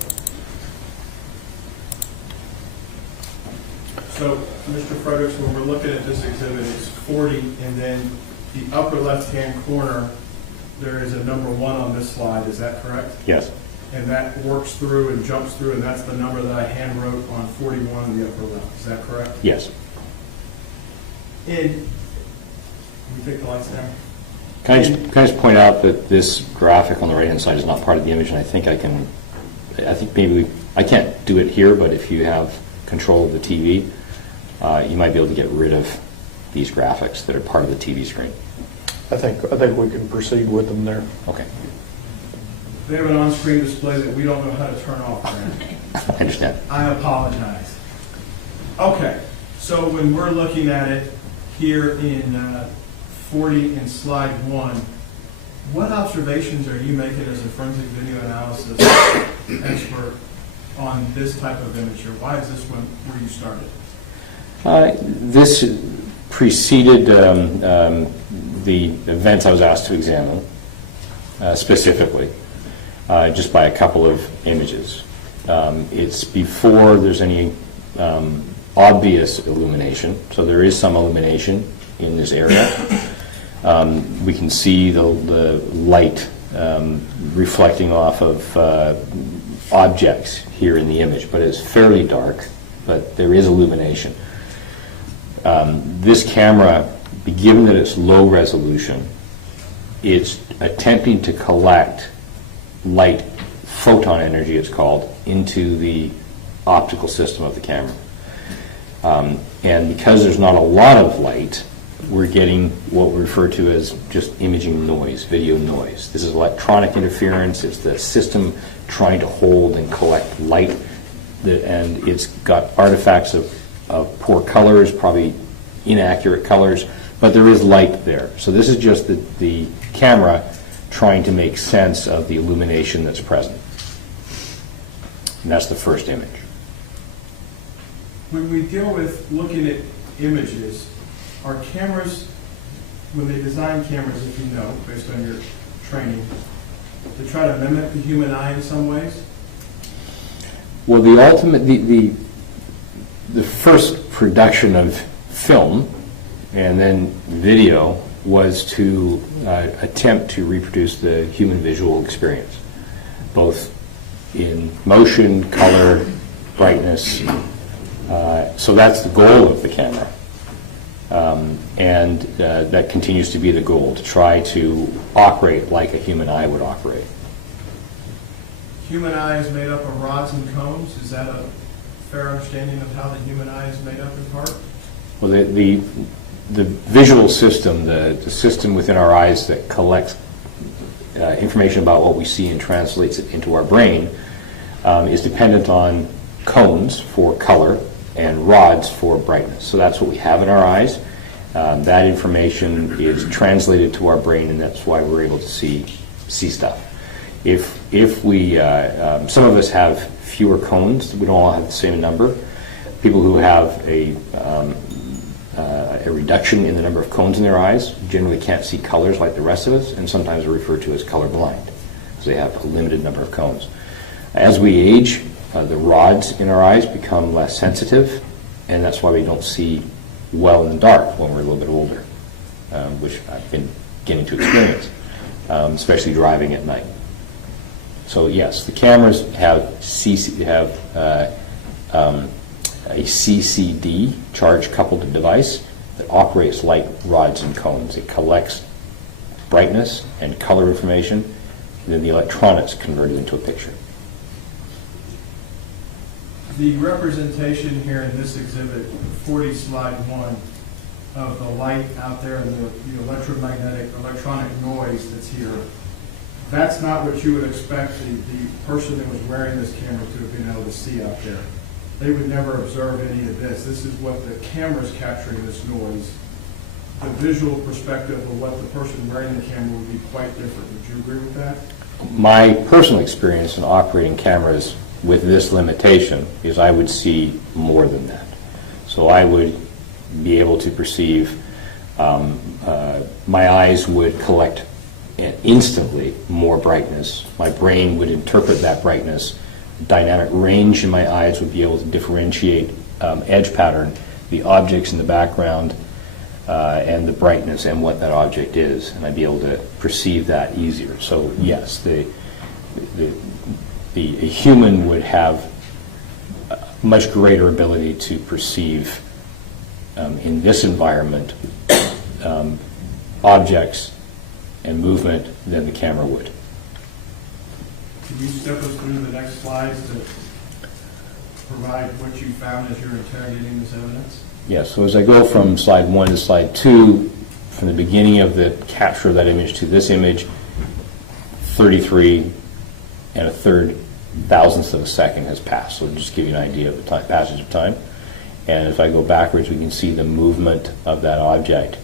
So, Mr. Fredericks, when we're looking at this exhibit, it's 40, and then the upper left-hand corner, there is a number 1 on this slide. Is that correct? Yes. And that works through and jumps through, and that's the number that I hand wrote on 41 in the upper left. Is that correct? Yes. In we take the lights down. Can I just point out that this graphic on the right-hand side is not part of the image, and I think maybe, I can't do it here, but if you have control of the TV, you might be able to get rid of these graphics that are part of the TV screen. I think we can proceed with them there. Okay. They have an on-screen display that we don't know how to turn off. Brandon. I understand. I apologize. Okay, so when we're looking at it here in 40 in slide 1, what observations are you making as a forensic video analysis expert on this type of image, or why is this one where you started? This preceded the events I was asked to examine specifically, just by a couple of images. It's before there's any obvious illumination, so there is some illumination in this area. We can see the light reflecting off of objects here in the image, but it's fairly dark, but there is illumination. This camera, given that it's low resolution, it's attempting to collect light, photon energy it's called, into the optical system of the camera. And because there's not a lot of light, we're getting what we refer to as just imaging noise, video noise. This is electronic interference. It's the system trying to hold and collect light, and it's got artifacts of poor colors, probably inaccurate colors, but there is light there. So this is just the camera trying to make sense of the illumination that's present. And that's the first image. When we deal with looking at images, are cameras, when they design cameras, if you know, based on your training, to try to mimic the human eye in some ways? Well, the first production of film and then video was to attempt to reproduce the human visual experience, both in motion, color, brightness. So that's the goal of the camera. And that continues to be the goal, to try to operate like a human eye would operate. Human eye is made up of rods and cones. Is that a fair understanding of how the human eye is made up in part? Well, the visual system, the system within our eyes that collects information about what we see and translates it into our brain is dependent on cones for color and rods for brightness. So that's what we have in our eyes. That information is translated to our brain, and that's why we're able to see stuff. If we, some of us have fewer cones, we don't all have the same number. People who have a reduction in the number of cones in their eyes generally can't see colors like the rest of us, and sometimes are referred to as colorblind, because they have a limited number of cones. As we age, the rods in our eyes become less sensitive, and that's why we don't see well in the dark when we're a little bit older, which I've been getting to experience, especially driving at night. So yes, the cameras have a CCD, charge-coupled device, that operates like rods and cones. It collects brightness and color information, and then the electronics convert it into a picture. The representation here in this exhibit, 40 slide 1, of the light out there and the electronic noise that's here, that's not what you would expect the person that was wearing this camera to have been able to see out there. They would never observe any of this. This is what the camera's capturing, this noise. The visual perspective of what the person wearing the camera would be quite different. Would you agree with that? My personal experience in operating cameras with this limitation is I would see more than that. So I would be able to perceive, my eyes would collect instantly more brightness. My brain would interpret that brightness. Dynamic range in my eyes would be able to differentiate edge pattern, the objects in the background, and the brightness and what that object is, and I'd be able to perceive that easier. So yes, a human would have a much greater ability to perceive in this environment objects and movement than the camera would. Can you step us through the next slides to provide what you found as you're interrogating this evidence? Yes, so as I go from slide 1 to slide 2, from the beginning of the capture of that image to this image, 33 and a third thousandths of a second has passed. So just to give you an idea of the time, passage of time. And if I go backwards, we can see the movement of that object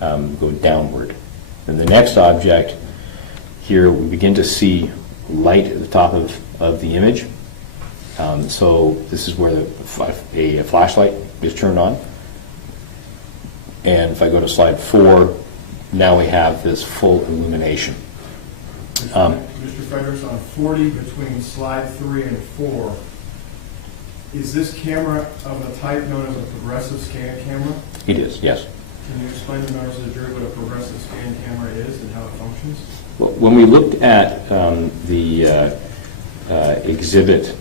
go downward. And the next object, here we begin to see light at the top of the image. So this is where a flashlight is turned on. And if I go to slide 4, now we have this full illumination. Mr. Fredericks, on 40 between slide 3 and 4, is this camera of a type known as a progressive scan camera? It is, yes. Can you explain to members of the jury what a progressive scan camera is and how it functions? Well, when we looked at the exhibit,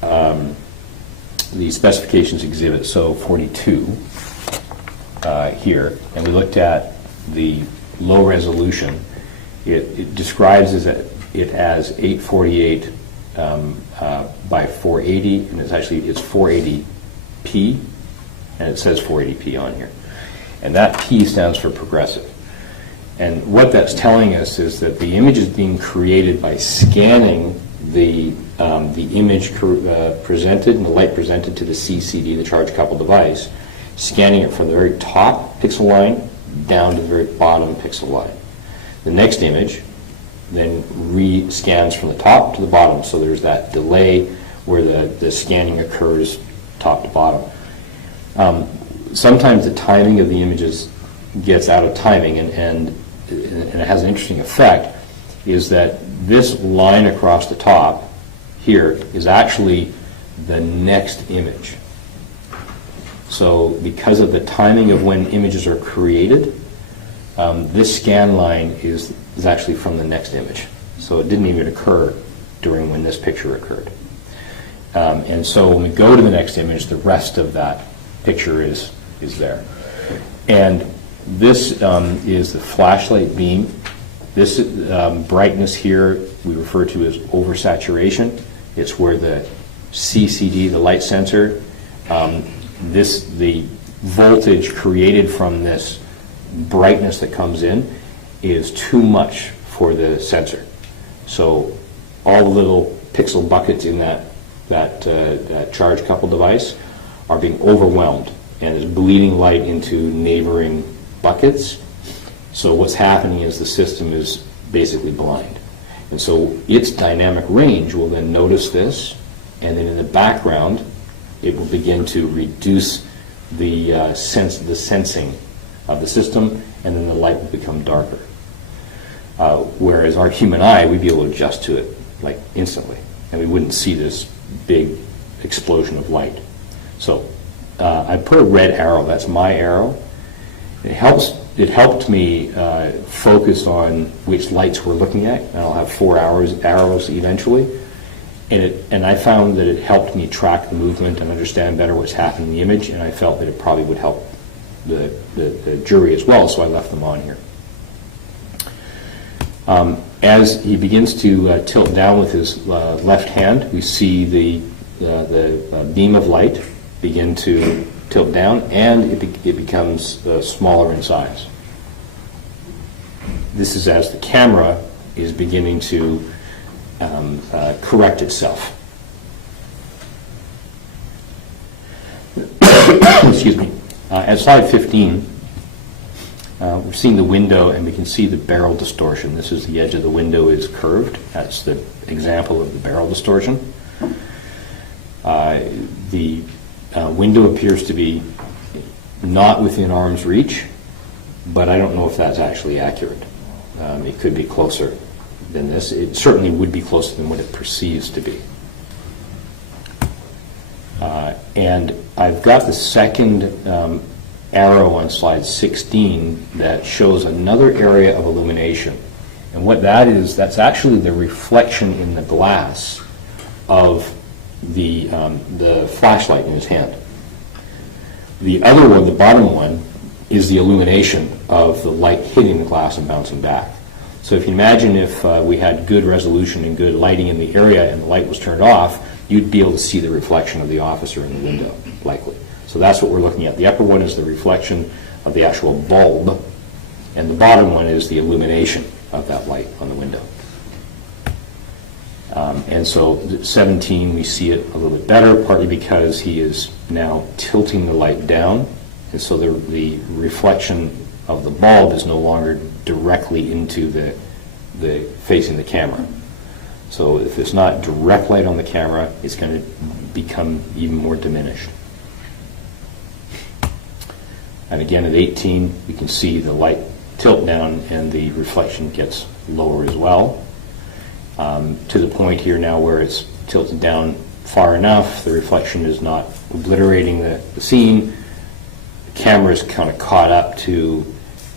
the specifications exhibit, so 42 here, and we looked at the low resolution, it describes it as 848 by 480, and it's 480p, and it says 480p on here. And that P stands for progressive. And what that's telling us is that the image is being created by scanning the image presented and the light presented to the CCD, the charge coupled device, scanning it from the very top pixel line down to the very bottom pixel line. The next image then re-scans from the top to the bottom, so there's that delay where the scanning occurs top to bottom. Sometimes the timing of the images gets out of timing, and it has an interesting effect, is that this line across the top here is actually the next image. So because of the timing of when images are created, this scan line is actually from the next image. So it didn't even occur during when this picture occurred. And so when we go to the next image, the rest of that picture is there. And this is the flashlight beam. This brightness here we refer to as oversaturation. It's where the CCD, the light sensor, the voltage created from this brightness that comes in is too much for the sensor. So all the little pixel buckets in that charge coupled device are being overwhelmed and is bleeding light into neighboring buckets. So what's happening is the system is basically blind. And so its dynamic range will then notice this, and then in the background it will begin to reduce the sensing of the system, and then the light will become darker. Whereas our human eye, we'd be able to adjust to it like instantly, and we wouldn't see this big explosion of light. So I put a red arrow, that's my arrow. It helped me focus on which lights we're looking at, and I'll have 4 arrows eventually. And I found that it helped me track the movement and understand better what's happening in the image, and I felt that it probably would help the jury as well, so I left them on here. As he begins to tilt down with his left hand, we see the beam of light begin to tilt down, and it becomes smaller in size. This is as the camera is beginning to correct itself. Excuse me. At slide 15, we're seeing the window, and we can see the barrel distortion. This is the edge of the window is curved. That's the example of the barrel distortion. The window appears to be not within arm's reach, but I don't know if that's actually accurate. It could be closer than this. It certainly would be closer than what it perceives to be. And I've got the second arrow on slide 16 that shows another area of illumination. And what that is, that's actually the reflection in the glass of the flashlight in his hand. The other one, the bottom one, is the illumination of the light hitting the glass and bouncing back. So if you imagine if we had good resolution and good lighting in the area and the light was turned off, you'd be able to see the reflection of the officer in the window, likely. So that's what we're looking at. The upper one is the reflection of the actual bulb, and the bottom one is the illumination of that light on the window. And so 17, we see it a little bit better, partly because he is now tilting the light down, and so the reflection of the bulb is no longer directly into the facing the camera. So if it's not direct light on the camera, it's going to become even more diminished. And again, at 18, you can see the light tilt down and the reflection gets lower as well. To the point here now where it's tilted down far enough, the reflection is not obliterating the scene. The camera is kind of caught up to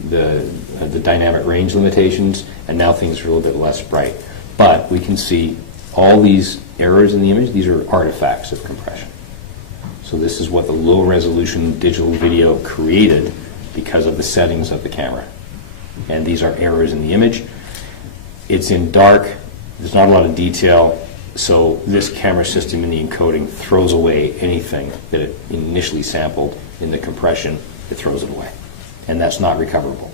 the dynamic range limitations, and now things are a little bit less bright. But we can see all these errors in the image. These are artifacts of compression. So this is what the low resolution digital video created because of the settings of the camera. And these are errors in the image. It's in dark. There's not a lot of detail. So this camera system in the encoding throws away anything that it initially sampled in the compression. It throws it away. And that's not recoverable.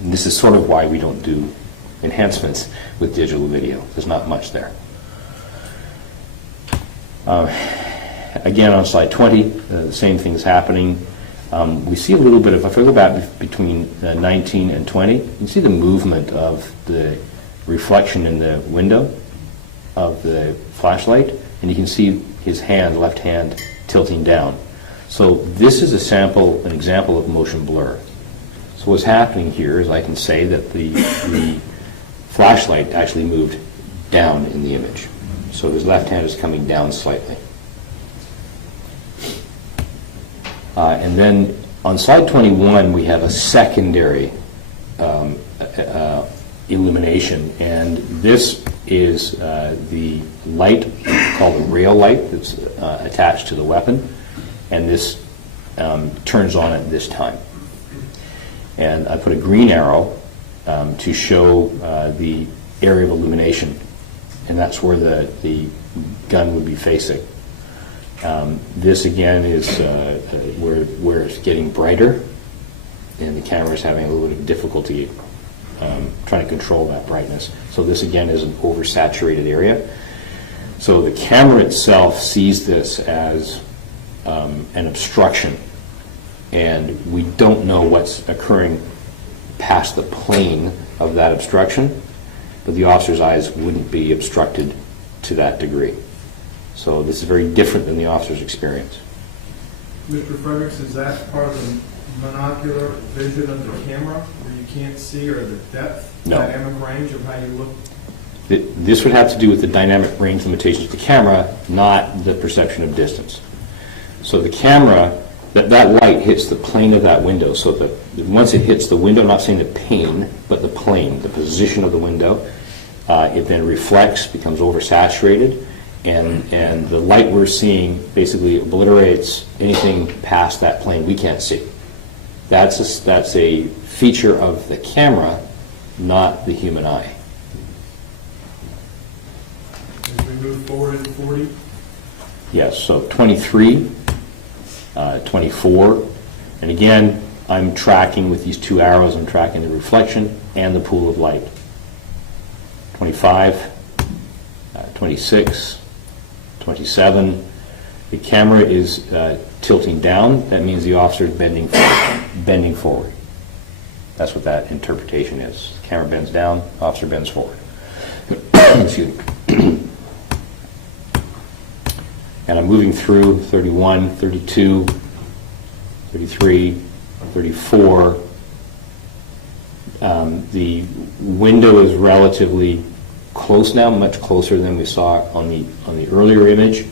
And this is sort of why we don't do enhancements with digital video. There's not much there. Again, on slide 20, the same thing's happening. We see a little bit of, if I go back between 19 and 20, you can see the movement of the reflection in the window of the flashlight, and you can see his hand, left hand, tilting down. So this is an example of motion blur. So what's happening here is I can say that the flashlight actually moved down in the image. So his left hand is coming down slightly. And then on slide 21, we have a secondary illumination, and this is the light called the rail light that's attached to the weapon, and this turns on at this time. And I put a green arrow to show the area of illumination, and that's where the gun would be facing. This again is where it's getting brighter, and the camera is having a little bit of difficulty trying to control that brightness. So this again is an oversaturated area. So the camera itself sees this as an obstruction, and we don't know what's occurring past the plane of that obstruction, but the officer's eyes wouldn't be obstructed to that degree. So this is very different than the officer's experience. Mr. Fredericks, is that part of the monocular vision of the camera where you can't see, or the depth, No. dynamic range of how you look? This would have to do with the dynamic range limitations of the camera, not the perception of distance. So the camera, that light hits the plane of that window, so that once it hits the window, I'm not saying the pane, but the plane, the position of the window, it then reflects, becomes oversaturated, and the light we're seeing basically obliterates anything past that plane we can't see. That's a feature of the camera, not the human eye. As we move forward in 40, Yes, so 23, 24, and again, I'm tracking with these two arrows, I'm tracking the reflection and the pool of light. 25, 26, 27, the camera is tilting down. That means the officer is bending forward. That's what that interpretation is. The camera bends down, officer bends forward. Excuse me. And I'm moving through 31, 32, 33, 34. The window is relatively close now, much closer than we saw on the earlier image.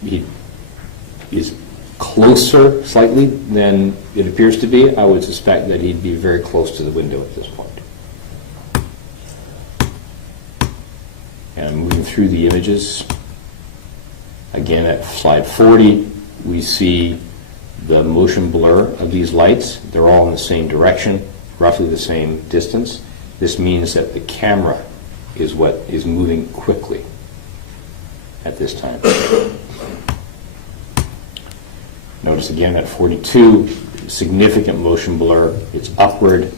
He is closer slightly than it appears to be. I would suspect that he'd be very close to the window at this point. And I'm moving through the images. Again, at slide 40, we see the motion blur of these lights. They're all in the same direction, roughly the same distance. This means that the camera is what is moving quickly at this time. Notice again at 42, significant motion blur. It's upward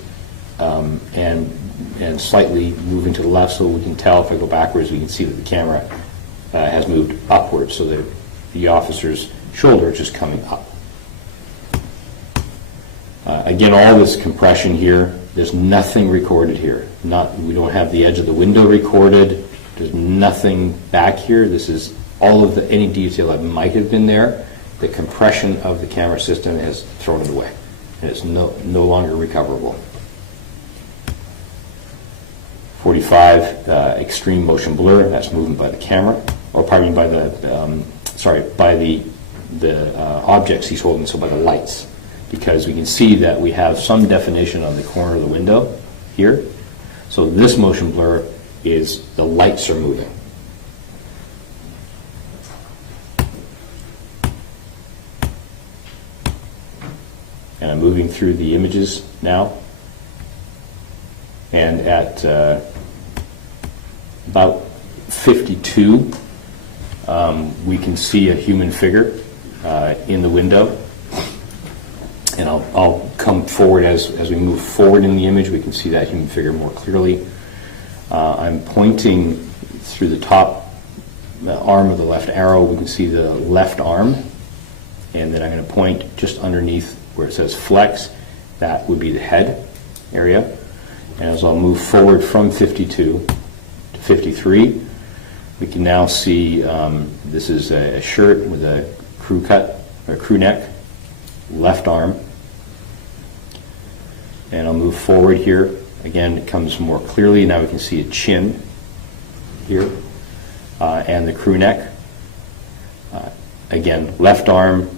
and slightly moving to the left, so we can tell if I go backwards, we can see that the camera has moved upward, so that the officer's shoulder is just coming up. Again, all this compression here, there's nothing recorded here. We don't have the edge of the window recorded. There's nothing back here. This is all of any detail that might have been there. The compression of the camera system has thrown it away, and it's no longer recoverable. 45, extreme motion blur. That's movement by the camera, or pardon me, by the objects he's holding, so by the lights. Because we can see that we have some definition on the corner of the window here. So this motion blur is the lights are moving. And I'm moving through the images now. And at about 52, we can see a human figure in the window. And I'll come forward as we move forward in the image. We can see that human figure more clearly. I'm pointing through the top arm of the left arrow. We can see the left arm. And then I'm going to point just underneath where it says flex. That would be the head area. And as I'll move forward from 52 to 53, we can now see this is a shirt with a crew cut, or crew neck, left arm. And I'll move forward here. Again, it comes more clearly. Now we can see a chin here and the crew neck. Again, left arm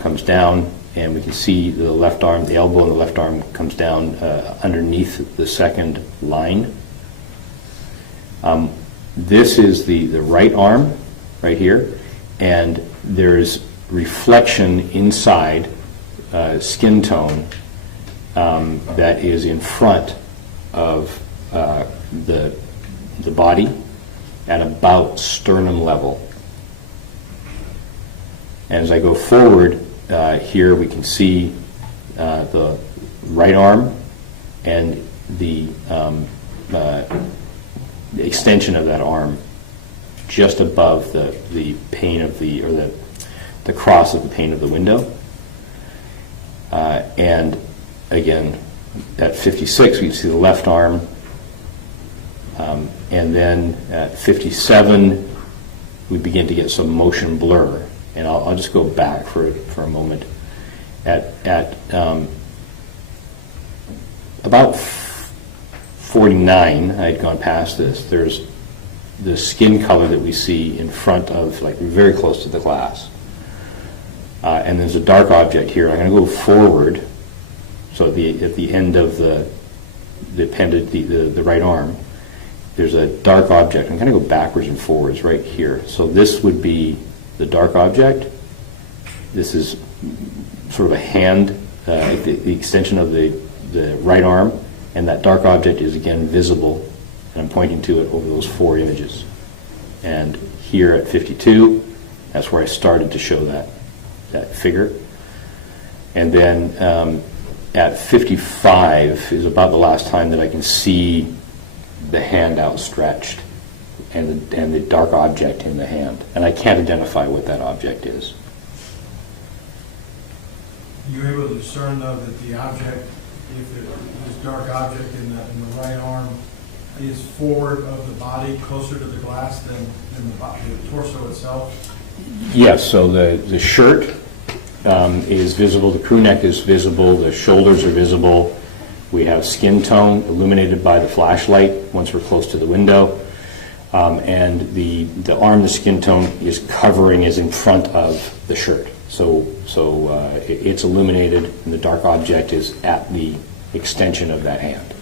comes down, and we can see the left arm, the elbow and the left arm comes down underneath the second line. This is the right arm right here, and there's reflection inside skin tone that is in front of the body at about sternum level. And as I go forward, here we can see the right arm and the extension of that arm just above the pane of the cross of the pane of the window. And again, at 56, we can see the left arm. And then at 57, we begin to get some motion blur. And I'll just go back for a moment. At about 49, I had gone past this. There's the skin color that we see in front of, like very close to the glass. And there's a dark object here. I'm going to go forward. So at the end of the right arm, there's a dark object. I'm going to go backwards and forwards right here. So this would be the dark object. This is sort of a hand, the extension of the right arm, and that dark object is again visible, and I'm pointing to it over those 4 images. And here at 52, that's where I started to show that figure. And then at 55 is about the last time that I can see the hand outstretched and the dark object in the hand. And I can't identify what that object is. You able to discern, though, that the object, this dark object in the right arm, is forward of the body, closer to the glass than the torso itself? Yes, so the shirt is visible, the crew neck is visible, the shoulders are visible. We have skin tone illuminated by the flashlight once we're close to the window. And the arm, the skin tone is in front of the shirt. So it's illuminated, and the dark object is at the extension of that hand.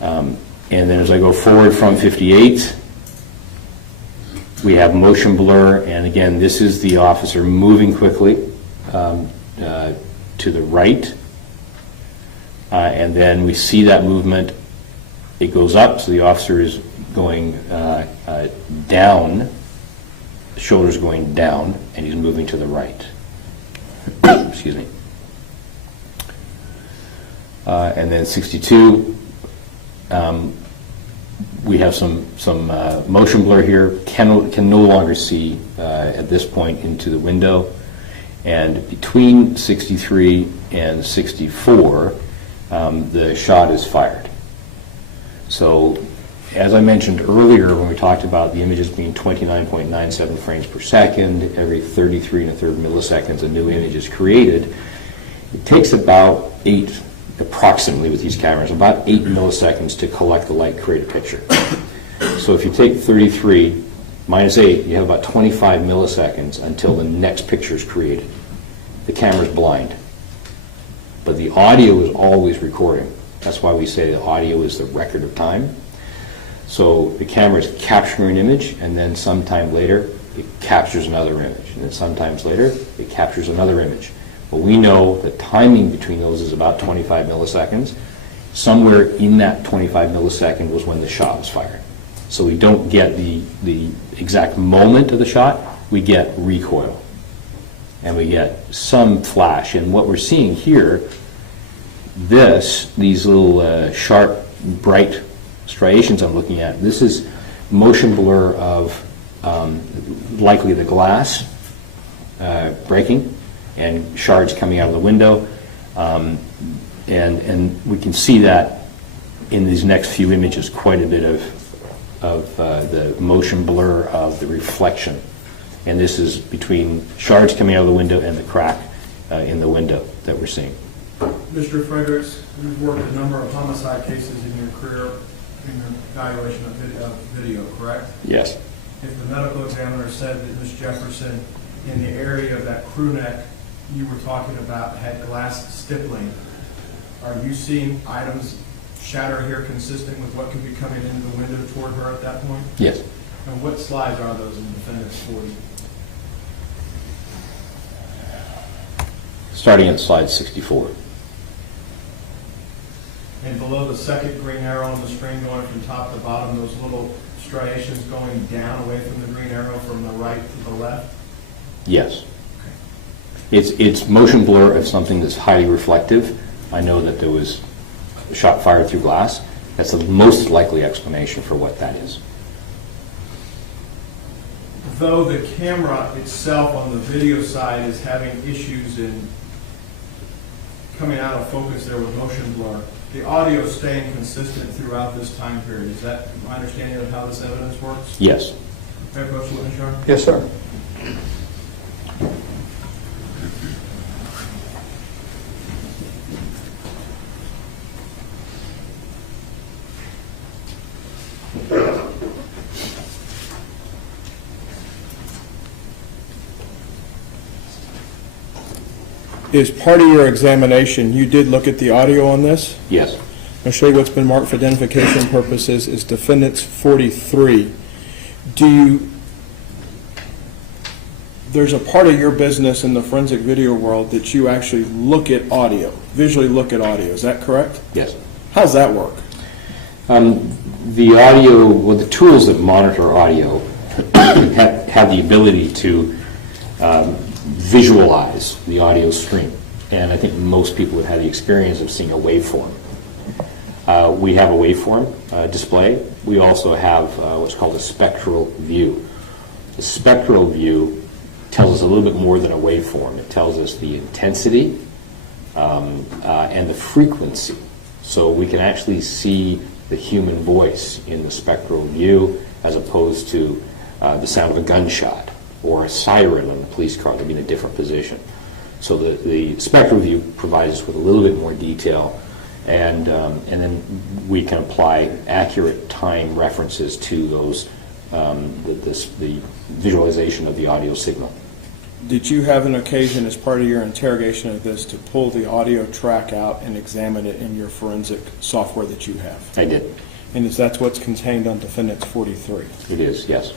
And then as I go forward from 58, We have motion blur, and again, this is the officer moving quickly to the right, and then we see that movement. It goes up, so the officer is going down, the shoulder's going down, and he's moving to the right. Excuse me. And then 62, we have some motion blur here, can no longer see at this point into the window. And between 63 and 64, the shot is fired. So, as I mentioned earlier when we talked about the images being 29.97 frames per second, every 33 1/3 milliseconds a new image is created, it takes about approximately with these cameras, about 8 milliseconds to collect the light, create a picture. So if you take 33 minus 8, you have about 25 milliseconds until the next picture is created. The camera's blind, but the audio is always recording. That's why we say the audio is the record of time. So the camera is capturing an image, and then sometime later, it captures another image. And then sometimes later, it captures another image. But we know the timing between those is about 25 milliseconds. Somewhere in that 25 millisecond was when the shot was fired. So we don't get the exact moment of the shot, we get recoil. And we get some flash. And what we're seeing here, these little sharp, bright striations I'm looking at, this is motion blur of likely the glass breaking and shards coming out of the window. And we can see that in these next few images, quite a bit of the motion blur of the reflection. And this is between shards coming out of the window and the crack in the window that we're seeing. Mr. Fredericks, you've worked a number of homicide cases in your career, in your evaluation of video, correct? Yes. If the medical examiner said that Ms. Jefferson, in the area of that crew neck you were talking about, had glass stippling, are you seeing items shatter here consistent with what could be coming into the window toward her at that point? Yes. And what slides are those in Defendant's 40? Starting at slide 64. And below the second green arrow on the screen going from top to bottom, those little striations going down away from the green arrow from the right to the left? Yes. It's motion blur of something that's highly reflective. I know that there was a shot fired through glass. That's the most likely explanation for what that is. Though the camera itself on the video side is having issues in coming out of focus there with motion blur, the audio is staying consistent throughout this time period. Is that my understanding of how this evidence works? Yes. Okay, Coach Littenshaw? Yes, sir. As part of your examination, you did look at the audio on this? Yes. I'll show you what's been marked for identification purposes is Defendant's 43. There's a part of your business in the forensic video world that you actually look at audio, visually look at audio, is that correct? Yes. How's that work? The audio, well, the tools that monitor audio have the ability to visualize the audio stream. And I think most people have had the experience of seeing a waveform. We have a waveform display. We also have what's called a spectral view. The spectral view tells us a little bit more than a waveform. It tells us the intensity and the frequency. So we can actually see the human voice in the spectral view as opposed to the sound of a gunshot or a siren on a police car. They'd be in a different position. So the spectral view provides us with a little bit more detail, and then we can apply accurate time references to those the visualization of the audio signal. Did you have an occasion as part of your interrogation of this to pull the audio track out and examine it in your forensic software that you have? I did. And that's what's contained on Defendant's 43? It is, yes.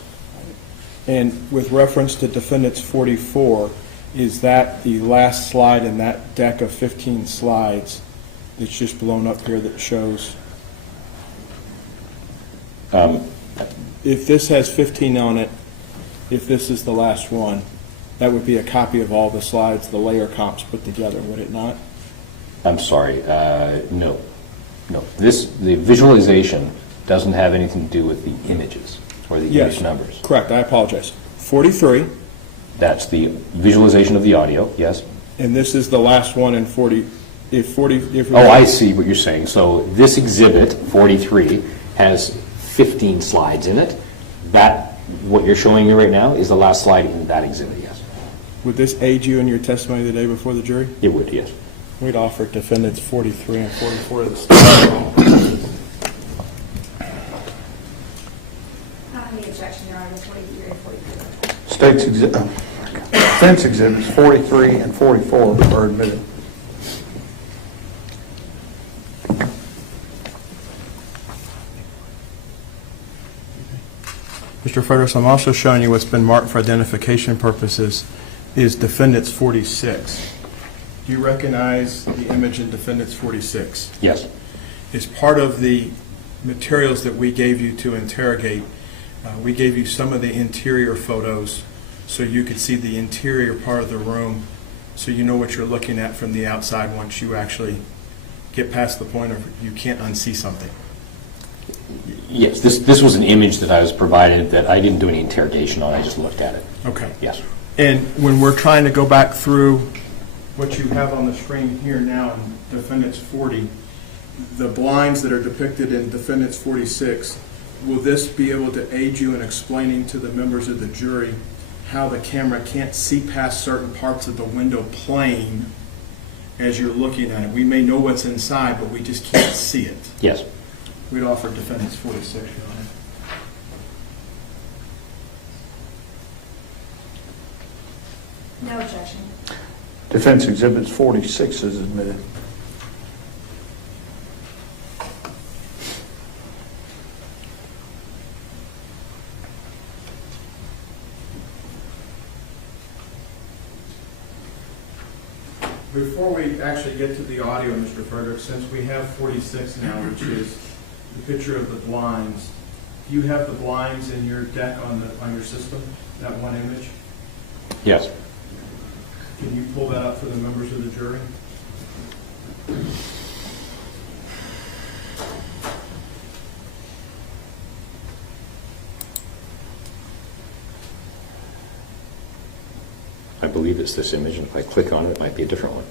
And with reference to defendant's 44, is that the last slide in that deck of 15 slides that's just blown up here that shows? If this has 15 on it, if this is the last one, that would be a copy of all the slides, the layer comps put together, would it not? I'm sorry, no. No, the visualization doesn't have anything to do with the images or the image numbers. Correct, I apologize. 43. That's the visualization of the audio, yes. And this is the last one in 40. Oh, I see what you're saying. So this exhibit, 43, has 15 slides in it. That, what you're showing me right now, is the last slide in that exhibit, yes. Would this aid you in your testimony the day before the jury? It would, yes. We'd offer defendants 43 and 44 of the state. Any objection, Your Honor, to 43 and 44? Defense exhibits 43 and 44 are admitted. Mr. Fredericks, I'm also showing you what's been marked for identification purposes is defendants 46. Do you recognize the image in defendants 46? Yes. As part of the materials that we gave you to interrogate, we gave you some of the interior photos so you could see the interior part of the room, so you know what you're looking at from the outside once you actually get past the point of you can't unsee something. Yes, this was an image that I was provided that I didn't do any interrogation on, I just looked at it. Okay. Yes. And when we're trying to go back through what you have on the screen here now in defendants 40, the blinds that are depicted in defendants 46, will this be able to aid you in explaining to the members of the jury how the camera can't see past certain parts of the window plane as you're looking at it? We may know what's inside, but we just can't see it. Yes. We'd offer defendants 46, Your Honor. No objection. Defense exhibits 46 is admitted. Before we actually get to the audio, Mr. Frederick, since we have 46 now, which is the picture of the blinds, do you have the blinds in your deck on your system, that one image? Yes. Can you pull that up for the members of the jury? I believe it's this image, and if I click on it, it might be a different one.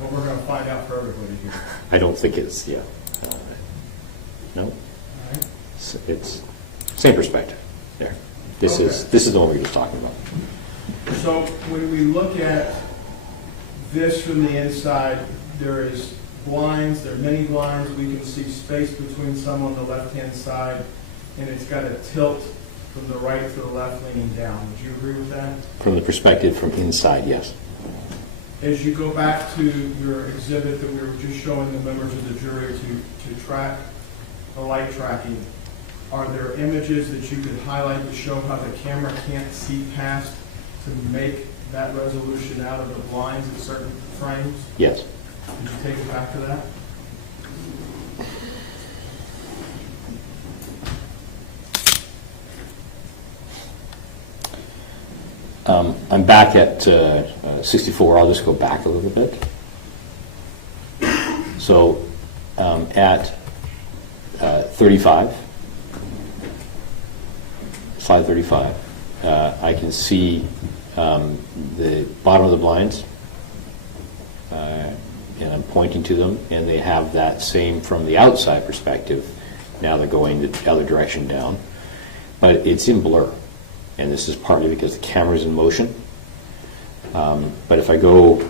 Well, we're going to find out for everybody here. I don't think it's, yeah. No? All right. It's same perspective. There. This is the one we were just talking about. So when we look at this from the inside, there is blinds, there are many blinds. We can see space between some on the left-hand side, and it's got a tilt from the right to the left leaning down. Would you agree with that? From the perspective from inside, yes. As you go back to your exhibit that we were just showing the members of the jury to track the light tracking, are there images that you could highlight to show how the camera can't see past to make that resolution out of the blinds at certain frames? Yes. Could you take it back to that? I'm back at 64. I'll just go back a little bit. So at 35, slide 35, I can see the bottom of the blinds, and I'm pointing to them, and they have that same from the outside perspective. Now they're going the other direction down, but it's in blur. And this is partly because the camera is in motion. But if I go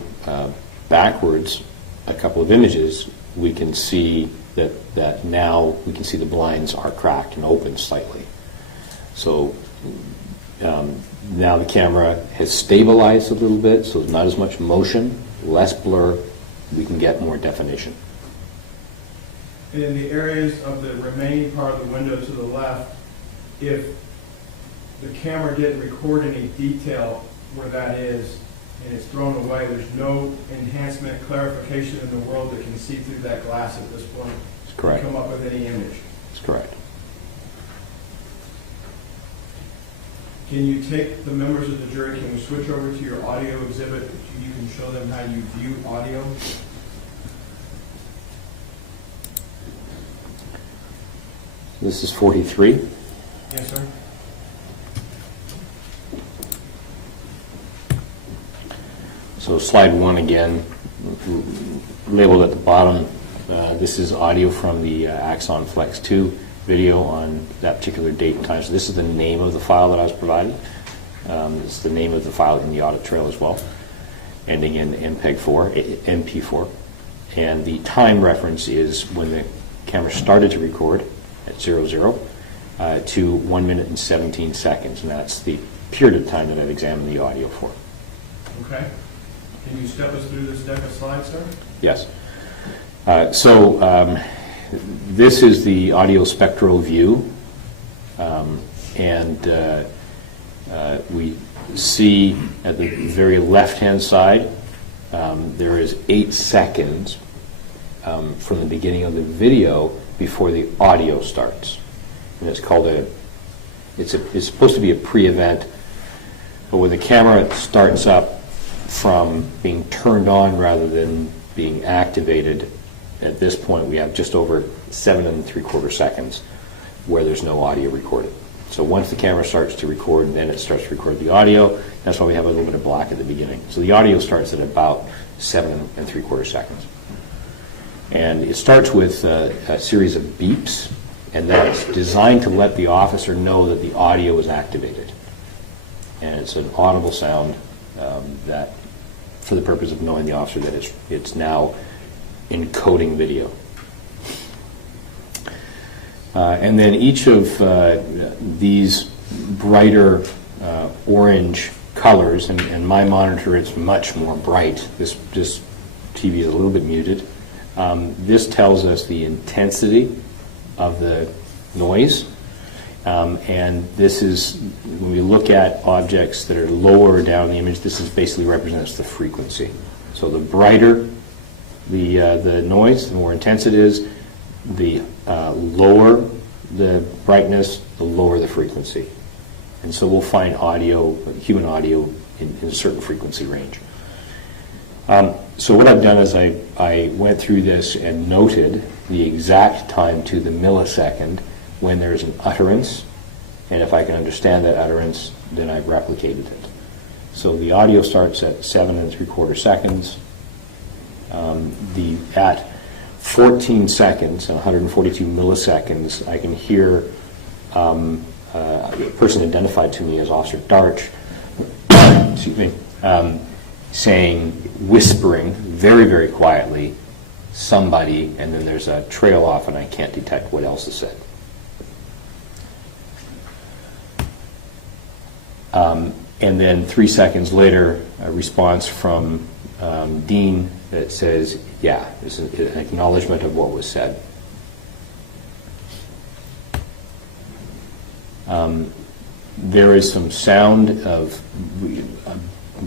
backwards a couple of images, we can see that now we can see the blinds are cracked and open slightly. So now the camera has stabilized a little bit, so there's not as much motion, less blur, we can get more definition. And in the areas of the remaining part of the window to the left, if the camera didn't record any detail where that is, and it's thrown away. There's no enhancement, clarification in the world that can see through that glass at this point. That's correct. Come up with any image. That's correct. Can you take the members of the jury, can we switch over to your audio exhibit? You can show them how you view audio. This is 43. Yes, sir. So slide 1 again, labeled at the bottom. This is audio from the Axon Flex 2 video on that particular date and time. So this is the name of the file that I was provided. It's the name of the file in the audit trail as well, ending in MP4. And the time reference is when the camera started to record at 00 to 1 minute and 17 seconds. And that's the period of time that I've examined the audio for. Okay. Can you step us through this deck of slides, sir? Yes. This is the audio spectral view, and we see at the very left-hand side there is 8 seconds from the beginning of the video before the audio starts, and it's called it's supposed to be a pre-event, but when the camera starts up from being turned on rather than being activated, at this point we have just over 7 3/4 seconds where there's no audio recorded. So once the camera starts to record, then it starts to record the audio. That's why we have a little bit of black at the beginning. So the audio starts at about 7 3/4 seconds. And it starts with a series of beeps, and that's designed to let the officer know that the audio is activated. And it's an audible sound that, for the purpose of knowing the officer that it's now encoding video. And then each of these brighter orange colors, and my monitor is much more bright. This TV is a little bit muted. This tells us the intensity of the noise. And this is, when we look at objects that are lower down the image, this is basically represents the frequency. So the brighter the noise, the more intense it is, the lower the brightness, the lower the frequency. And so we'll find audio, human audio, in a certain frequency range. So what I've done is I went through this and noted the exact time to the millisecond when there's an utterance, and if I can understand that utterance, then I've replicated it. So the audio starts at 7 3/4 seconds. At 14 seconds and 142 milliseconds, I can hear a person identified to me as Officer Darch, excuse me, whispering very, very quietly, somebody, and then there's a trail off and I can't detect what else is said. And then 3 seconds later, a response from Dean that says, yeah, it's an acknowledgement of what was said. There is some sound of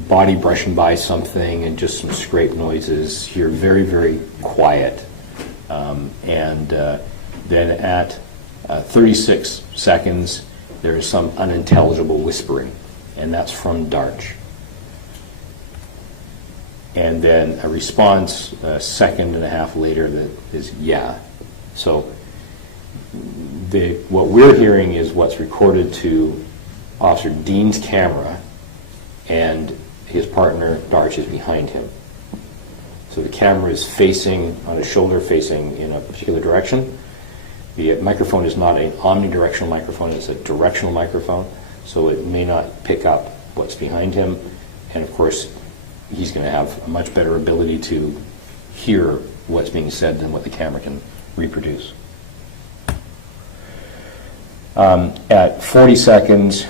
body brushing by something and just some scrape noises here, very, very quiet. Then at 36 seconds, there is some unintelligible whispering, and that's from Darch. And then a response a second and a half later that is, yeah. So what we're hearing is what's recorded to Officer Dean's camera, and his partner, Darch, is behind him. So the camera is facing, on his shoulder, facing in a particular direction. The microphone is not an omnidirectional microphone, it's a directional microphone, so it may not pick up what's behind him. And of course, he's going to have a much better ability to hear what's being said than what the camera can reproduce. At 40 seconds,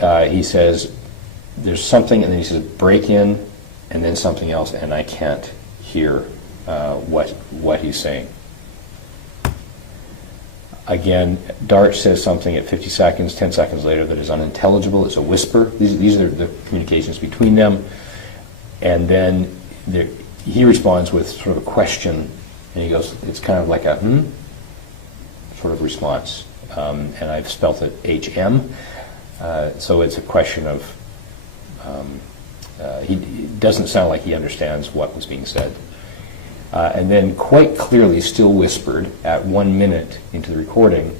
he says, there's something, and then he says, break in, and then something else, and I can't hear what he's saying. Again, Dart says something at 50 seconds, 10 seconds later that is unintelligible. It's a whisper. These are the communications between them. And then he responds with sort of a question, and he goes, it's kind of like a sort of response. And I've spelt it HM. So it's a question of, it doesn't sound like he understands what was being said. And then quite clearly, still whispered, at 1 minute into the recording,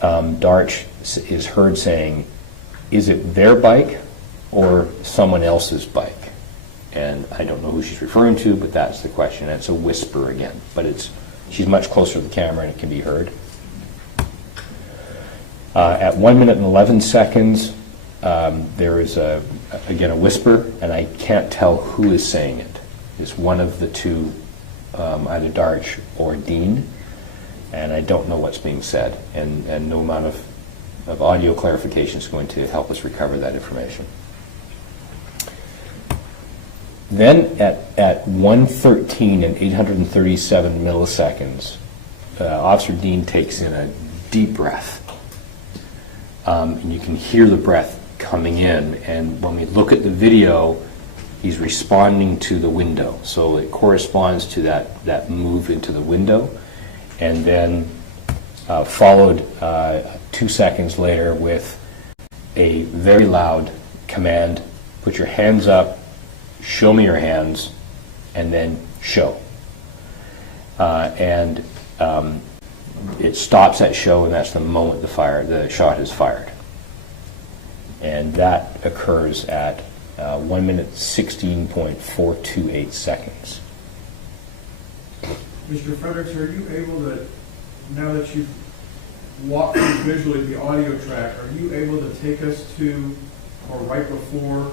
Dart is heard saying, is it their bike or someone else's bike? And I don't know who she's referring to, but that's the question. And it's a whisper again, but she's much closer to the camera and it can be heard. At 1 minute and 11 seconds, there is again a whisper, and I can't tell who is saying it. It's one of the two, either Darch or Dean, and I don't know what's being said, and no amount of audio clarification is going to help us recover that information. Then at 1:13 and 837 milliseconds, Officer Dean takes in a deep breath. And you can hear the breath coming in, and when we look at the video, he's responding to the window. So it corresponds to that move into the window, and then followed 2 seconds later with a very loud command, put your hands up, show me your hands, and then show. It stops at show, and that's the moment the shot is fired. And that occurs at 1 minute 16.428 seconds. Mr. Fredericks, are you able to, now that you've walked through visually the audio track, are you able to take us to, or right before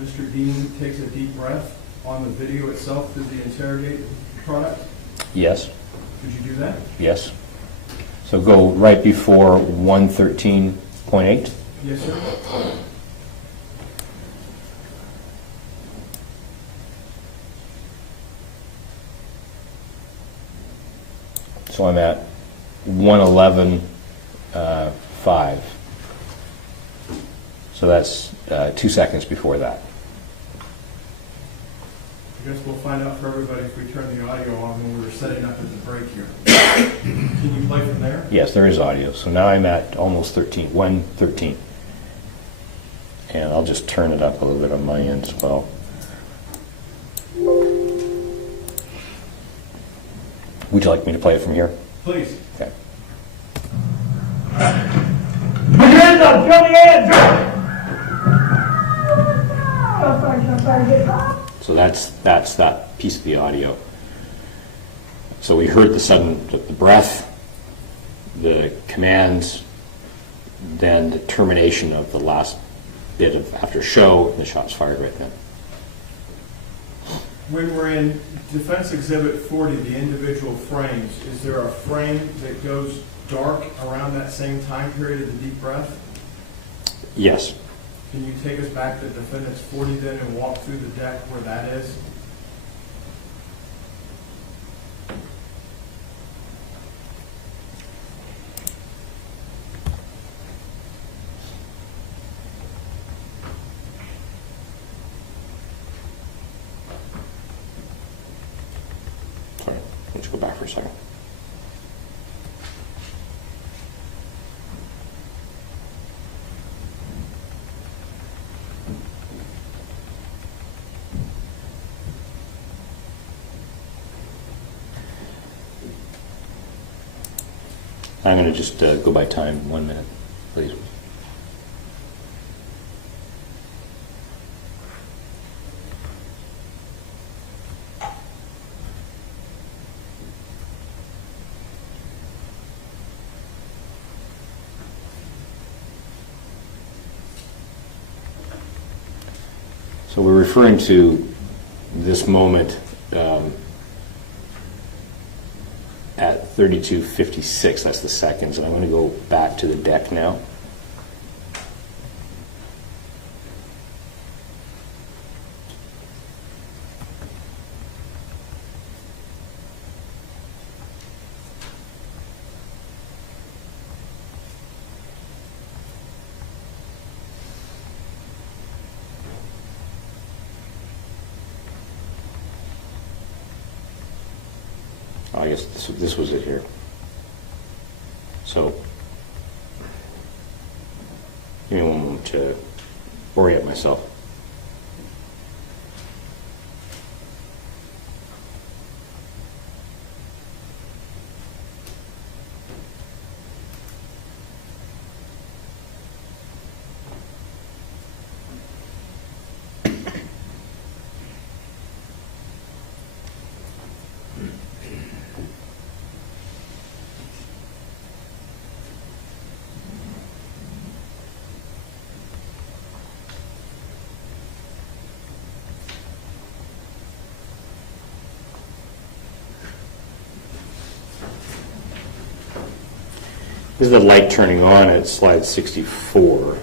Mr. Dean takes a deep breath on the video itself through the interrogate product? Yes. Could you do that? Yes. So go right before 113.8. Yes, sir. So I'm at 111.5. So that's 2 seconds before that. I guess we'll find out for everybody if we turn the audio on when we're setting up at the break here. Can you play from there? Yes, there is audio. So now I'm at almost 113. And I'll just turn it up a little bit on my end as well. Would you like me to play it from here? Please. Okay. Put your hands up! Show me your hands! So that's that piece of the audio. So we heard the breath, the commands, then the termination of the last bit of after show, the shot's fired right then. When we're in Defense Exhibit 40, the individual frames, is there a frame that goes dark around that same time period of the deep breath? Yes. Can you take us back to Defendant's 40 then and walk through the deck where that is? Sorry, let's go back for a second. I'm going to just go by time, 1 minute, please. So we're referring to this moment at 32:56, that's the seconds, and I'm going to go back to the deck now. I guess this was it here. So, give me one moment to orient myself. This is the light turning on at slide 64.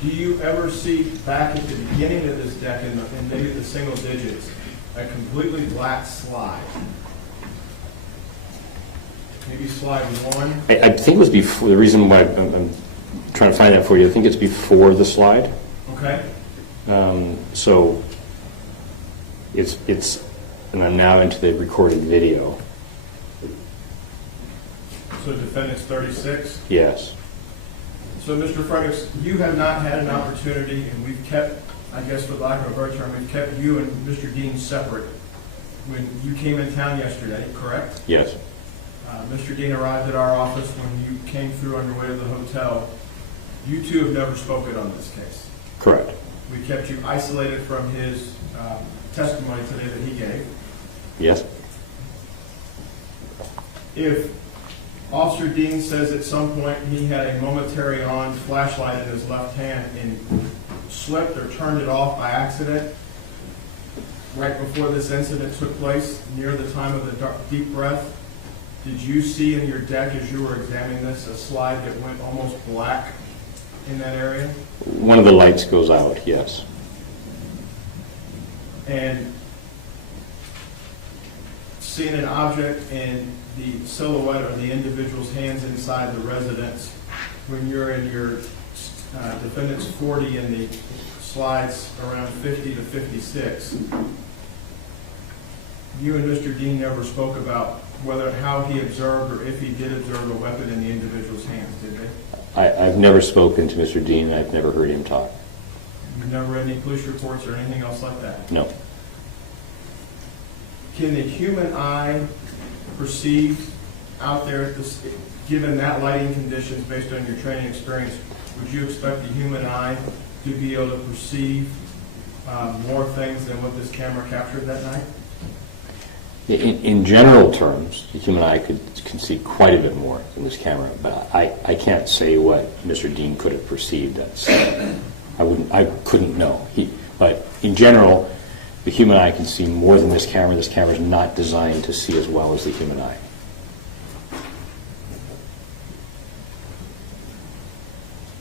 Do you ever see back at the beginning of this deck in maybe the single digits, a completely black slide? Maybe slide 1? I think it was before, the reason why I'm trying to find that for you, I think it's before the slide. Okay. So it's, and I'm now into the recorded video. So defendant's 36? Yes. So Mr. Fredericks, you have not had an opportunity, and we've kept, I guess for lack of a better term, we've kept you and Mr. Dean separate when you came in town yesterday, correct? Yes. Mr. Dean arrived at our office when you came through on your way to the hotel. You two have never spoken on this case. Correct. We kept you isolated from his testimony today that he gave. Yes. If Officer Dean says at some point he had a momentary on flashlight in his left hand and slipped or turned it off by accident right before this incident took place, near the time of the deep breath, did you see in your deck as you were examining this a slide that went almost black in that area? One of the lights goes out, yes. And seeing an object in the silhouette or the individual's hands inside the residence when you're in your defendant's 40 in the slides around 50 to 56. You and Mr. Dean never spoke about how he observed or if he did observe a weapon in the individual's hands, did they? I've never spoken to Mr. Dean, and I've never heard him talk. You've never read any police reports or anything else like that? No. Can the human eye perceive out there, given that lighting conditions based on your training experience, would you expect the human eye to be able to perceive more things than what this camera captured that night? In general terms, the human eye can see quite a bit more than this camera, but I can't say what Mr. Dean could have perceived. I couldn't know. But in general, the human eye can see more than this camera. This camera is not designed to see as well as the human eye.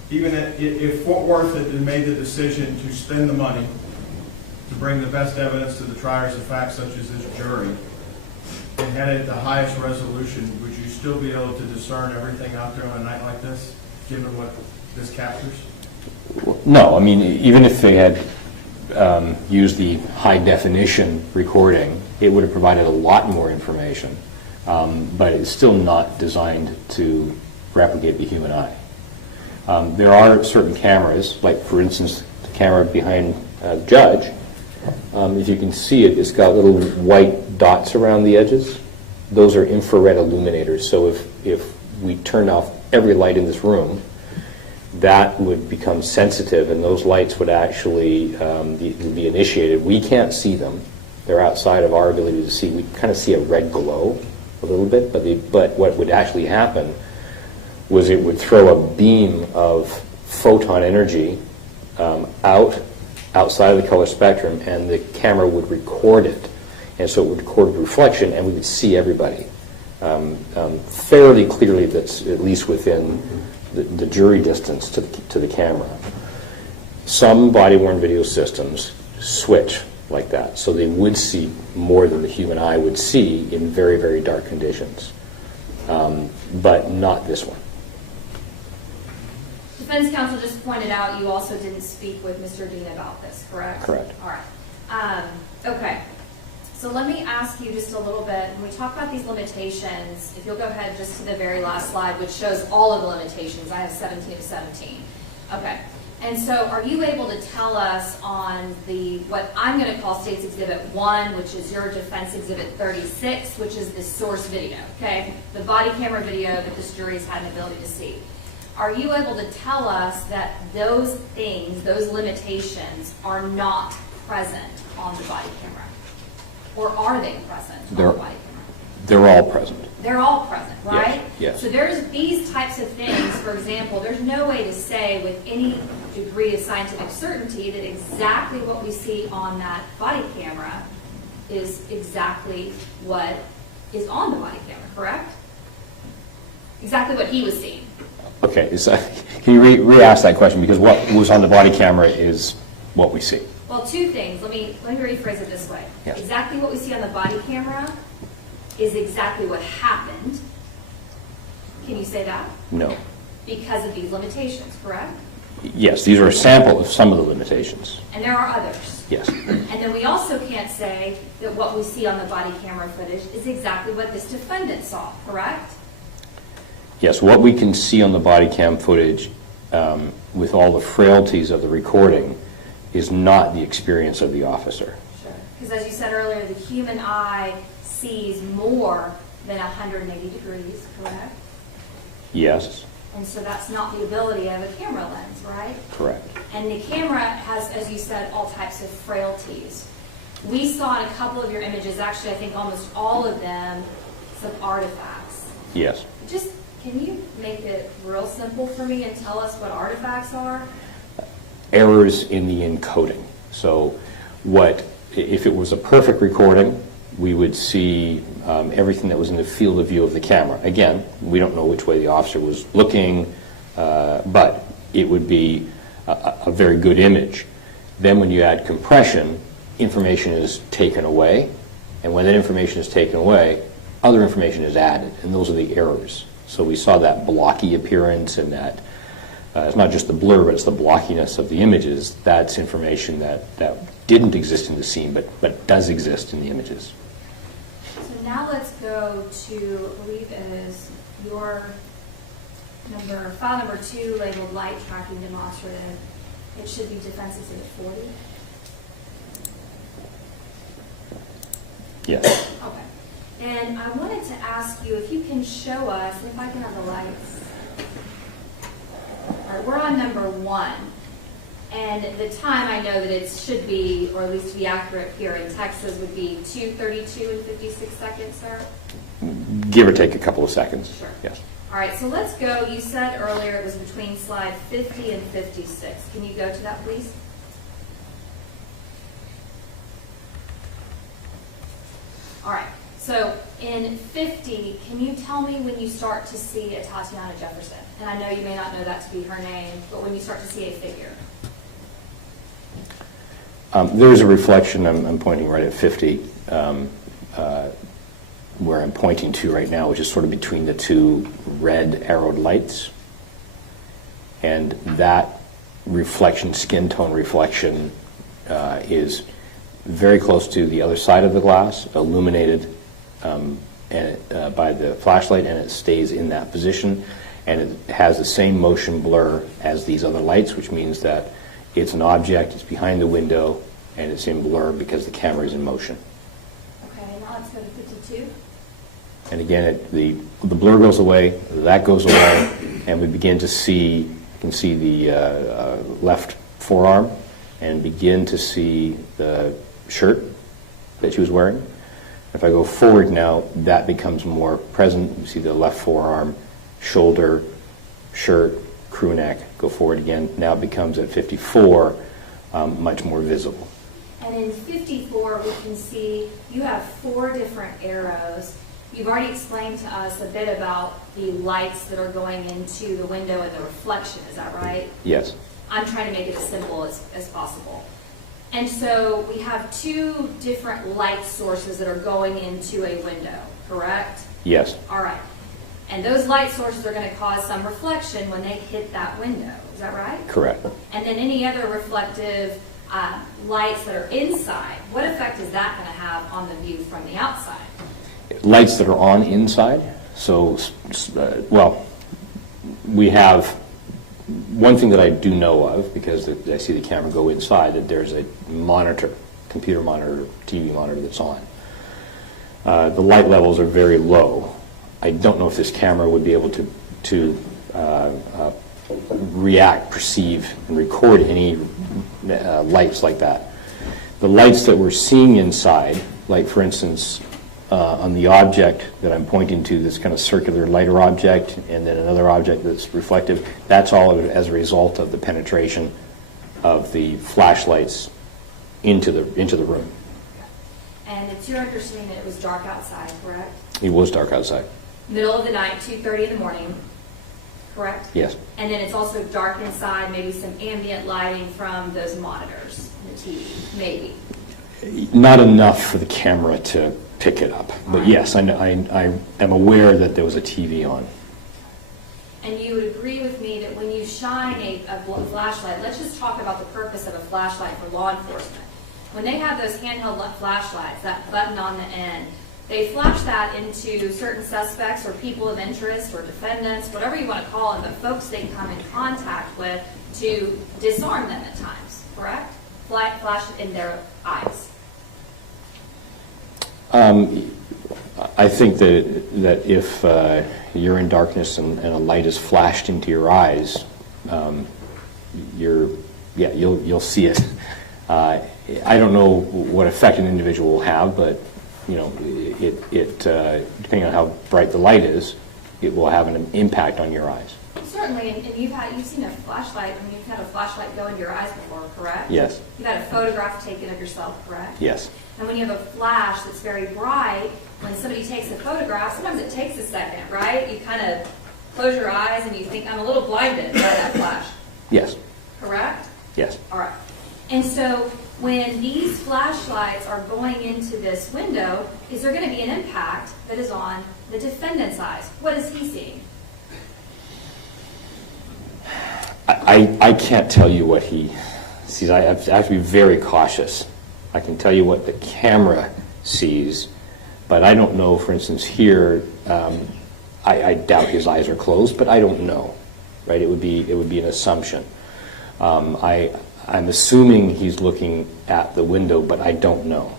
Even if Fort Worth had made the decision to spend the money to bring the best evidence to the triers of fact, such as this jury, and had it the highest resolution, would you still be able to discern everything out there on a night like this, given what this captures? No, I mean, even if they had used the high definition recording, it would have provided a lot more information, but it's still not designed to replicate the human eye. There are certain cameras, like for instance, the camera behind the judge. If you can see it, it's got little white dots around the edges. Those are infrared illuminators. So if we turned off every light in this room, that would become sensitive, and those lights would actually be initiated. We can't see them. They're outside of our ability to see. We kind of see a red glow a little bit, but what would actually happen was it would throw a beam of photon energy outside of the color spectrum, and the camera would record it. And so it would record the reflection, and we would see everybody fairly clearly. That's at least within the jury distance to the camera. Some body-worn video systems switch like that, so they would see more than the human eye would see in very, very dark conditions, but not this one. Defense counsel just pointed out you also didn't speak with Mr. Dean about this, correct? Correct. All right. Okay. So let me ask you just a little bit, when we talk about these limitations, if you'll go ahead just to the very last slide, which shows all of the limitations. I have 17 of 17. Okay. And so are you able to tell us on what I'm going to call State's Exhibit 1, which is your Defense Exhibit 36, which is the source video, okay? The body camera video that this jury's had an ability to see. Are you able to tell us that those things, those limitations, are not present on the body camera? Or are they present on the body camera? They're all present. They're all present, right? Yes. So there's these types of things, for example, there's no way to say with any degree of scientific certainty that exactly what we see on that body camera is exactly what is on the body camera, correct? Exactly what he was seeing. Okay, can you re-ask that question? Because what was on the body camera is what we see. Well, two things. Let me rephrase it this way. Yes. Exactly what we see on the body camera is exactly what happened. Can you say that? No. Because of these limitations, correct? Yes, these are a sample of some of the limitations. And there are others. Yes. And then we also can't say that what we see on the body camera footage is exactly what this defendant saw, correct? Yes, what we can see on the body cam footage with all the frailties of the recording is not the experience of the officer. Sure. Because as you said earlier, the human eye sees more than 180 degrees, correct? Yes, And so that's not the ability of a camera lens, right? correct. And the camera has, as you said, all types of frailties. We saw in a couple of your images, actually I think almost all of them, some artifacts. Yes. Just, can you make it real simple for me and tell us what artifacts are? Errors in the encoding. So if it was a perfect recording, we would see everything that was in the field of view of the camera. Again, we don't know which way the officer was looking, but it would be a very good image. Then when you add compression, information is taken away, and when that information is taken away, other information is added, and those are the errors. So we saw that blocky appearance and that it's not just the blur, but it's the blockiness of the images. That's information that didn't exist in the scene, but does exist in the images. So now let's go to, I believe it is your file number 2 labeled light tracking demonstrative. It should be Defense Exhibit 40. Yes. Okay. And I wanted to ask you if you can show us, if I can have the lights. All right, we're on number 1. And the time I know that it should be, or at least to be accurate here in Texas, would be 2:32 and 56 seconds, sir? Give or take a couple of seconds. Sure. Yes. All right, so let's go. You said earlier it was between slide 50 and 56. Can you go to that, please? All right, so in 50, can you tell me when you start to see Atatiana Jefferson? And I know you may not know that to be her name, but when you start to see a figure. There is a reflection, I'm pointing right at 50, where I'm pointing to right now, which is sort of between the two red arrowed lights. And that reflection, skin tone reflection, is very close to the other side of the glass, illuminated by the flashlight, and it stays in that position. And it has the same motion blur as these other lights, which means that it's an object, it's behind the window, and it's in blur because the camera is in motion. Okay, now let's go to 52. And again, the blur goes away, that goes away, and we begin to see, you can see the left forearm, and begin to see the shirt that she was wearing. If I go forward now, that becomes more present. You see the left forearm, shoulder, shirt, crew neck. Go forward again. Now it becomes at 54 much more visible. And in 54, we can see you have 4 different arrows. You've already explained to us a bit about the lights that are going into the window and the reflection, is that right? Yes. I'm trying to make it as simple as possible. And so we have 2 different light sources that are going into a window, correct? Yes. All right. And those light sources are going to cause some reflection when they hit that window, is that right? Correct. And then any other reflective lights that are inside, what effect is that going to have on the view from the outside? Lights that are on inside, so, well, we have, one thing that I do know of, because I see the camera go inside, that there's a monitor, computer monitor, TV monitor that's on. The light levels are very low. I don't know if this camera would be able to react, perceive, and record any lights like that. The lights that we're seeing inside, like for instance, on the object that I'm pointing to, this kind of circular lighter object, and then another object that's reflective, that's all as a result of the penetration of the flashlights into the room. And it's your understanding that it was dark outside, correct? It was dark outside. Middle of the night, 2:30 in the morning, correct? Yes. And then it's also dark inside, maybe some ambient lighting from those monitors, the TV, maybe. Not enough for the camera to pick it up, but yes, I am aware that there was a TV on. And you would agree with me that when you shine a flashlight, let's just talk about the purpose of a flashlight for law enforcement. When they have those handheld flashlights, that button on the end, they flash that into certain suspects or people of interest or defendants, whatever you want to call them, but folks they come in contact with to disarm them at times, correct? Flash it in their eyes. I think that if you're in darkness and a light is flashed into your eyes, you'll see it. I don't know what effect an individual will have, but depending on how bright the light is, it will have an impact on your eyes. Certainly, and you've seen a flashlight. I mean, you've had a flashlight go into your eyes before, correct? Yes. You've had a photograph taken of yourself, correct? Yes. And when you have a flash that's very bright, when somebody takes a photograph, sometimes it takes a second, right? You kind of close your eyes and you think, I'm a little blinded by that flash. Yes. Correct? Yes. All right. And so when these flashlights are going into this window, is there going to be an impact that is on the defendant's eyes? What is he seeing? I can't tell you what he sees. I have to be very cautious. I can tell you what the camera sees, but I don't know, for instance, here, I doubt his eyes are closed, but I don't know, right? It would be an assumption. I'm assuming he's looking at the window, but I don't know.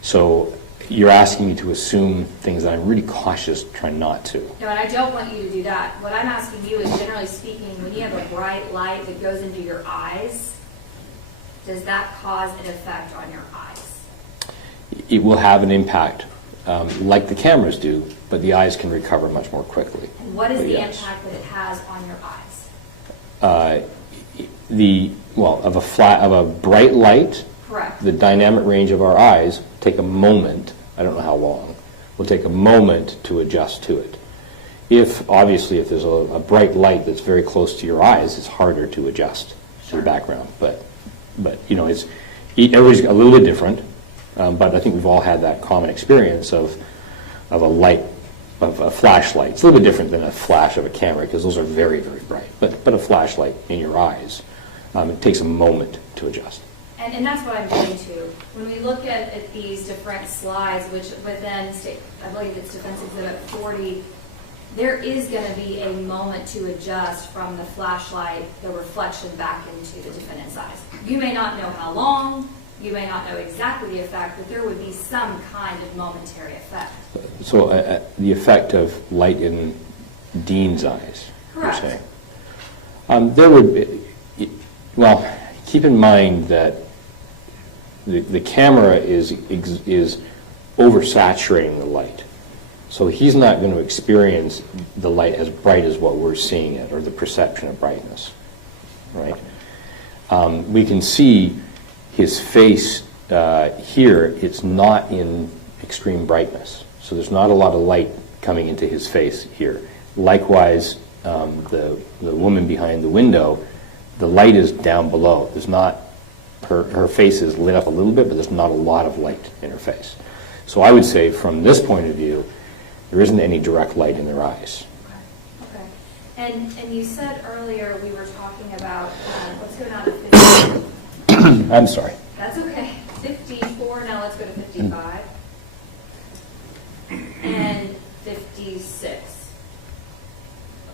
So you're asking me to assume things that I'm really cautious, trying not to. No, and I don't want you to do that. What I'm asking you is, generally speaking, when you have a bright light that goes into your eyes, does that cause an effect on your eyes? It will have an impact, like the cameras do, but the eyes can recover much more quickly. What is but the yes. impact that it has on your eyes? Of a bright light, Correct. the dynamic range of our eyes take a moment, I don't know how long, will take a moment to adjust to it. Obviously, if there's a bright light that's very close to your eyes, it's harder to adjust to the background. But everybody's a little bit different, but I think we've all had that common experience of a flashlight. It's a little bit different than a flash of a camera, because those are very, very bright. But a flashlight in your eyes, it takes a moment to adjust. And that's what I'm getting to. When we look at these different slides, which within, I believe it's Defense Exhibit 40, there is going to be a moment to adjust from the flashlight, the reflection back into the defendant's eyes. You may not know how long, you may not know exactly the effect, but there would be some kind of momentary effect. So the effect of light in Dean's eyes, Correct. you're saying. There would be, well, keep in mind that the camera is oversaturating the light. So he's not going to experience the light as bright as what we're seeing it, or the perception of brightness, right? We can see his face here. It's not in extreme brightness, so there's not a lot of light coming into his face here. Likewise, the woman behind the window, the light is down below. There's not, her face is lit up a little bit, but there's not a lot of light in her face. So I would say from this point of view, there isn't any direct light in their eyes. Okay. And you said earlier we were talking about what's going on at 15. I'm sorry. That's okay. 54, now let's go to 55. And 56.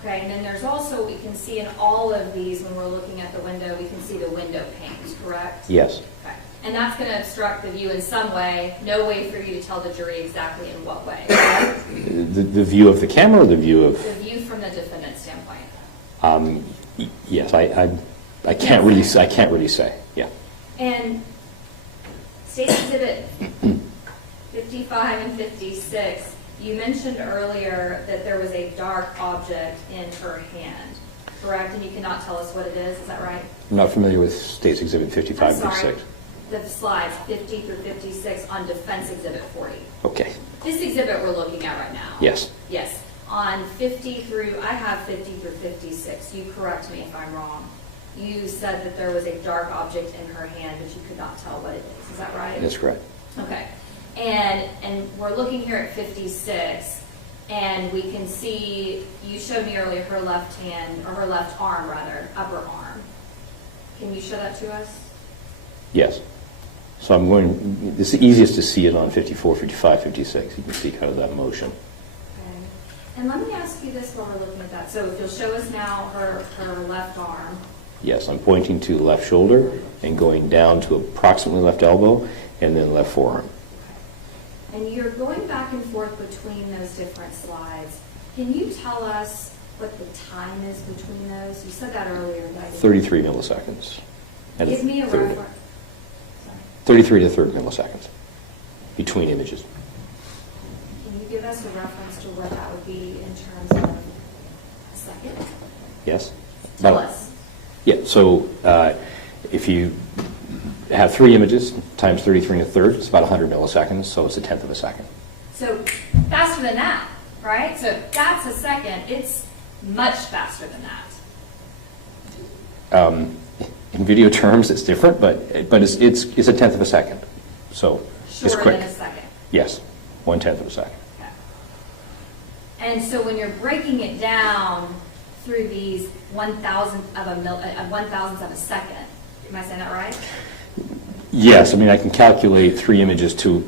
Okay, and then there's also, we can see in all of these, when we're looking at the window, we can see the window panes, correct? Yes. Okay. And that's going to obstruct the view in some way, no way for you to tell the jury exactly in what way, correct? The view of the camera or the view of? The view from the defendant's standpoint. Yes, I can't really say, yeah. And State's Exhibit 55 and 56, you mentioned earlier that there was a dark object in her hand, correct? And you cannot tell us what it is that right? I'm not familiar with State's Exhibit 55 I'm and sorry, 56. the slides 50 through 56 on Defense Exhibit 40. Okay, This exhibit we're looking at right now. yes. Yes, on 50 through, I have 50 through 56, you correct me if I'm wrong. You said that there was a dark object in her hand, but you could not tell what it is that right? That's correct. Okay, and we're looking here at 56, and we can see, you showed me earlier her left hand, or her left arm rather, upper arm. Can you show that to us? Yes. So I'm going, it's the easiest to see it on 54, 55, 56. You can see kind of that motion. Okay. And let me ask you this while we're looking at that. So if you'll show us now her left arm. Yes, I'm pointing to the left shoulder and going down to approximately left elbow and then left forearm. And you're going back and forth between those different slides. Can you tell us what the time is between those? You said that earlier. But I didn't. 33 milliseconds. And Give me a third- reference. 33 to 30 milliseconds between images. Can you give us a reference to what that would be in terms of a second? Yes? Tell About- us. Yeah, so if you have 3 images times 33 and a third, it's about 100 milliseconds, so it's a tenth of a second. So faster than that, right? So if that's a second, it's much faster than that. In video terms, it's different, but it's a tenth of a second. So it's Shorter quick. than a second. Yes, 1/10 of a second. Okay. And so when you're breaking it down through these 1,000th of a second, am I saying that right? Yes, I mean I can calculate 3 images to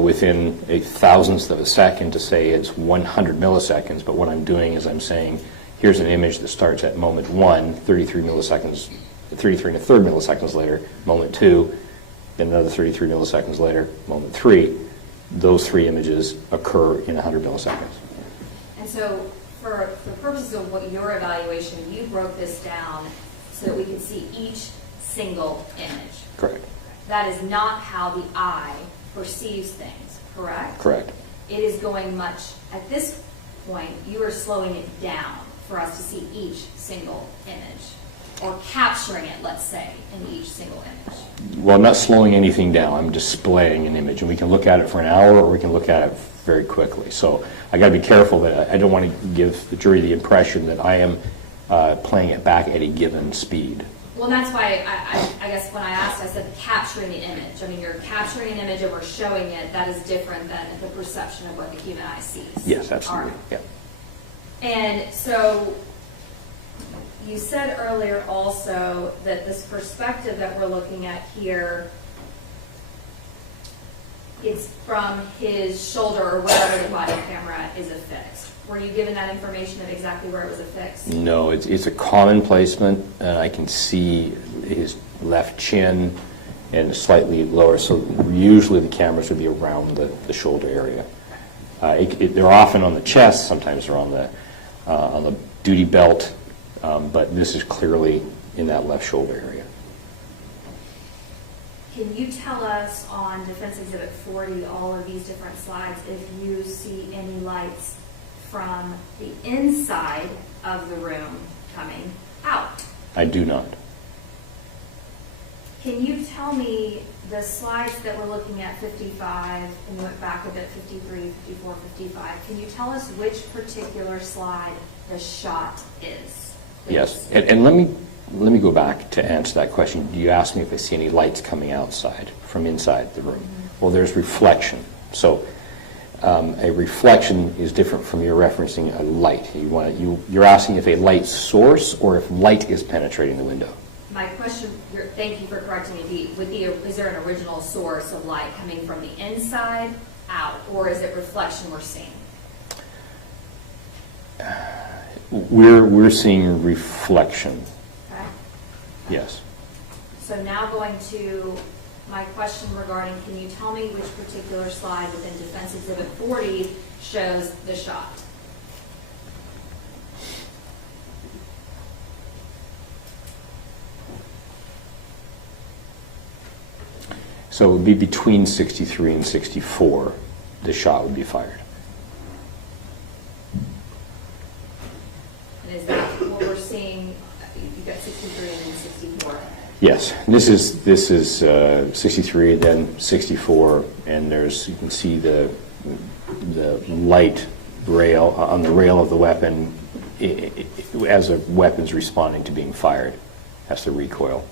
within a thousandth of a second to say it's 100 milliseconds. But what I'm doing is I'm saying here's an image that starts at moment 1, 33 milliseconds, 33 and a third milliseconds later, moment 2, then another 33 milliseconds later, moment 3. Those 3 images occur in 100 milliseconds. And so for purposes of what your evaluation, you broke this down so that we could see each single image. Correct. That is not how the eye perceives things, correct? Correct. It is going much, at this point, you are slowing it down for us to see each single image, or capturing it, let's say, in each single image. Well, I'm not slowing anything down. I'm displaying an image, and we can look at it for an hour, or we can look at it very quickly. So I got to be careful that I don't want to give the jury the impression that I am playing it back at a given speed. Well, that's why I guess when I asked, I said capturing the image. I mean, you're capturing an image and we're showing it. That is different than the perception of what the human eye sees. Yes, absolutely. All right. Yeah. And so you said earlier also that this perspective that we're looking at here, it's from his shoulder or wherever the body camera is affixed. Were you given that information of exactly where it was affixed? No, it's a common placement. I can see his left chin and slightly lower, so usually the cameras would be around the shoulder area. They're often on the chest, sometimes they're on the duty belt, but this is clearly in that left shoulder area. Can you tell us on Defense Exhibit 40, all of these different slides, if you see any lights from the inside of the room coming out? I do not. Can you tell me the slides that we're looking at, 55, and you went back a bit, 53, 54, 55, can you tell us which particular slide the shot is? Please? Yes, and let me go back to answer that question. You asked me if I see any lights coming outside from inside the room. Mm-hmm. Well, there's reflection. So a reflection is different from your referencing a light. You're asking if a light source or if light is penetrating the window. my question, thank you for correcting me, is there an original source of light coming from the inside out, or is it reflection we're seeing? We're seeing reflection, Okay? yes. So now going to my question regarding, can you tell me which particular slide within Defense Exhibit 40 shows the shot? So it would be between 63 and 64, the shot would be fired. And is that what we're seeing? You've got 63 and then 64. Yes, this is 63, then 64, and you can see the light rail on the rail of the weapon as a weapon's responding to being fired. That's the recoil.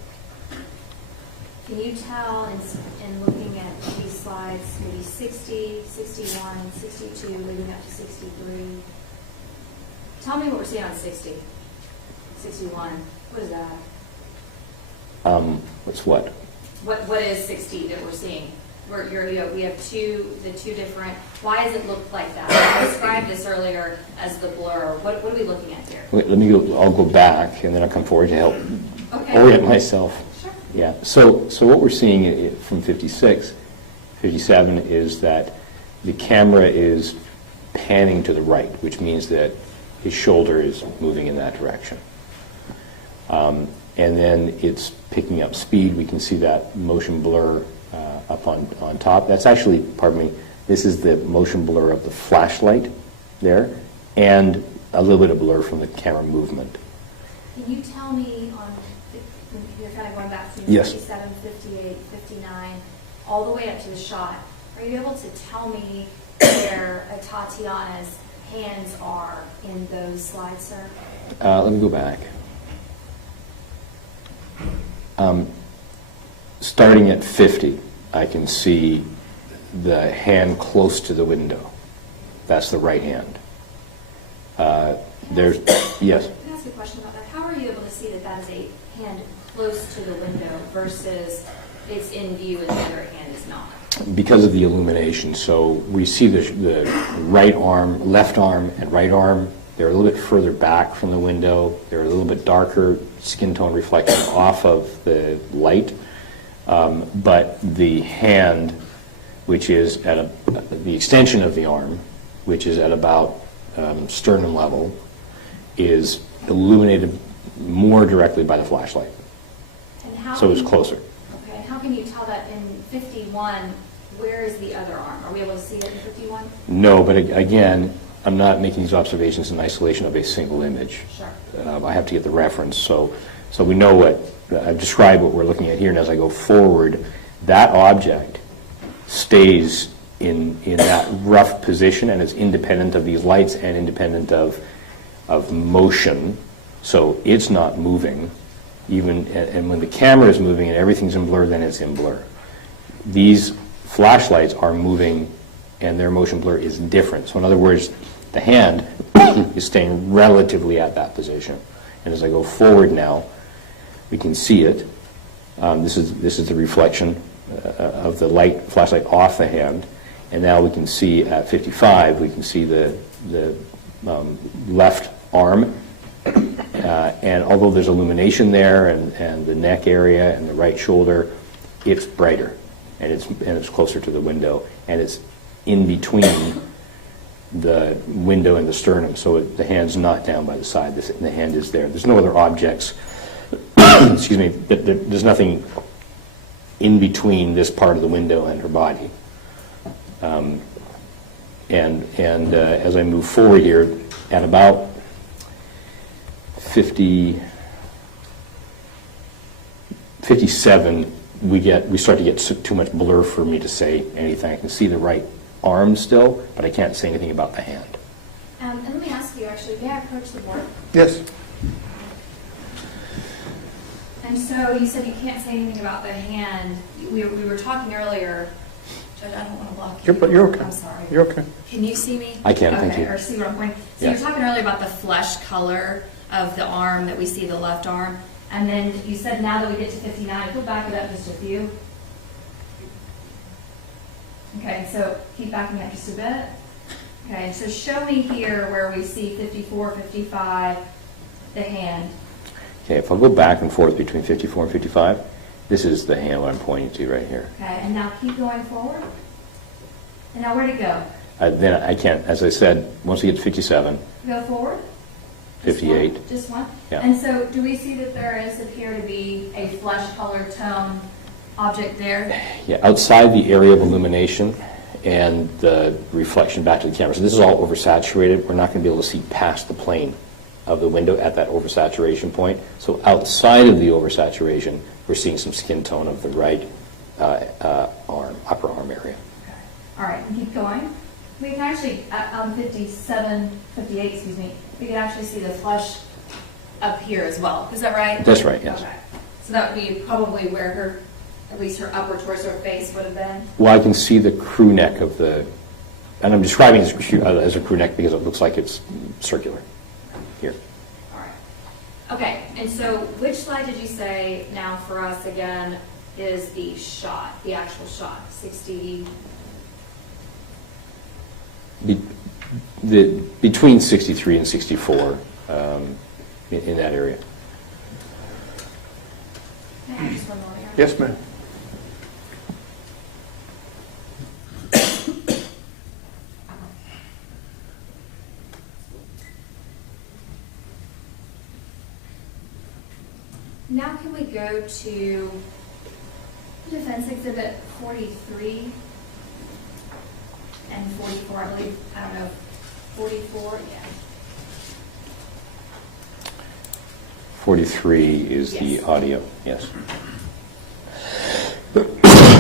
Can you tell in looking at these slides, maybe 60, 61, 62, leading up to 63? Tell me what we're seeing on 60, 61. What is that? What's what? What is 60 that we're seeing? We have the two different. Why does it look like that? I described this earlier as the blur. What are we looking at here? Wait, let me go. I'll go back, and then I'll come forward to help Okay. orient myself. Sure. Yeah. So what we're seeing from 56, 57 is that the camera is panning to the right, which means that his shoulder is moving in that direction. And then it's picking up speed. We can see that motion blur up on top. That's actually, pardon me, this is the motion blur of the flashlight there, and a little bit of blur from the camera movement. Can you tell me you're kind of going back to Yes. 57, 58, 59, all the way up to the shot. Are you able to tell me where Atatiana's hands are in those slides, sir? Let me go back. Starting at 50, I can see the hand close to the window. That's the right hand. There's, yes? Can I ask a question about that? How are you able to see that that is a hand close to the window versus it's in view and the other hand is not? Because of the illumination. So we see the right arm, left arm, and right arm. They're a little bit further back from the window. They're a little bit darker skin tone reflection off of the light. But the hand, which is at the extension of the arm, which is at about sternum level, is illuminated more directly by the flashlight. And how So it's can- closer. Okay, and how can you tell that in 51, where is the other arm? Are we able to see it in 51? No, but again, I'm not making these observations in isolation of a single image. Sure. I have to get the reference. So we know what, I've described what we're looking at here, and as I go forward, that object stays in that rough position, and it's independent of these lights and independent of motion. So it's not moving. And when the camera is moving and everything's in blur, then it's in blur. These flashlights are moving, and their motion blur is different. So in other words, the hand is staying relatively at that position. And as I go forward now, we can see it. This is the reflection of the flashlight off the hand. And now we can see at 55, we can see the left arm. And although there's illumination there and the neck area and the right shoulder, it's brighter, and it's closer to the window, and it's in between the window and the sternum, so the hand's not down by the side. The hand is there. There's no other objects. Excuse me. There's nothing in between this part of the window and her body. As I move forward here, at about 57, we start to get too much blur for me to say anything. I can see the right arm still, but I can't say anything about the hand. And let me ask you, actually, may I approach the board? Yes. And so you said you can't say anything about the hand. We were talking earlier, Judge, I don't want to block you. You're okay. I'm sorry. You're okay. Can you see me? I can, okay, thank you. Or see what I'm pointing. So Yeah. you were talking earlier about the flesh color of the arm that we see, the left arm. And then you said now that we get to 59, if you'll back it up just a few. Okay, so keep backing up just a bit. Okay, so show me here where we see 54, 55, the hand. Okay, if I go back and forth between 54 and 55, this is the hand I'm pointing to right here. Okay, and now keep going forward. And now where'd it go? Then I can't, as I said, once we get to 57, Go forward? Just 58. one? Just one? Yeah. And so do we see that there is appear to be a flesh colored tone object there? Yeah, outside the area of illumination and the reflection back to the camera. So this is all oversaturated. We're not going to be able to see past the plane of the window at that oversaturation point. So outside of the oversaturation, we're seeing some skin tone of the right arm, upper arm area. All right, and keep going. We can actually, on 57, 58, excuse me, we can actually see the flesh up here as well. Is that right? That's right, yes. Okay. So that would be probably where her, at least her upper torso face would have been. Well, I can see the crew neck of the, and I'm describing it as a crew neck because it looks like it's circular here. All right. Okay, and so which slide did you say now for us again is the shot, the actual shot, 60? Between 63 and 64, in that area. May I have just one more here? Yes, ma'am. Now can we go to Defense Exhibit 43 and 44, I believe, I don't know, 44, yeah. 43 is the Yes. audio, yes.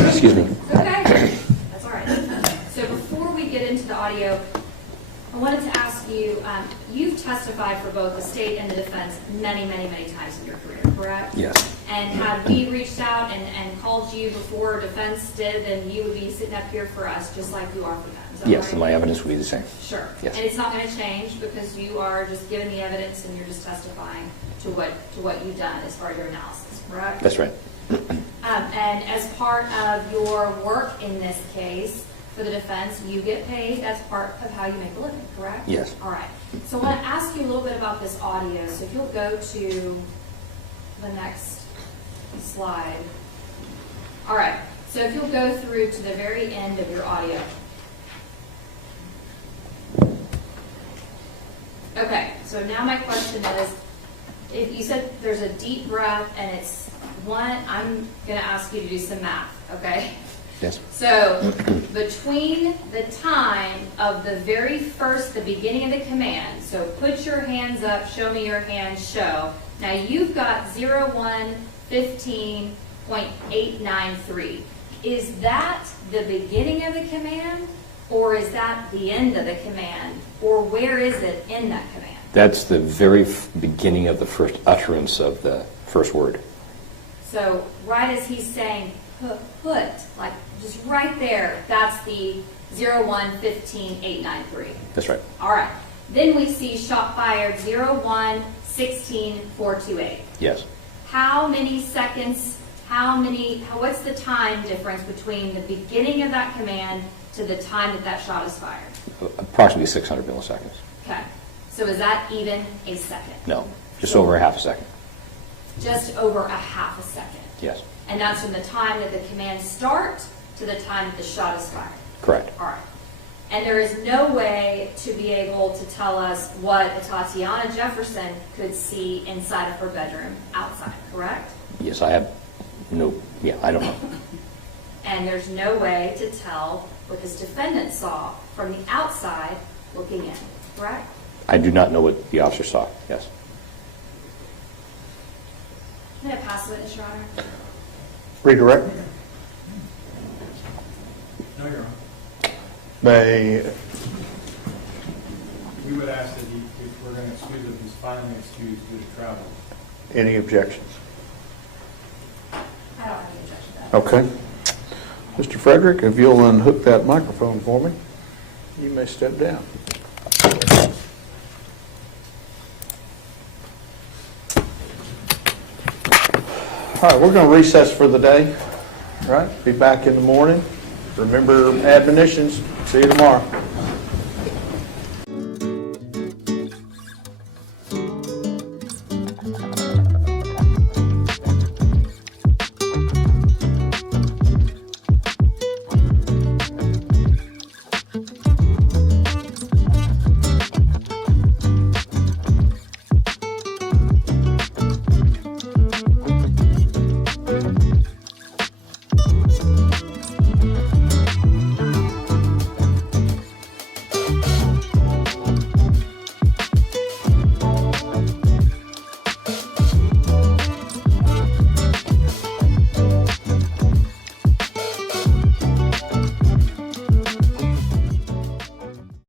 Excuse me. Okay, that's all right. So before we get into the audio, I wanted to ask you, you've testified for both the state and the defense many, many, many times in your career, correct? Yes. And had we reached out and called you before defense did, then you would be sitting up here for us, just like you are for them. Is that Yes, right? and my evidence will be the same. Sure. Yes. And it's not going to change because you are just giving the evidence and you're just testifying to what you've done as far as your analysis, correct? That's right. And as part of your work in this case for the defense, you get paid as part of how you make a living, correct? Yes. All right. So I want to ask you a little bit about this audio. So if you'll go to the next slide. All right. So if you'll go through to the very end of your audio. Okay, so now my question is, if you said there's a deep breath and it's one, I'm going to ask you to do some math, okay? Yes. So between the time of the very first, the beginning of the command, so put your hands up, show me your hands, show. Now you've got 01:15.893. Is that the beginning of the command, or is that the end of the command, or where is it in that command? That's the very beginning of the first utterance of the first word. So right as he's saying put, like just right there, that's the 01:15.893. That's right. All right. Then we see shot fired 01:16.428. Yes. How many seconds, what's the time difference between the beginning of that command to the time that that shot is fired? Approximately 600 milliseconds. Okay. So is that even a second? No, just over a half a second. Just over a half a second. Yes. And that's from the time that the command starts to the time that the shot is fired. Correct. All right. And there is no way to be able to tell us what Atatiana Jefferson could see inside of her bedroom outside, correct? Yes, I have no, I don't know. And there's no way to tell what this defendant saw from the outside looking in, correct? I do not know what the officer saw, yes. Can I pass the witness, Your Honor? Redirect. No, Your Honor. May, We would ask that he, if we're going to excuse him, he's finally excused due to travel. any objections? I don't have any objection to that. Okay. Mr. Frederick, if you'll unhook that microphone for me, you may step down. All right, we're going to recess for the day. All right, be back in the morning. Remember admonitions. See you tomorrow.